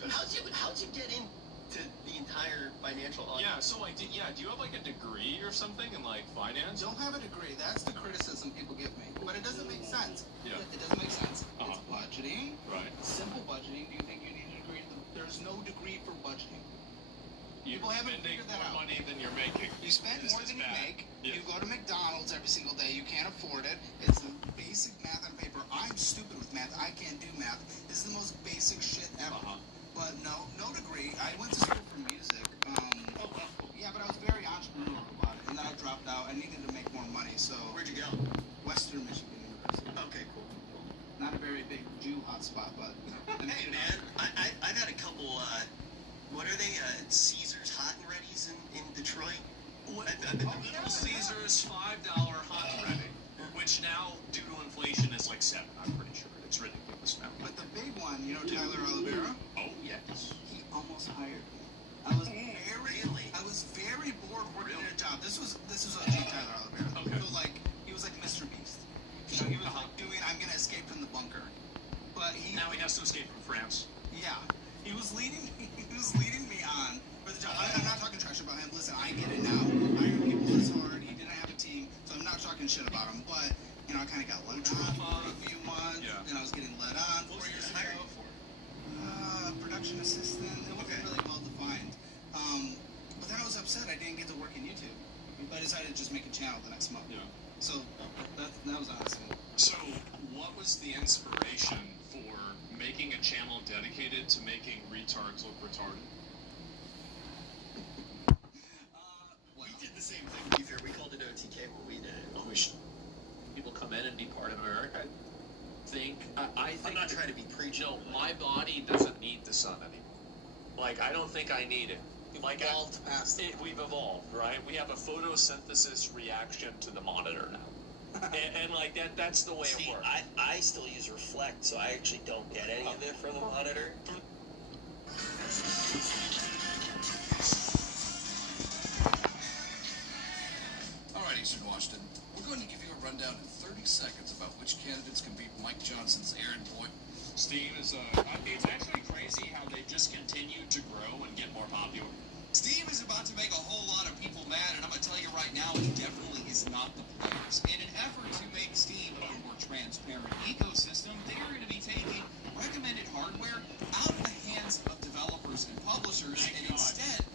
How'd you get into the entire financial audience? Yeah, so, like, do you have, like, a degree or something in, like, finance? Don't have a degree. That's the criticism people give me. But it doesn't make sense. Yeah. It doesn't make sense. It's budgeting. Right. Simple budgeting. Do you think you need a degree? There's no degree for budgeting. People haven't figured that out. More money than you're making. You spend more than you make. Yeah. You go to McDonald's every single day. You can't afford it. It's the basic math on paper. I'm stupid with math. I can't do math. This is the most basic shit ever. But no degree. I went to school for music. Yeah, but I was very entrepreneurial about it. And then I dropped out. I needed to make more money, so. Where'd you go? Western Michigan University. Okay, cool. Not a very big Jew hotspot, but. Hey, man. I've had a couple, what are they? Caesar's Hot and Ready's in Detroit? I've been Little Caesar's $5 hot and ready, which now, due to inflation, is like $7. I'm pretty sure it's ridiculous now. But the big one, you know, Tyler Oliveira. Oh yes. He almost hired me. I was very bored working at a job. This was OG Tyler Oliveira. Okay. So like he was like Mr. Beast. You know, he was like doing I'm gonna escape from the bunker. But now he has to escape from France. Yeah. He was leading me on for the job. I'm not talking trash about him. Listen, I get it now. Hiring people is hard. He didn't have a team, so I'm not talking shit about him. But you know, I kind of got let on for a few months, and I was getting let on 4 years ago. Production assistant. It wasn't really well defined. But then I was upset I didn't get to work in YouTube. But I decided to just make a channel the next month. Yeah. So that was awesome. So what was the inspiration for making a channel dedicated to making retards look retarded? We did the same thing, to be fair. We called it OTK when we did it. People come in and be part of America. I think I'm not trying to be preachy. No, my body doesn't need the sun anymore. Like, I don't think I need it. Like, evolved past it. We've evolved, right? We have a photosynthesis reaction to the monitor now. and like, that's the way it works. I still use Reflect, so I actually don't get any of it from the monitor. Alright, Eastern Washington. We're going to give you a rundown in 30 seconds about which candidates can beat Mike Johnson's errand boy. Steve is it's actually crazy how they just continue to grow and get more popular. Steve is about to make a whole lot of people mad, and I'm going to tell you right now, it definitely is not the players. In an effort to make Steve a more transparent ecosystem, they are going to be taking recommended hardware out of the hands of developers and publishers, and instead,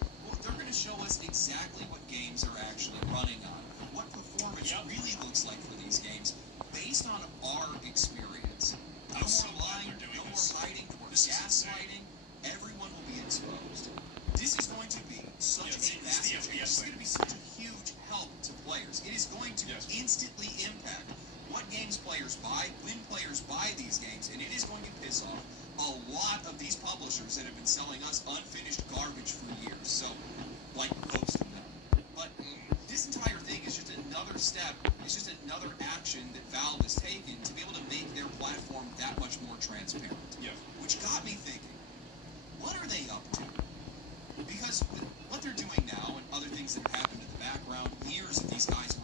they're going to show us exactly what games are actually running on, what performance really looks like for these games, based on our experience. No more lying, no more hiding, no more gaslighting. Everyone will be exposed. This is going to be such a massive change. This is going to be such a huge help to players. It is going to instantly impact what games players buy, when players buy these games, and it is going to piss off a lot of these publishers that have been selling us unfinished garbage for years. So, like most of them. But this entire thing is just another step, it's just another action that Valve has taken to be able to make their platform that much more transparent. Yeah. Which got me thinking, what are they up to? Because with what they're doing now and other things that have happened in the background, years of these guys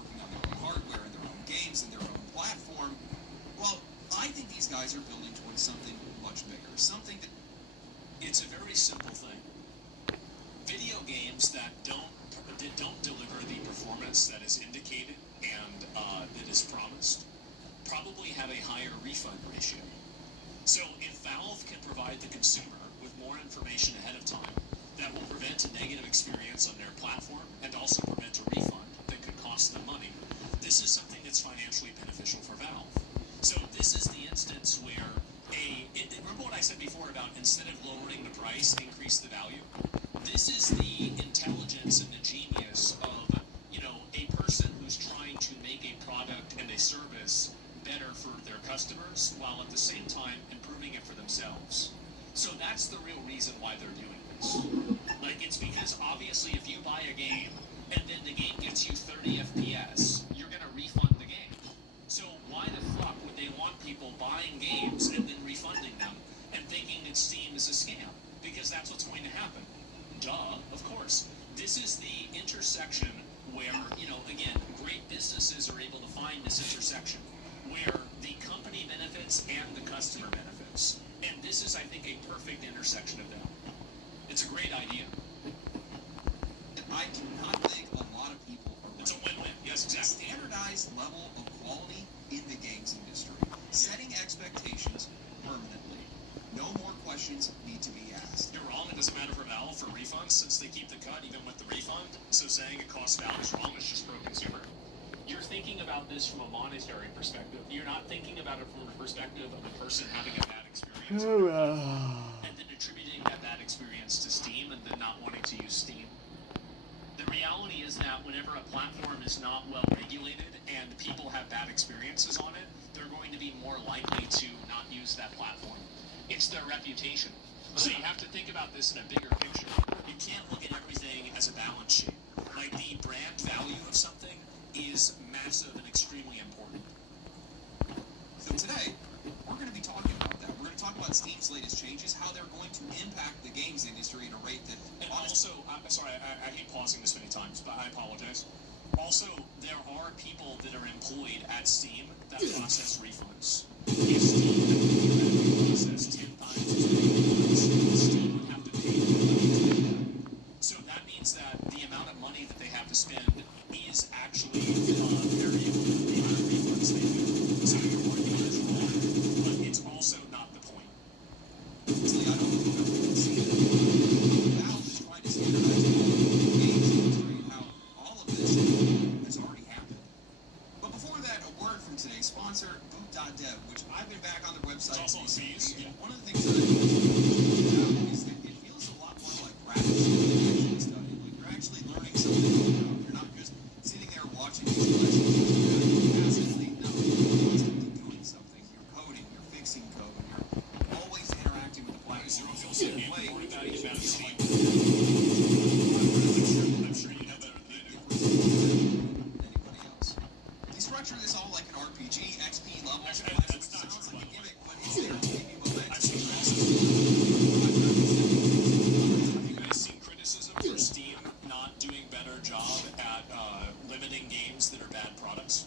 much bigger. Something that it's a very simple thing. Video games that don't deliver the performance that is indicated and that is promised probably have a higher refund ratio. So if Valve can provide the consumer with more information ahead of time that will prevent a negative experience on their platform and also prevent a refund that could cost them money, this is something that's financially beneficial for Valve. So this is the instance where remember what I said before about instead of lowering the price, increase the value? This is the intelligence and the genius of, a person who's trying to make a product and a service better for their customers while at the same time improving it for themselves. So that's the real reason why they're doing this. Like, it's because obviously if you buy a game and then the game gets you 30 FPS, you're going to refund the game. So why the fuck would they want people buying games and then refunding them and thinking that Steam is a scam? Because that's what's going to happen. Duh, of course. This is the intersection where, again, great businesses are able to find this intersection where the company benefits and the customer benefits. And this is, I think, a perfect intersection of them. It's a great idea. I do not think a lot of people are right. It's a win-win. Yes, exactly. Standardized level of quality in the games industry. Setting expectations permanently. No more questions need to be asked. You're wrong. It doesn't matter for Valve for refunds since they keep the cut even with the refund. So saying it costs Valve is wrong. It's just pro-consumer. You're thinking about this from a monetary perspective. You're not thinking about it from the perspective of a person having a bad experience and then attributing that bad experience to Steam and then not wanting to use Steam. The reality is that whenever a platform is not well regulated and people have bad experiences on it, they're going to be more likely to not use that platform. It's their reputation. So you have to think about this in a bigger picture. You can't look at everything as a balance sheet. Like, the brand value of something is massive and extremely important. So today, we're going to be talking about that. We're going to talk about Steam's latest changes, how they're going to impact the games industry at a rate that... And also, sorry, I hate pausing this many times, but I apologize. Also, there are people that are employed at Steam that process refunds. If Steam had to process 10 times as many refunds, Steam would have to pay the money to do that. So that means that the amount of money that they have to spend is actually variable with the amount of refunds they do. So your argument is wrong, but it's also not the point. Honestly, I don't know if I can see it. Valve is trying to standardize all of the games industry and how all of this has already happened. But before that, a word from today's sponsor, Boot.dev, which I've been back on their website. It's also fees. And one of the things that I noticed is that it feels a lot more like practice study. Like you're actually learning something. You're not just sitting there watching these lessons passively. No, you're constantly doing something. You're coding, you're fixing code, you're always interacting with the platform. Zero feels like you more value about Steam. I'm sure you know better than I do. Anybody else. They structure this all like an RPG, XP levels. That's not Sounds true, like a by the way. gimmick, but it's there to give you momentum. I've seen criticism for Steam not doing better job at limiting games that are bad products.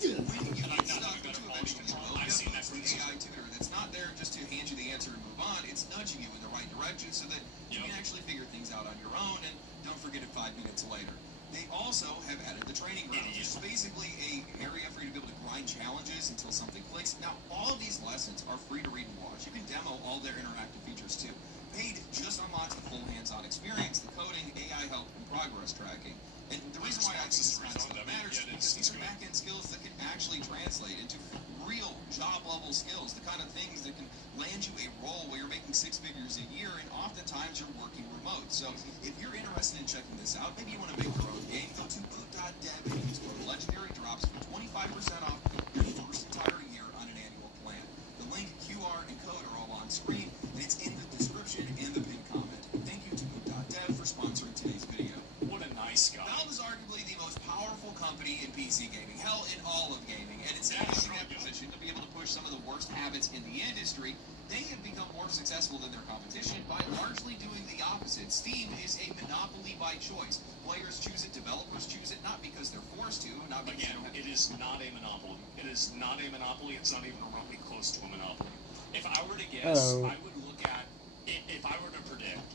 When you And I'm get not stuck doing better into quality control. I've seen that the criticism. AI tutor that's not there just to hand you the answer and move on. It's nudging you in the right direction so that you can actually figure things out on your own and don't forget it 5 minutes later. They also have added the training rounds, which is basically a area for you to be able to grind challenges until something clicks. Now, all of these lessons are free to read and watch. You can demo all their interactive features too. Paid just unlocks the full hands-on experience, the coding, AI help, and progress tracking. And the reason why I think this kind of stuff matters is because these are back-end skills that can actually translate into real job-level skills, the kind of things that can land you a role where you're making 6 figures a year, and oftentimes you're working remote. So if you're interested in checking this out, maybe you want to make your own game, go to boot.dev and use code Legendary Drops for 25% off your first entire year on an annual plan. The link, QR, and code are all on screen, and it's in the description and the pinned comment. Thank you to boot.dev for sponsoring today's video. What a nice guy. Valve is arguably the most powerful company in PC gaming, hell, in all of gaming, and it's in that position to be able to push some of the worst habits in the industry. They have become more successful than their competition by largely doing the opposite. Steam is a monopoly by choice. Players choose it, developers choose it, not because they're forced to, not because Again, it is not a monopoly. It is not a monopoly. It's not even remotely close to a monopoly. If I were to guess, Hello. I would look at, if I were to predict,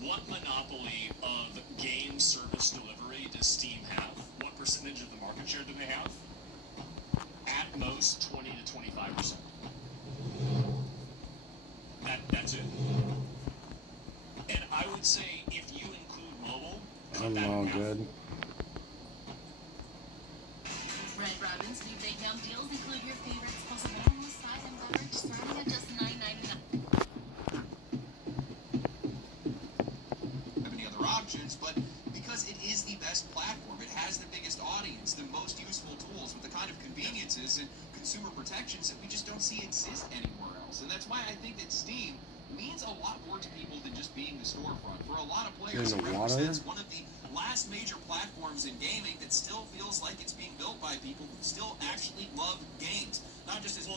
what monopoly of game service delivery does Steam have? What percentage of the market share do they have? At most 20 to 25%. That's it. And I would say if you include mobile, I'm all good. Red Robin's new big yum deals include your favorites plus a normal side and beverage starting at just $9.99. Have any other options, but because it is the best platform, it has the biggest audience, the most useful tools with the kind of conveniences and consumer protections that we just don't see exist anywhere else. And that's why I think that Steam means a lot more to people than just being the storefront. For a lot of players, it represents one of the last major platforms in gaming that still feels like it's being built by people who still actually love games. Not just as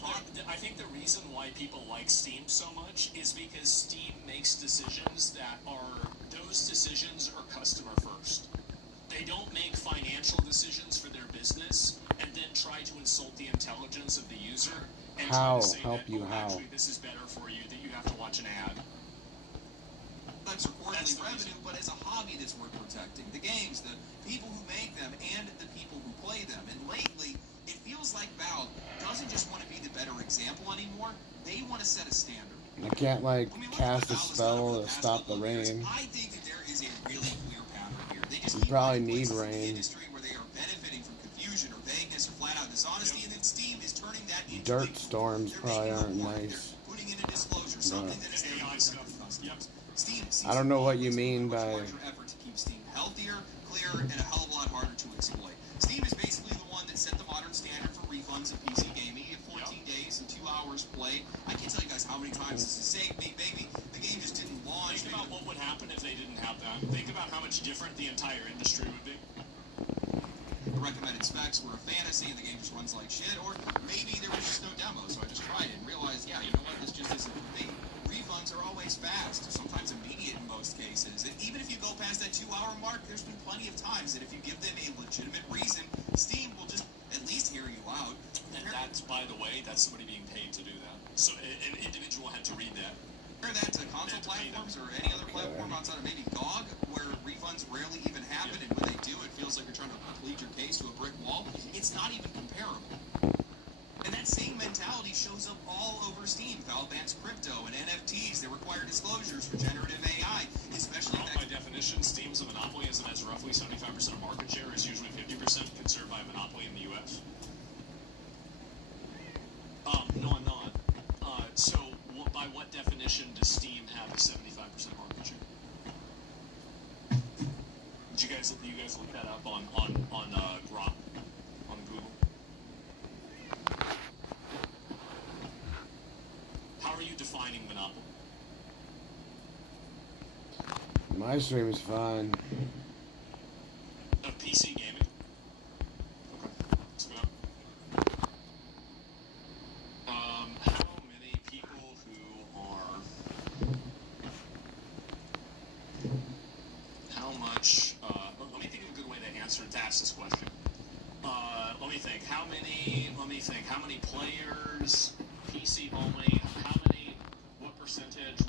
I think the reason why people like Steam so much is because Steam makes decisions that are, those decisions are customer first. They don't make financial decisions for their business and then try to insult the intelligence of the user and try to say actually this is better for you, that you have to watch an ad. That's a quarterly revenue, but as a hobby that's worth protecting. The games, the people who make them, and the people who play them. And lately, it feels like Valve doesn't just want to be the better example anymore, they want to set a standard. I can't, like, cast a spell to stop the rain. I think that there is a really clear pattern here. They just You probably need rain. industry where they are benefiting from confusion or vagueness or flat out dishonesty, and then Steam is turning that into Dirt storms probably aren't nice. putting in a disclosure, something that is AI stuff. I don't know what you mean by... effort to keep Steam healthier, clearer, and a hell of a lot harder to exploit. Steam is basically the one that set the modern standard for refunds in PC gaming. You have 14 days and 2 hours play. I can't tell you guys how many times this has saved me, baby. The game just didn't launch. Think about what would happen if they didn't have that. Think about how much different the entire industry would be. The recommended specs were a fantasy and the game just runs like shit, or maybe there was just no demo, so I just tried it and realized, yeah, you know what, this just isn't for me. Refunds are always fast, sometimes immediate in most cases, and even if you go past that 2-hour mark, there's been plenty of times that if you give them a legitimate reason, Steam will just at least hear you out. And that's, by the way, that's somebody being paid to do that. So an individual had to read that. Compare that to console platforms or any other platform outside of maybe GOG, where refunds rarely even happen, and when they do, it feels like you're trying to plead your case to a brick wall. It's not even comparable. And that same mentality shows up all over Steam. Valve bans crypto and NFTs. They require disclosures for generative AI, especially by definition, Steam's a monopoly as it has roughly 75% of market share, is usually 50% considered by a monopoly in the US. No, I'm not. So by what definition does Steam have a 75% market share? Did you guys look that up on Grok, on Google? How are you defining monopoly? My stream is fine. Of PC gaming? Okay. Let's go. How many people who are... How much... let me think of a good way to ask this question. Let me think. How many players, PC only, what percentage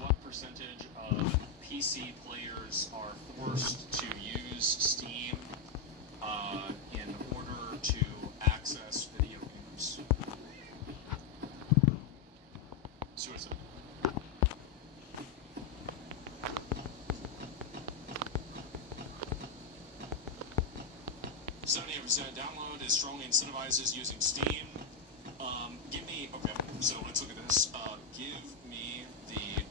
of PC players are forced to use Steam in order to access video games? Suicide. 78% download is strongly incentivizes using Steam. Give me, okay, so let's look at this. Give me the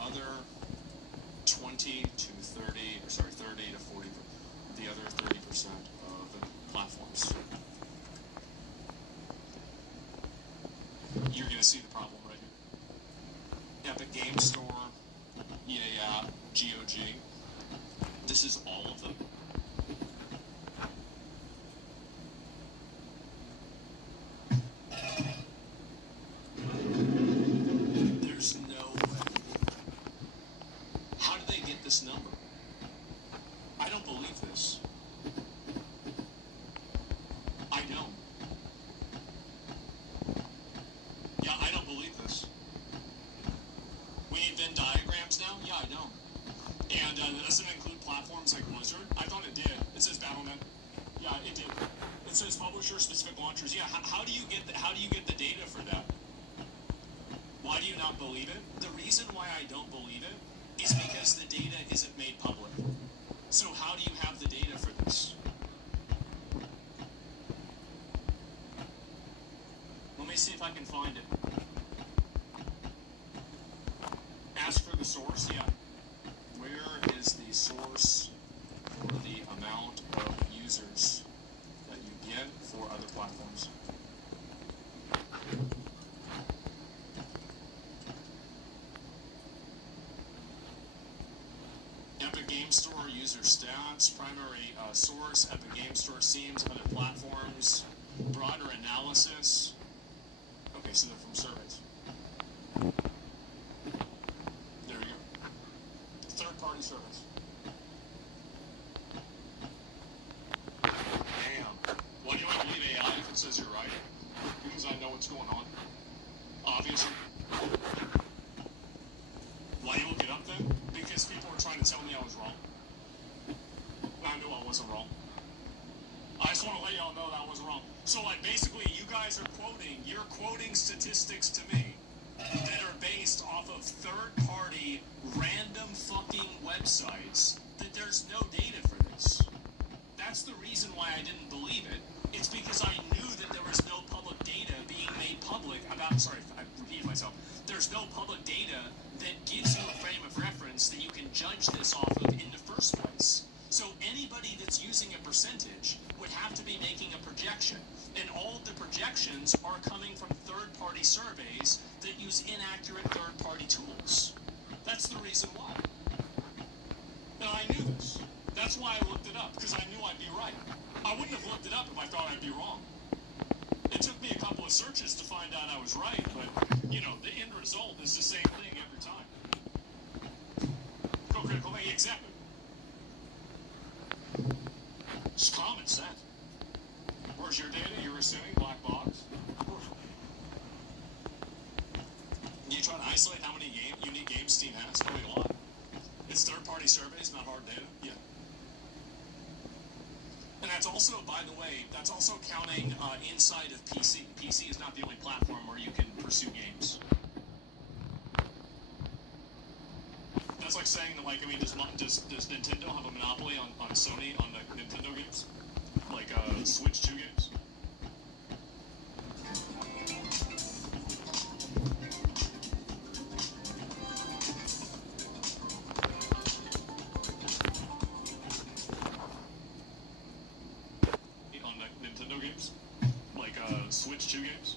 other 20 to 30, or sorry, 30 to 40, the other 30% of the platforms. You're going to see the problem right here. Epic Game Store, EA App, GOG. This is all of them. There's no way. How did they get this number? I don't believe this. I don't. Yeah, it did. It says publisher-specific launchers. Yeah, how do you get the data for that? Why do you not believe it? The reason why I don't believe it is because the data isn't made public. So how do you have the data for this? Let me see if I can find it. Ask for the source, yeah. Where is the source for the amount of users that you get for other platforms? Epic Game Store user stats, primary source, Epic Game Store seems, other platforms, broader analysis. Okay, so they're from surveys. There we go. Third-party surveys. Damn. Why do you want to believe AI if it says you're right? Because I know what's going on. Obviously. Why do you look it up then? Because people were trying to tell me I was wrong. I knew I wasn't wrong. I just want to let y'all know that I was wrong. So, like, basically, you're quoting statistics to me that are based off of third-party, random fucking websites that there's no data for this. That's the reason why I didn't believe it. It's because I knew that there was no public data being made public about, sorry, I repeated myself. There's no public data that gives you a frame of reference that you can judge this off of in the first place. So anybody that's using a percentage would have to be making a projection. And all of the projections are coming from third-party surveys that use inaccurate third-party tools. That's the reason why. And I knew this. That's why I looked it up, because I knew I'd be right. I wouldn't have looked it up if I thought I'd be wrong. It took me a couple of searches to find out I was right, but, you know, the end result is the same thing every time. Go critical thinking, exactly. It's common sense. Where's your data? You're assuming black box. You try to isolate how many unique games Steam has? Probably a lot. It's third-party surveys, not hard data. Yeah. And that's also, by the way, that's also counting inside of PC. PC is not the only platform where you can pursue games. That's like saying that, like, I mean, does Nintendo have a monopoly on Sony, on the Nintendo games? Like, Switch 2 games? On the Nintendo games? Like, Switch 2 games?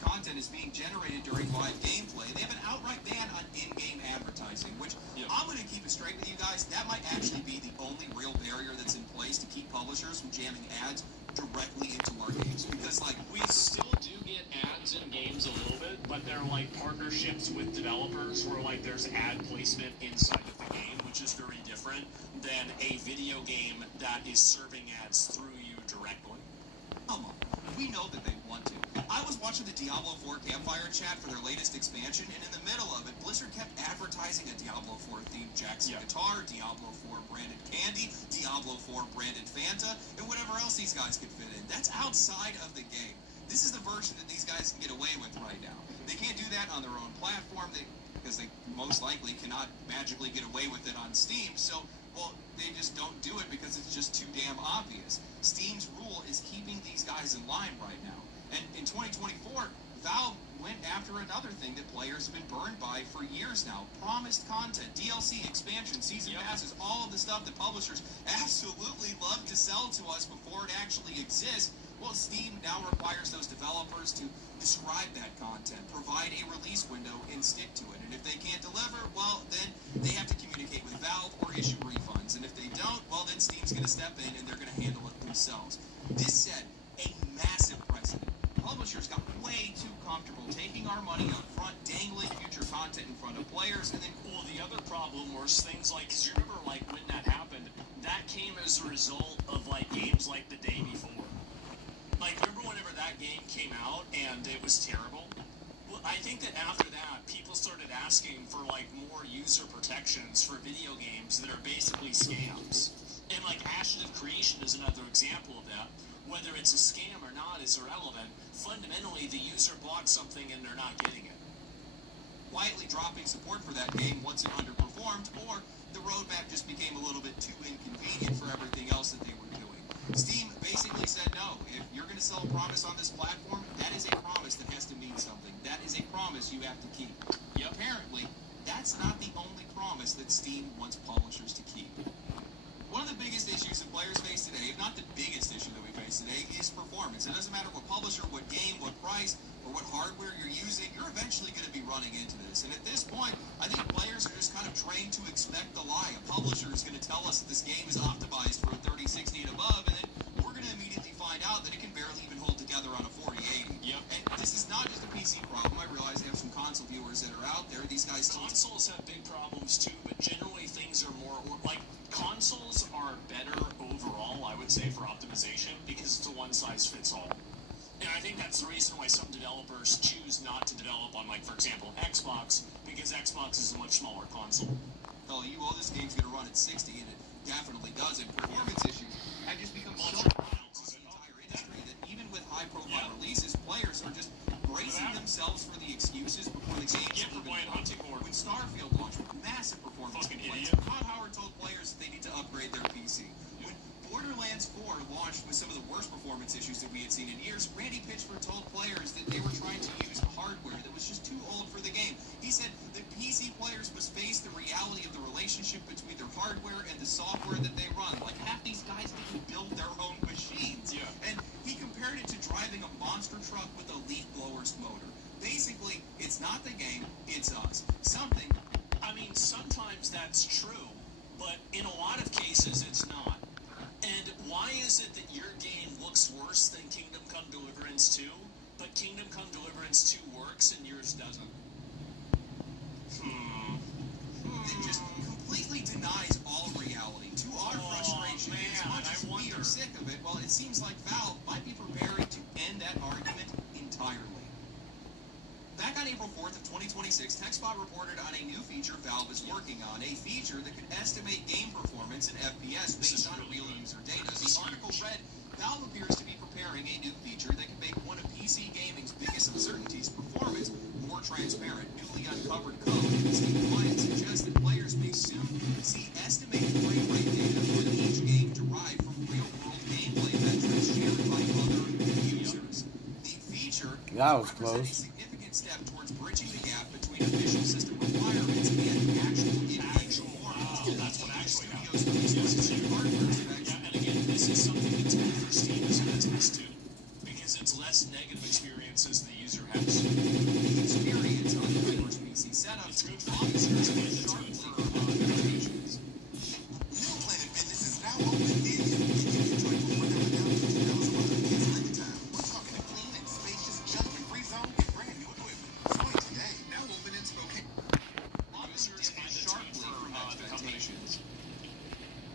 Content is being generated during live gameplay. They have an outright ban on in-game advertising, which I'm going to keep it straight with you guys. That might actually be the only real barrier that's in place to keep publishers from jamming ads directly into our games. Because, like, we still do get ads in games a little bit, but they're like partnerships with developers where, like, there's ad placement inside of the game, which is very different than a video game that is serving ads through you directly. Come on. We know that they want to. I was watching the Diablo 4 Campfire chat for their latest expansion, and in the middle of it, Blizzard kept advertising a Diablo 4 themed Jackson guitar, Diablo 4 branded candy, Diablo 4 branded Fanta, and whatever else these guys could fit in. That's outside of the game. This is the version that these guys can get away with right now. They can't do that on their own platform because they most likely cannot magically get away with it on Steam, so, well, they just don't do it because it's just too damn obvious. Steam's rule is keeping these guys in line right now. And in 2024, Valve went after another thing that players have been burned by for years now. Promised content, DLC, expansion, season passes, all of the stuff that publishers absolutely love to sell to us before it actually exists. Well, Steam now requires those developers to describe that content, provide a release window, and stick to it. And if they can't deliver, well, then they have to communicate with Valve or issue refunds. And if they don't, well, then Steam's going to step in and they're going to handle it themselves. This said, a massive precedent. Publishers got way too comfortable taking our money up front, dangling future content in front of players, and then... Well, the other problem was things like, because you remember, like, when that happened, that came as a result of, like, games like The Day Before. Like, remember whenever that game came out and it was terrible? Well, I think that after that, people started asking for, like, more user protections for video games that are basically scams. is another example of that. Whether it's a scam or not is irrelevant. Fundamentally, the user bought something and they're not getting it. Quietly dropping support for that game once it underperformed, or the roadmap just became a little bit too inconvenient for everything else that they were doing. Steam basically said, no, if you're going to sell a promise on this platform, that is a promise that has to mean something. That is a promise you have to keep. Apparently, that's not the only promise that Steam wants publishers to keep. One of the biggest issues that players face today, if not the biggest issue that we face today, is performance. It doesn't matter what publisher, what game, what price, or what hardware you're using, you're eventually going to be running into this. And at this point, I think players are just kind of trained to expect the lie. A publisher is going to tell us that this game is optimized for a 3060 and above, and then we're going to immediately find out that it can barely even hold together on a 4080. Yep. And this is not just a PC problem. I realize they have some console viewers that are out there. These guys... Consoles have big problems too, but generally things are more... Like, consoles are better overall, I would say, for optimization, because it's a one-size-fits-all. And I think that's the reason why some developers choose not to develop on, like, for example, Xbox, because Xbox is a much smaller console. Oh, this game's going to run at 60, and it definitely does. And performance issues have just become so pronounced in the entire industry that even with high-profile releases, players are just bracing themselves for the excuses before the game's even launched. When Starfield launched with massive performance complaints, Todd Howard told players that they need to upgrade their PC. When Borderlands 4 launched with some of the worst performance issues that we had seen in years, Randy Pitchford told players that they were trying to use hardware that was just too old for the game. He said that PC players must face the reality of the relationship between their hardware and the software that they run. Like, half these guys didn't build their own machines. Yeah. And he compared it to driving a monster truck with a leaf blower's motor. Basically, it's not the game, it's us. Something. I mean, sometimes that's true, but in a lot of cases, it's not. And why is it that your game looks worse than Kingdom Come Deliverance 2, but Kingdom Come Deliverance 2 works and yours doesn't? It just completely denies all reality. To our frustration, as much as we are sick of it, well, it seems like Valve might be preparing to end that argument entirely. Back on April 4th of 2026, TechSpot reported on a new feature Valve is working on, a feature that could estimate game performance and FPS based on real user data. The article read, Valve appears to be preparing a new feature that can make one of PC gaming's biggest uncertainties, performance, more transparent. Newly uncovered code in Steam Client suggests that players may soon see estimated frame rate data for each game derived from real-world gameplay metrics shared by other users. The feature represents a significant step towards bridging the gap between official system requirements and actual performance. That's what actually happens. And again, this is something that's good for Steam as a business too, because it's less negative experiences the user has. The experience on the diverse PC setup is good for users and sharply notifications. New Planet Fitness is now open near you. You can enjoy whatever down to $2 a month against lifetime. We're talking a clean and spacious judgment-free zone and brand new equipment. Starting today, now open in Spokane. Users and sharply from expectations.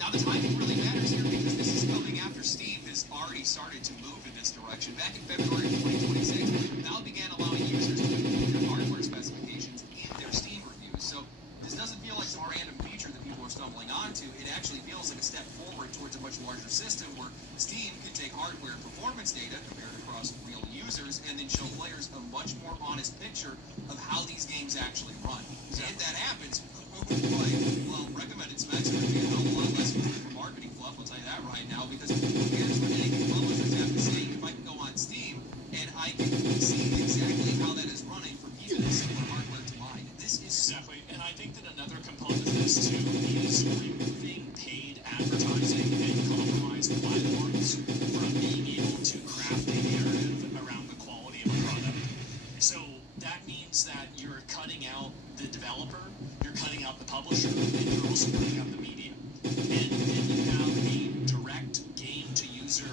Now the timing really matters here because this is coming after Steam has already started to move in this direction. Back in February of 2026, Valve began allowing users to include their hardware specifications in their Steam reviews. So this doesn't feel like some random feature that people are stumbling onto. It actually feels like a step forward towards a much larger system where Steam can take hardware and performance data compared across real users and then show players a much more honest picture of how these games actually run. So if that happens, well, recommended specs are going to be a hell of a lot less for marketing fluff, I'll tell you that right now, because here's what any of these publishers have to say. If I can go on Steam and I can see exactly how that is running for people with similar hardware to mine. This is exactly, and I think that another component of this too is removing paid advertising and compromised platforms from being able to craft a narrative around the quality of a product. So that means that you're cutting out the developer, you're cutting out the publisher, and you're also cutting out the media. And then you have a direct game-to-user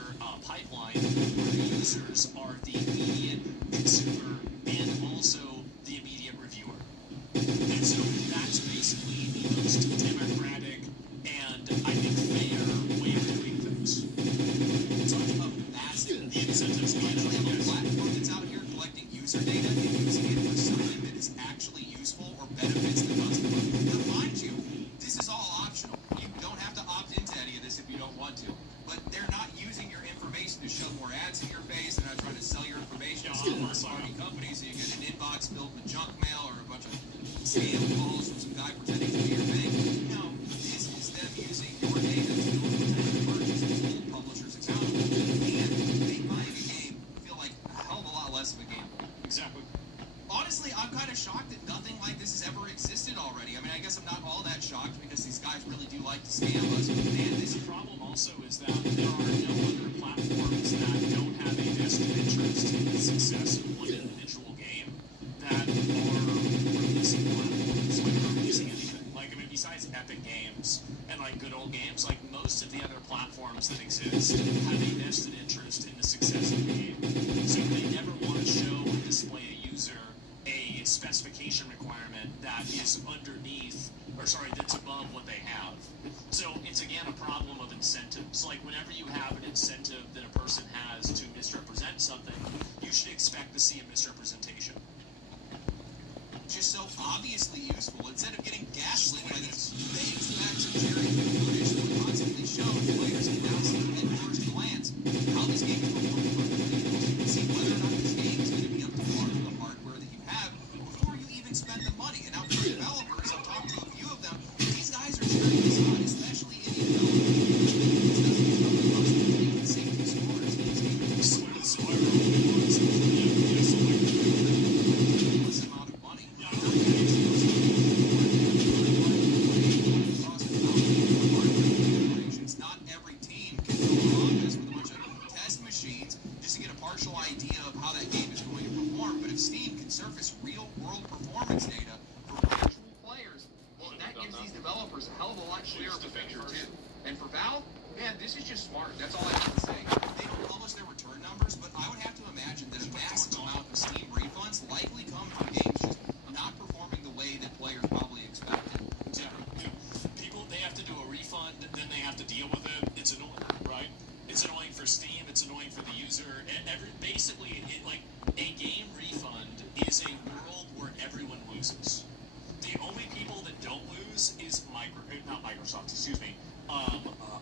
pipeline where the users are the immediate consumer and also the immediate reviewer. And so that's basically the most democratic and, I think, fair way of doing things. Talk about massive incentives. We have a platform that's out here collecting user data and using it for something that is actually useful or benefits the customer. Now, mind you, this is all optional. You don't have to opt into any of this if you don't want to. But they're not box filled with junk mail or a bunch of scam calls from some guy pretending to be your bank. No, this is them using your data to do potential purchases, hold publishers accountable, and make buying a game feel like a hell of a lot less of a gamble. Exactly. Honestly, I'm kind of shocked that nothing like this has ever existed already. I mean, I guess I'm not all that shocked because these guys really do like to scam us. But man, this problem also is that there are no other platforms that don't have a vested interest in the success of one individual game that are releasing platforms, like releasing anything. Like, I mean, besides Epic Games and like good old games, like most of the other platforms that exist have a vested interest in the success of the game. So they never want to show or display a user a specification requirement that is underneath, or sorry, that's above what they have. So it's again a problem of incentives. Like whenever you have an incentive that a person has to misrepresent something, you should expect to see a misrepresentation. just so obviously useful. Instead of getting gaslit by these vague specs and cherry-picked footage that were constantly shown, players can now see at first glance how this game is performing perfectly. You can see whether or not this game is going to be up to par with the hardware that you have before you even spend the money. And now for developers, I've talked to a few of them, these guys are cheering this on, especially indie developers. Safety scores. Not every team can go along this with a bunch of test machines just to get a partial idea of how that game is going to perform. But if Steam can surface real-world performance data for actual players, well, that gives these developers a hell of a lot clearer picture too. And for Valve, man, this is just smart. That's all I have to say. They don't publish their return numbers, but I would have to imagine that a massive amount of Steam refunds likely come from games just not performing the way that players probably expected. People, they have to do a refund, then they have to deal with it. It's annoying, right? It's annoying for Steam, it's annoying for the user. Basically, like, a game refund is a world where everyone loses. The only people that don't lose is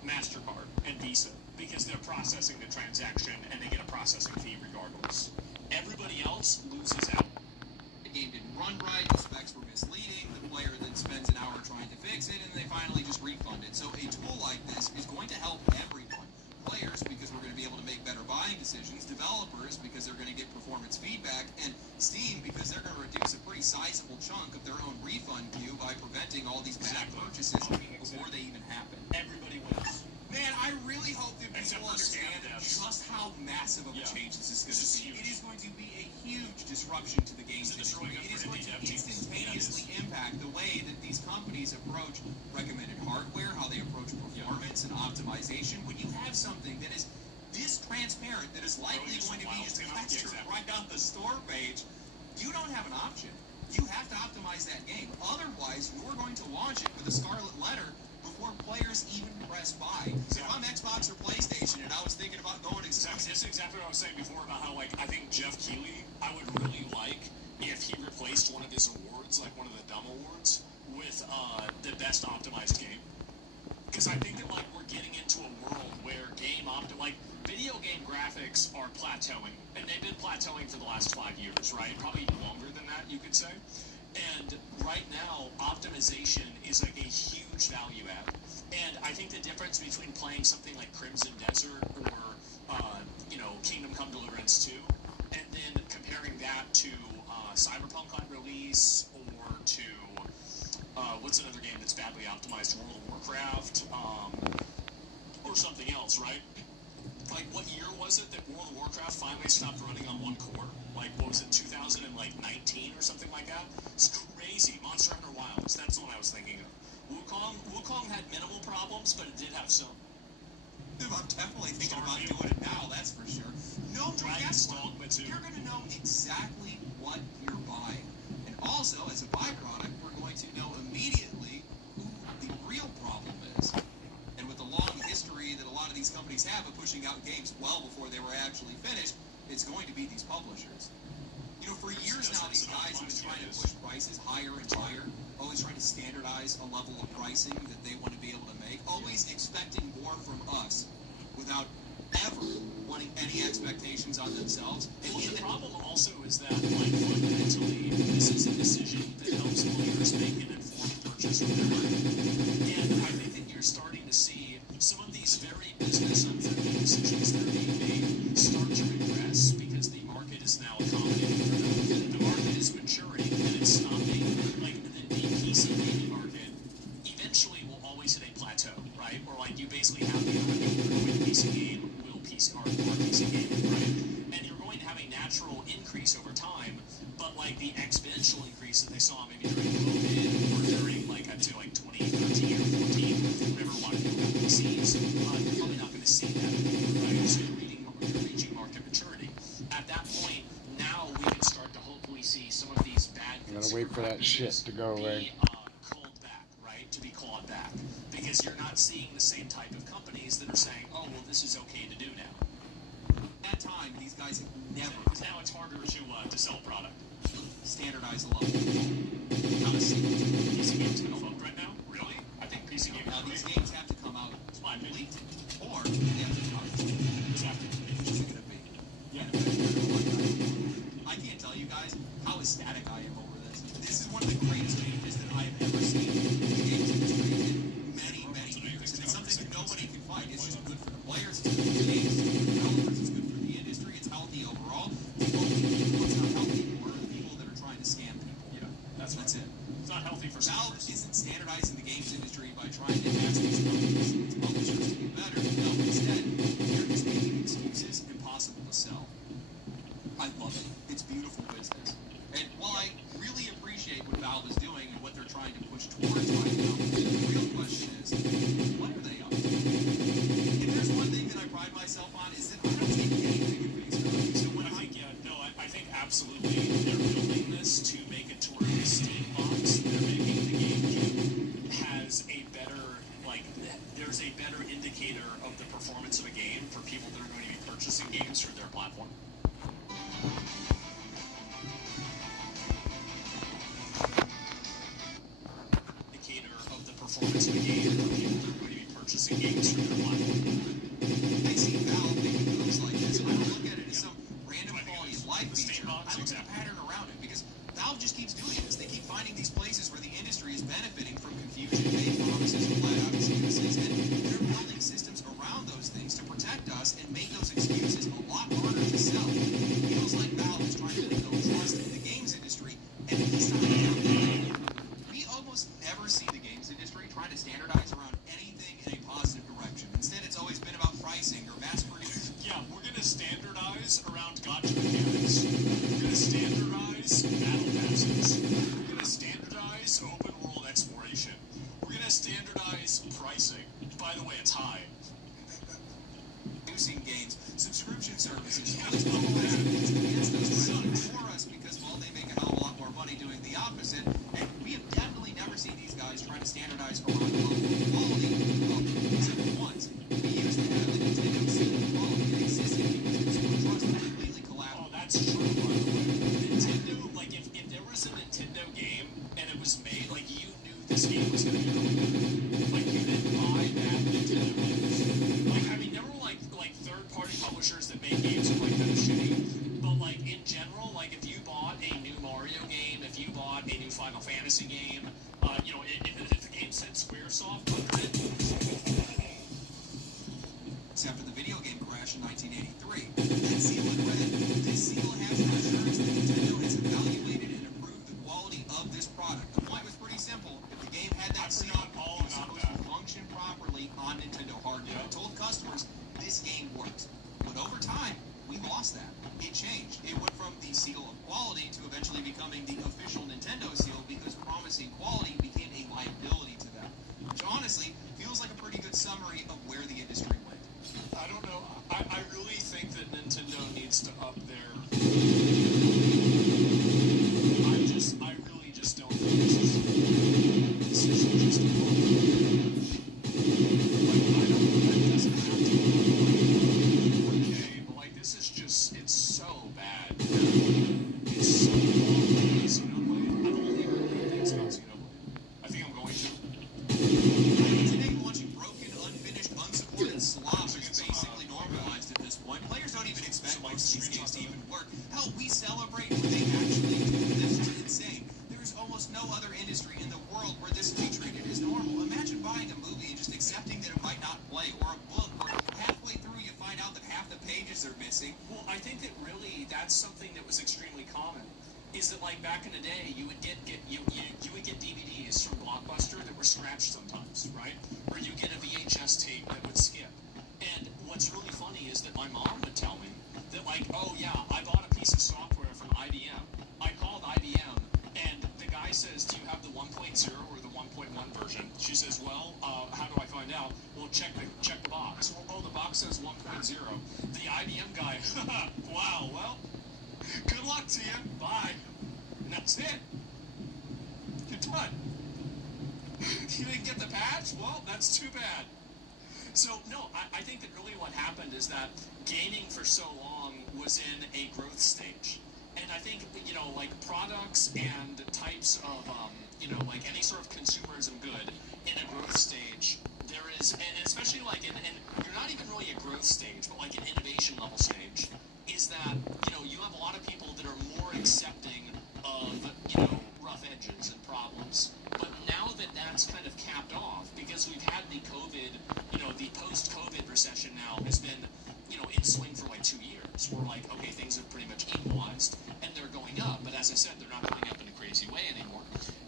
MasterCard and Visa, because they're processing the transaction and they get a processing fee regardless. Everybody else loses out. The game didn't run right, the specs were misleading, the player then spends an hour trying to fix it, and they finally just refund it. So a tool like this is going to help everyone. Players, because we're going to be able to make better buying decisions, developers, because they're going to get performance feedback, and Steam, because they're going to reduce a pretty sizable chunk of their own refund queue by preventing all these bad purchases before they even happen. Everybody wins. Man, I really hope that people understand just how massive of a change this is going to be. It is going to be a huge disruption to the games industry. It is going to instantaneously impact the way that these companies approach recommended hardware, how they approach performance and optimization. When you have something that is this transparent, that is likely going to be just textured right on the store page, you don't have an option. You have to optimize that game. Otherwise, you're going to launch it with a scarlet letter before players even press buy. So if I'm Xbox or PlayStation and I was thinking about going exclusive, this is exactly what I was saying before about how, like, I think Jeff Keighley, I would really like if he replaced one of his awards, like one of the dumb awards, with the best optimized game. Because I think that, like, we're getting into a world where video game graphics are plateauing, and they've been plateauing for the last 5 years, right? Probably even longer than that, you could say. And right now, optimization is like a huge value add. And I think the difference between playing something like Crimson Desert or, Kingdom Come Deliverance 2, and then comparing that to Cyberpunk on release, or to, what's another game that's badly optimized? World of Warcraft, or something else, right? Like, what year was it that World of Warcraft finally stopped running on one core? Like, what was it, 2019 or something like that? It's crazy. Monster Hunter Wilds, that's the one I was thinking of. Wukong had minimal problems, but it did have some. I'm definitely thinking about doing it now, that's for sure. No, guess what? You're going to know exactly what you're buying. And also, as a byproduct, we're going to know immediately who the real problem is. And with the long history that a lot of these companies have of pushing out games well before they were actually finished, it's going to be these publishers. For years now, these guys have been trying to push prices higher and higher, always trying to standardize a level of pricing that they want to be able to make, always expecting more from us without ever wanting any expectations on themselves. And the problem also is that, like, fundamentally, these very business unfriendly decisions that are being made start to regress because the market is now accommodating for them. The market is maturing and it's stopping. Like the PC gaming market eventually will always hit a plateau, right? Or like you basically have the win PC game, will PC or PC game, right? And you're going to have a natural increase over time, but like the exponential increase that they saw maybe during COVID or during like I'd say like 2013 or 14, whenever a lot of people got PCs, you're probably not going to see that anymore, right? So you're reaching market maturity. At that point, now we can start to hopefully see some of these bad. I'm gonna wait for that shit to go away. Called back, right? To be clawed back, because you're not seeing the same type of companies that are saying, "Oh, well, this is okay to do now." At that time, these guys have never. Because now it's harder to sell product. Standardize a level. Not a single PC games can vote right now. Really? I think PC games. Now these games have to come out complete, or they have to come out. Exactly. Which is it gonna be? Yeah. I can't tell you guys how ecstatic I am over this. This is one of the greatest changes that I have ever seen in the games industry in many, many years. And it's something that nobody can fight. It's just good for the players, it's good for the games, it's good for the developers, it's good for the industry, it's healthy overall. The only people it's not healthy for are the people that are trying to scam people. Yeah, that's it. It's not healthy for Valve isn't standardizing the games industry by trying to ask these companies and these publishers to be better. No, instead, they're just making excuses impossible to sell. I love it. It's beautiful business. And while I really appreciate what Valve is doing and what they're trying to push towards right now, the real question is, what are they up to? If there's one thing that I pride myself on is that I don't take anything at face value. So when I think absolutely they're building this to make it to where the Steam box they're making the game has a better, like, there's a better indicator of the performance of a game for people that are going to be purchasing games through their platform. Indicator of the performance of a game for people that are going to be purchasing games through their platform. I see Valve making moves like this, I don't look at it as some random quality of life feature. I look at the pattern around it, because Valve just keeps doing this. They keep finding these places where the industry is benefiting from confusion, vague promises, or flat-out excuses, and they're building systems around those things to protect us and make those excuses a lot harder to sell. It feels like Valve is trying to build trust in the games industry, and he's not happening. We almost never see the games industry trying to standardize around anything in a positive direction. Instead, it's always been about pricing or mass producing. Yeah, we're going to standardize around gotcha mechanics. We're going to standardize battle passes. We're going to standardize open world exploration. We're going to standardize pricing. By the way, it's high. Producing games, subscription services, all these bubble activities against us, right? For us, because, well, they make a hell of a lot more money doing the opposite. And we have definitely never seen these guys trying to standardize around the level of quality except for once. We used to have the Nintendo seal of quality that existed because consumer trust completely collapsed. Oh, that's true, by the way. Nintendo, like, if there was a Nintendo game and it was made, like, you knew this game was going to be really. Like, you didn't buy that Nintendo game. Like, I mean, there were, like third-party publishers that make games that were, like, kind of shitty. But, like, in general, like, if you bought a new Mario game, if you bought a new Final Fantasy game, you know, if the game said Squaresoft under it. Except for the video game crash in 1983. That seal in red, this seal has assurance that Nintendo has evaluated and improved the quality of this product. The point was pretty simple. If the game had that seal, it was supposed to function properly on Nintendo hardware. I told customers, this game works. But over time, we lost that. It changed. It went from the seal of quality to eventually becoming the official Nintendo seal because promising quality became a liability to them. Which honestly feels like a pretty good summary of where the industry went. I don't know. I really think that Nintendo needs to up their. I really just don't think this is just a problem. Like, I don't know, that doesn't have to be like 4K, but like this is just, it's so bad. It's so long. Xenoblade. I've only heard good things about Xenoblade. I think I'm going to. Today, launching broken, unfinished, unsupported slop is basically normalized at this point. Players don't even expect most of these games to even work. Hell, we sell find out that half the pages are missing. Well, I think that really that's something that was extremely common. Is that like back in the day, you would get DVDs from Blockbuster that were scratched sometimes, right? Or you get a VHS tape that would skip. And what's really funny is that my mom would tell me that like, oh yeah, I bought a piece of software from IBM. I called IBM, and the guy says, do you have the 1.0 or the 1.1 version? She says, well, how do I find out? Well, check the box. Oh, the box says 1.0. The IBM guy, wow, well, good luck to you. Bye. And that's it. You're done. You didn't get the patch? Well, that's too bad. So, no, I think that really what happened is that gaming for so long was in a growth stage. And I think, you know, like products and types of, you know, like any sort of consumerism good in a growth stage, there is, and especially like in you're not even really a growth stage, but like an innovation level stage, is that, you know, you have a lot of people that are more accepting of, you know, rough edges and problems. But now that that's kind of capped off, because we've had the COVID, you know, the post-COVID recession now has been, you know, in swing for like 2 years. We're like, okay, things have pretty much equalized, and they're going up. But as I said, they're not going up in a crazy way anymore.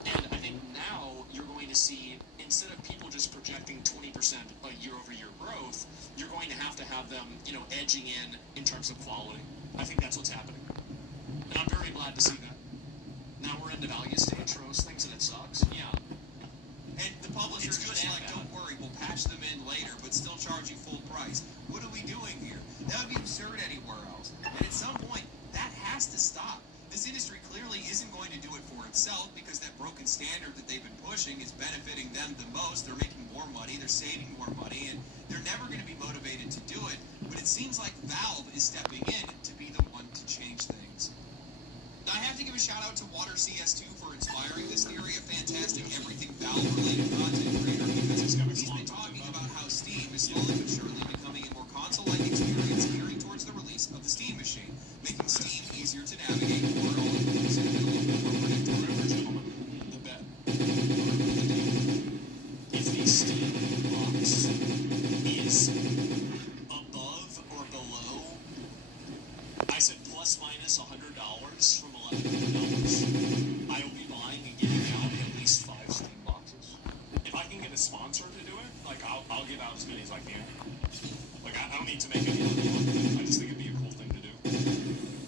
And I think now you're going to see, instead of people just projecting 20% a year-over-year growth, you're going to have them, you know, edging in terms of quality. I think that's what's happening. And I'm very glad to see that. Now we're in the value stage for most things, and it sucks. Yeah. And the publisher's just like, don't worry, we'll patch them in later, but still charge you full price. What are we doing here? That would be absurd anywhere else. And at some point, that has to stop. This industry clearly isn't going to do it for itself because that broken standard that they've been pushing is benefiting them the most. They're making more money, they're saving more money, and they're never going to be motivated to do it. But it seems like Valve is stepping in to be the one to change things. Now, I have to give a shout out to Water CS2 for inspiring this theory, a fantastic everything Valve-related content creator, because he's been talking about how Steam is slowly but surely becoming a more console-like experience gearing towards the release of the Steam machine, making Steam easier to navigate for all inclusive and a little bit more predictable. Remember, gentlemen, the bet. If the Steam box is above or below, I said plus minus $100 from $1,100, I will be buying and getting out at least 5 Steam boxes. If I can get a sponsor to do it, like I'll give out as many as I can. Like I don't need to make any money on it. I just think it'd be a cool thing to do.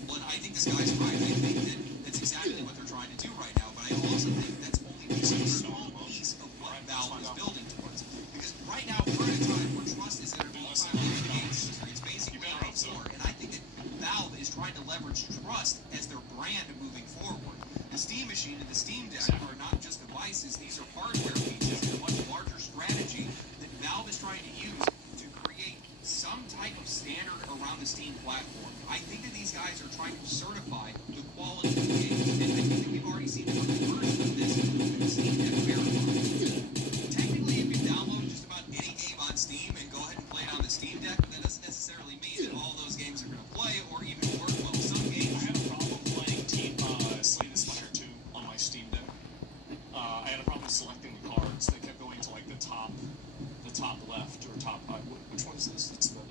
Well, and I think this guy's right. I think that's exactly what they're trying to do right now. But I also think that's only a small piece of what Valve is building towards. Because right now we're at a time where trust is at an all-time low in the game industry. It's basically on the floor. And I think that Valve is trying to leverage trust as their brand moving forward. The Steam machine and the Steam Deck are not just devices, these are hardware pieces in a much larger strategy that Valve is trying to use to create some type of standard around the Steam platform. I think that these guys are trying to certify the quality of the game, and I think that we've already seen the version of this with the Steam Deck Verified. Technically, you can download just about any game on Steam and go ahead and play it on the Steam Deck, but that doesn't necessarily mean that all those games are going to play or even work well. Some games... I had a problem playing Slay the Spire 2 on my Steam Deck. I had a problem selecting the cards. They kept going to like the top left or top. Which one is this? It's the left.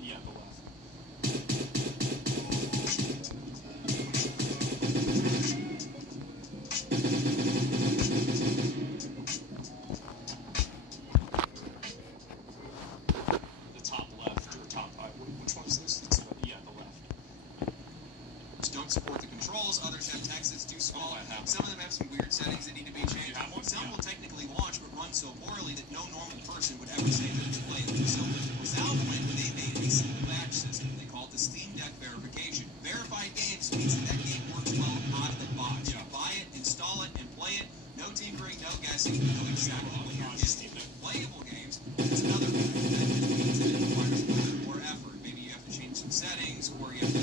The top left or top. Which one is this? It's the left. Don't support the controls. Others have text that's too small. Some of them have some weird settings that need to be changed. Some will technically launch but run so poorly that no normal person would ever say that it's playable. So Valve went with a simple badge system. They call it the Steam Deck Verification. Verified games means that game works well out of the box. You buy it, install it, and play it. No tinkering, no guessing. You know exactly what you're getting. Playable games, that's another thing. That just means that it requires a little bit more effort. Maybe you have to change some settings, or you have to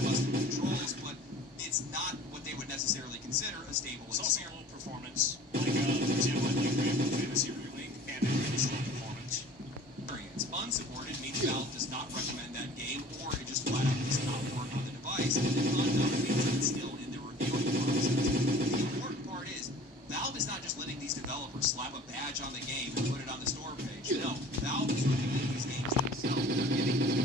custom controls, but it's not what they would necessarily consider a stable experience. It's also a low performance. Like, for example, I play Fantasy League, and it's low performance. Unsupported means Valve does not recommend that game, or it just flat out does not work on the device. And unknown means it's still in the reviewing process. The important part is, Valve is not just letting these developers slap a badge on the game and put it on the store page. No, Valve is reviewing these games themselves. They're giving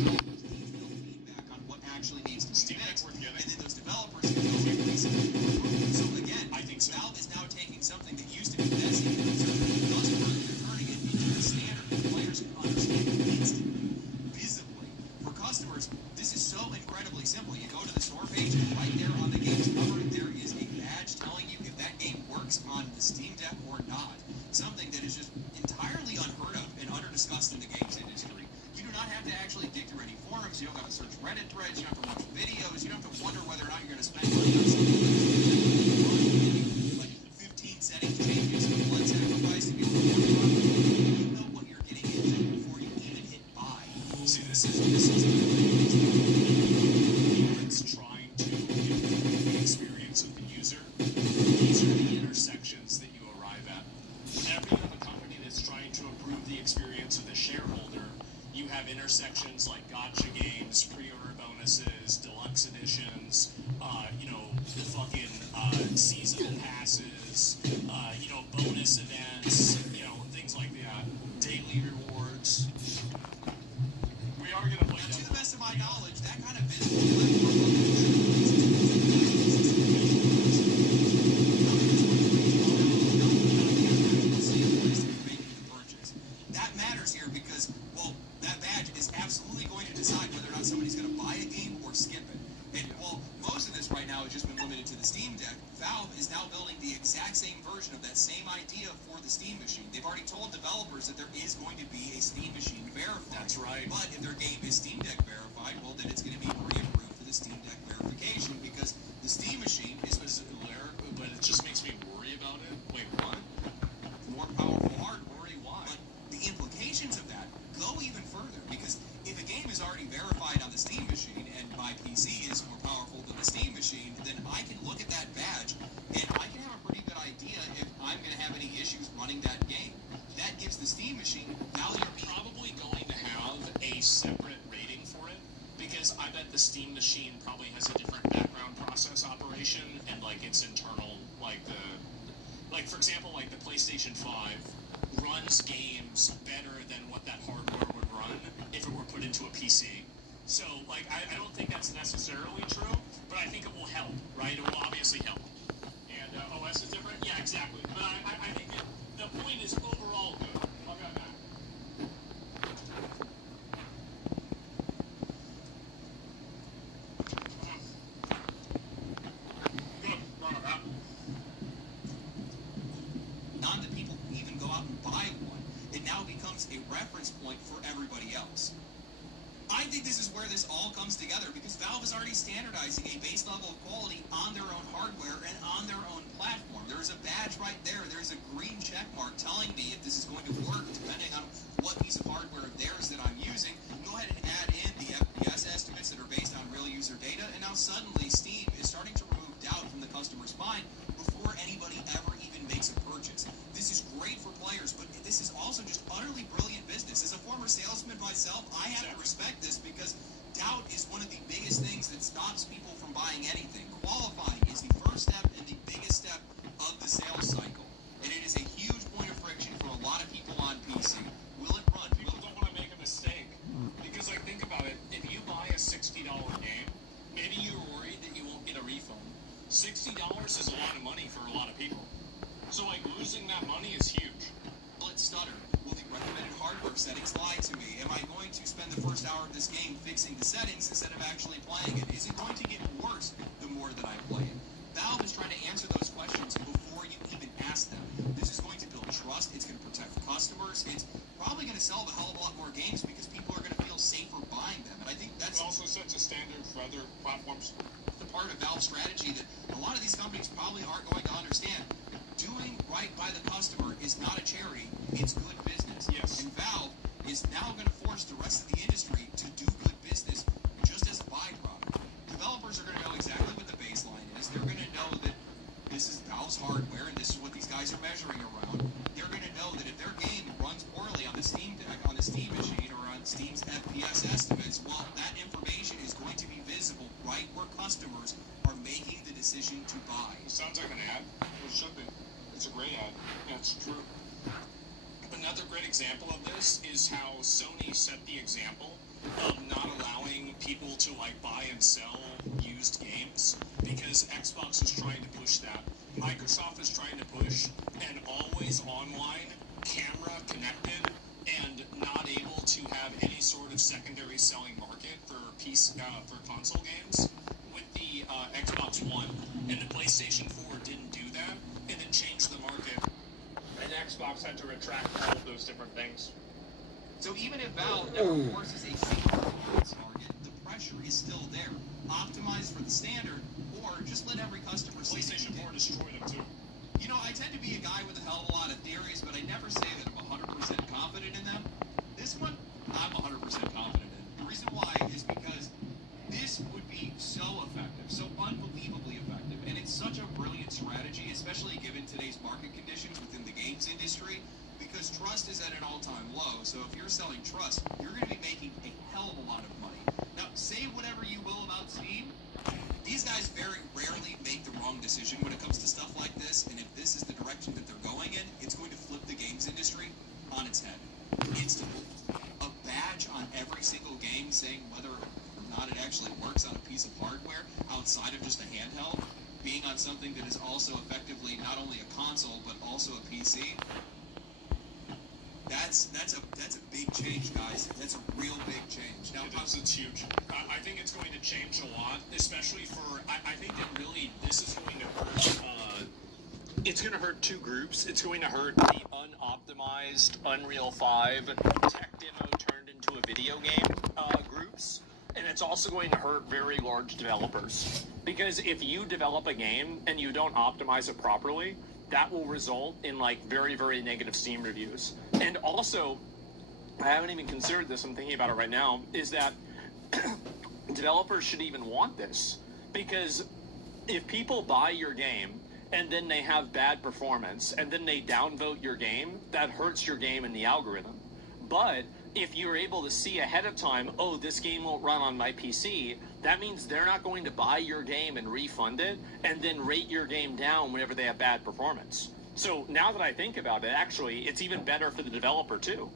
industry. You do not have to actually dig through any forums. You don't have to search Reddit threads. You don't have to watch videos. You don't have to wonder whether or not you're going to spend money on something like 15 settings changes and blood sacrifice to be able to work on. You know what you're getting into before you even hit buy. See, this is it's trying to improve the experience of the user. These are the intersections that you arrive at. Whenever you have a company that's trying to improve the experience of the shareholder, you have intersections like gotcha games, pre-order bonuses, deluxe editions, the fucking seasonal passes, bonus events, things like that, daily rewards. We are going to play. Now, to the best of my knowledge, that kind of visible platform that matters here because, well, that badge is absolutely going to decide whether or not somebody's going to buy a game or skip it. And while most of this right now has just been limited to the Steam Deck, Valve is now building the exact same version of that same idea for the Steam machine. They've already told developers that there is going to be a Steam machine verified. That's right. But if their game is Steam Deck verified, well, then it's going to be pre-approved for the Steam Deck verification because the Steam machine is but it just makes me worry about it. Wait, what? more powerful hardware. Why? But the implications of that go even further because if a game is already verified on the Steam machine and my PC is more powerful than the Steam machine, then I can look at that badge and I can have a pretty good idea if I'm going to have any issues running that game. That gives the Steam machine value. You're probably going to have a separate rating for it because I bet the Steam machine probably has a different background process operation and like its internal, for example, like the PlayStation 5 runs games better than what that hardware would run if it were put into a PC. So, I don't think that's necessarily true, but I think it will help, right? It will obviously help. And OS is different? Yeah, exactly. But I think the point is overall good. I'll go back. None that people even go out and buy one. It now becomes a reference point for everybody else. I think this is where this all comes together because Valve is already standardizing a base level of quality on their own hardware and on their own platform. There's a badge right there. There's a green check mark telling me if this is going to work depending on what piece of hardware of theirs that I'm using. Go ahead and add in the FPS estimates that are based on real user data, and now suddenly Steam is starting to remove doubt from the customer's mind before anybody ever even makes a purchase. This is great for players, but this is also just utterly brilliant business. As a former salesman myself, I have to respect this because doubt is one of the biggest things that stops people from buying anything. Qualifying is the first step and the biggest step of the sales cycle. And it is a huge point of friction for a lot of people on PC. Will it run? People don't want to make a mistake. Because, think about it. If you buy a $60 game, maybe you're worried that you won't get a refund. $60 is a lot of money for a lot of people. So, losing that money is huge. Will it stutter? Will the recommended hardware settings lie to me? Am I going to spend the first hour of this game fixing the settings instead of actually playing it? Is it going to get worse the more that I play it? Valve is trying to answer those questions before you even ask them. This is going to build trust. It's going to protect customers. It's probably going to sell a hell of a lot more games because people are going to feel safer buying them. And I think that's it also sets a standard for other platforms. The part of Valve's strategy that a lot of these companies probably aren't going to understand. Doing right by the customer is not a charity. It's good business. Yes. And Valve is now going to force the rest of the industry to do good business just as a byproduct. Developers are going to know exactly what the baseline is. They're going to know that this is Valve's hardware and this is what these guys are measuring around. They're going to know that if their game runs poorly on the Steam Deck, on the Steam machine, or on Steam's FPS estimates, well, that information is going to be visible right where customers are making the decision to buy. It sounds like an ad. It should be. It's a great ad. Yeah, it's true. Another great example of this is how Sony set the example of not allowing people to buy and sell used games because Xbox is trying to push that. Microsoft is trying to push an always online, camera connected, and not able to have any sort of secondary selling market for for console games with the Xbox One, and the PlayStation 4 didn't do that, and it changed the market. And Xbox had to retract all of those different things. So even if Valve never forces a single performance target, the pressure is still there. Optimize for the standard, or just let every customer see PlayStation 4 destroy them too. You know, I tend to be a guy with a hell of a lot of theories, but I never say that I'm 100% confident in them. This one, I'm 100% confident in. The reason why is because this would be so effective, so unbelievably effective, and it's such a brilliant strategy, especially given today's market conditions within the games industry, because trust is at an all-time low. So if you're selling trust, you're going to be making a hell of a lot of money. Now, say whatever you will about Steam, these guys very rarely make the wrong decision when it comes to stuff like this, and if this is the direction that they're going in, it's going to flip the games industry on its head. Instantly. A badge on every single game saying whether or not it actually works on a piece of hardware outside of just a handheld, being on something that is also effectively not only a console but also a PC. That's a big change, guys. That's a real big change. Now, It's huge. I think it's going to change a lot, especially for. I think that really this is going to hurt. It's going to hurt two groups. It's going to hurt the unoptimized Unreal 5 tech demo turned into a video game groups, and it's also going to hurt very large developers. Because if you develop a game and you don't optimize it properly, that will result in like very, very negative Steam reviews. And also, I haven't even considered this, I'm thinking about it right now, is that developers should even want this. Because if people buy your game and then they have bad performance and then they downvote your game, that hurts your game in the algorithm. But if you're able to see ahead of time, oh, this game won't run on my PC, that means they're not going to buy your game and refund it and then rate your game down whenever they have bad performance. So now that I think about it, actually, it's even better for the developer too.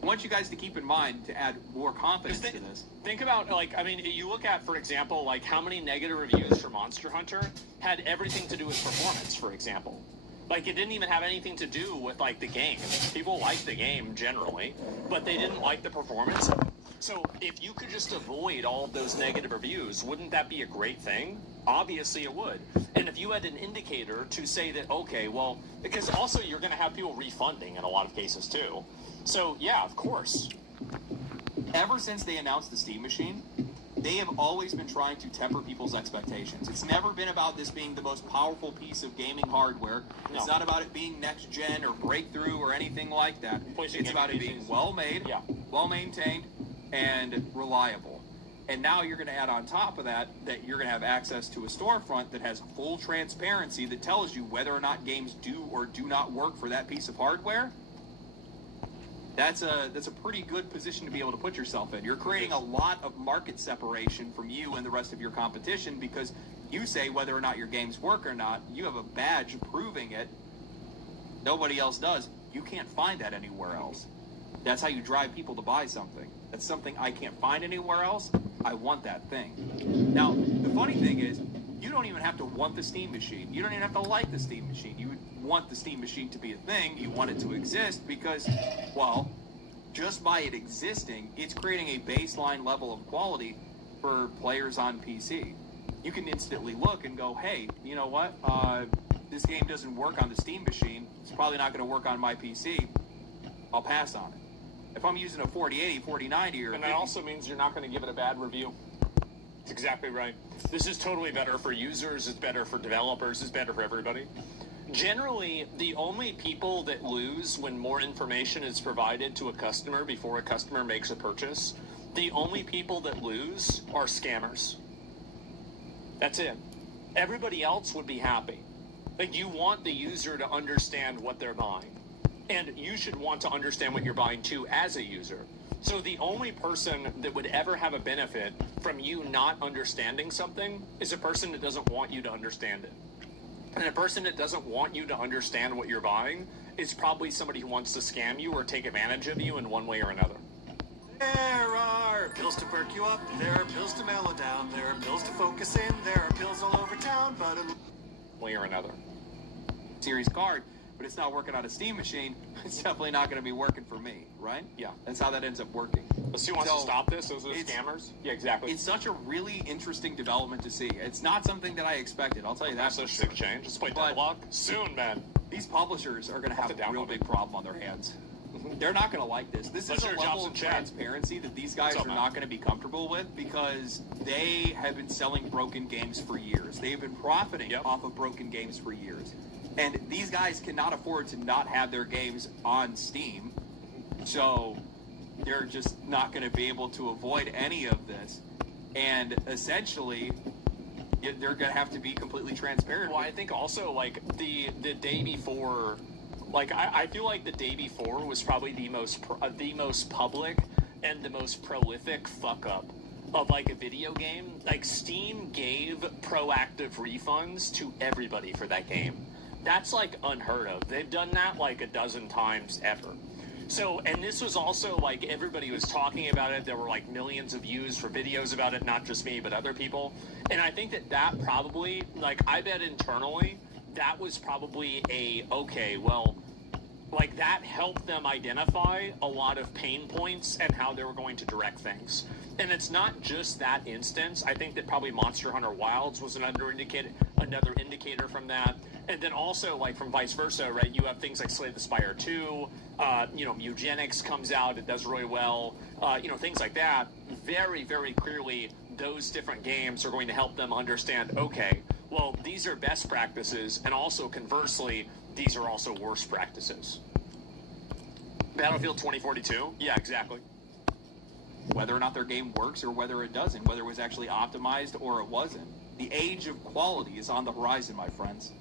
I want you guys to keep in mind to add more confidence to this. Think about, like, I mean, you look at, for example, like how many negative reviews for Monster Hunter had everything to do with performance, for example. Like, it didn't even have anything to do with, like, the game. People liked the game, generally, but they didn't like the performance. So, if you could just avoid all of those negative reviews, wouldn't that be a great thing? Obviously, it would. And if you had an indicator to say that, okay, well, because also you're going to have people refunding in a lot of cases, too. So, yeah, of course. Ever since they announced the Steam Machine, they have always been trying to temper people's expectations. It's never been about this being the most powerful piece of gaming hardware. No. It's not about it being next gen or breakthrough or anything like that. It's about it being well made, well maintained, and reliable. And now you're going to add on top of that you're going to have access to a storefront that has full transparency that tells you whether or not games do or do not work for that piece of hardware. That's a pretty good position to be able to put yourself in. You're creating a lot of market separation from you and the rest of your competition because you say whether or not your games work or not. You have a badge proving it. Nobody else does. You can't find that anywhere else. That's how you drive people to buy something. That's something I can't find anywhere else. I want that thing. Now, the funny thing is, you don't even have to want the Steam Machine. You don't even have to like the Steam Machine. You would want the Steam Machine to be a thing. You want it to exist because, well, just by it existing, it's creating a baseline level of quality for players on PC. You can instantly look and go, hey, you know what? This game doesn't work on the Steam Machine. It's probably not going to work on my PC. I'll pass on it. If I'm using a 4080, 4090, or... And that also means you're not going to give it a bad review. That's exactly right. This is totally better for users, it's better for developers, it's better for everybody. Generally, the only people that lose when more information is provided to a customer before a customer makes a purchase, the only people that lose are scammers. That's it. Everybody else would be happy. Like, you want the user to understand what they're buying. And you should want to understand what you're buying too as a user. So the only person that would ever have a benefit from you not understanding something is a person that doesn't want you to understand it. And a person that doesn't want you to understand what you're buying is probably somebody who wants to scam you or take advantage of you in one way or another. There are pills to perk you up, there are pills to mellow down, there are pills to focus in, there are pills all over town, but one way or another. Series card, but it's not working on a Steam Machine, it's definitely not going to be working for me, right? Yeah. That's how that ends up working. Let's see who wants to stop this. Those are the scammers. Yeah, exactly. It's such a really interesting development to see. It's not something that I expected, I'll tell you that. That's a sick change. Let's play Deadlock soon, man. These publishers are going to have a real big problem on their hands. They're not going to like this. This is a level of transparency that these guys are not going to be comfortable with because they have been selling broken games for years. They've been profiting off of broken games for years. And these guys cannot afford to not have their games on Steam. So they're just not going to be able to avoid any of this. And essentially, they're going to have to be completely transparent. Well, I think also, like, the day before... Like, I feel like the day before was probably the most public and the most prolific fuck-up of, like, a video game. Like, Steam gave proactive refunds to everybody for that game. That's, like, unheard of. They've done that, like, a dozen times ever. So, and this was also, like, everybody was talking about it. There were, like, millions of views for videos about it, not just me, but other people. And I think that probably, like, I bet internally... that was probably like that helped them identify a lot of pain points and how they were going to direct things. And it's not just that instance. I think that probably Monster Hunter Wilds was another indicator from that. And then also, like, from vice versa, right? You have things like Slay the Spire 2, Eugenics comes out, it does really well, things like that. Very, very clearly, those different games are going to help them understand, okay, well, these are best practices, and also, conversely, these are also worst practices. Battlefield 2042? Yeah, exactly. Whether or not their game works or whether it doesn't, whether it was actually optimized or it wasn't. The age of quality is on the horizon, my friends.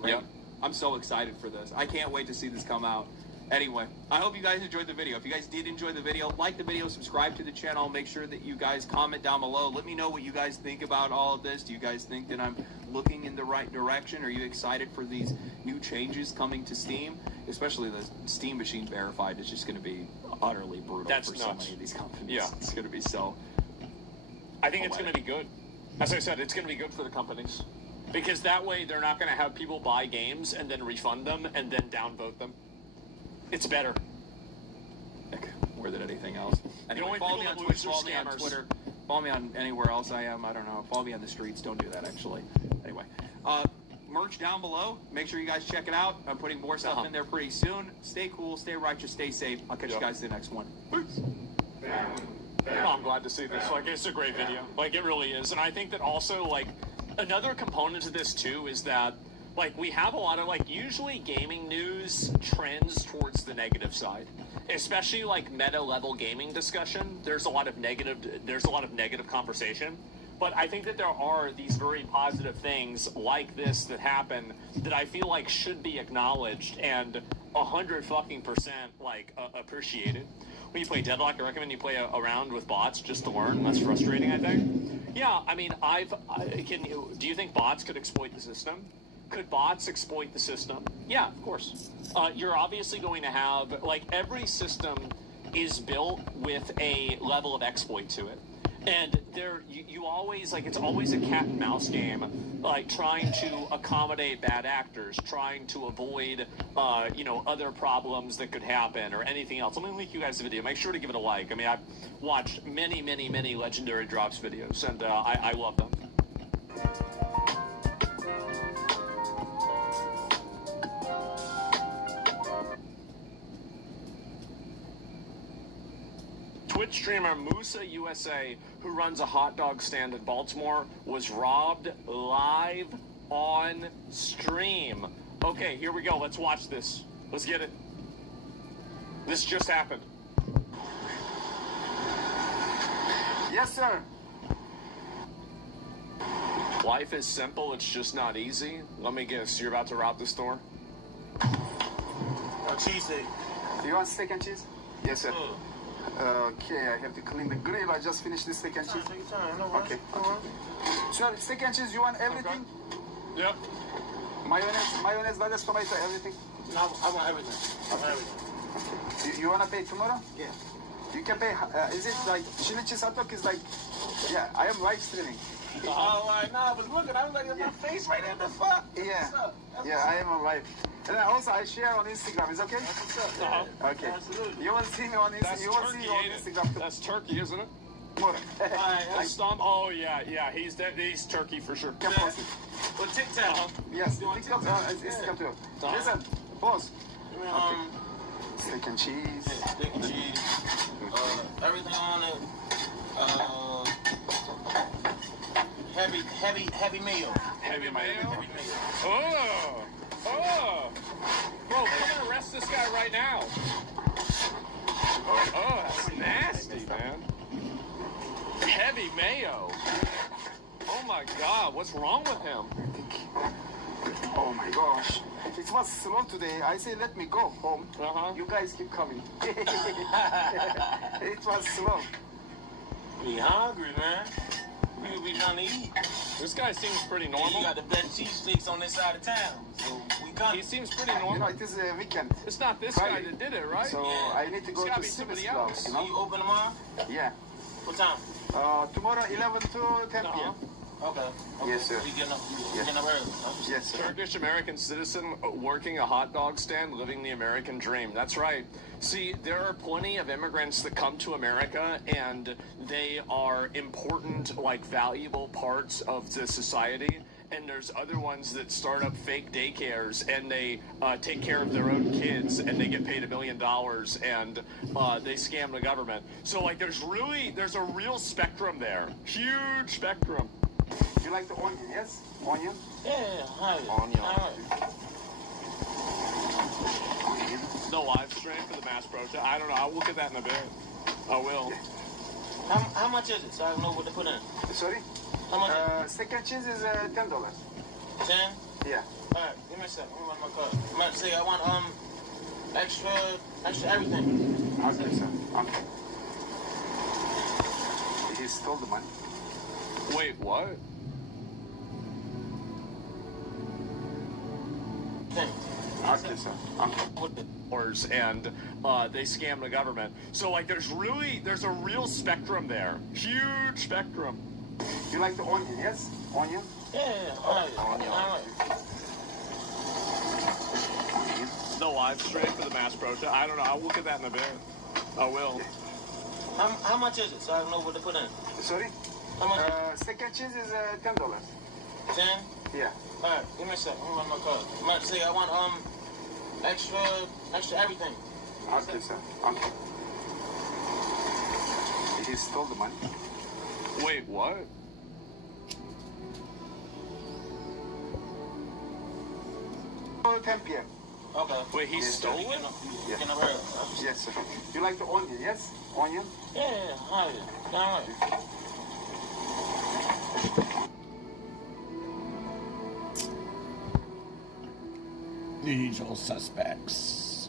Right? Yep. I'm so excited for this. I can't wait to see this come out. Anyway, I hope you guys enjoyed the video. If you guys did enjoy the video, like the video, subscribe to the channel. Make sure that you guys comment down below. Let me know what you guys think about all of this. Do you guys think that I'm looking in the right direction? Are you excited for these new changes coming to Steam? Especially the Steam Machine Verified is just going to be utterly brutal for so many of these companies. Yeah. It's going to be so... I think it's going to be good. As I said, it's going to be good for the companies. Because that way they're not going to have people buy games and then refund them and then downvote them. It's better. More than anything else. Anyway, follow me on Twitch, follow me on Twitter, follow me on anywhere else I am. I don't know. Follow me on the streets. Don't do that, actually. Anyway, merch down below. Make sure you guys check it out. I'm putting more stuff in there pretty soon. Stay cool, stay righteous, stay safe. I'll catch you guys in the next one. Peace. Well, I'm glad to see this. Like, it's a great video. Like, it really is. And I think that also, like, another component to this, too, is that like, we have a lot of, like, usually gaming news trends towards the negative side. Especially, like, meta-level gaming discussion. There's a lot of negative conversation. But I think that there are these very positive things like this that happen that I feel like should be acknowledged and 100% like, appreciated. When you play Deadlock, I recommend you play a round with bots just to learn. That's frustrating, I think. Yeah, I mean, do you think bots could exploit the system? Could bots exploit the system? Yeah, of course. You're obviously going to have, like, every system is built with a level of exploit to it. And you always, like, it's always a cat and mouse game, like, trying to accommodate bad actors, trying to avoid, other problems that could happen or anything else. Let me link you guys the video. Make sure to give it a like. I mean, I've watched many, many, many Legendary Drops videos, and I love them. Twitch streamer Musa USA, who runs a hot dog stand in Baltimore, was robbed live on stream. Okay, here we go. Let's watch this. Let's get it. This just happened. Yes, sir. Life is simple. It's just not easy. Let me guess. You're about to rob the store? Cheesesteak. Do you want steak and cheese? Yes, sir. Okay, I have to clean the grill. I just finished the steak and cheese. Take your time. No rush. Okay. Sure, steak and cheese, you want everything? Okay. Yep. Mayonnaise, lettuce, tomato, everything? No, I want everything. I want everything. Okay. You want to pay tomorrow? Yeah. You can pay, is it like, chili cheese hot dog is like, yeah, I am live streaming. Oh, nah, but look, I was like, my face right there, the fuck? Yeah. Yeah, I am on live. And then also I share on Instagram. Is okay? That's what's up. Okay. Absolutely. You will see me on Instagram. You will see me on Instagram. That's turkey, isn't it? More. Oh yeah. He's turkey for sure. Can post it. Well, TikTok. Yes. TikTok. Instagram too. Listen, boss. Okay. Steak and cheese. Steak and cheese. Everything on it. Heavy meal. Heavy mayo? Oh! Oh! Bro, come and arrest this guy right now. Oh, that's nasty, man. Heavy mayo. Oh my god, what's wrong with him? Oh my gosh. It was slow today. I say let me go home. You guys keep coming. It was slow. Be hungry, man. People be trying to eat. This guy seems pretty normal. You got the best cheesesteaks on this side of town. So we come. He seems pretty normal. You know, it is a weekend. It's not this Friday. guy that did it, right? So I need to go to somebody else. You know? You open tomorrow? Yeah. What time? Tomorrow 11 to 10 p.m. Okay. Yes, sir. You getting up early? Yes, sir. Turkish American citizen working a hot dog stand, living the American dream. That's right. See, there are plenty of immigrants that come to America and they are important, like valuable parts of the society. And there's other ones that start up fake daycares and they take care of their own kids and they get paid $1 million and they scam the government. So like there's a real spectrum there. Huge spectrum. You like the onion, yes? Onion? Yeah, onion. The live stream for the mass protest. I don't know. I'll look at that in a bit. I will. How much is it so I know what to put in? Sorry? How much? Steak and cheese is $10. 10? Yeah. Alright, give me a second. Let me run my card. I'm about to say I want extra everything. Okay, sir. Okay. He stole the money. Wait, what? Okay, sir. And they scam the government. So like there's a real spectrum there. Huge spectrum. You like the onion, yes? Onion? Yeah, onion. The live stream for the mass protest. I don't know. I'll look at that in a bit. I will. How much is it so I know what to put in? Sorry? How much? Steak and cheese is $10. 10? Yeah. Alright, give me a second. Let me run my card. I'm about to say I want extra everything. Okay, sir. Okay. He stole the money. Wait, what? Oh, 10 p.m. Okay. Wait, he stole it? Yeah. Yes, sir. You like the onion, yes? Onion? Yeah, alright. The usual suspects.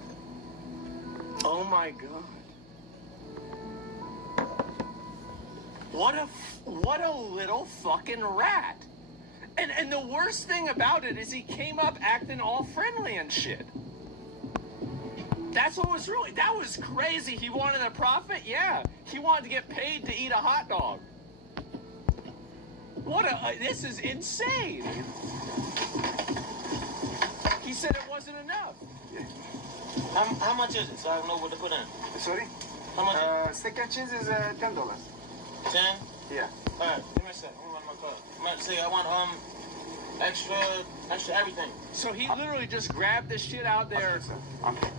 Oh my god. What a little fucking rat. And the worst thing about it is he came up acting all friendly and shit. That was crazy. He wanted a profit? Yeah. He wanted to get paid to eat a hot dog. This is insane. He said it wasn't enough. How much is it so I know what to put in? Sorry? How much? Steak and cheese is $10. 10? Yeah. Alright, give me a second. Let me run my card. I'm about to say I want extra everything. So he literally just grabbed this shit out there. Okay, sir. Okay.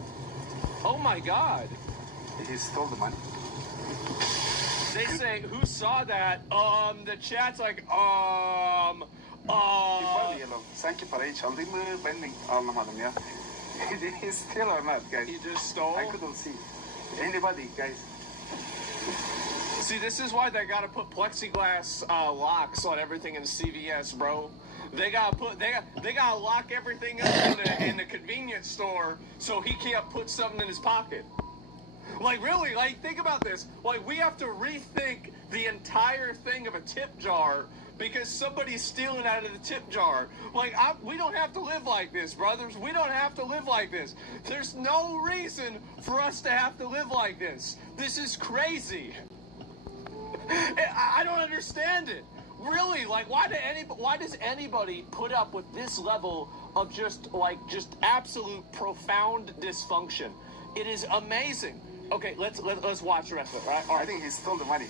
Oh my god. He stole the money. They say, who saw that? The chat's like, Sanki parayı çaldı mı? Ben de anlamadım ya. Did he steal or not, guys? He just stole? I couldn't see. Anybody, guys? See, this is why they gotta put plexiglass locks on everything in CVS, bro. They gotta lock everything up in the convenience store so he can't put something in his pocket. Like, really, like, think about this. Like, we have to rethink the entire thing of a tip jar because somebody's stealing out of the tip jar. Like, we don't have to live like this, brothers. We don't have to live like this. There's no reason for us to have to live like this. This is crazy. I don't understand it. Really, like, why does anybody put up with this level of just absolute profound dysfunction? It is amazing. Okay, let's watch the rest of it, right? All right. I think he stole the money.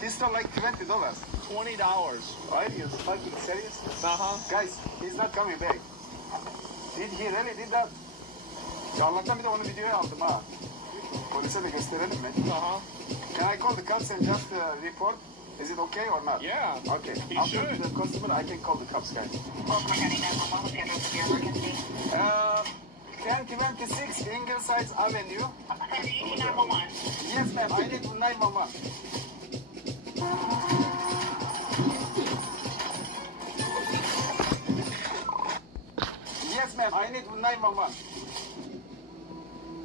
He stole like $20. $20. Right? You're fucking serious? Uh-huh. Guys, he's not coming back. Did he really did that? Ya Allah'tan bir de onu videoya aldım ha. Polise de gösterelim mi? Can I call the cops and just report? Is it okay or not? Yeah. Okay. After the customer, I can call the cops, guys. 1026 Ingleside Avenue. Yes, ma'am. I need 911. Yes, ma'am. I need 911.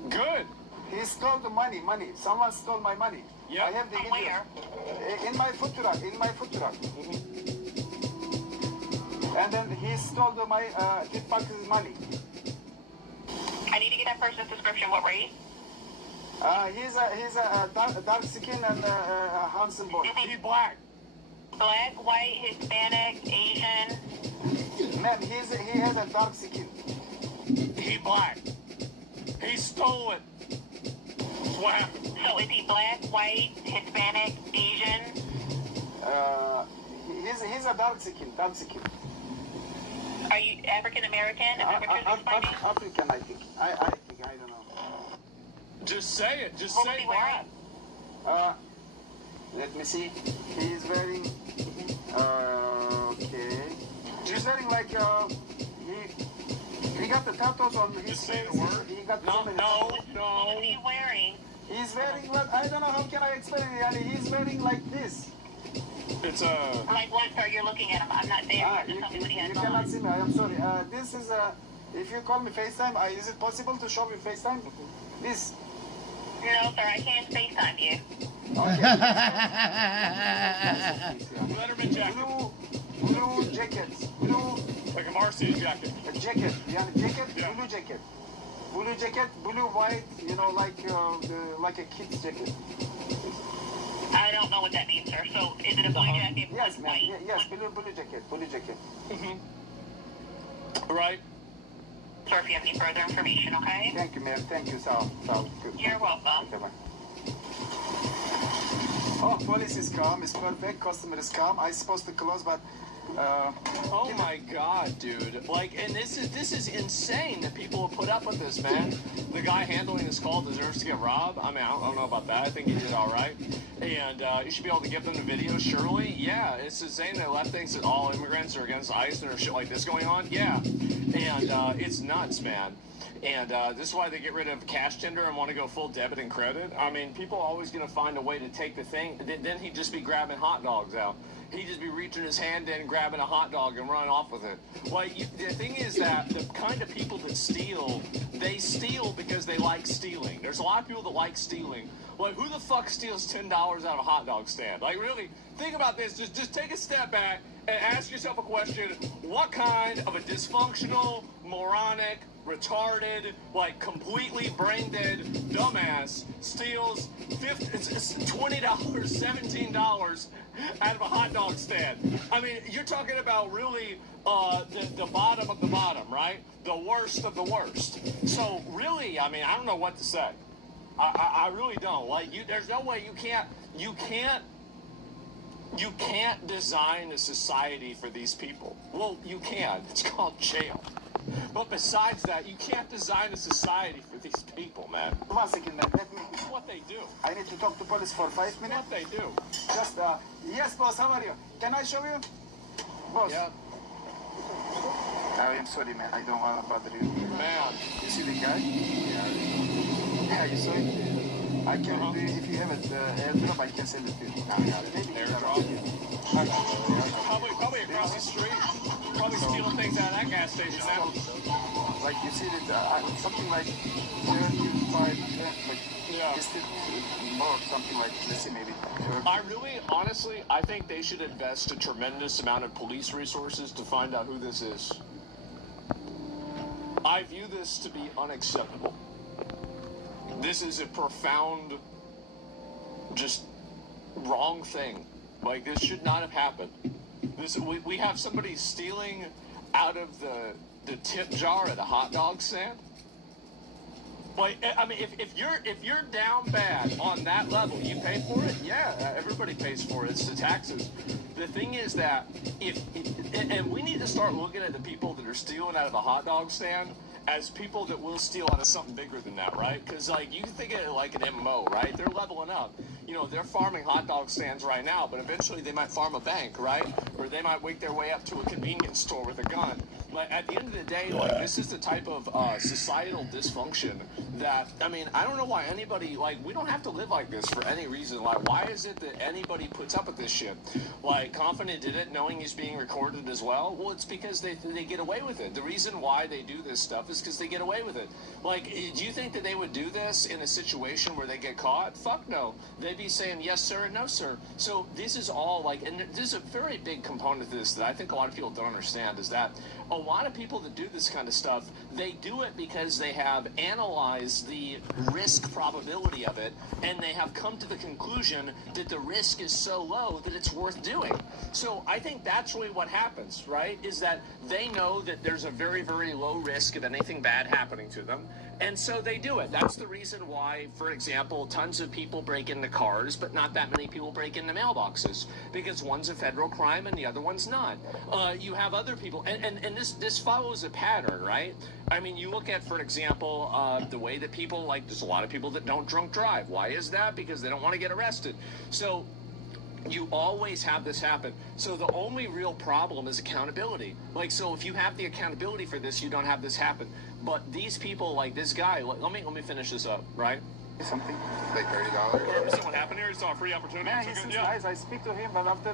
Good. He stole the money. Someone stole my money. Yeah. I have the video. In my food truck. And then he stole my pickpocketed money. I need to get that person's description. What race? He's a dark skin and handsome boy. He's black. Black, white, Hispanic, Asian. Ma'am, he has a dark skin. He black. He stole it. What happened? So is he black, white, Hispanic, Asian? He's a dark skin. Are you African American? African, I think. I don't know. Just say it. Just what say was he black. wearing? Let me see. He's wearing. Okay. He's wearing like he got the tattoos on his Just say face. the word. He got What was he wearing? He's wearing what? I don't know. How can I explain it? Yani, he's wearing like this. It's a. Like what, sir? You're looking at him. I'm not there. Just tell me what he has You on. cannot see me. I am sorry. This is if you call me FaceTime, is it possible to show me FaceTime? This. No, sir. I can't FaceTime you. Letterman jacket. Blue jackets. Blue. Like a Marcy jacket. A jacket. Yeah, jacket. Yeah. Blue jacket. Blue jacket. Blue white. You know, like a kid's jacket. I don't know what that means, sir. So is it a blue jacket? Yes, ma'am. White? Yes, blue jacket. Blue jacket. Right. Sir, if you have any further information, okay? Thank you, ma'am. Thank you, Sal. Good. You're welcome. Okay, bye. Oh, police is calm. It's perfect. Customer is calm. I supposed to close, but. Oh my God, dude! Like, and this is insane that people have put up with this, man. The guy handling this call deserves to get robbed. I mean, I don't know about that. I think he did all right, and you should be able to give them the video. Surely, yeah. It's insane that left thinks that all immigrants are against ICE and there's shit like this going on. Yeah, and it's nuts, man. And this is why they get rid of cash tender and want to go full debit and credit. I mean, people are always going to find a way to take the thing. Then he'd just be grabbing hot dogs out. He'd just be reaching his hand in, grabbing a hot dog and running off with it. Like, the thing is that the kind of people that steal, they steal because they like stealing. There's a lot of people that like stealing. Like, who the fuck steals $10 out of a hot dog stand? Like, really, think about this. Just take a step back and ask yourself a question. What kind of a dysfunctional, moronic, retarded, like completely brain dead dumbass steals $20, $17 out of a hot dog stand? I mean, you're talking about really the bottom of the bottom, right? The worst of the worst. So really, I mean, I don't know what to say. I really don't. Like, there's no way you can't design a society for these people. Well, you can. It's called jail. But besides that, you can't design a society for these people, man. One second, man. It's what they do. I need to talk to police for 5 minutes. What they do. Just, yes, boss, how are you? Can I show you? Boss. Yeah. I am sorry, man. I don't want to bother you. Man. You see the guy? Yeah, you saw it? I can, if you have it, airdrop, I can send it to you. Maybe airdrop? Probably across the street. Probably stealing things out of that gas station now. Like, you see that, something like 35, like, more, something like, let's see, maybe. Honestly, I think they should invest a tremendous amount of police resources to find out who this is. I view this to be unacceptable. This is a profound, just wrong thing. Like, this should not have happened. We have somebody stealing out of the tip jar at a hot dog stand. Like, I mean, if you're down bad on that level, you pay for it. Yeah, everybody pays for it. It's the taxes. The thing is that and we need to start looking at the people that are stealing out of a hot dog stand as people that will steal out of something bigger than that, right? Because, like, you can think of it like an MMO, right? They're leveling up. You know, they're farming hot dog stands right now, but eventually they might farm a bank, right? Or they might work their way up to a convenience store with a gun. Like, at the end of the day, like, this is the type of societal dysfunction that, I mean, I don't know why anybody, like, we don't have to live like this for any reason. Like, why is it that anybody puts up with this shit? Like, Confident did it knowing he's being recorded as well. Well, it's because they get away with it. The reason why they do this stuff is because they get away with it. Like, do you think that they would do this in a situation where they get caught? Fuck no. They'd be saying yes, sir, and no, sir. So this is all, like, and there's a very big component to this that I think a lot of people don't understand, is that a lot of people that do this kind of stuff, they do it because they have analyzed the risk probability of it, and they have come to the conclusion that the risk is so low that it's worth doing. So I think that's really what happens, right? Is that they know that there's a very, very low risk of anything bad happening to them, and so they do it. That's the reason why, for example, tons of people break into cars, but not that many people break into mailboxes, because one's a federal crime and the other one's not. You have other people, and this follows a pattern, right? I mean, you look at, for example, the way that people, like, there's a lot of people that don't drunk drive. Why is that? Because they don't want to get arrested. So you always have this happen. So the only real problem is accountability. Like, so if you have the accountability for this, you don't have this happen. But these people, like this guy, let me finish this up, right? Something like $30. Or see what happened here? It's a free opportunity. Man, he seems nice. I speak to him, but after,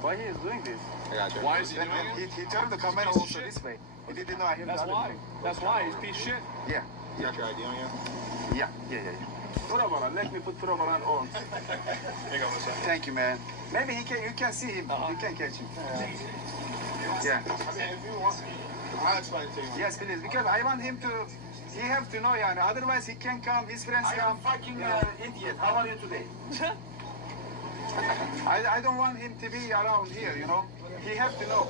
why he is doing this? I got you. Why is he doing it? He turned the camera also this way. He didn't know I hit. That's why. That's why. He's a piece of shit. Yeah. You got your ID on you? Yeah. Let me put Probaran on. Thank you, man. Maybe you can see him. You can catch him. Yeah. I mean, if you want, I'll explain it to you. Yes, please. Because I want him to. He have to know, yani. Otherwise, he can come. His friends come. I am fucking idiot. How are you today? I don't want him to be around here, you know. He have to know,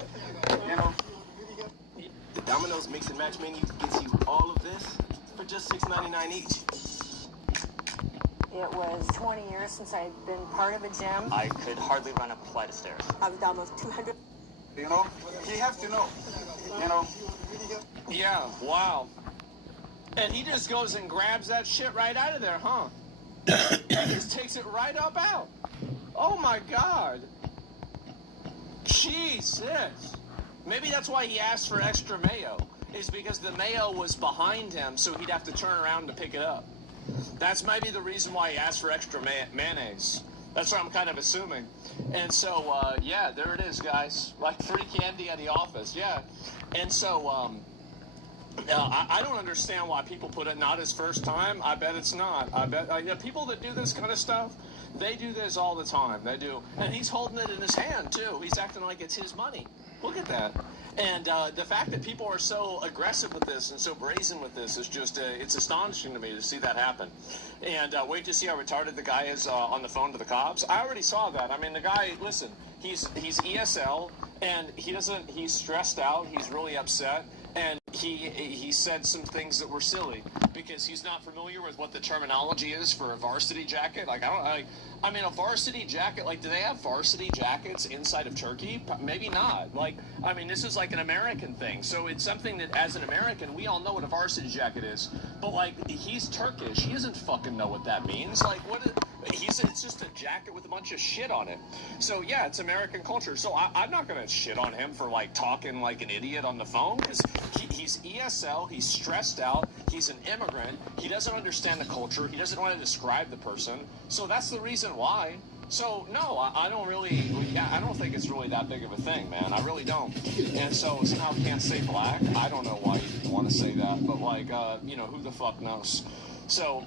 you know. The Domino's Mix and Match menu gets you all of this for just $6.99 each. It was 20 years since I'd been part of a gym. I could hardly run up a flight of stairs. I was almost 200. You know, he have to know, you know. Yeah, wow. And he just goes and grabs that shit right out of there, huh? He just takes it right up out. Oh my God. Jesus. Maybe that's why he asked for extra mayo, is because the mayo was behind him, so he'd have to turn around to pick it up. That's maybe the reason why he asked for extra mayonnaise. That's what I'm kind of assuming. And so, yeah, there it is, guys. Like free candy at the office, yeah. And so, I don't understand why people put it not his first time. I bet it's not. I bet people that do this kind of stuff, they do this all the time. They do. And he's holding it in his hand, too. He's acting like it's his money. Look at that. And the fact that people are so aggressive with this and so brazen with this is just, it's astonishing to me to see that happen. And wait to see how retarded the guy is on the phone to the cops. I already saw that. I mean, the guy, listen, he's ESL, and he's stressed out. He's really upset. And he said some things that were silly because he's not familiar with what the terminology is for a varsity jacket. Like, I mean, a varsity jacket, like, do they have varsity jackets inside of Turkey? Maybe not. Like, I mean, this is like an American thing. So it's something that, as an American, we all know what a varsity jacket is. But, like, he's Turkish. He doesn't fucking know what that means. Like, it's just a jacket with a bunch of shit on it. So, yeah, it's American culture. So I'm not going to shit on him for, like, talking like an idiot on the phone, because he's ESL, he's stressed out, he's an immigrant, he doesn't understand the culture, he doesn't want to describe the person. So that's the reason why. So, no, I don't think it's really that big of a thing, man. I really don't. And so, somehow can't say black. I don't know why you want to say that, but, like, you know, who the fuck knows? So,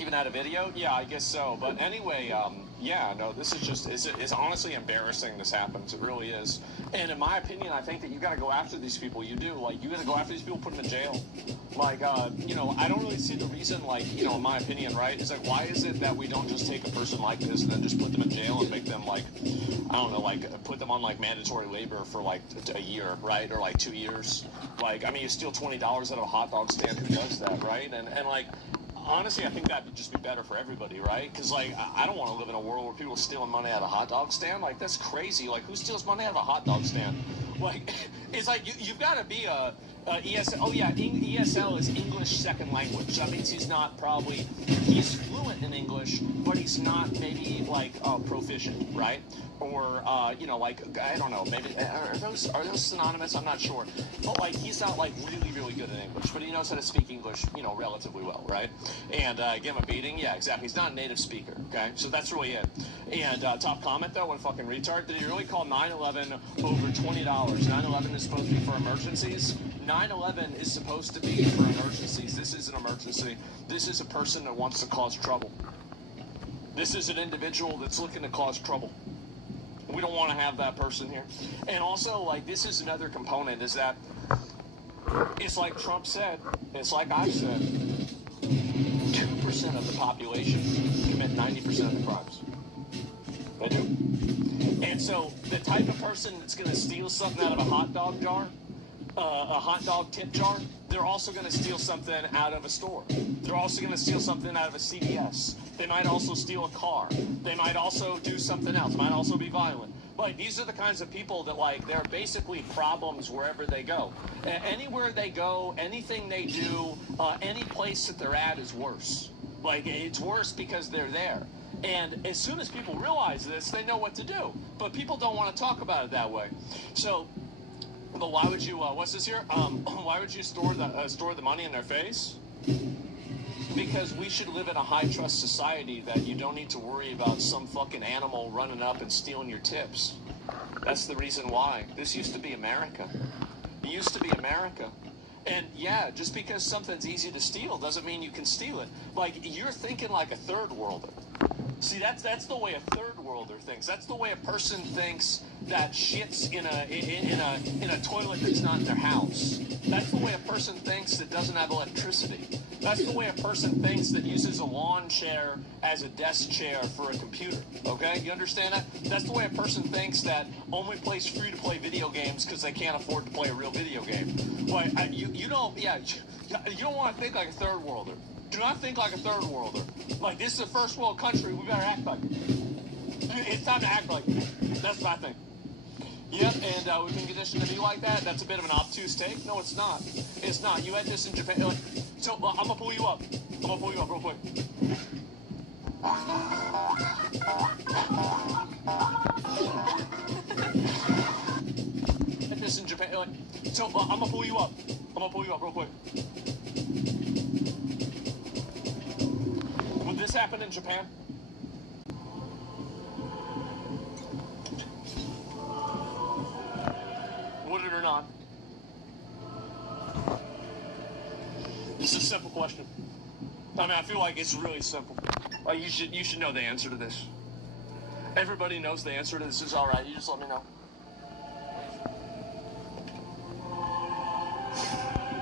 even at a video? Yeah, I guess so. But anyway, yeah, no, this is just, it's honestly embarrassing this happens. It really is. And in my opinion, I think that you got to go after these people. You do. Like, you got to go after these people, put them in jail. Like, you know, I don't really see the reason, like, you know, in my opinion, right? It's like, why is it that we don't just take a person like this and then just put them in jail and make them, like, I don't know, like, put them on, like, mandatory labor for, like, a year, right? Or, like, 2 years. Like, I mean, you steal $20 out of a hot dog stand. Who does that, right? And like, honestly, I think that would just be better for everybody, right? Because, like, I don't want to live in a world where people are stealing money out of a hot dog stand. Like, that's crazy. Like, who steals money out of a hot dog stand? Like, it's like you've got to be ESL. Oh yeah, ESL is English second language. That means he's fluent in English, but he's not maybe like proficient, right? Or like I don't know, maybe are those synonymous? I'm not sure. But like he's not like really good in English, but he knows how to speak English, relatively well, right? And give him a beating, yeah, exactly. He's not a native speaker, okay? So that's really it. And top comment though, what a fucking retard. Did he really call 9/11 over $20? 9/11 is supposed to be for emergencies. 9/11 is supposed to be for emergencies. This is an emergency. This is a person that wants to cause trouble. This is an individual that's looking to cause trouble. We don't want to have that person here. And also, like, this is another component, is that it's like Trump said, it's like I've said, 2% of the population commit 90% of the crimes. They do. And so the type of person that's going to steal something out of a hot dog jar, a hot dog tip jar, they're also going to steal something out of a store. They're also going to steal something out of a CVS. They might also steal a car. They might also do something else. Might also be violent. Like, these are the kinds of people that, like, they're basically problems wherever they go. Anywhere they go, anything they do, any place that they're at is worse. Like, it's worse because they're there. And as soon as people realize this, they know what to do. But people don't want to talk about it that way. So, but why would you, what's this here? Why would you store the money in their face? Because we should live in a high-trust society that you don't need to worry about some fucking animal running up and stealing your tips. That's the reason why. This used to be America. It used to be America. And yeah, just because something's easy to steal doesn't mean you can steal it. Like, you're thinking like a third worlder. See, that's the way a third worlder thinks. That's the way a person thinks that shits in a toilet that's not in their house. That's the way a person thinks that doesn't have electricity. That's the way a person thinks that uses a lawn chair as a desk chair for a computer. Okay, you understand that? That's the way a person thinks that only plays free to play video games because they can't afford to play a real video game. Like, you don't want to think like a third worlder. Do not think like a third worlder. Like, this is a first world country, we better act like it. It's time to act like it. That's what I think. Yep, and we've been conditioned to be like that. That's a bit of an obtuse take. No, it's not. It's not. You had this in Japan. So, I'm going to pull you up. I'm going to pull you up real quick. You had this in Japan. So, I'm going to pull you up. I'm going to pull you up real quick. Would this happen in Japan? Would it or not? This is a simple question. I mean, I feel like it's really simple. Like, you should know the answer to this. Everybody knows the answer to this. Is all right. You just let me know.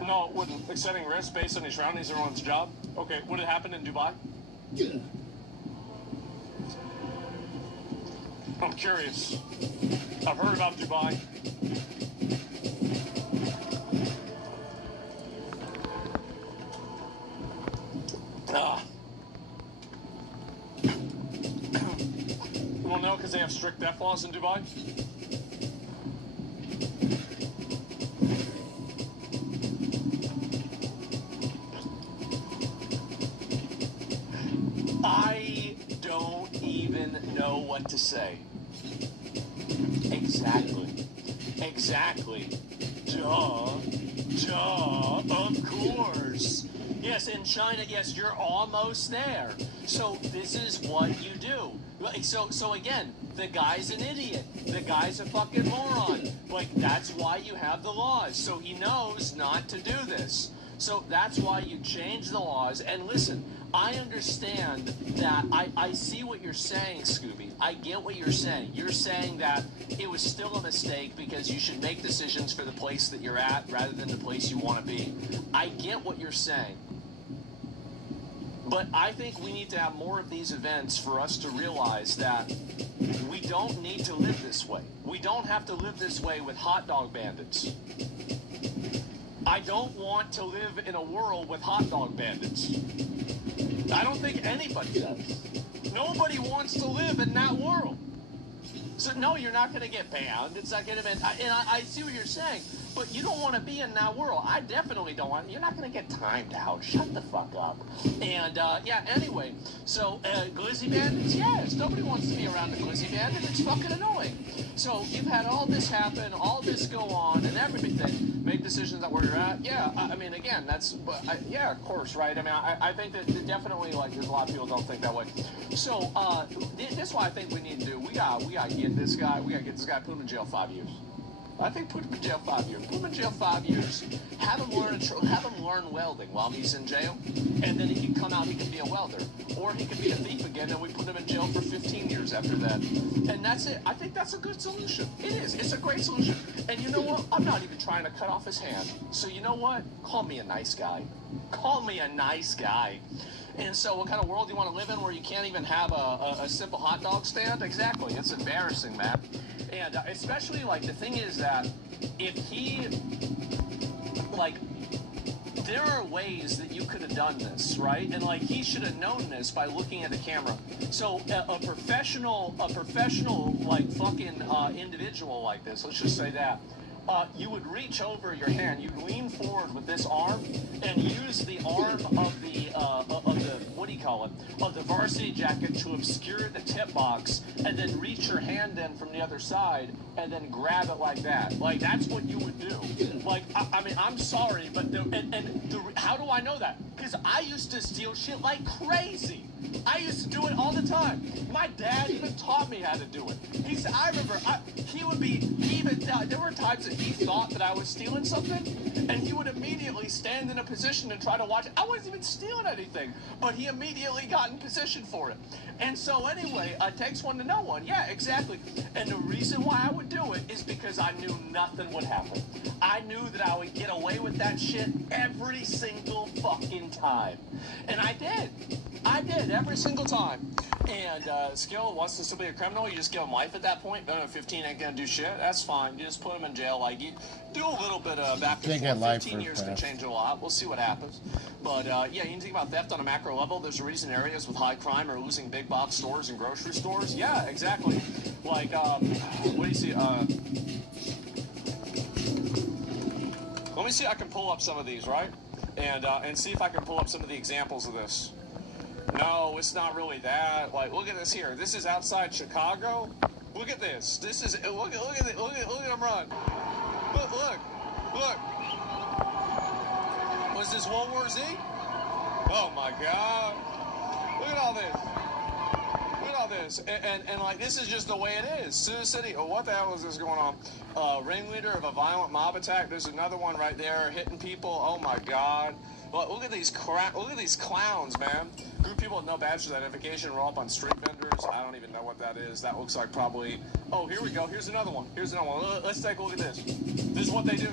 No, it wouldn't. Accepting risk based on your surroundings, everyone's job. Okay, would it happen in Dubai? Yeah. I'm curious. I've heard about Dubai. Well, no, because they have strict death laws in Dubai. I don't even know what to say. Exactly. Duh, of course. Yes, in China, yes, you're almost there. So this is what you do. So again, the guy's an idiot. The guy's a fucking moron. Like, that's why you have the laws. So he knows not to do this. So that's why you change the laws. And listen, I understand that. I see what you're saying, Scooby. I get what you're saying. You're saying that it was still a mistake because you should make decisions for the place that you're at rather than the place you want to be. I get what you're saying. But I think we need to have more of these events for us to realize that we don't need to live this way. We don't have to live this way with hot dog bandits. I don't want to live in a world with hot dog bandits. I don't think anybody does. Nobody wants to live in that world. So no, you're not going to get banned. It's not going to be. I see what you're saying, but you don't want to be in that world. I definitely don't want. You're not going to get timed out. Shut the fuck up. And yeah. Anyway, so glizzy bandits. Yes, nobody wants to be around a glizzy bandit. It's fucking annoying. So you've had all this happen, all this go on, and everything. Make decisions at where you're at. Yeah. I mean, again, that's. Yeah, of course, right. I mean, I think that definitely, like, there's a lot of people don't think that way. So this is what I think we need to do. We got to get this guy. We got to get this guy. Put him in jail 5 years. I think put him in jail 5 years. Put him in jail 5 years. Have him learn welding while he's in jail, and then he can come out. He can be a welder, or he can be a thief again, and we put him in jail for 15 years after that. And that's it. I think that's a good solution. It is. It's a great solution. And you know what? I'm not even trying to cut off his hand. So you know what? Call me a nice guy. Call me a nice guy. And so what kind of world do you want to live in where you can't even have a simple hot dog stand? Exactly. It's embarrassing, man. And especially, like, the thing is that if he, like, there are ways that you could have done this, right? And, like, he should have known this by looking at the camera. So a professional, like, fucking individual like this, let's just say that, you would reach over your hand, you'd lean forward with this arm, and use the arm of the what do you call it? Of the varsity jacket to obscure the tip box, and then reach your hand in from the other side, and then grab it like that. Like, that's what you would do. Like, I mean, I'm sorry, but how do I know that? Because I used to steal shit like crazy. I used to do it all the time. My dad even taught me how to do it. I remember, there were times that he thought that I was stealing something, and he would immediately stand in a position and try to watch it. I wasn't even stealing anything, but he immediately got in position for it. And so anyway, it takes one to know one. Yeah, exactly. And the reason why I would do it is because I knew nothing would happen. I knew that I would get away with that shit every single fucking time. And I did. Every single time. And Skill wants to still be a criminal. You just give him life at that point. But 15 ain't gonna do shit. That's fine. You just put him in jail. Like, you do a little bit of back and forth. 15 years can change a lot. We'll see what happens. But yeah, you can think about theft on a macro level. There's a reason areas with high crime are losing big box stores and grocery stores. Yeah, exactly. Like, what do you see? Let me see if I can pull up some of these, right? And see if I can pull up some of the examples of this. No, it's not really that. Like, look at this here. This is outside Chicago. Look at this. This is look at them run. Look. Was this World War Z? Oh my God. Look at all this. And like, this is just the way it is. Sioux City. Oh, what the hell is this going on? Ringleader of a violent mob attack. There's another one right there hitting people. Oh my God. Look at these clowns, man. Group of people with no badge identification roll up on street vendors. I don't even know what that is. That looks like probably. Oh, here we go. Here's another one. Let's take a look at this. This is what they do.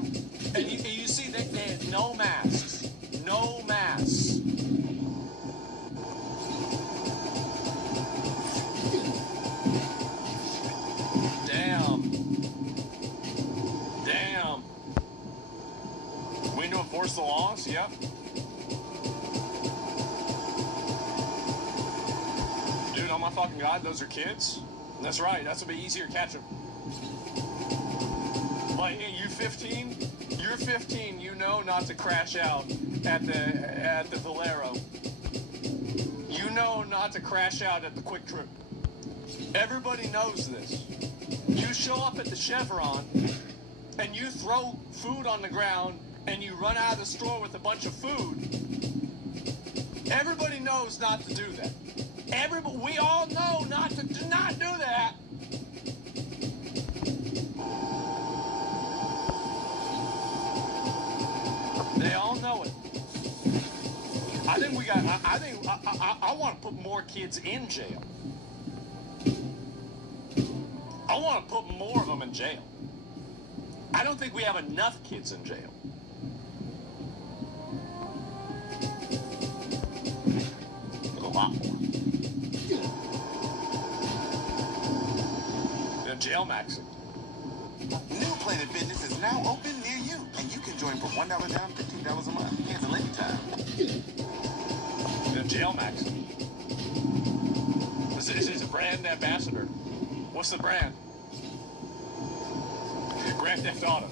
And you see, they had no masks. No masks. Damn. We need to enforce the laws? Yep. Dude, oh my fucking God, those are kids? That's right, that's gonna be easier to catch them. Like, hey, you 15? You're 15, you know not to crash out at the Valero. You know not to crash out at the Quick Trip. Everybody knows this. You show up at the Chevron, and you throw food on the ground, and you run out of the store with a bunch of food. Everybody knows not to do that. We all know not to do that. They all know it. I want to put more kids in jail. I want to put more of them in jail. I don't think we have enough kids in jail. A lot more. Jail maxing. New Planet Fitness is now open near you, and you can join for $1 down, $15 a month. Here's a link time. Jail maxing. This is a brand ambassador. What's the brand? Grand Theft Auto.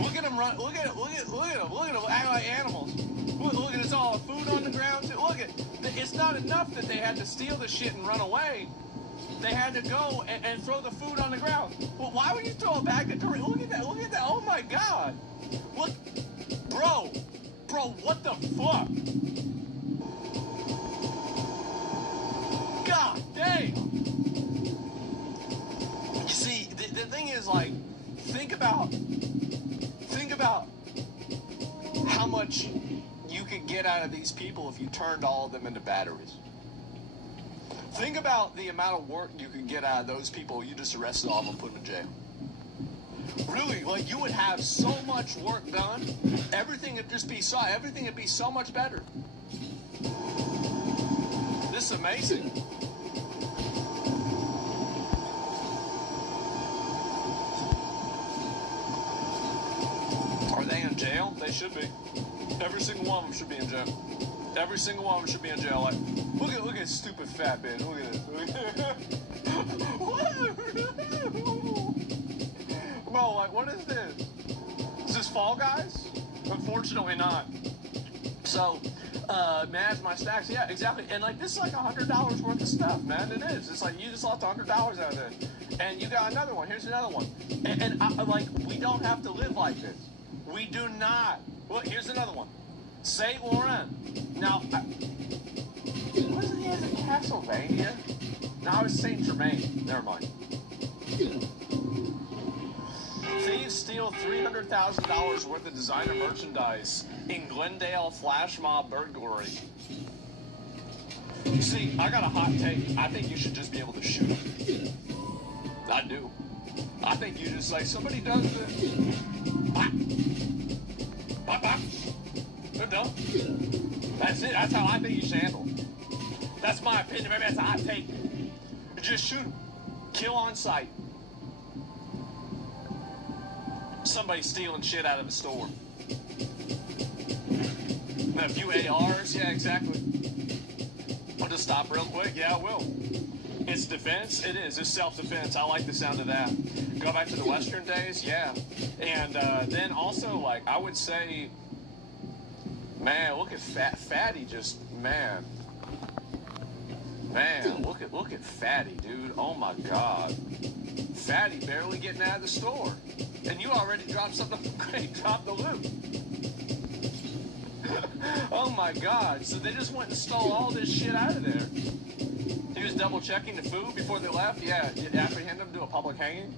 Look at them run. Look at them. Look at them act like animals. Look at it's all food on the ground. Look at. It's not enough that they had to steal the shit and run away. They had to go and throw the food on the ground. Well, why would you throw it back at the... Look at that. Look at that. Oh, my God. What? Bro, what the fuck? God damn. You see, the thing is, like, think about how much you could get out of these people if you turned all of them into batteries. Think about the amount of work you could get out of those people you just arrested all of them and put them in jail. Really, like, you would have so much work done. Everything would be so much better. This is amazing. Are they in jail? They should be. Every single one of them should be in jail. Every single one of them should be in jail. Like, look at stupid fat bitch. Look at this. Bro, like, what is this? Is this Fall Guys? Unfortunately not. So, manage my stacks. Yeah, exactly. And, like, this is like $100 worth of stuff, man. It is. It's like you just lost $100 out of it. And you got another one. Here's another one. And like, we don't have to live like this. We do not. Look, here's another one. St. Laurent. Now, wasn't he in Castlevania? No, I was St. Germain. Never mind. Thieves steal $300,000 worth of designer merchandise in Glendale flash mob burglary. You see, I got a hot take. I think you should just be able to shoot them. I do. I think you just like, somebody does this. Bop. Bop, bop. They're done. That's it. That's how I think you should handle it. That's my opinion. Maybe that's a hot take. Just shoot them. Kill on sight. Somebody stealing shit out of a store. And a few ARs. Yeah, exactly. I'll just stop real quick. Yeah, I will. It's defense. It is. It's self-defense. I like the sound of that. Go back to the Western days. Yeah. And then also, like, I would say, man, look at Fatty. Just man, look at Fatty, dude. Oh my God, Fatty barely getting out of the store, and you already dropped something great. Dropped the loot. Oh my God! So they just went and stole all this shit out of there. He was double checking the food before they left. Yeah, apprehend them, do a public hanging.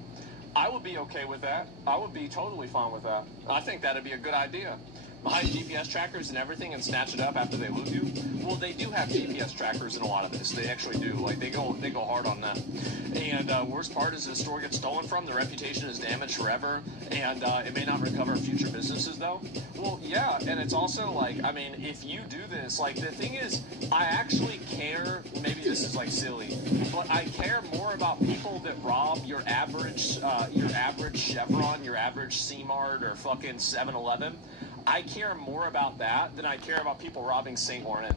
I would be okay with that. I would be totally fine with that. I think that'd be a good idea. Hide GPS trackers and everything and snatch it up after they loot you. Well, they do have GPS trackers in a lot of this. They actually do. Like, they go hard on that. And worst part is the store gets stolen from. The reputation is damaged forever. And it may not recover future businesses, though. Well, yeah. And it's also, like, I mean, if you do this, like, the thing is, I actually care. Maybe this is, like, silly. But I care more about people that rob your average Chevron, your average C-Mart, or fucking 7-Eleven. I care more about that than I care about people robbing St. Laurent.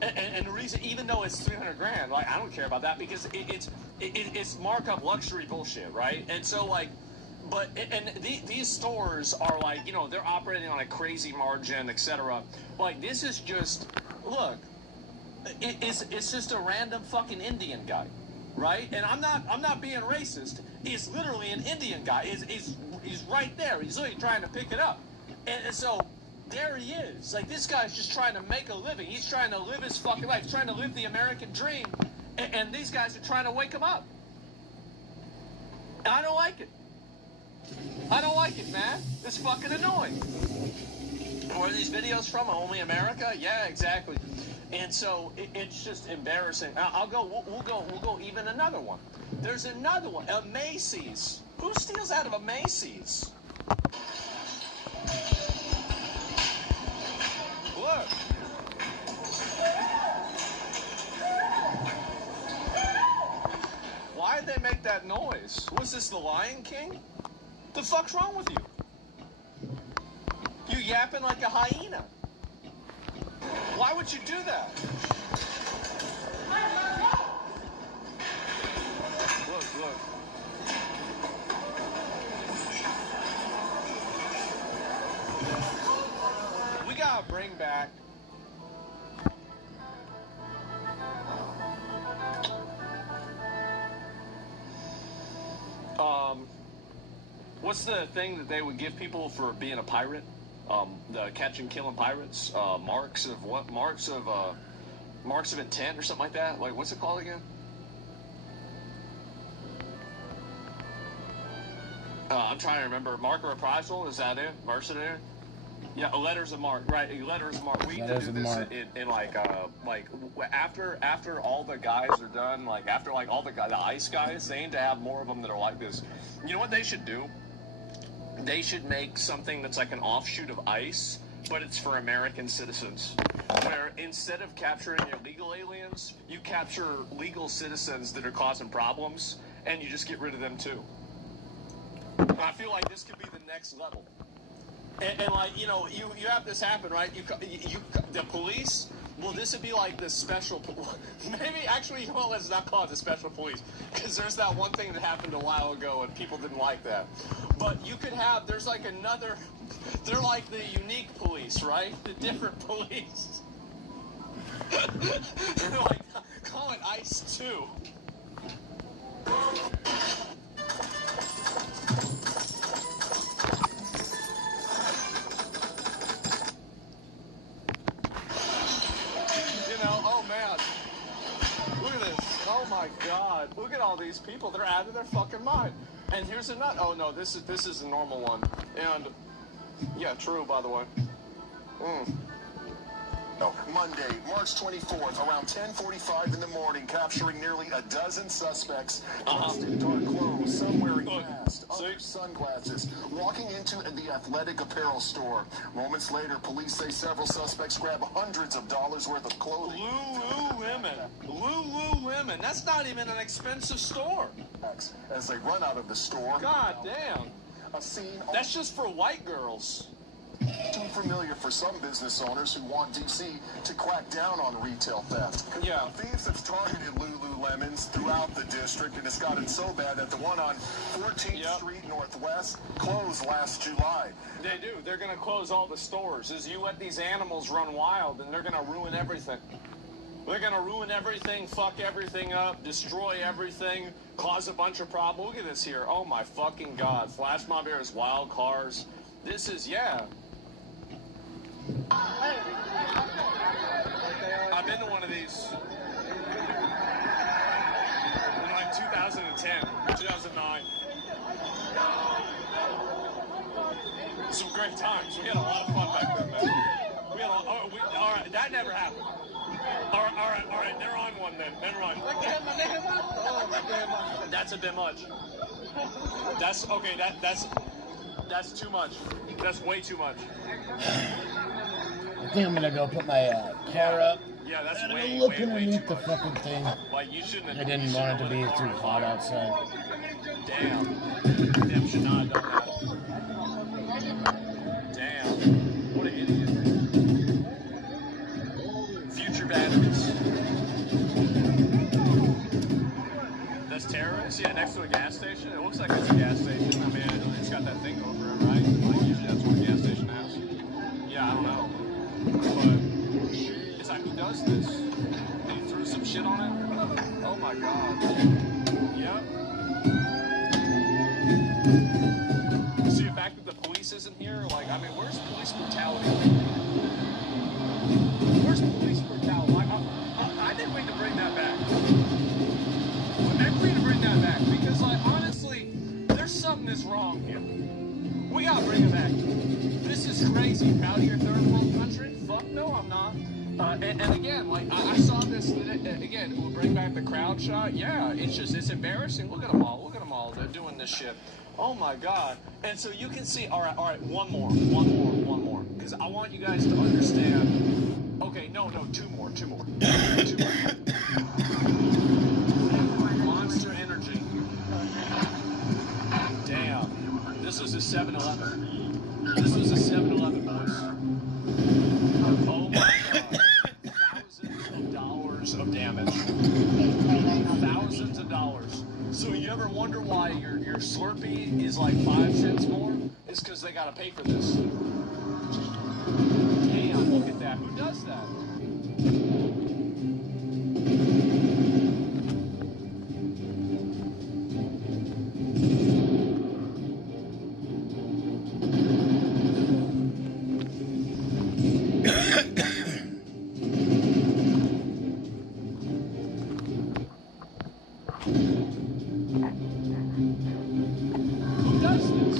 And the reason, even though it's $300,000, like, I don't care about that because it's markup luxury bullshit, right? And so, like, these stores are like, you know, they're operating on a crazy margin, etc. Like, this is just, look, it's just a random fucking Indian guy, right? And I'm not being racist. It's literally an Indian guy. He's right there. He's literally trying to pick it up. And so, there he is. Like, this guy's just trying to make a living. He's trying to live his fucking life. He's trying to live the American dream. And these guys are trying to wake him up. And I don't like it. I don't like it, man. It's fucking annoying. Where are these videos from? Only America? Yeah, exactly. And so, it's just embarrassing. We'll go even another one. There's another one. A Macy's. Who steals out of a Macy's? Look. Why'd they make that noise? Was this the Lion King? The fuck's wrong with you? You yapping like a hyena. Why would you do that? Look. back. What's the thing that they would give people for being a pirate? The catching, killing pirates. Marks of what? Marks of intent or something like that. Like, what's it called again? I'm trying to remember. Mark of reprisal, is that it? Mercenary? Yeah, letters of mark, right? Letters of mark. We need to do this in like after all the guys are done, like after like all the ice guys, they need to have more of them that are like this. You know what they should do? They should make something that's like an offshoot of ICE, but it's for American citizens. Where instead of capturing illegal aliens, you capture legal citizens that are causing problems, and you just get rid of them too. I feel like this could be the next level. And like, you know, you have this happen, right? The police, well, this would be like the special, maybe, actually, well, let's not call it the special police, because there's that one thing that happened a while ago, and people didn't like that. But you could have, there's like another, they're like the unique police, right? The different police. They're like, call it ICE 2. Oh my God! Look at all these people. They're out of their fucking mind. And here's another. Oh no, this is a normal one. And yeah, true. By the way. Monday, March 24th, around 10:45 in the morning, capturing nearly a dozen suspects dressed in dark clothes, some wearing masks, others sunglasses, walking into the athletic apparel store. Moments later, police say several suspects grab hundreds of dollars worth of clothing. Lululemon. That's not even an expensive store. As they run out of the store. God damn. A scene. That's just for white girls. Too familiar for some business owners who want DC to crack down on retail theft. Yeah. Thieves have targeted Lululemons throughout the district, and it's gotten so bad that the one on 14th Street Northwest closed last July. They do. They're going to close all the stores. As you let these animals run wild, and they're going to ruin everything. They're going to ruin everything, fuck everything up, destroy everything, cause a bunch of problems. Look at this here. Oh my fucking God. Flash mob here is wild cars. This is, yeah. I've been to one of these in like 2010, 2009. Some great times. We had a lot of fun back then, man. We had all right, that never happened. All right, they're on one then. Never mind. That's a bit much. That's, okay, that's too much. That's way too much. I think I'm gonna go put my car up. Yeah, that's and way, look way underneath too the much. fucking thing. Like, you shouldn't have, I didn't want it to be too hot outside. Damn. Damn, should not have done that. Damn. What an idiot. Future batteries. That's terrorists? Yeah, next to a gas station? It looks like it's a gas station. I mean, it's got that thing over it, right? Like, usually that's what a gas station has. Yeah, I don't know. But it's like, who does this? They threw some shit on it? Oh my God. Yep. See, the fact that the police isn't here, like, I mean, where's police brutality? Where's police brutality? I think we need to bring that back. I think we need to bring that back because, like, honestly, there's something that's wrong here. We gotta bring it back. This is crazy. Proud of your third world country? Fuck no, I'm not. And again, like, I saw this, again, we'll bring back the crowd shot. Yeah, it's embarrassing. Look at them all. They're doing this shit. Oh my God. And so you can see, all right, one more. Because I want you guys to understand. Okay, no, two more. Monster Energy. Damn. This was a 7-Eleven. This was a 7-Eleven, boys. Oh my God. Thousands of dollars of damage. Thousands of dollars. So you ever wonder why your Slurpee is like 5 cents more? It's because they gotta pay for this. Damn. Look at that. Who does that? Who does this?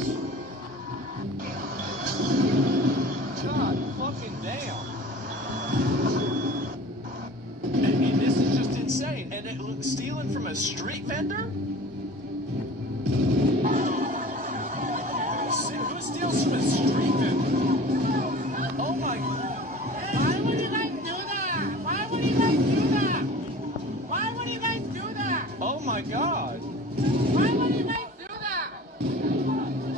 God fucking damn. And this is just insane. And it looks stealing from a street vendor? Who steals from a street vendor? Oh my god. Why would you guys do that? Why would you guys do that? Why would you guys do that? Oh my god. Why would you guys do that?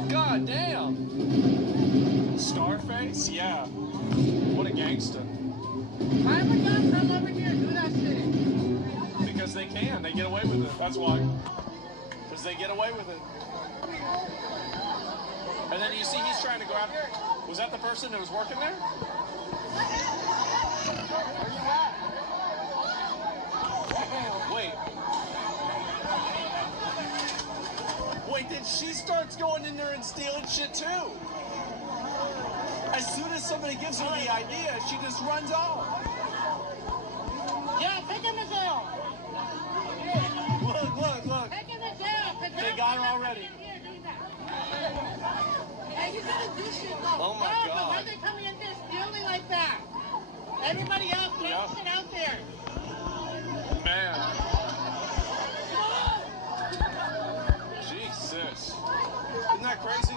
God damn. Scarface? Yeah. What a gangster. Why would y'all come over here and do that shit? Because they can. They get away with it. That's why. Because they get away with it. And then you see he's trying to grab... Was that the person that was working there? Wait. Wait, then she starts going in there and stealing shit too. As soon as somebody gives her the idea, she just runs off. Yeah, take him to jail. Look. Take him to jail. They got her already. Hey, you gotta do shit though. Oh my But god. why are they coming in there stealing like that? Everybody else, get shit out there. Man. Jesus. Isn't that crazy?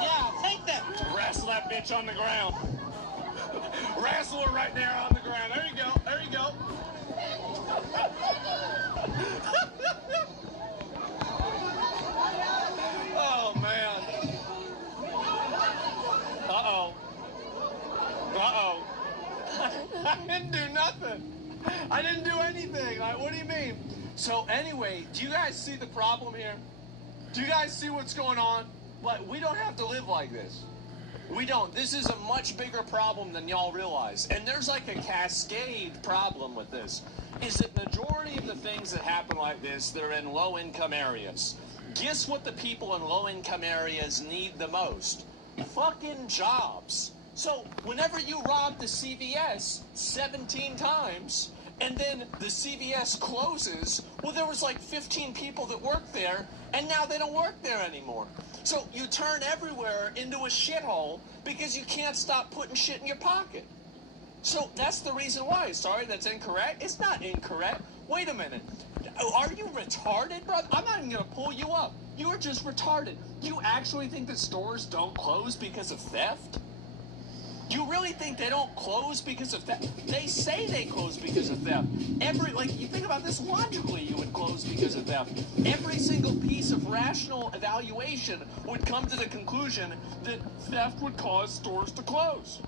Yeah, take that. Wrestle that bitch on the ground. Wrestle her right there on the ground. There you go. There you go. Oh, man. Uh-oh. Uh-oh. I didn't do nothing. I didn't do anything. Like, what do you mean? So anyway, do you guys see the problem here? Do you guys see what's going on? Like, we don't have to live like this. We don't. This is a much bigger problem than y'all realize. And there's like a cascade problem with this. Is that majority of the things that happen like this, they're in low-income areas. Guess what the people in low-income areas need the most? Fucking jobs. So whenever you rob the CVS 17 times, and then the CVS closes, well, there was like 15 people that worked there, and now they don't work there anymore. So you turn everywhere into a shithole because you can't stop putting shit in your pocket. So that's the reason why. Sorry, that's incorrect. It's not incorrect. Wait a minute. Are you retarded, brother? I'm not even going to pull you up. You are just retarded. You actually think that stores don't close because of theft? You really think they don't close because of theft? They say they close because of theft. You think about this logically, you would close because of theft. Every single piece of rational evaluation would come to the conclusion that theft would cause stores to close.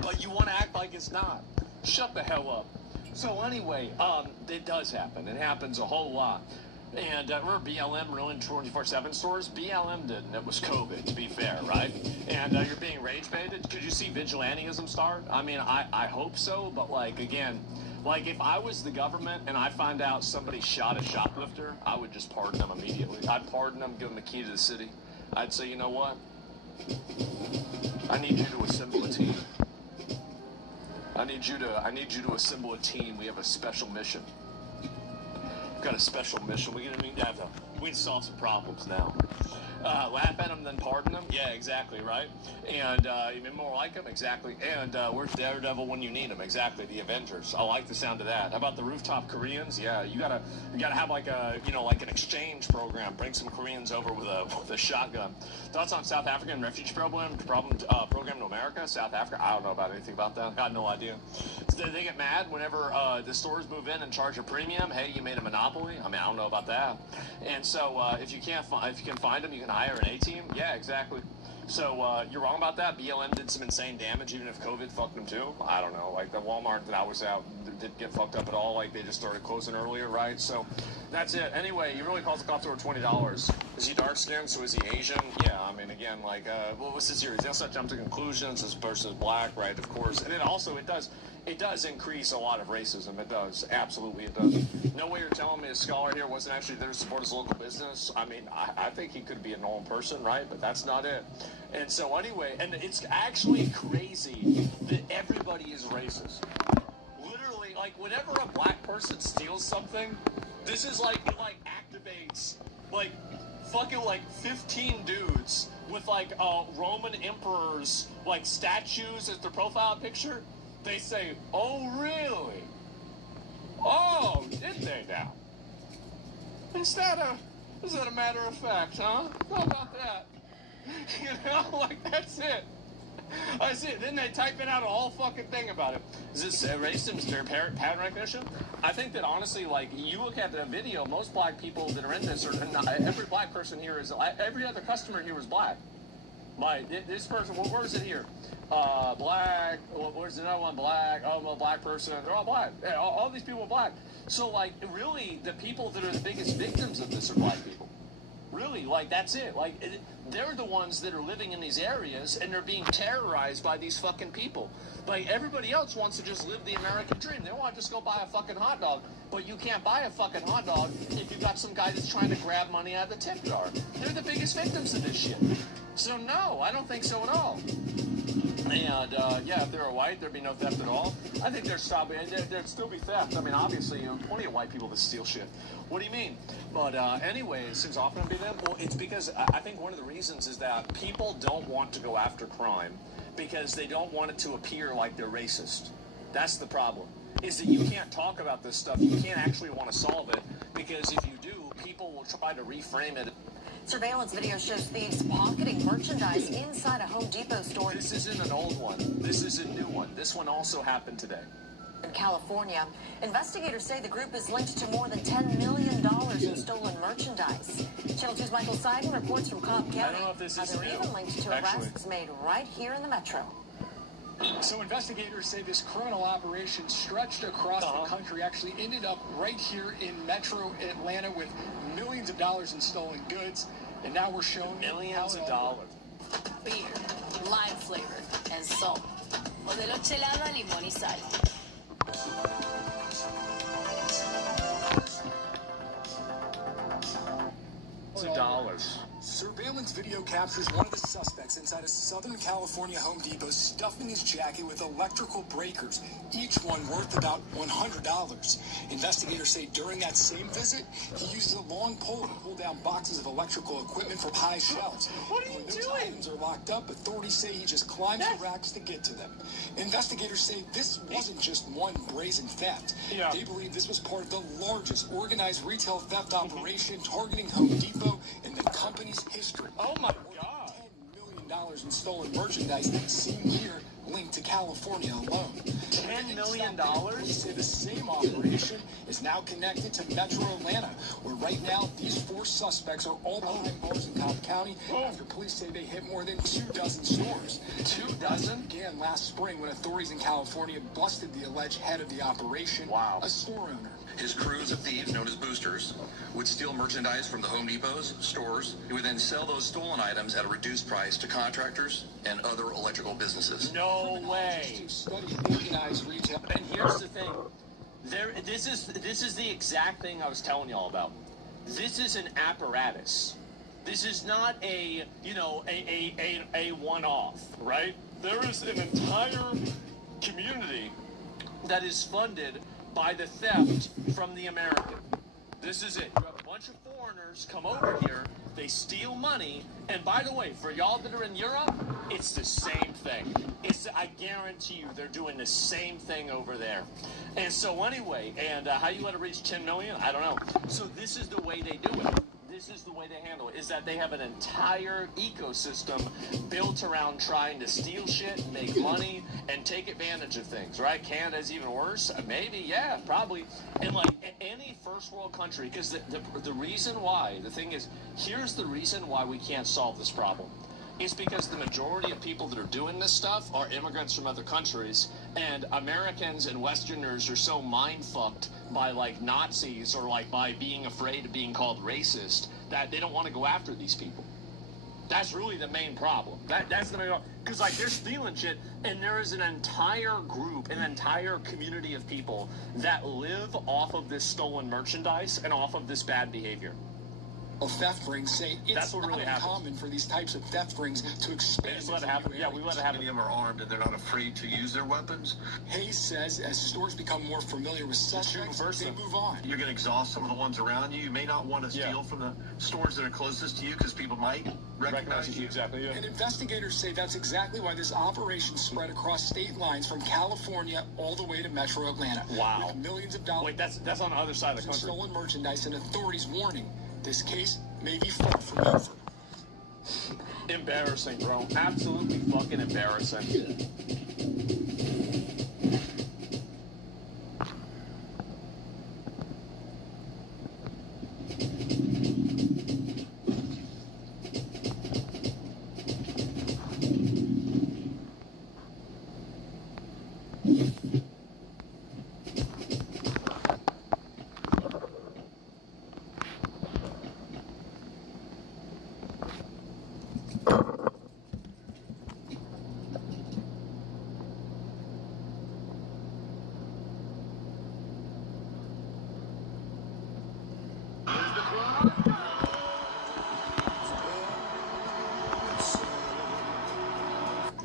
But you want to act like it's not. Shut the hell up. So anyway, it does happen. It happens a whole lot. And remember BLM ruined 24/7 stores? BLM didn't. It was COVID, to be fair, right? And you're being rage baited. Could you see vigilantism start? I mean, I hope so, but like, again, like if I was the government and I find out somebody shot a shoplifter, I would just pardon them immediately. I'd pardon them, give them the key to the city. I'd say, you know what? I need you to assemble a team. I need you to assemble a team. We have a special mission. We've got a special mission. We can solve some problems now. Laugh at them, then pardon them? Yeah, exactly, right? And even more like them? Exactly. And where's Daredevil when you need him? Exactly, the Avengers. I like the sound of that. How about the rooftop Koreans? Yeah, you gotta have like a, like an exchange program. Bring some Koreans over with a shotgun. Thoughts on South African refugee program to America? South Africa? I don't know about anything about that. Got no idea. So they get mad whenever the stores move in and charge a premium. Hey, you made a monopoly. I mean, I don't know about that. And so if you can find them, you can hire an A-team. Yeah, exactly. So you're wrong about that. BLM did some insane damage, even if COVID fucked them too. I don't know. Like the Walmart that I was at didn't get fucked up at all. Like they just started closing earlier, right? So that's it. Anyway, you really cost the cops over $20. Is he dark skinned? So is he Asian? Yeah, I mean, again, like, what was his series? They also jump to conclusions. This person is black, right? Of course. And then also, it does increase a lot of racism. It does. Absolutely, it does. No way you're telling me a scholar here wasn't actually there to support his local business. I mean, I think he could be a normal person, right? But that's not it. And so anyway, and it's actually crazy that everybody is racist. Literally, like, whenever a black person steals something, this is like, it like activates, like, fucking like 15 dudes with like Roman emperors like statues as their profile picture. They say, "Oh really? Oh, did they now? Is that a matter of fact, huh? How about that?" You know, like, that's it. I see it. Then they type it out a whole fucking thing about it. Is this racism? Is there pattern recognition? I think that honestly, like, you look at the video, most black people that are in this, every black person here is, every other customer here is black. Like, this person, where is it here? Black, where's the other one? Black, oh, I'm a black person. They're all black. Yeah, all these people are black. So, like, really, the people that are the biggest victims of this are black people. Really, like, that's it. Like, they're the ones that are living in these areas, and they're being terrorized by these fucking people. Like, everybody else wants to just live the American dream. They want to just go buy a fucking hot dog. But you can't buy a fucking hot dog if you've got some guy that's trying to grab money out of the tip jar. They're the biggest victims of this shit. So, no, I don't think so at all. And, yeah, if they were white, there'd be no theft at all. I think there'd still be theft. I mean, obviously, you know, plenty of white people that steal shit. What do you mean? But, anyway, it seems often to be them. Well, it's because I think one of the reasons is that people don't want to go after crime because they don't want it to appear like they're racist. That's the problem, is that you can't talk about this stuff. You can't actually want to solve it because if you do, people will try to reframe it. Surveillance video shows thieves pocketing merchandise inside a Home Depot store. This isn't an old one. This is a new one. This one also happened today. In California, investigators say the group is linked to more than $10 million in stolen merchandise. Channel 2's Michael Seiden reports from Cobb County. I don't know if this is they're new, even linked to arrests made right here in the metro. So investigators say this criminal operation stretched across the country actually ended up right here in metro Atlanta with millions of dollars in stolen goods. And now we're showing millions of dollars. Beer, lime flavored, and salt. Modelo chelado a limón y sal. $2. Surveillance video captures one of the suspects inside a Southern California Home Depot stuffing his jacket with electrical breakers, each one worth about $100. Investigators say during that same visit, he uses a long pole to pull down boxes of electrical equipment from high shelves. What are you when those doing? items are locked up, authorities say he just climbs the racks to get to them. Investigators say this wasn't just one brazen theft. Yeah. They believe this was part of the largest organized retail theft operation targeting Home Depot in the company's history. Oh my God. $10 million in stolen merchandise seen here linked to California alone. $10 million? Say the same operation is now connected to Metro Atlanta, where right now these 4 suspects are all behind bars in Cobb County after police say they hit more than 24 stores. 24? Began last spring when authorities in California busted the alleged head of the operation, a store owner. His crews of thieves, known as boosters, would steal merchandise from the Home Depots, stores. He would then sell those stolen items at a reduced price to contractors and other electrical businesses. No way. Organized retail. And here's the thing. This is the exact thing I was telling y'all about. This is an apparatus. This is not a one-off, right? There is an entire community that is funded by the theft from the American. This is it. You have a bunch of foreigners come over here, they steal money, and by the way, for y'all that are in Europe, it's the same thing. I guarantee you they're doing the same thing over there. And so anyway, and how you let it reach 10 million? I don't know. So this is the way they do it. This is the way they handle it, is that they have an entire ecosystem built around trying to steal shit, make money, and take advantage of things, right? Canada's even worse? Maybe, yeah, probably. And like any first world country, because the reason why, the thing is, here's the reason why we can't solve this problem. It's because the majority of people that are doing this stuff are immigrants from other countries, and Americans and Westerners are so mind-fucked by, like, Nazis or, like, by being afraid of being called racist that they don't want to go after these people. That's really the main problem. That's the main problem. Because, like, they're stealing shit, and there is an entire group, an entire community of people that live off of this stolen merchandise and off of this bad behavior. Of theft rings say it's not uncommon for these types of theft rings to expand. Just let it happen. Yeah, we let it happen. Many of them are armed and they're not afraid to use their weapons. Hayes says as stores become more familiar with suspects, they move on. You're going to exhaust some of the ones around you. You may not want to steal from the stores that are closest to you because people might recognize you. Exactly, yeah. And investigators say that's exactly why this operation spread across state lines from California all the way to Metro Atlanta. Wow. With millions of dollars. Wait, that's on the other side of the country. Stolen merchandise, and authorities warning this case may be far from over. Embarrassing, bro. Absolutely fucking embarrassing.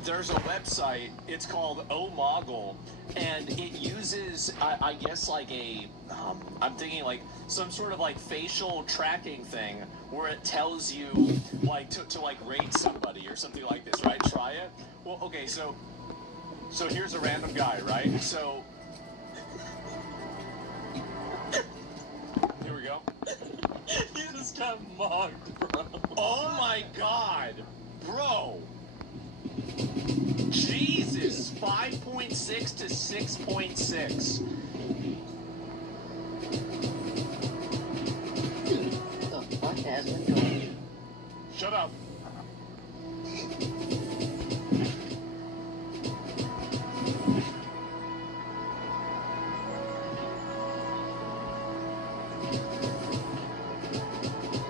There's a website, it's called Omegle, and it uses, I guess, like a, I'm thinking like some sort of like facial tracking thing where it tells you like to like rate somebody or something like this, right? Try it. Well, okay, so here's a random guy, right? So here we go. He just got mugged, bro. Oh my god, bro. Jesus, 5.6 to 6.6. What the fuck has been going on? Shut up.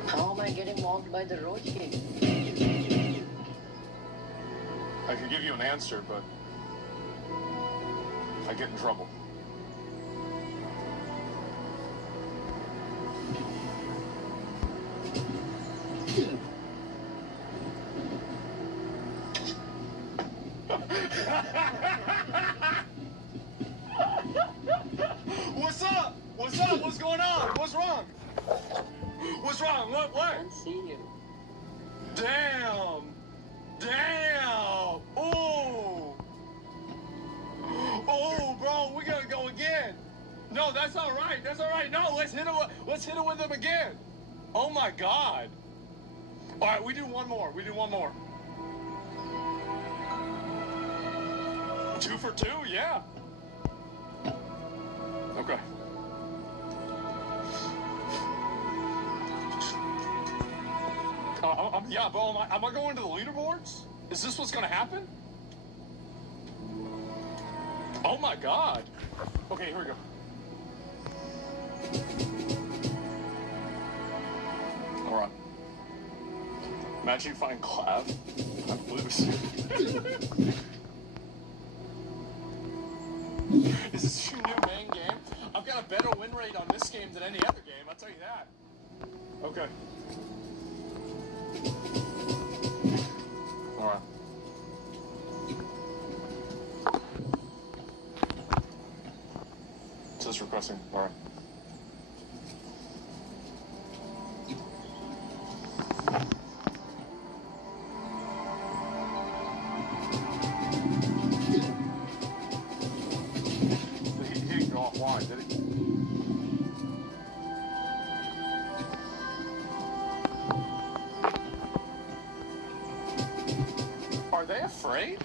How am I getting mocked by the road king? I could give you an answer, but I get in trouble. What's up? What's up? What's going on? What's wrong? What's wrong? What? I can't see you. Damn! Damn! Oh! Oh, bro, we gotta go again. No, that's all right. That's all right. No, let's hit it with them again. Oh my God! All right, we do one more. We do one more. 2 for 2, yeah. Okay. Yeah, bro, am I going to the leaderboards? Is this what's going to happen? Oh my God. Okay, here we go. All right. Imagine you find Clav. I lose. Is this your new main game? I've got a better win rate on this game than any other game, I'll tell you that. Okay. Alright. It says requesting. Alright. He didn't go offline, did he? Are they afraid?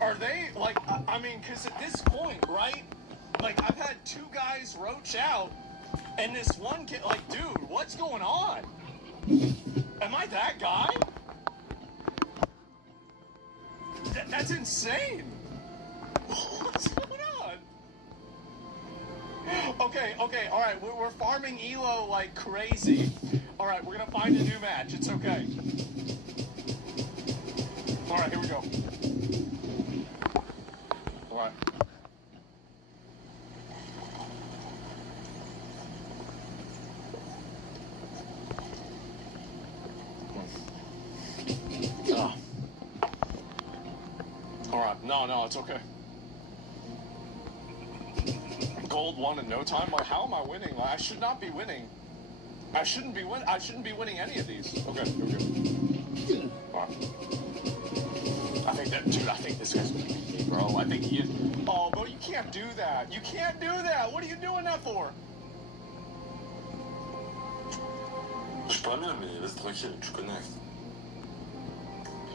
Are they, like, I mean, because at this point, right, like, I've had 2 guys roach out, and this one kid, like, dude, what's going on? Am I that guy? That's insane. What's going on? Okay, all right. We're farming Elo like crazy. All right, we're gonna find a new match. It's okay. All right, here we go. All right. Oh. All right. No, it's okay. Gold won in no time. Like, how am I winning? Like, I should not be winning. I shouldn't be winning any of these. Okay. All right. I think this guy's gonna beat me, bro. I think he is. Oh, bro, you can't do that. You can't do that. What are you doing that for? Je suis pas bien, mais reste tranquille, tu connais.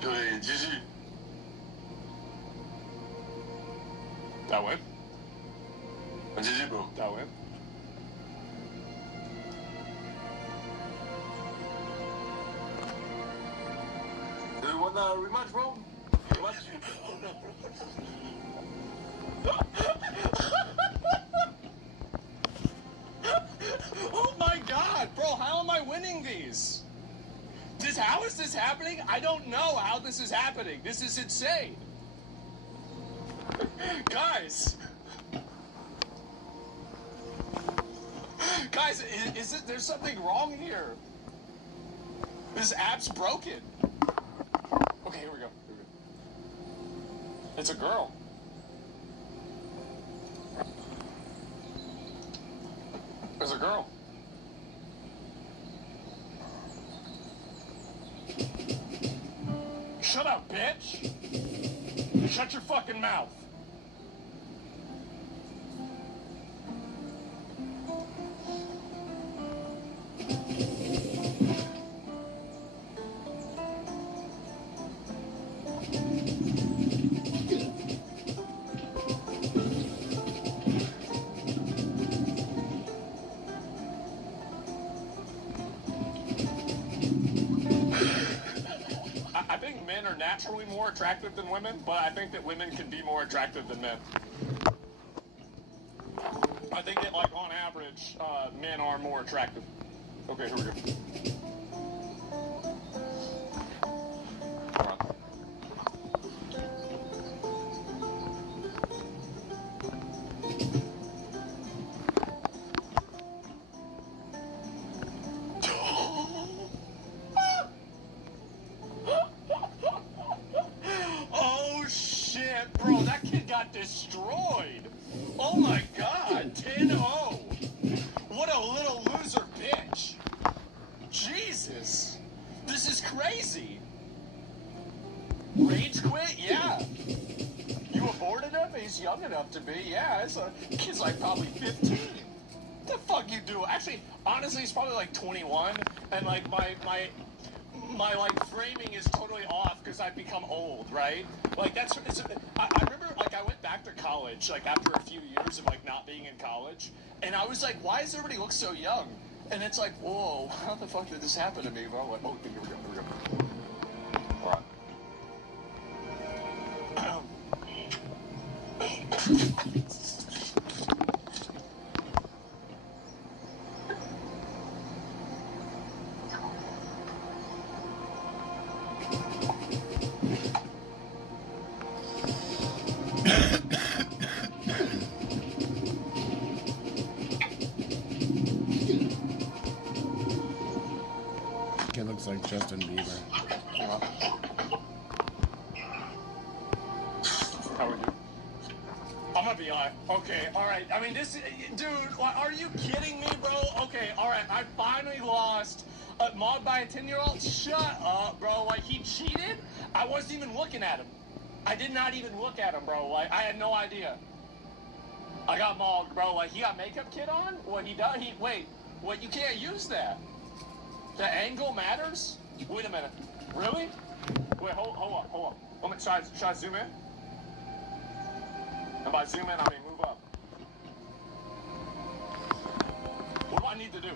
Purée, Gigi. That win? Gigi, bro. That win? Do you want a rematch, bro? Rematch? Oh my god, bro, how am I winning these? How is this happening? I don't know how this is happening. This is insane. Guys, there's something wrong here. This app's broken. Okay, here we go. It's a girl. There's a girl. Shut up, bitch! Shut your fucking mouth. I think men are naturally more attractive than women, but I think that women can be more attractive than men. I think that, like, on average, men are more attractive. Okay, here we go. All right. Oh shit, bro, that kid got destroyed. Oh my god, 10-0. What a little loser bitch. Jesus. This is crazy. Rage quit? Yeah. You aborted him? He's young enough to be. Yeah, kid's like probably 15. What the fuck you do? Actually, honestly, he's probably like 21, and like my like framing is totally off because I've become old, right? Like I remember, like, I went back to college like after a few years of like not being in college, and I was like, why does everybody look so young? And it's like, whoa, how the fuck did this happen to me? Well, like, oh, here we go. All right. Kid looks like Justin Bieber. How are you? I'm gonna be like, okay, all right. I mean, dude, are you kidding me, bro? Okay, all right. I finally lost a mod by a 10-year-old. Shut up, bro. Like, he cheated? I wasn't even looking at him. I did not even look at him, bro. Like, I had no idea. I got mauled, bro. Like, he got makeup kit on? What he does? Wait, you can't use that. The angle matters? Wait a minute. Really? Wait, hold on. Should I zoom in? And by zoom in, I mean move up. What do I need to do?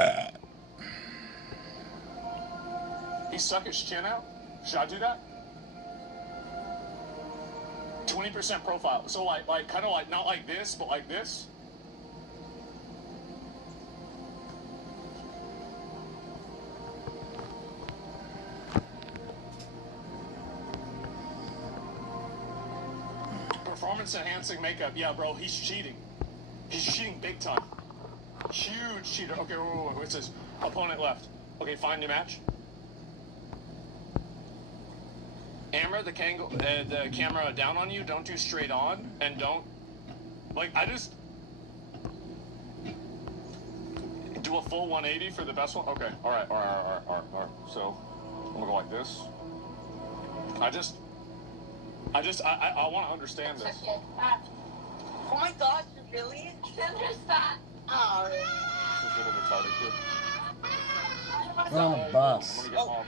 He stuck his chin out? Should I do that? 20% profile. So like kind of like not like this, but like this. performance enhancing makeup. Yeah, bro, he's cheating. He's cheating big time. Huge cheater. Okay, wait. What's this? Opponent left. Okay, find your match. Hammer the camera down on you. Don't do straight on, and don't I just do a full 180 for the best one. Okay, all right. So I'm gonna go like this. I want to understand this. Oh my gosh, really? There's that. Oh. This little retarded kid. We're on a bus. I'm gonna get home.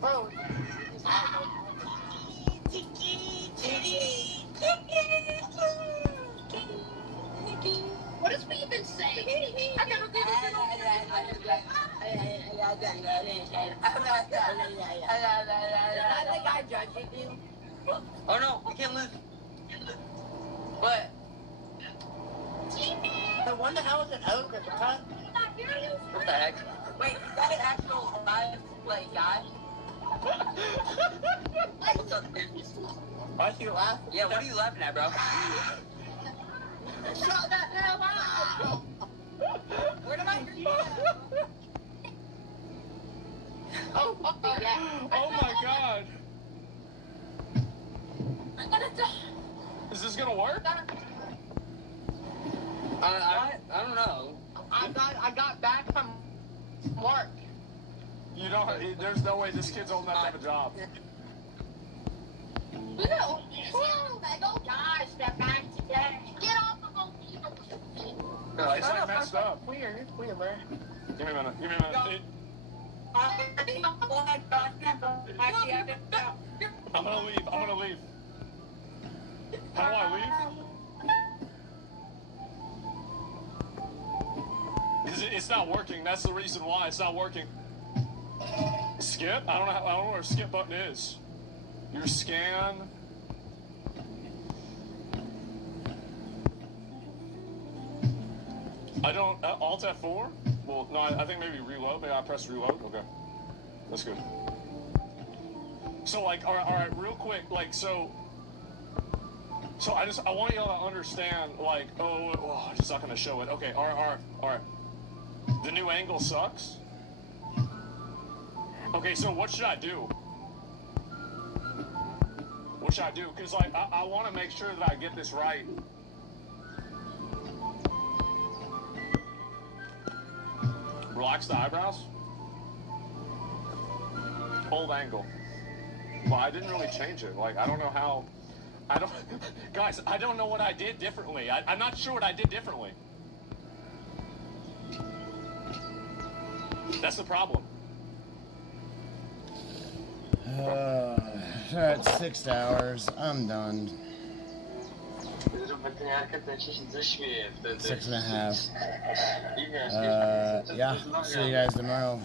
Bro. What does we even say? I never did it. I think I judged you. Oh no, we can't lose. What? The one that I was an ogre, huh? What the heck? Wait, is that an actual live play guy? What's up, dude? Why you laugh? Yeah, what are you laughing at, bro? Shut that hell up! Where did I hear you? Oh, yeah. Oh my god. I'm gonna die. Is this gonna work? I don't know. I got back from work. You don't. There's no way this kid's old enough to have a job. Guys, step back today. Get off of I messed up. Weird, bro. Give me a minute. I'm gonna leave. How do I leave? It's not working. That's the reason why it's not working. Skip? I don't know where skip button is. Your scan. I don't. Alt F4? Well, no, I think maybe reload. Maybe I press reload. Okay. That's good. So, all right, real quick, so I want y'all to understand, I'm just not going to show it. Okay, all right. The new angle sucks? Okay, so what should I do? What should I do? Because, I want to make sure that I get this right. Relax the eyebrows. Hold angle. Well, I didn't really change it. I don't know how. Guys, I don't know what I did differently. I'm not sure what I did differently. That's the problem. Alright, 6 hours. I'm done. 6.5. Yeah. See you guys tomorrow.